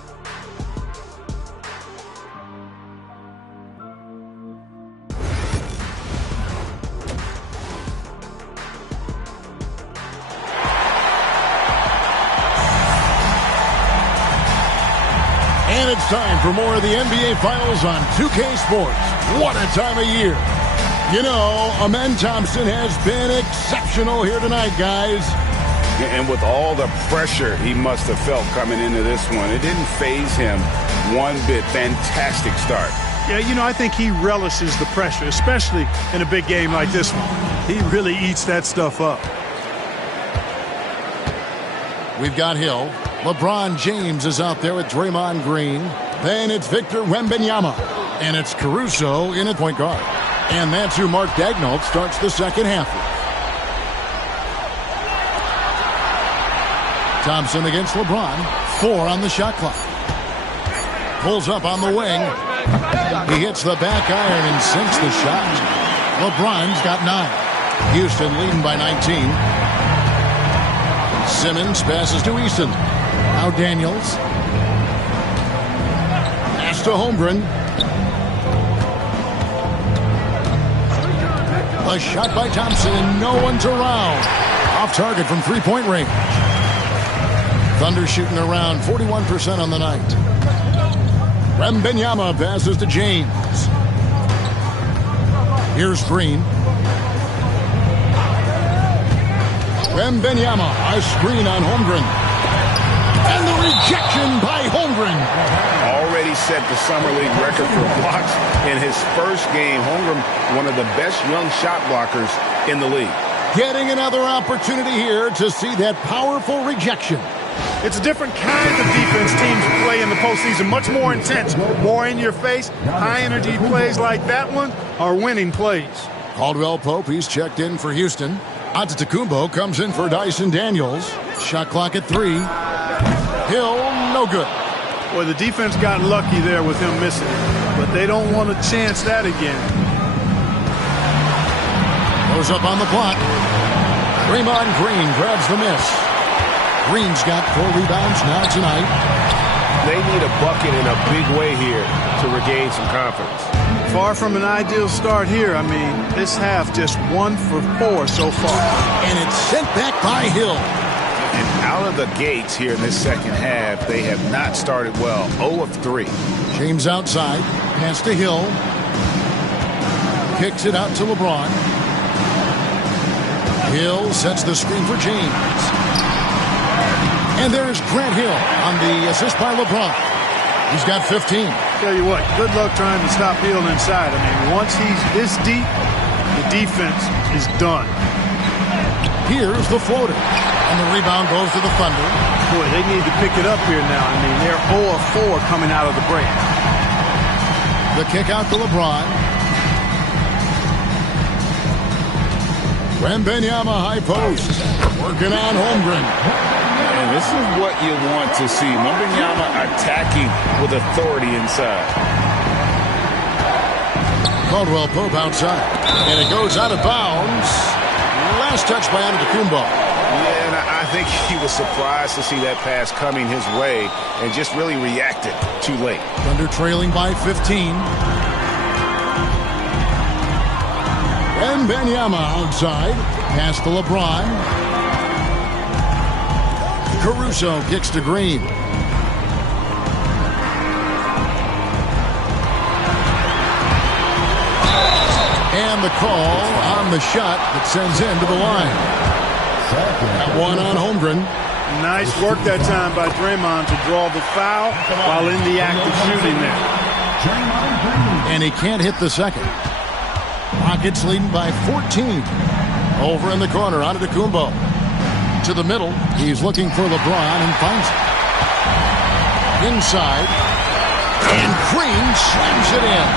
And it's time for more of the NBA Finals on 2K Sports. What a time of year. You know, Amen Thompson has been exceptional here tonight, guys. And with all the pressure he must have felt coming into this one, it didn't faze him one bit. Fantastic start. Yeah, you know, I think he relishes the pressure, especially in a big game like this one. He really eats that stuff up. We've got Hill. LeBron James is out there with Draymond Green. Then it's Victor Wembanyama. And it's Caruso in at point guard. And that's who Mark Daigneault starts the second half with. Thompson against LeBron. 4 on the shot clock. Pulls up on the wing. He hits the back iron and sinks the shot. LeBron's got 9. Houston leading by 19. Simmons passes to Eason. Now Daniels. to Holmgren. A shot by Thompson, and no one's around. Off target from three-point range. Thunder shooting around 41% on the night. Wembanyama passes to James. Here's Green. Wembanyama, a screen on Holmgren. And the rejection by Holmgren. Already set the Summer League record for blocks in his first game. Holmgren, one of the best young shot blockers in the league. Getting another opportunity here to see that powerful rejection. It's a different kind of defense teams play in the postseason. Much more intense, more in your face. High-energy plays like that one are winning plays. Caldwell Pope, he's checked in for Houston. Antetokounmpo comes in for Dyson Daniels. Shot clock at 3. Hill, no good. Boy, the defense got lucky there with him missing it, but they don't want to chance that again. Goes up on the block. Draymond Green grabs the miss. Green's got 4 rebounds now tonight. They need a bucket in a big way here to regain some confidence. Far from an ideal start here. I mean, this half just 1 for 4 so far. And it's sent back by Hill. And out of the gates here in this second half, they have not started well. 0 of 3. James outside. Pass to Hill. Kicks it out to LeBron. Hill sets the screen for James. And there's Grant Hill on the assist by LeBron. He's got 15. Tell you what, good luck trying to stop Hill inside. I mean, once he's this deep, the defense is done. Here's the floater. And the rebound goes to the Thunder. Boy, they need to pick it up here now. I mean, they're 0 of 4 coming out of the break. The kick out to LeBron. Wembanyama high post. Working on Holmgren. And this is what you want to see. Wembanyama attacking with authority inside. Caldwell Pope outside. And it goes out of bounds. Last touch by Antetokounmpo. Yeah, and I think he was surprised to see that pass coming his way and just really reacted too late. Thunder trailing by 15. Wembanyama outside. Pass to LeBron. Caruso kicks to Green. And the call on the shot that sends him to the line. That one on Holmgren. Nice work that time by Draymond to draw the foul while in the act of shooting there. And he can't hit the second. Rockets leading by 14. Over in the corner, Antetokounmpo. To the middle, he's looking for LeBron and finds it. Inside, and Green slams it in.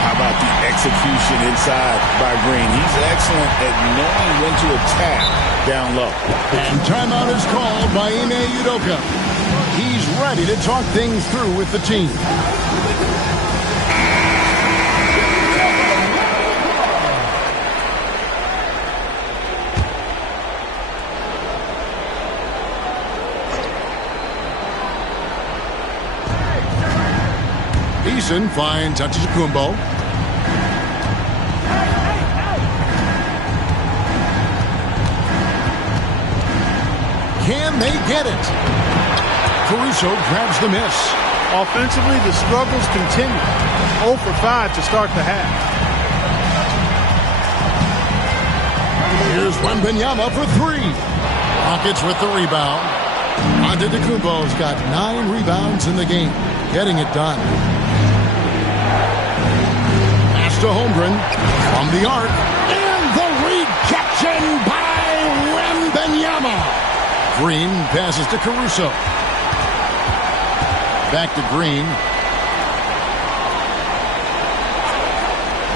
How about the execution inside by Green? He's excellent at knowing when to attack down low. And timeout is called by Ime Udoka. He's ready to talk things through with the team. Beason finds Antetokounmpo. Can they get it? Caruso grabs the miss. Offensively, the struggles continue. 0 for 5 to start the half. Here's Wembanyama for 3. Rockets with the rebound. Antetokounmpo's got 9 rebounds in the game. Getting it done. Pass to Holmgren from the arc. And the rejection by Wembanyama. Green passes to Caruso. Back to Green.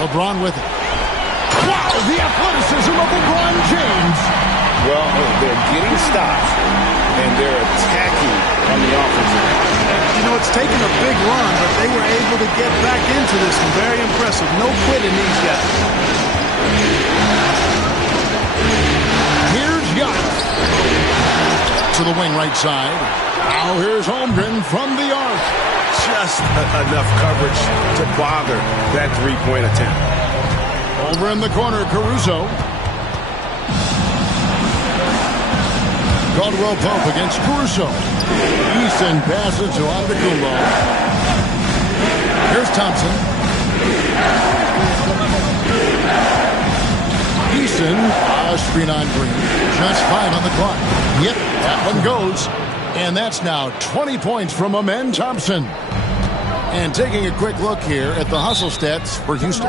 LeBron with it. Wow, the athleticism of LeBron James. Well, they're getting stops, and they're attacking on the offensive end. You know, it's taken a big run, but they were able to get back into this one. Very impressive. No quitting these guys. Here's Giannis. To the wing right side. Now here's Holmgren from the arc. Just just enough coverage to bother that three-point attempt. Over in the corner, Caruso. Caldwell Pope against Caruso. Easton passes to Antetokounmpo. Here's Thompson. Easton, a screen on Green. Just 5 on the clock. Yep, that one goes. And that's now 20 points from Amen Thompson. And taking a quick look here at the hustle stats for Houston.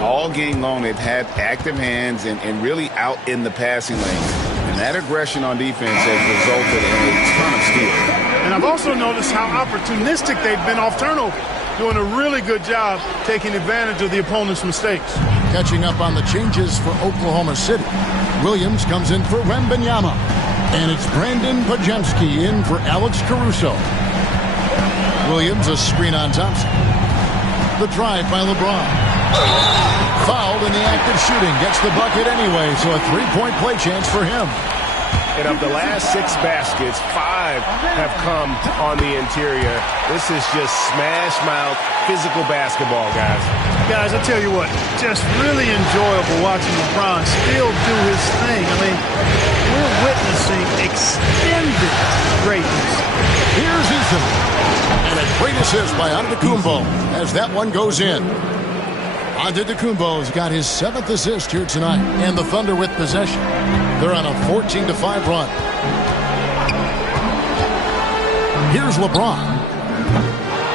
All game long, they've had active hands and really out in the passing lane. And that aggression on defense has resulted in a ton of steals. And I've also noticed how opportunistic they've been off turnover. Doing a really good job taking advantage of the opponent's mistakes. Catching up on the changes for Oklahoma City. Williams comes in for Wembanyama. And it's Brandon Podziemski in for Alex Caruso. Williams, a screen on Thompson. The drive by LeBron. Fouled in the act of shooting. Gets the bucket anyway, so a three-point play chance for him. And of the last 6 baskets, 5 have come on the interior. This is just smash-mouth, physical basketball, guys. Guys, I tell you what, just really enjoyable watching LeBron still do his thing. I mean, we're witnessing extended greatness. Here's Easton. And a great assist by Antetokounmpo as that one goes in. Antetokounmpo's got his 7th assist here tonight. And the Thunder with possession. They're on a 14-5 run. Here's LeBron.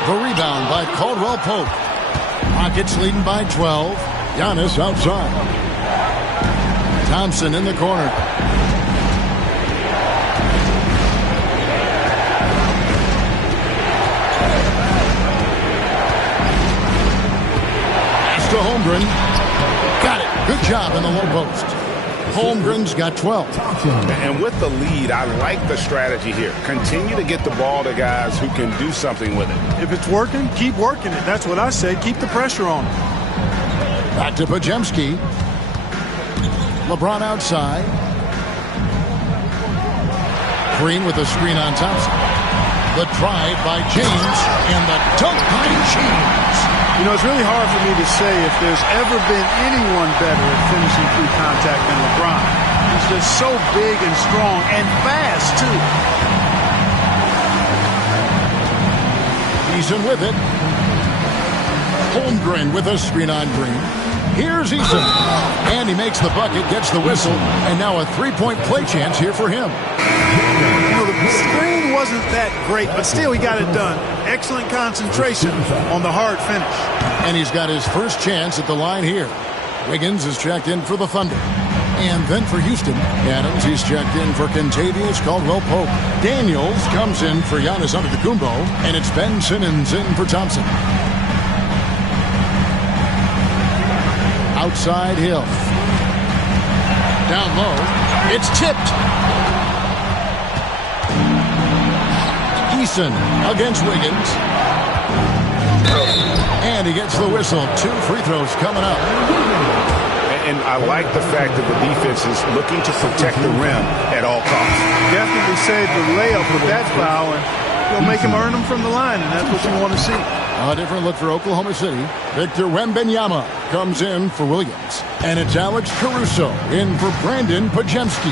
The rebound by Caldwell Pope. Rockets leading by 12. Giannis outside. Thompson in the corner. Pass to Holmgren. Got it. Good job in the low post. Holmgren's got 12. And with the lead, I like the strategy here. Continue to get the ball to guys who can do something with it. If it's working, keep working it. That's what I say. Keep the pressure on. Back to Podziemski. LeBron outside. Green with a screen on Thompson. The drive by James and the dunk by James. You know, it's really hard for me to say if there's ever been anyone better at finishing through contact than LeBron. He's just so big and strong and fast, too. Easton with it. Holmgren with a screen on Green. Here's Easton. And he makes the bucket, gets the whistle, and now a three-point play chance here for him. You know, the screen wasn't that great, but still he got it done. Excellent concentration on the hard finish. And he's got his first chance at the line here. Wiggins is checked in for the Thunder. And then for Houston, Adams, he's checked in for Kentavious Caldwell-Pope. Daniels comes in for Giannis Antetokounmpo, and it's Ben Simmons in for Thompson. Outside Hill. Down low. It's tipped. Easton against Wiggins. And he gets the whistle. 2 free throws coming up. And I like the fact that the defense is looking to protect the rim at all costs. Definitely save the layup with that foul, and you'll make him earn them from the line, and that's what you want to see. A different look for Oklahoma City. Victor Wembanyama comes in for Williams. And it's Alex Caruso in for Brandon Podziemski.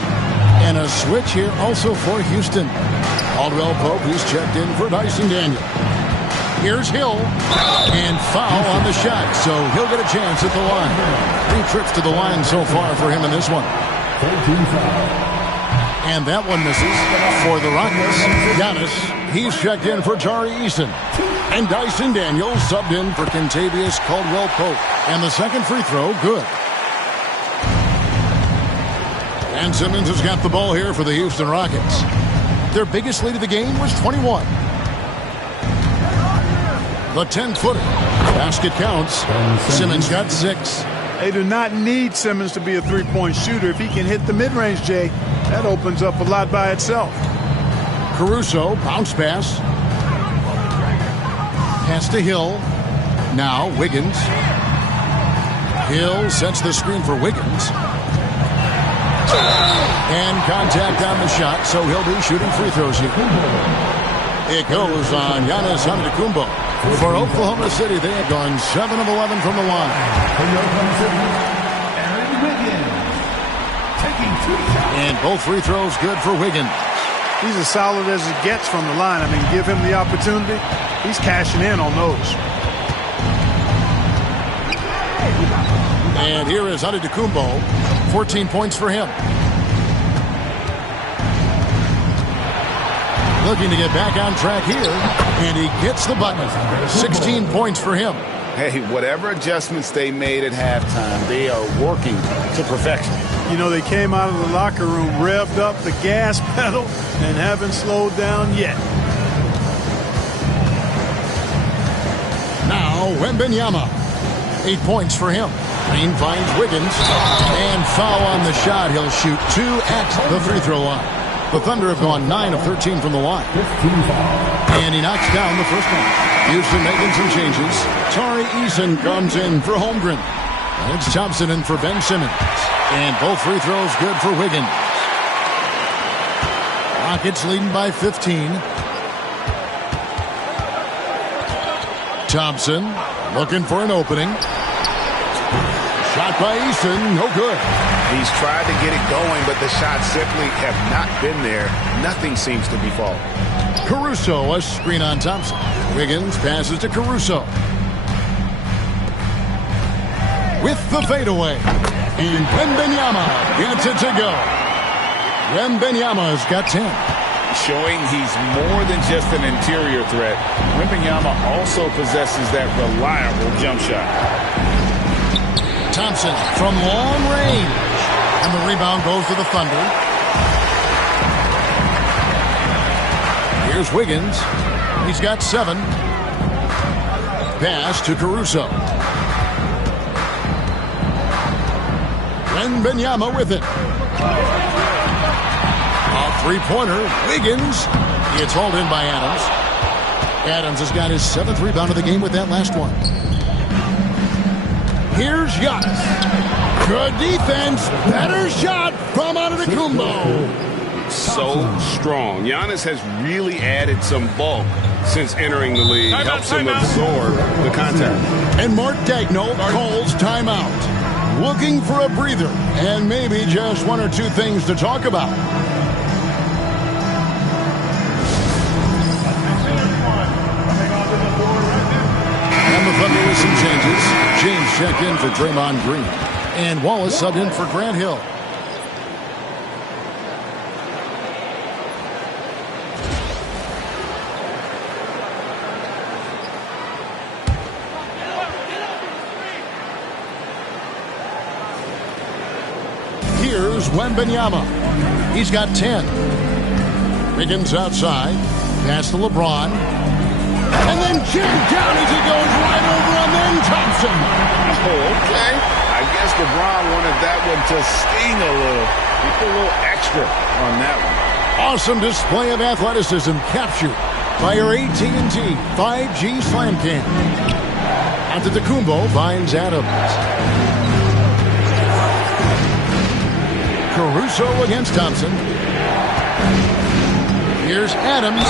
And a switch here also for Houston. Caldwell Pope, he's checked in for Dyson Daniel. Here's Hill. And foul on the shot, so he'll get a chance at the line. 3 trips to the line so far for him in this one. And that one misses for the Rockets. Giannis, he's checked in for Tari Eason. And Dyson Daniels subbed in for Kentavious Caldwell-Pope. And the second free throw, good. And Simmons has got the ball here for the Houston Rockets. Their biggest lead of the game was 21. The 10-footer. Basket counts. Simmons got 6. They do not need Simmons to be a three-point shooter. If he can hit the mid-range, Jay, that opens up a lot by itself. Caruso, bounce pass. Pass to Hill. Now Wiggins. Hill sets the screen for Wiggins. And contact on the shot, so he'll be shooting free throws here. It goes on Giannis Antetokounmpo. For Oklahoma City, they have gone 7 of 11 from the line. And both free throws good for Wiggins. He's as solid as it gets from the line. I mean, give him the opportunity. He's cashing in on those. And here is Antetokounmpo. 14 points for him. Looking to get back on track here. And he gets the button. 16 points for him. Hey, whatever adjustments they made at halftime, they are working to perfection. You know, they came out of the locker room, revved up the gas pedal, and haven't slowed down yet. Now, Wembanyama. 8 points for him. Green finds Wiggins. And foul on the shot. He'll shoot 2 at the free throw line. The Thunder have gone 9 of 13 from the line. And he knocks down the first one. Houston making some changes. Tari Eason comes in for Holmgren. And it's Thompson in for Ben Simmons. And both free throws good for Wiggins. Rockets leading by 15. Thompson looking for an opening. Shot by Eason, no good. He's tried to get it going, but the shots simply have not been there. Nothing seems to be falling. Caruso, a screen on Thompson. Wiggins passes to Caruso. With the fadeaway. And Wembanyama gets it to go. Wembanyama's got 10. Showing he's more than just an interior threat. Wembanyama also possesses that reliable jump shot. Thompson from long range. And the rebound goes to the Thunder. Here's Wiggins. He's got 7. Pass to Caruso. Wembanyama with it. A three-pointer. Wiggins. It's hauled in by Adams. Adams has got his 7th rebound of the game with that last one. Here's Giannis. Good defense. Better shot from Antetokounmpo. So strong. Giannis has really added some bulk since entering the league. Helps him absorb the contact. And Mark Daigneault calls timeout. Looking for a breather and maybe just 1 or 2 things to talk about. And the Thunder with some changes. James checked in for Draymond Green. And Wallace subbed in for Grant Hill. Here's Wembanyama. He's got 10. Wiggins outside. Pass to LeBron. And then jammed down as he goes right over him. Then Thompson. Oh, okay. I guess LeBron wanted that one to sting a little. He put a little extra on that one. Awesome display of athleticism captured by your AT&T 5G Slam Cam. Antetokounmpo finds Adams. Caruso against Thompson. Here's Adams.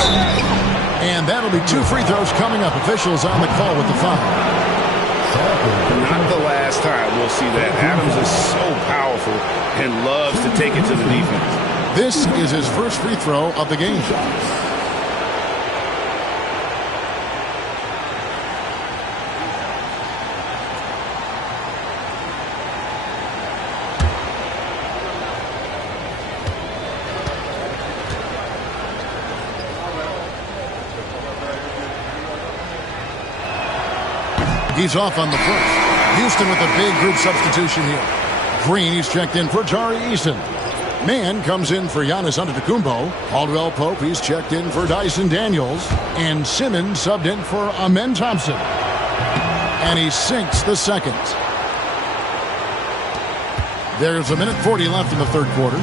And that'll be 2 free throws coming up. Officials on the call with the foul. Not the last time we'll see that. Adams is so powerful and loves to take it to the defense. This is his first free throw of the game. He's off on the first. Houston with a big group substitution here. Green, he's checked in for Tari Eason. Mann comes in for Giannis Antetokounmpo. Caldwell Pope, he's checked in for Dyson Daniels. And Simmons subbed in for Amen Thompson. And he sinks the second. There's 1:40 left in the third quarter.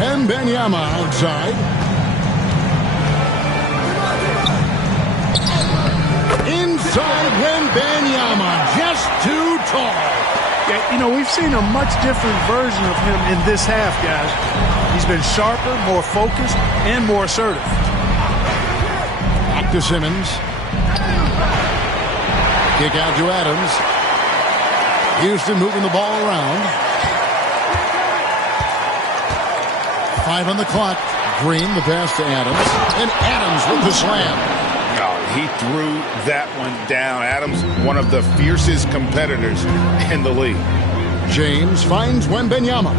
Wembanyama outside. Inside Wembanyama, just too tall. Yeah, you know, we've seen a much different version of him in this half, guys. He's been sharper, more focused, and more assertive. Back to Simmons. Kick out to Adams. Houston moving the ball around. 5 on the clock. Green, the pass to Adams. And Adams with the slam. Oh, he threw that one down. Adams, one of the fiercest competitors in the league. James finds Wembanyama.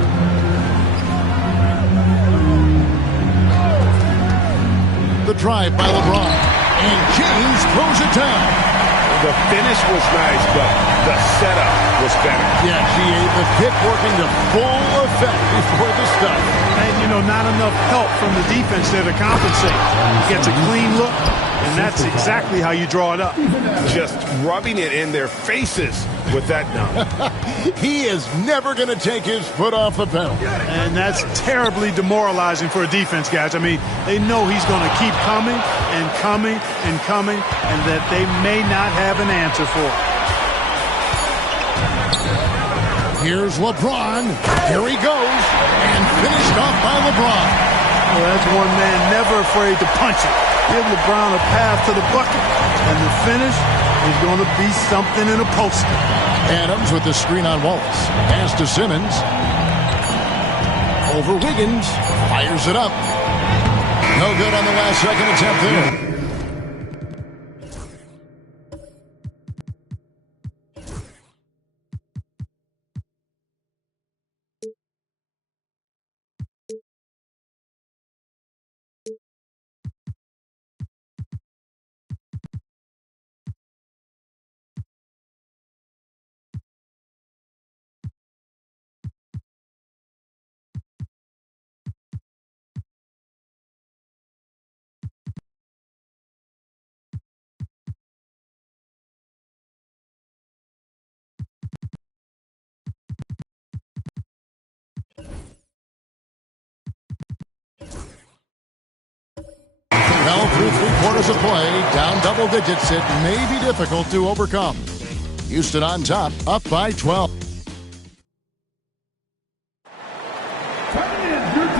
The drive by LeBron. And James throws it down. The finish was nice, but the setup was better. Yeah, GA, the pick working to full effect before the stuff. And, not enough help from the defense there to compensate. He gets a clean look, and that's exactly how you draw it up. Just rubbing it in their faces with that dunk. He is never going to take his foot off the pedal. And that's terribly demoralizing for a defense, guys. I mean, they know he's going to keep coming and coming and coming, and that they may not have an answer for it. Here's LeBron. Here he goes. And finished off by LeBron. Well, that's one man never afraid to punch it. Give LeBron a path to the bucket, and the finish is going to be something in a poster. Adams with the screen on Wallace. Pass to Simmons. Over Wiggins. Fires it up. No good on the last second attempt there. Well, through 3/4 of play, down double digits, it may be difficult to overcome. Houston on top, up by 12.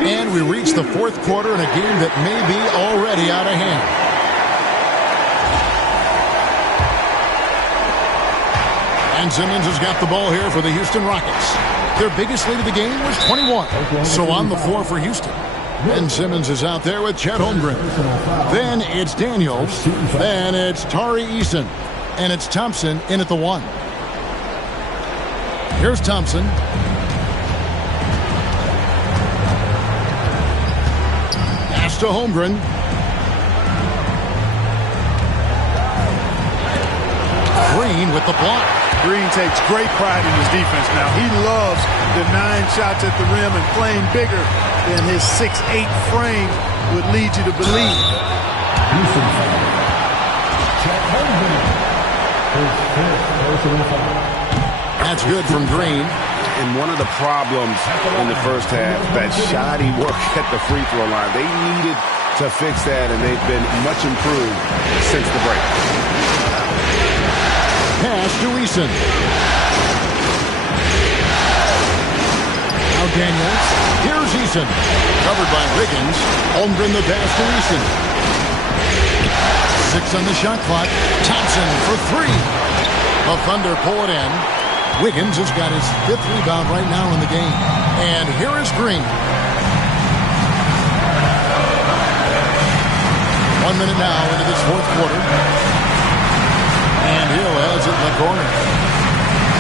And we reach the 4th quarter in a game that may be already out of hand. And Simmons has got the ball here for the Houston Rockets. Their biggest lead of the game was 21. So on the floor for Houston. Ben Simmons is out there with Chet Holmgren. Then it's Daniels. Then it's Tari Eason. And it's Thompson in at the 1. Here's Thompson. Pass to Holmgren. Green with the block. Green takes great pride in his defense now. He loves denying shots at the rim and playing bigger than his 6'8" frame would lead you to believe. That's good from Green. And one of the problems in the first half, that shoddy work at the free throw line. They needed to fix that, and they've been much improved since the break. Pass to Eason. Now Daniels. Here's Eason. Covered by Wiggins. Holmgren the pass to Eason. 6 on the shot clock. Thompson for 3. The Thunder pull it in. Wiggins has got his 5th rebound right now in the game. And here is Green. 1 minute now into this 4th quarter. And Hill has it in the corner.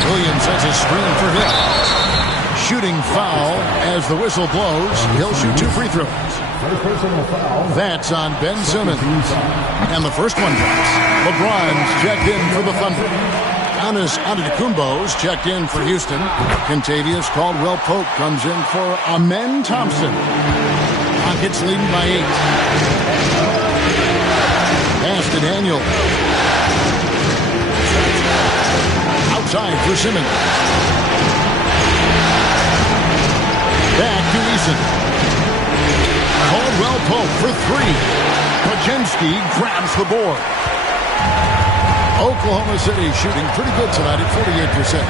Williams has a screen for Hill. Shooting foul as the whistle blows. He'll shoot 2 free throws. That's on Ben Simmons. And the first one drops. LeBron's checked in for the Thunder. Giannis Antetokounmpo's checked in for Houston. Kentavious Caldwell-Pope comes in for Amen Thompson. Rockets leading by 8. Pass to Daniel. Outside for Simmons. Back to Eason. Caldwell-Pope for 3. Pajinski grabs the board. Oklahoma City shooting pretty good tonight at 48%.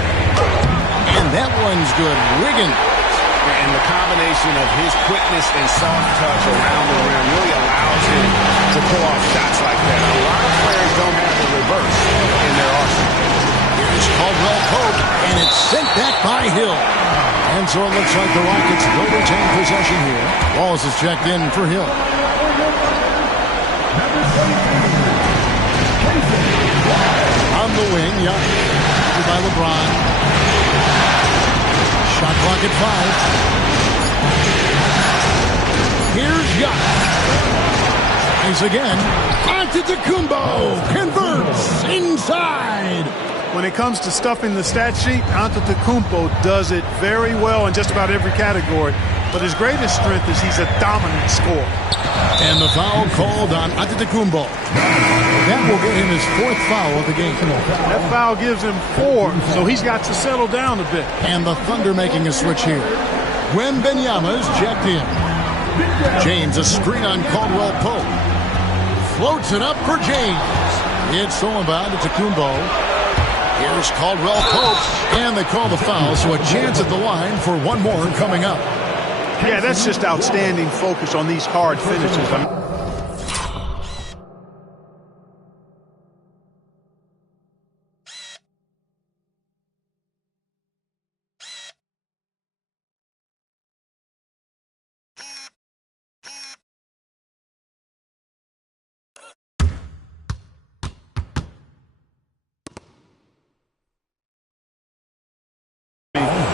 And that one's good. Wiggins. And the combination of his quickness and soft touch around the rim really allows him to pull off shots like that. A lot of players don't have the reverse in their Here's Caldwell Pope, and it's sent back by Hill. And so it looks like the Rockets will retain possession here. Walls is checked in for Hill. On the wing, by LeBron. Shot clock at 5. Here's Giannis. He's again. Antetokounmpo converts inside. When it comes to stuffing the stat sheet, Antetokounmpo does it very well in just about every category. But his greatest strength is he's a dominant scorer. And the foul called on Antetokounmpo. That will get him his 4th foul of the game. That foul gives him 4, so he's got to settle down a bit. And the Thunder making a switch here. Wembanyama is checked in. James, a screen on Caldwell Pope. Floats it up for James. It's stolen by Antetokounmpo. Here's Caldwell Pope. And they call the foul, so a chance at the line for one more coming up. Yeah, that's just outstanding focus on these hard finishes.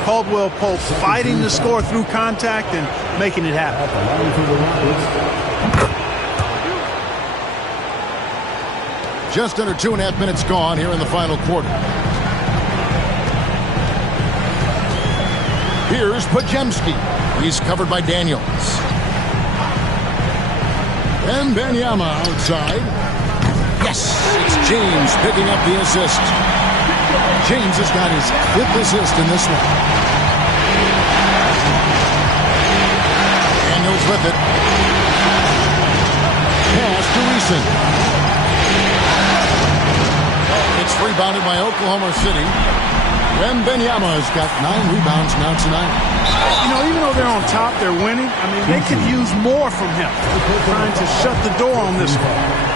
Caldwell Pope fighting the score through contact and making it happen. Just under 2.5 minutes gone here in the final quarter. Here's Podziemski. He's covered by Daniels. Wembanyama outside. Yes, it's James picking up the assist. James has got his 5th assist in this one. Daniels with it. Pass to Reason. It's rebounded by Oklahoma City. Wembanyama has got 9 rebounds now tonight. You know, even though they're on top, they're winning. I mean, they could use more from him. They're trying to shut the door on this one.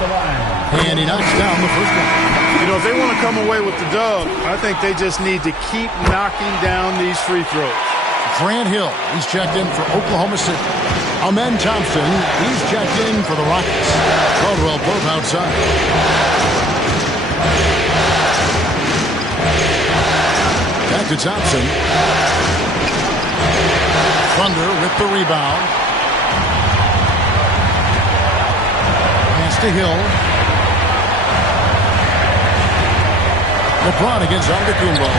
And he knocks down the first one. You know, if they want to come away with the dub, I think they just need to keep knocking down these free throws. Grant Hill, he's checked in for Oklahoma City. Amen Thompson, he's checked in for the Rockets. Caldwell Pope outside. Back to Thompson. Thunder with the rebound. To Hill. LeBron against Antetokounmpo.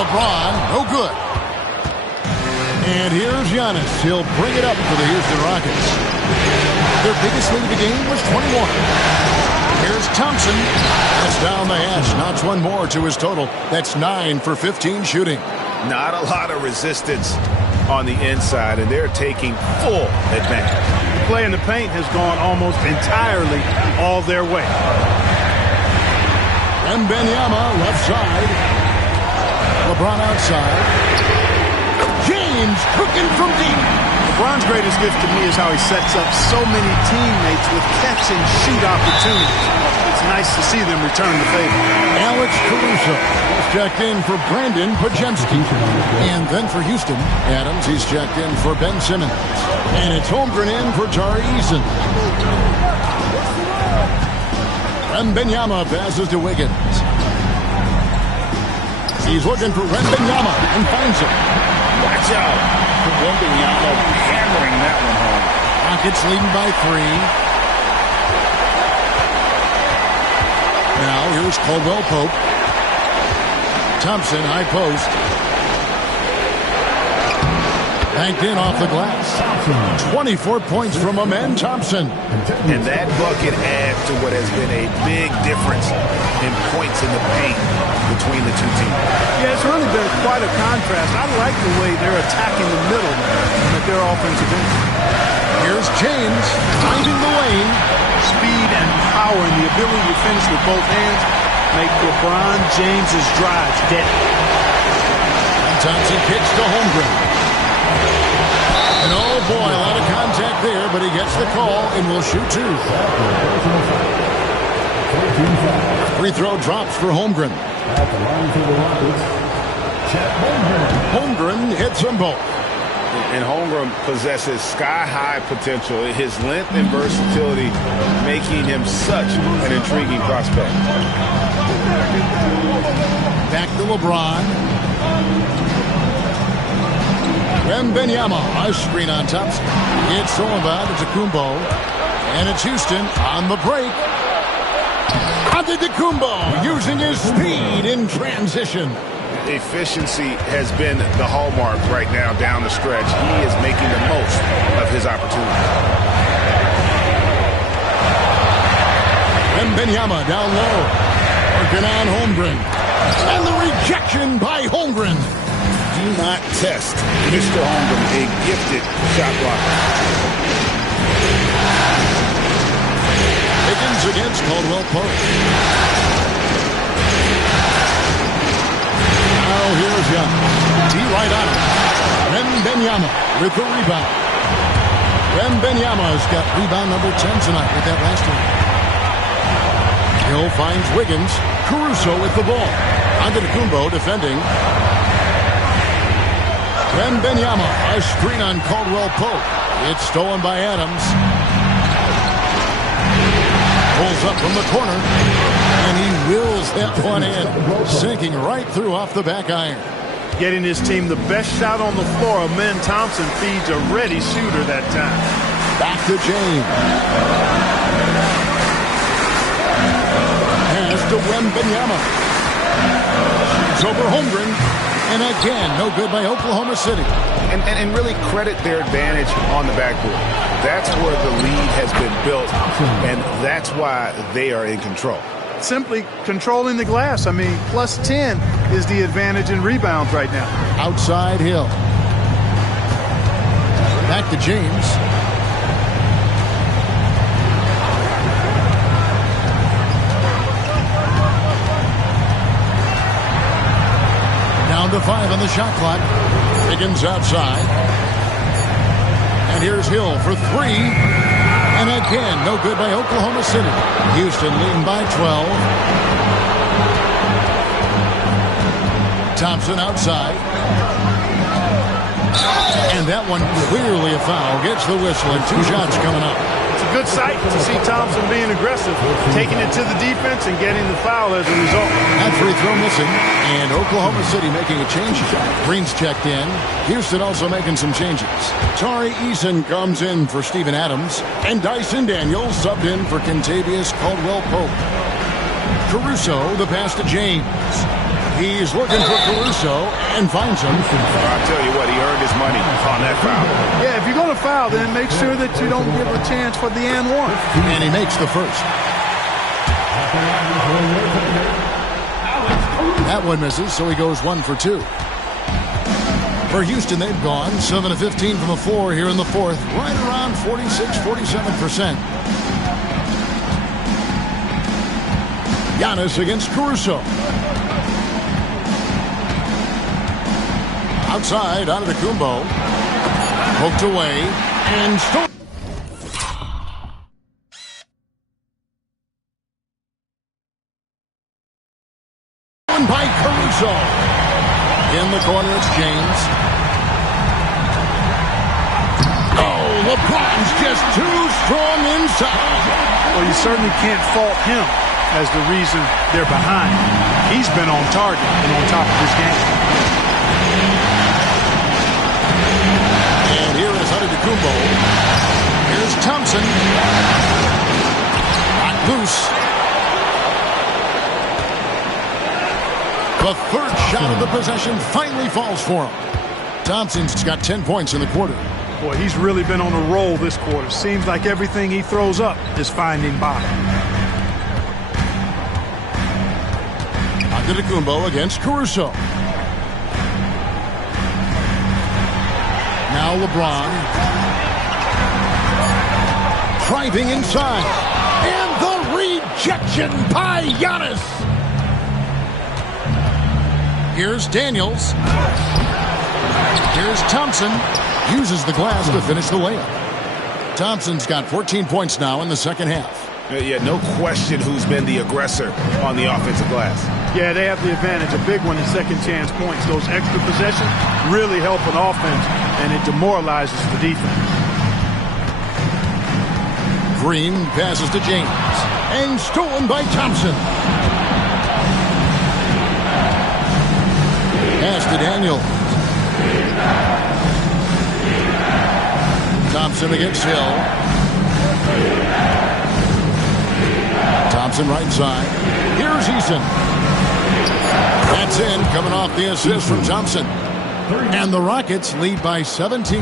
LeBron, no good. And here's Giannis. He'll bring it up for the Houston Rockets. Their biggest lead of the game was 21. Here's Thompson. That's down the hash. Knocks one more to his total. That's 9 for 15 shooting. Not a lot of resistance on the inside, and they're taking full advantage. Play in the paint has gone almost entirely all their way. Wembanyama left side. LeBron outside. James cooking from deep. LeBron's greatest gift to me is how he sets up so many teammates with catch-and-shoot opportunities. It's nice to see them return the favor. Alex Caruso is checked in for Brandon Podziemski. And then for Houston, Adams, he's checked in for Ben Simmons. And it's Holmgren in for Tari Eason. Wembanyama passes to Wiggins. He's looking for Wembanyama and finds him. Watch out. Wembanyama hammering that one home. Rockets leading by 3. Now here's Caldwell Pope. Thompson, high post. Banked in off the glass. 24 points from Amen Thompson. And that bucket adds to what has been a big difference in points in the paint between the two teams. Yeah, it's really been quite a contrast. I like the way they're attacking the middle with their offensive end. Here's James finding the lane. Speed and power and the ability to finish with both hands make LeBron James's drives deadly. And Thompson kicks to Holmgren. And oh boy, a lot of contact there, but he gets the call and will shoot 2. Free throw drops for Holmgren. At the line for the Rockets, Chet Holmgren. Holmgren hits them both. And Holmgren possesses sky-high potential. His length and versatility making him such an intriguing prospect. Back to LeBron. Wembanyama, a screen on Thompson. It's stolen by Antetokounmpo. And it's Houston on the break. Antetokounmpo using his speed in transition. Efficiency has been the hallmark right now down the stretch. He is making the most of his opportunities. Wembanyama down low. Working on Holmgren. And the rejection by Holmgren. Do not test Mr. Holmgren, a gifted shot blocker. Higgins against Caldwell Pope. Now here's Young. D right on it. Wembanyama with the rebound. Wembanyama's got rebound number 10 tonight with that last one. Hill finds Wiggins. Caruso with the ball. Antetokounmpo defending. Wembanyama, a screen on Caldwell Pope. It's stolen by Adams. Pulls up from the corner. And he wills that one in. Sinking right through off the back iron. Getting his team the best shot on the floor. Amen Thompson feeds a ready shooter that time. Back to James. Pass to Wembanyama. Shoots over Holmgren. And again, no good by Oklahoma City. And really credit their advantage on the backboard. That's where the lead has been built, and that's why they are in control. Simply controlling the glass. I mean, plus 10 is the advantage in rebounds right now. Outside Hill. Back to James. Down to 5 on the shot clock. Higgins outside. And here's Hill for 3. And again, no good by Oklahoma City. Houston leading by 12. Thompson outside. And that one clearly a foul. Gets the whistle and 2 shots coming up. It's a good sight to see Thompson being aggressive, taking it to the defense and getting the foul as a result. That free throw missing. And Oklahoma City making a change. Green's checked in. Houston also making some changes. Tari Eason comes in for Steven Adams. And Dyson Daniels subbed in for Kentavious Caldwell-Pope. Caruso, the pass to James. He's looking for Caruso and finds him. I'll tell you what, he earned his money on that foul. Yeah, if you're going to foul, then make sure that you don't give a chance for the and one. And he makes the first. That one misses, so he goes 1 for 2. For Houston, they've gone 7 of 15 from the floor here in the fourth, right around 46-47%. Giannis against Caruso. Outside, Antetokounmpo. Poked away, and stolen by Caruso. In the corner, it's James. Oh, LeBron's just too strong inside. Well, you certainly can't fault him as the reason they're behind. He's been on target and on top of his game. And here is Antetokounmpo. Here's Thompson. Not loose. The third shot of the possession finally falls for him. Thompson's got 10 points in the quarter. Boy, he's really been on a roll this quarter. Seems like everything he throws up is finding bottom. Antetokounmpo against Caruso. Now LeBron. Driving inside. And the rejection by Giannis. Here's Daniels. Here's Thompson. Uses the glass to finish the layup. Thompson's got 14 points now in the second half. Yeah, no question who's been the aggressor on the offensive glass. Yeah, they have the advantage. A big one in second chance points. Those extra possessions really help an offense, and it demoralizes the defense. Green passes to James, and stolen by Thompson. Pass to Daniel. Thompson against Hill. Thompson right side. Here's Eason. That's in, coming off the assist from Thompson. And the Rockets lead by 17.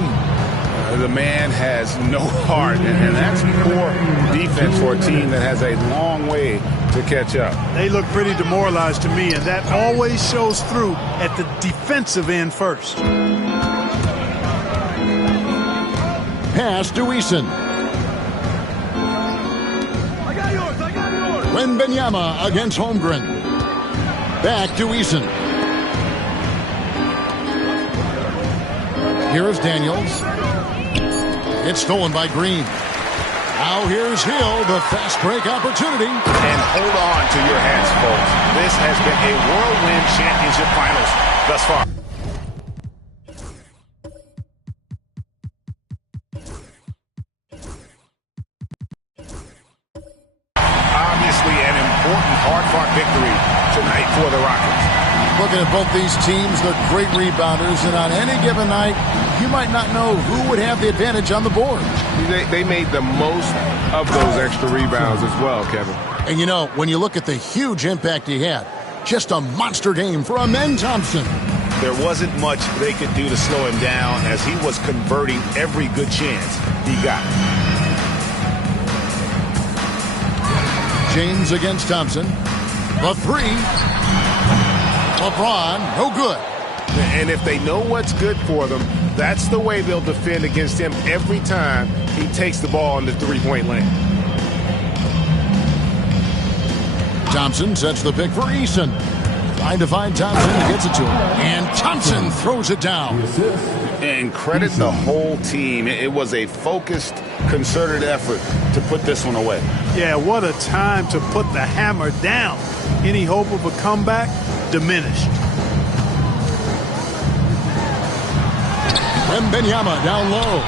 The man has no heart, and that's poor defense for a team that has a long way to catch up. They look pretty demoralized to me, and that always shows through at the defensive end first. Pass to Eason. Wembanyama against Holmgren. Back to Eason. Here is Daniels. It's stolen by Green. Now here's Hill, the fast break opportunity. And hold on to your hats, folks. This has been a whirlwind championship finals thus far. Obviously an important hard-fought victory tonight for the Rockets. Looking at both these teams, they're great rebounders, and on any given night, you might not know who would have the advantage on the board. They made the most of those extra rebounds as well, Kevin. And you know, when you look at the huge impact he had, just a monster game for Amen Thompson. There wasn't much they could do to slow him down as he was converting every good chance he got. James against Thompson. The three. LeBron, no good. And if they know what's good for them, that's the way they'll defend against him every time he takes the ball in the three-point lane. Thompson sets the pick for Eason. Trying to find Thompson, he gets it to him. And Thompson throws it down. And credit the whole team. It was a focused, concerted effort to put this one away. Yeah, what a time to put the hammer down. Any hope of a comeback? Diminished. Wembanyama down low.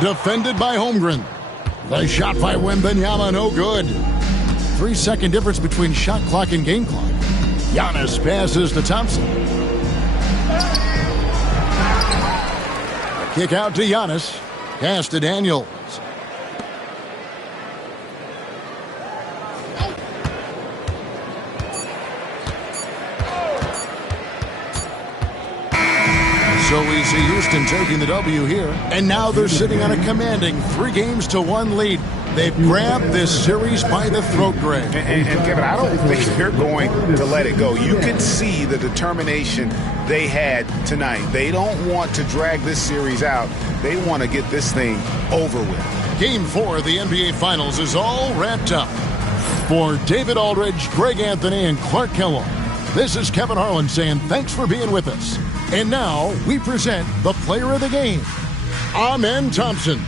Defended by Holmgren. The shot by Wembanyama, no good. 3-second difference between shot clock and game clock. Giannis passes to Thompson. Kick out to Giannis. Pass to Daniels. So we see Houston taking the W here. And now they're sitting on a commanding 3-1 lead. They've grabbed this series by the throat, Greg. And Kevin, I don't think they're going to let it go. You can see the determination they had tonight. They don't want to drag this series out. They want to get this thing over with. Game 4 of the NBA Finals is all wrapped up. For David Aldridge, Greg Anthony, and Clark Kellogg, this is Kevin Harlan saying thanks for being with us. And now we present the player of the game, Amen Thompson.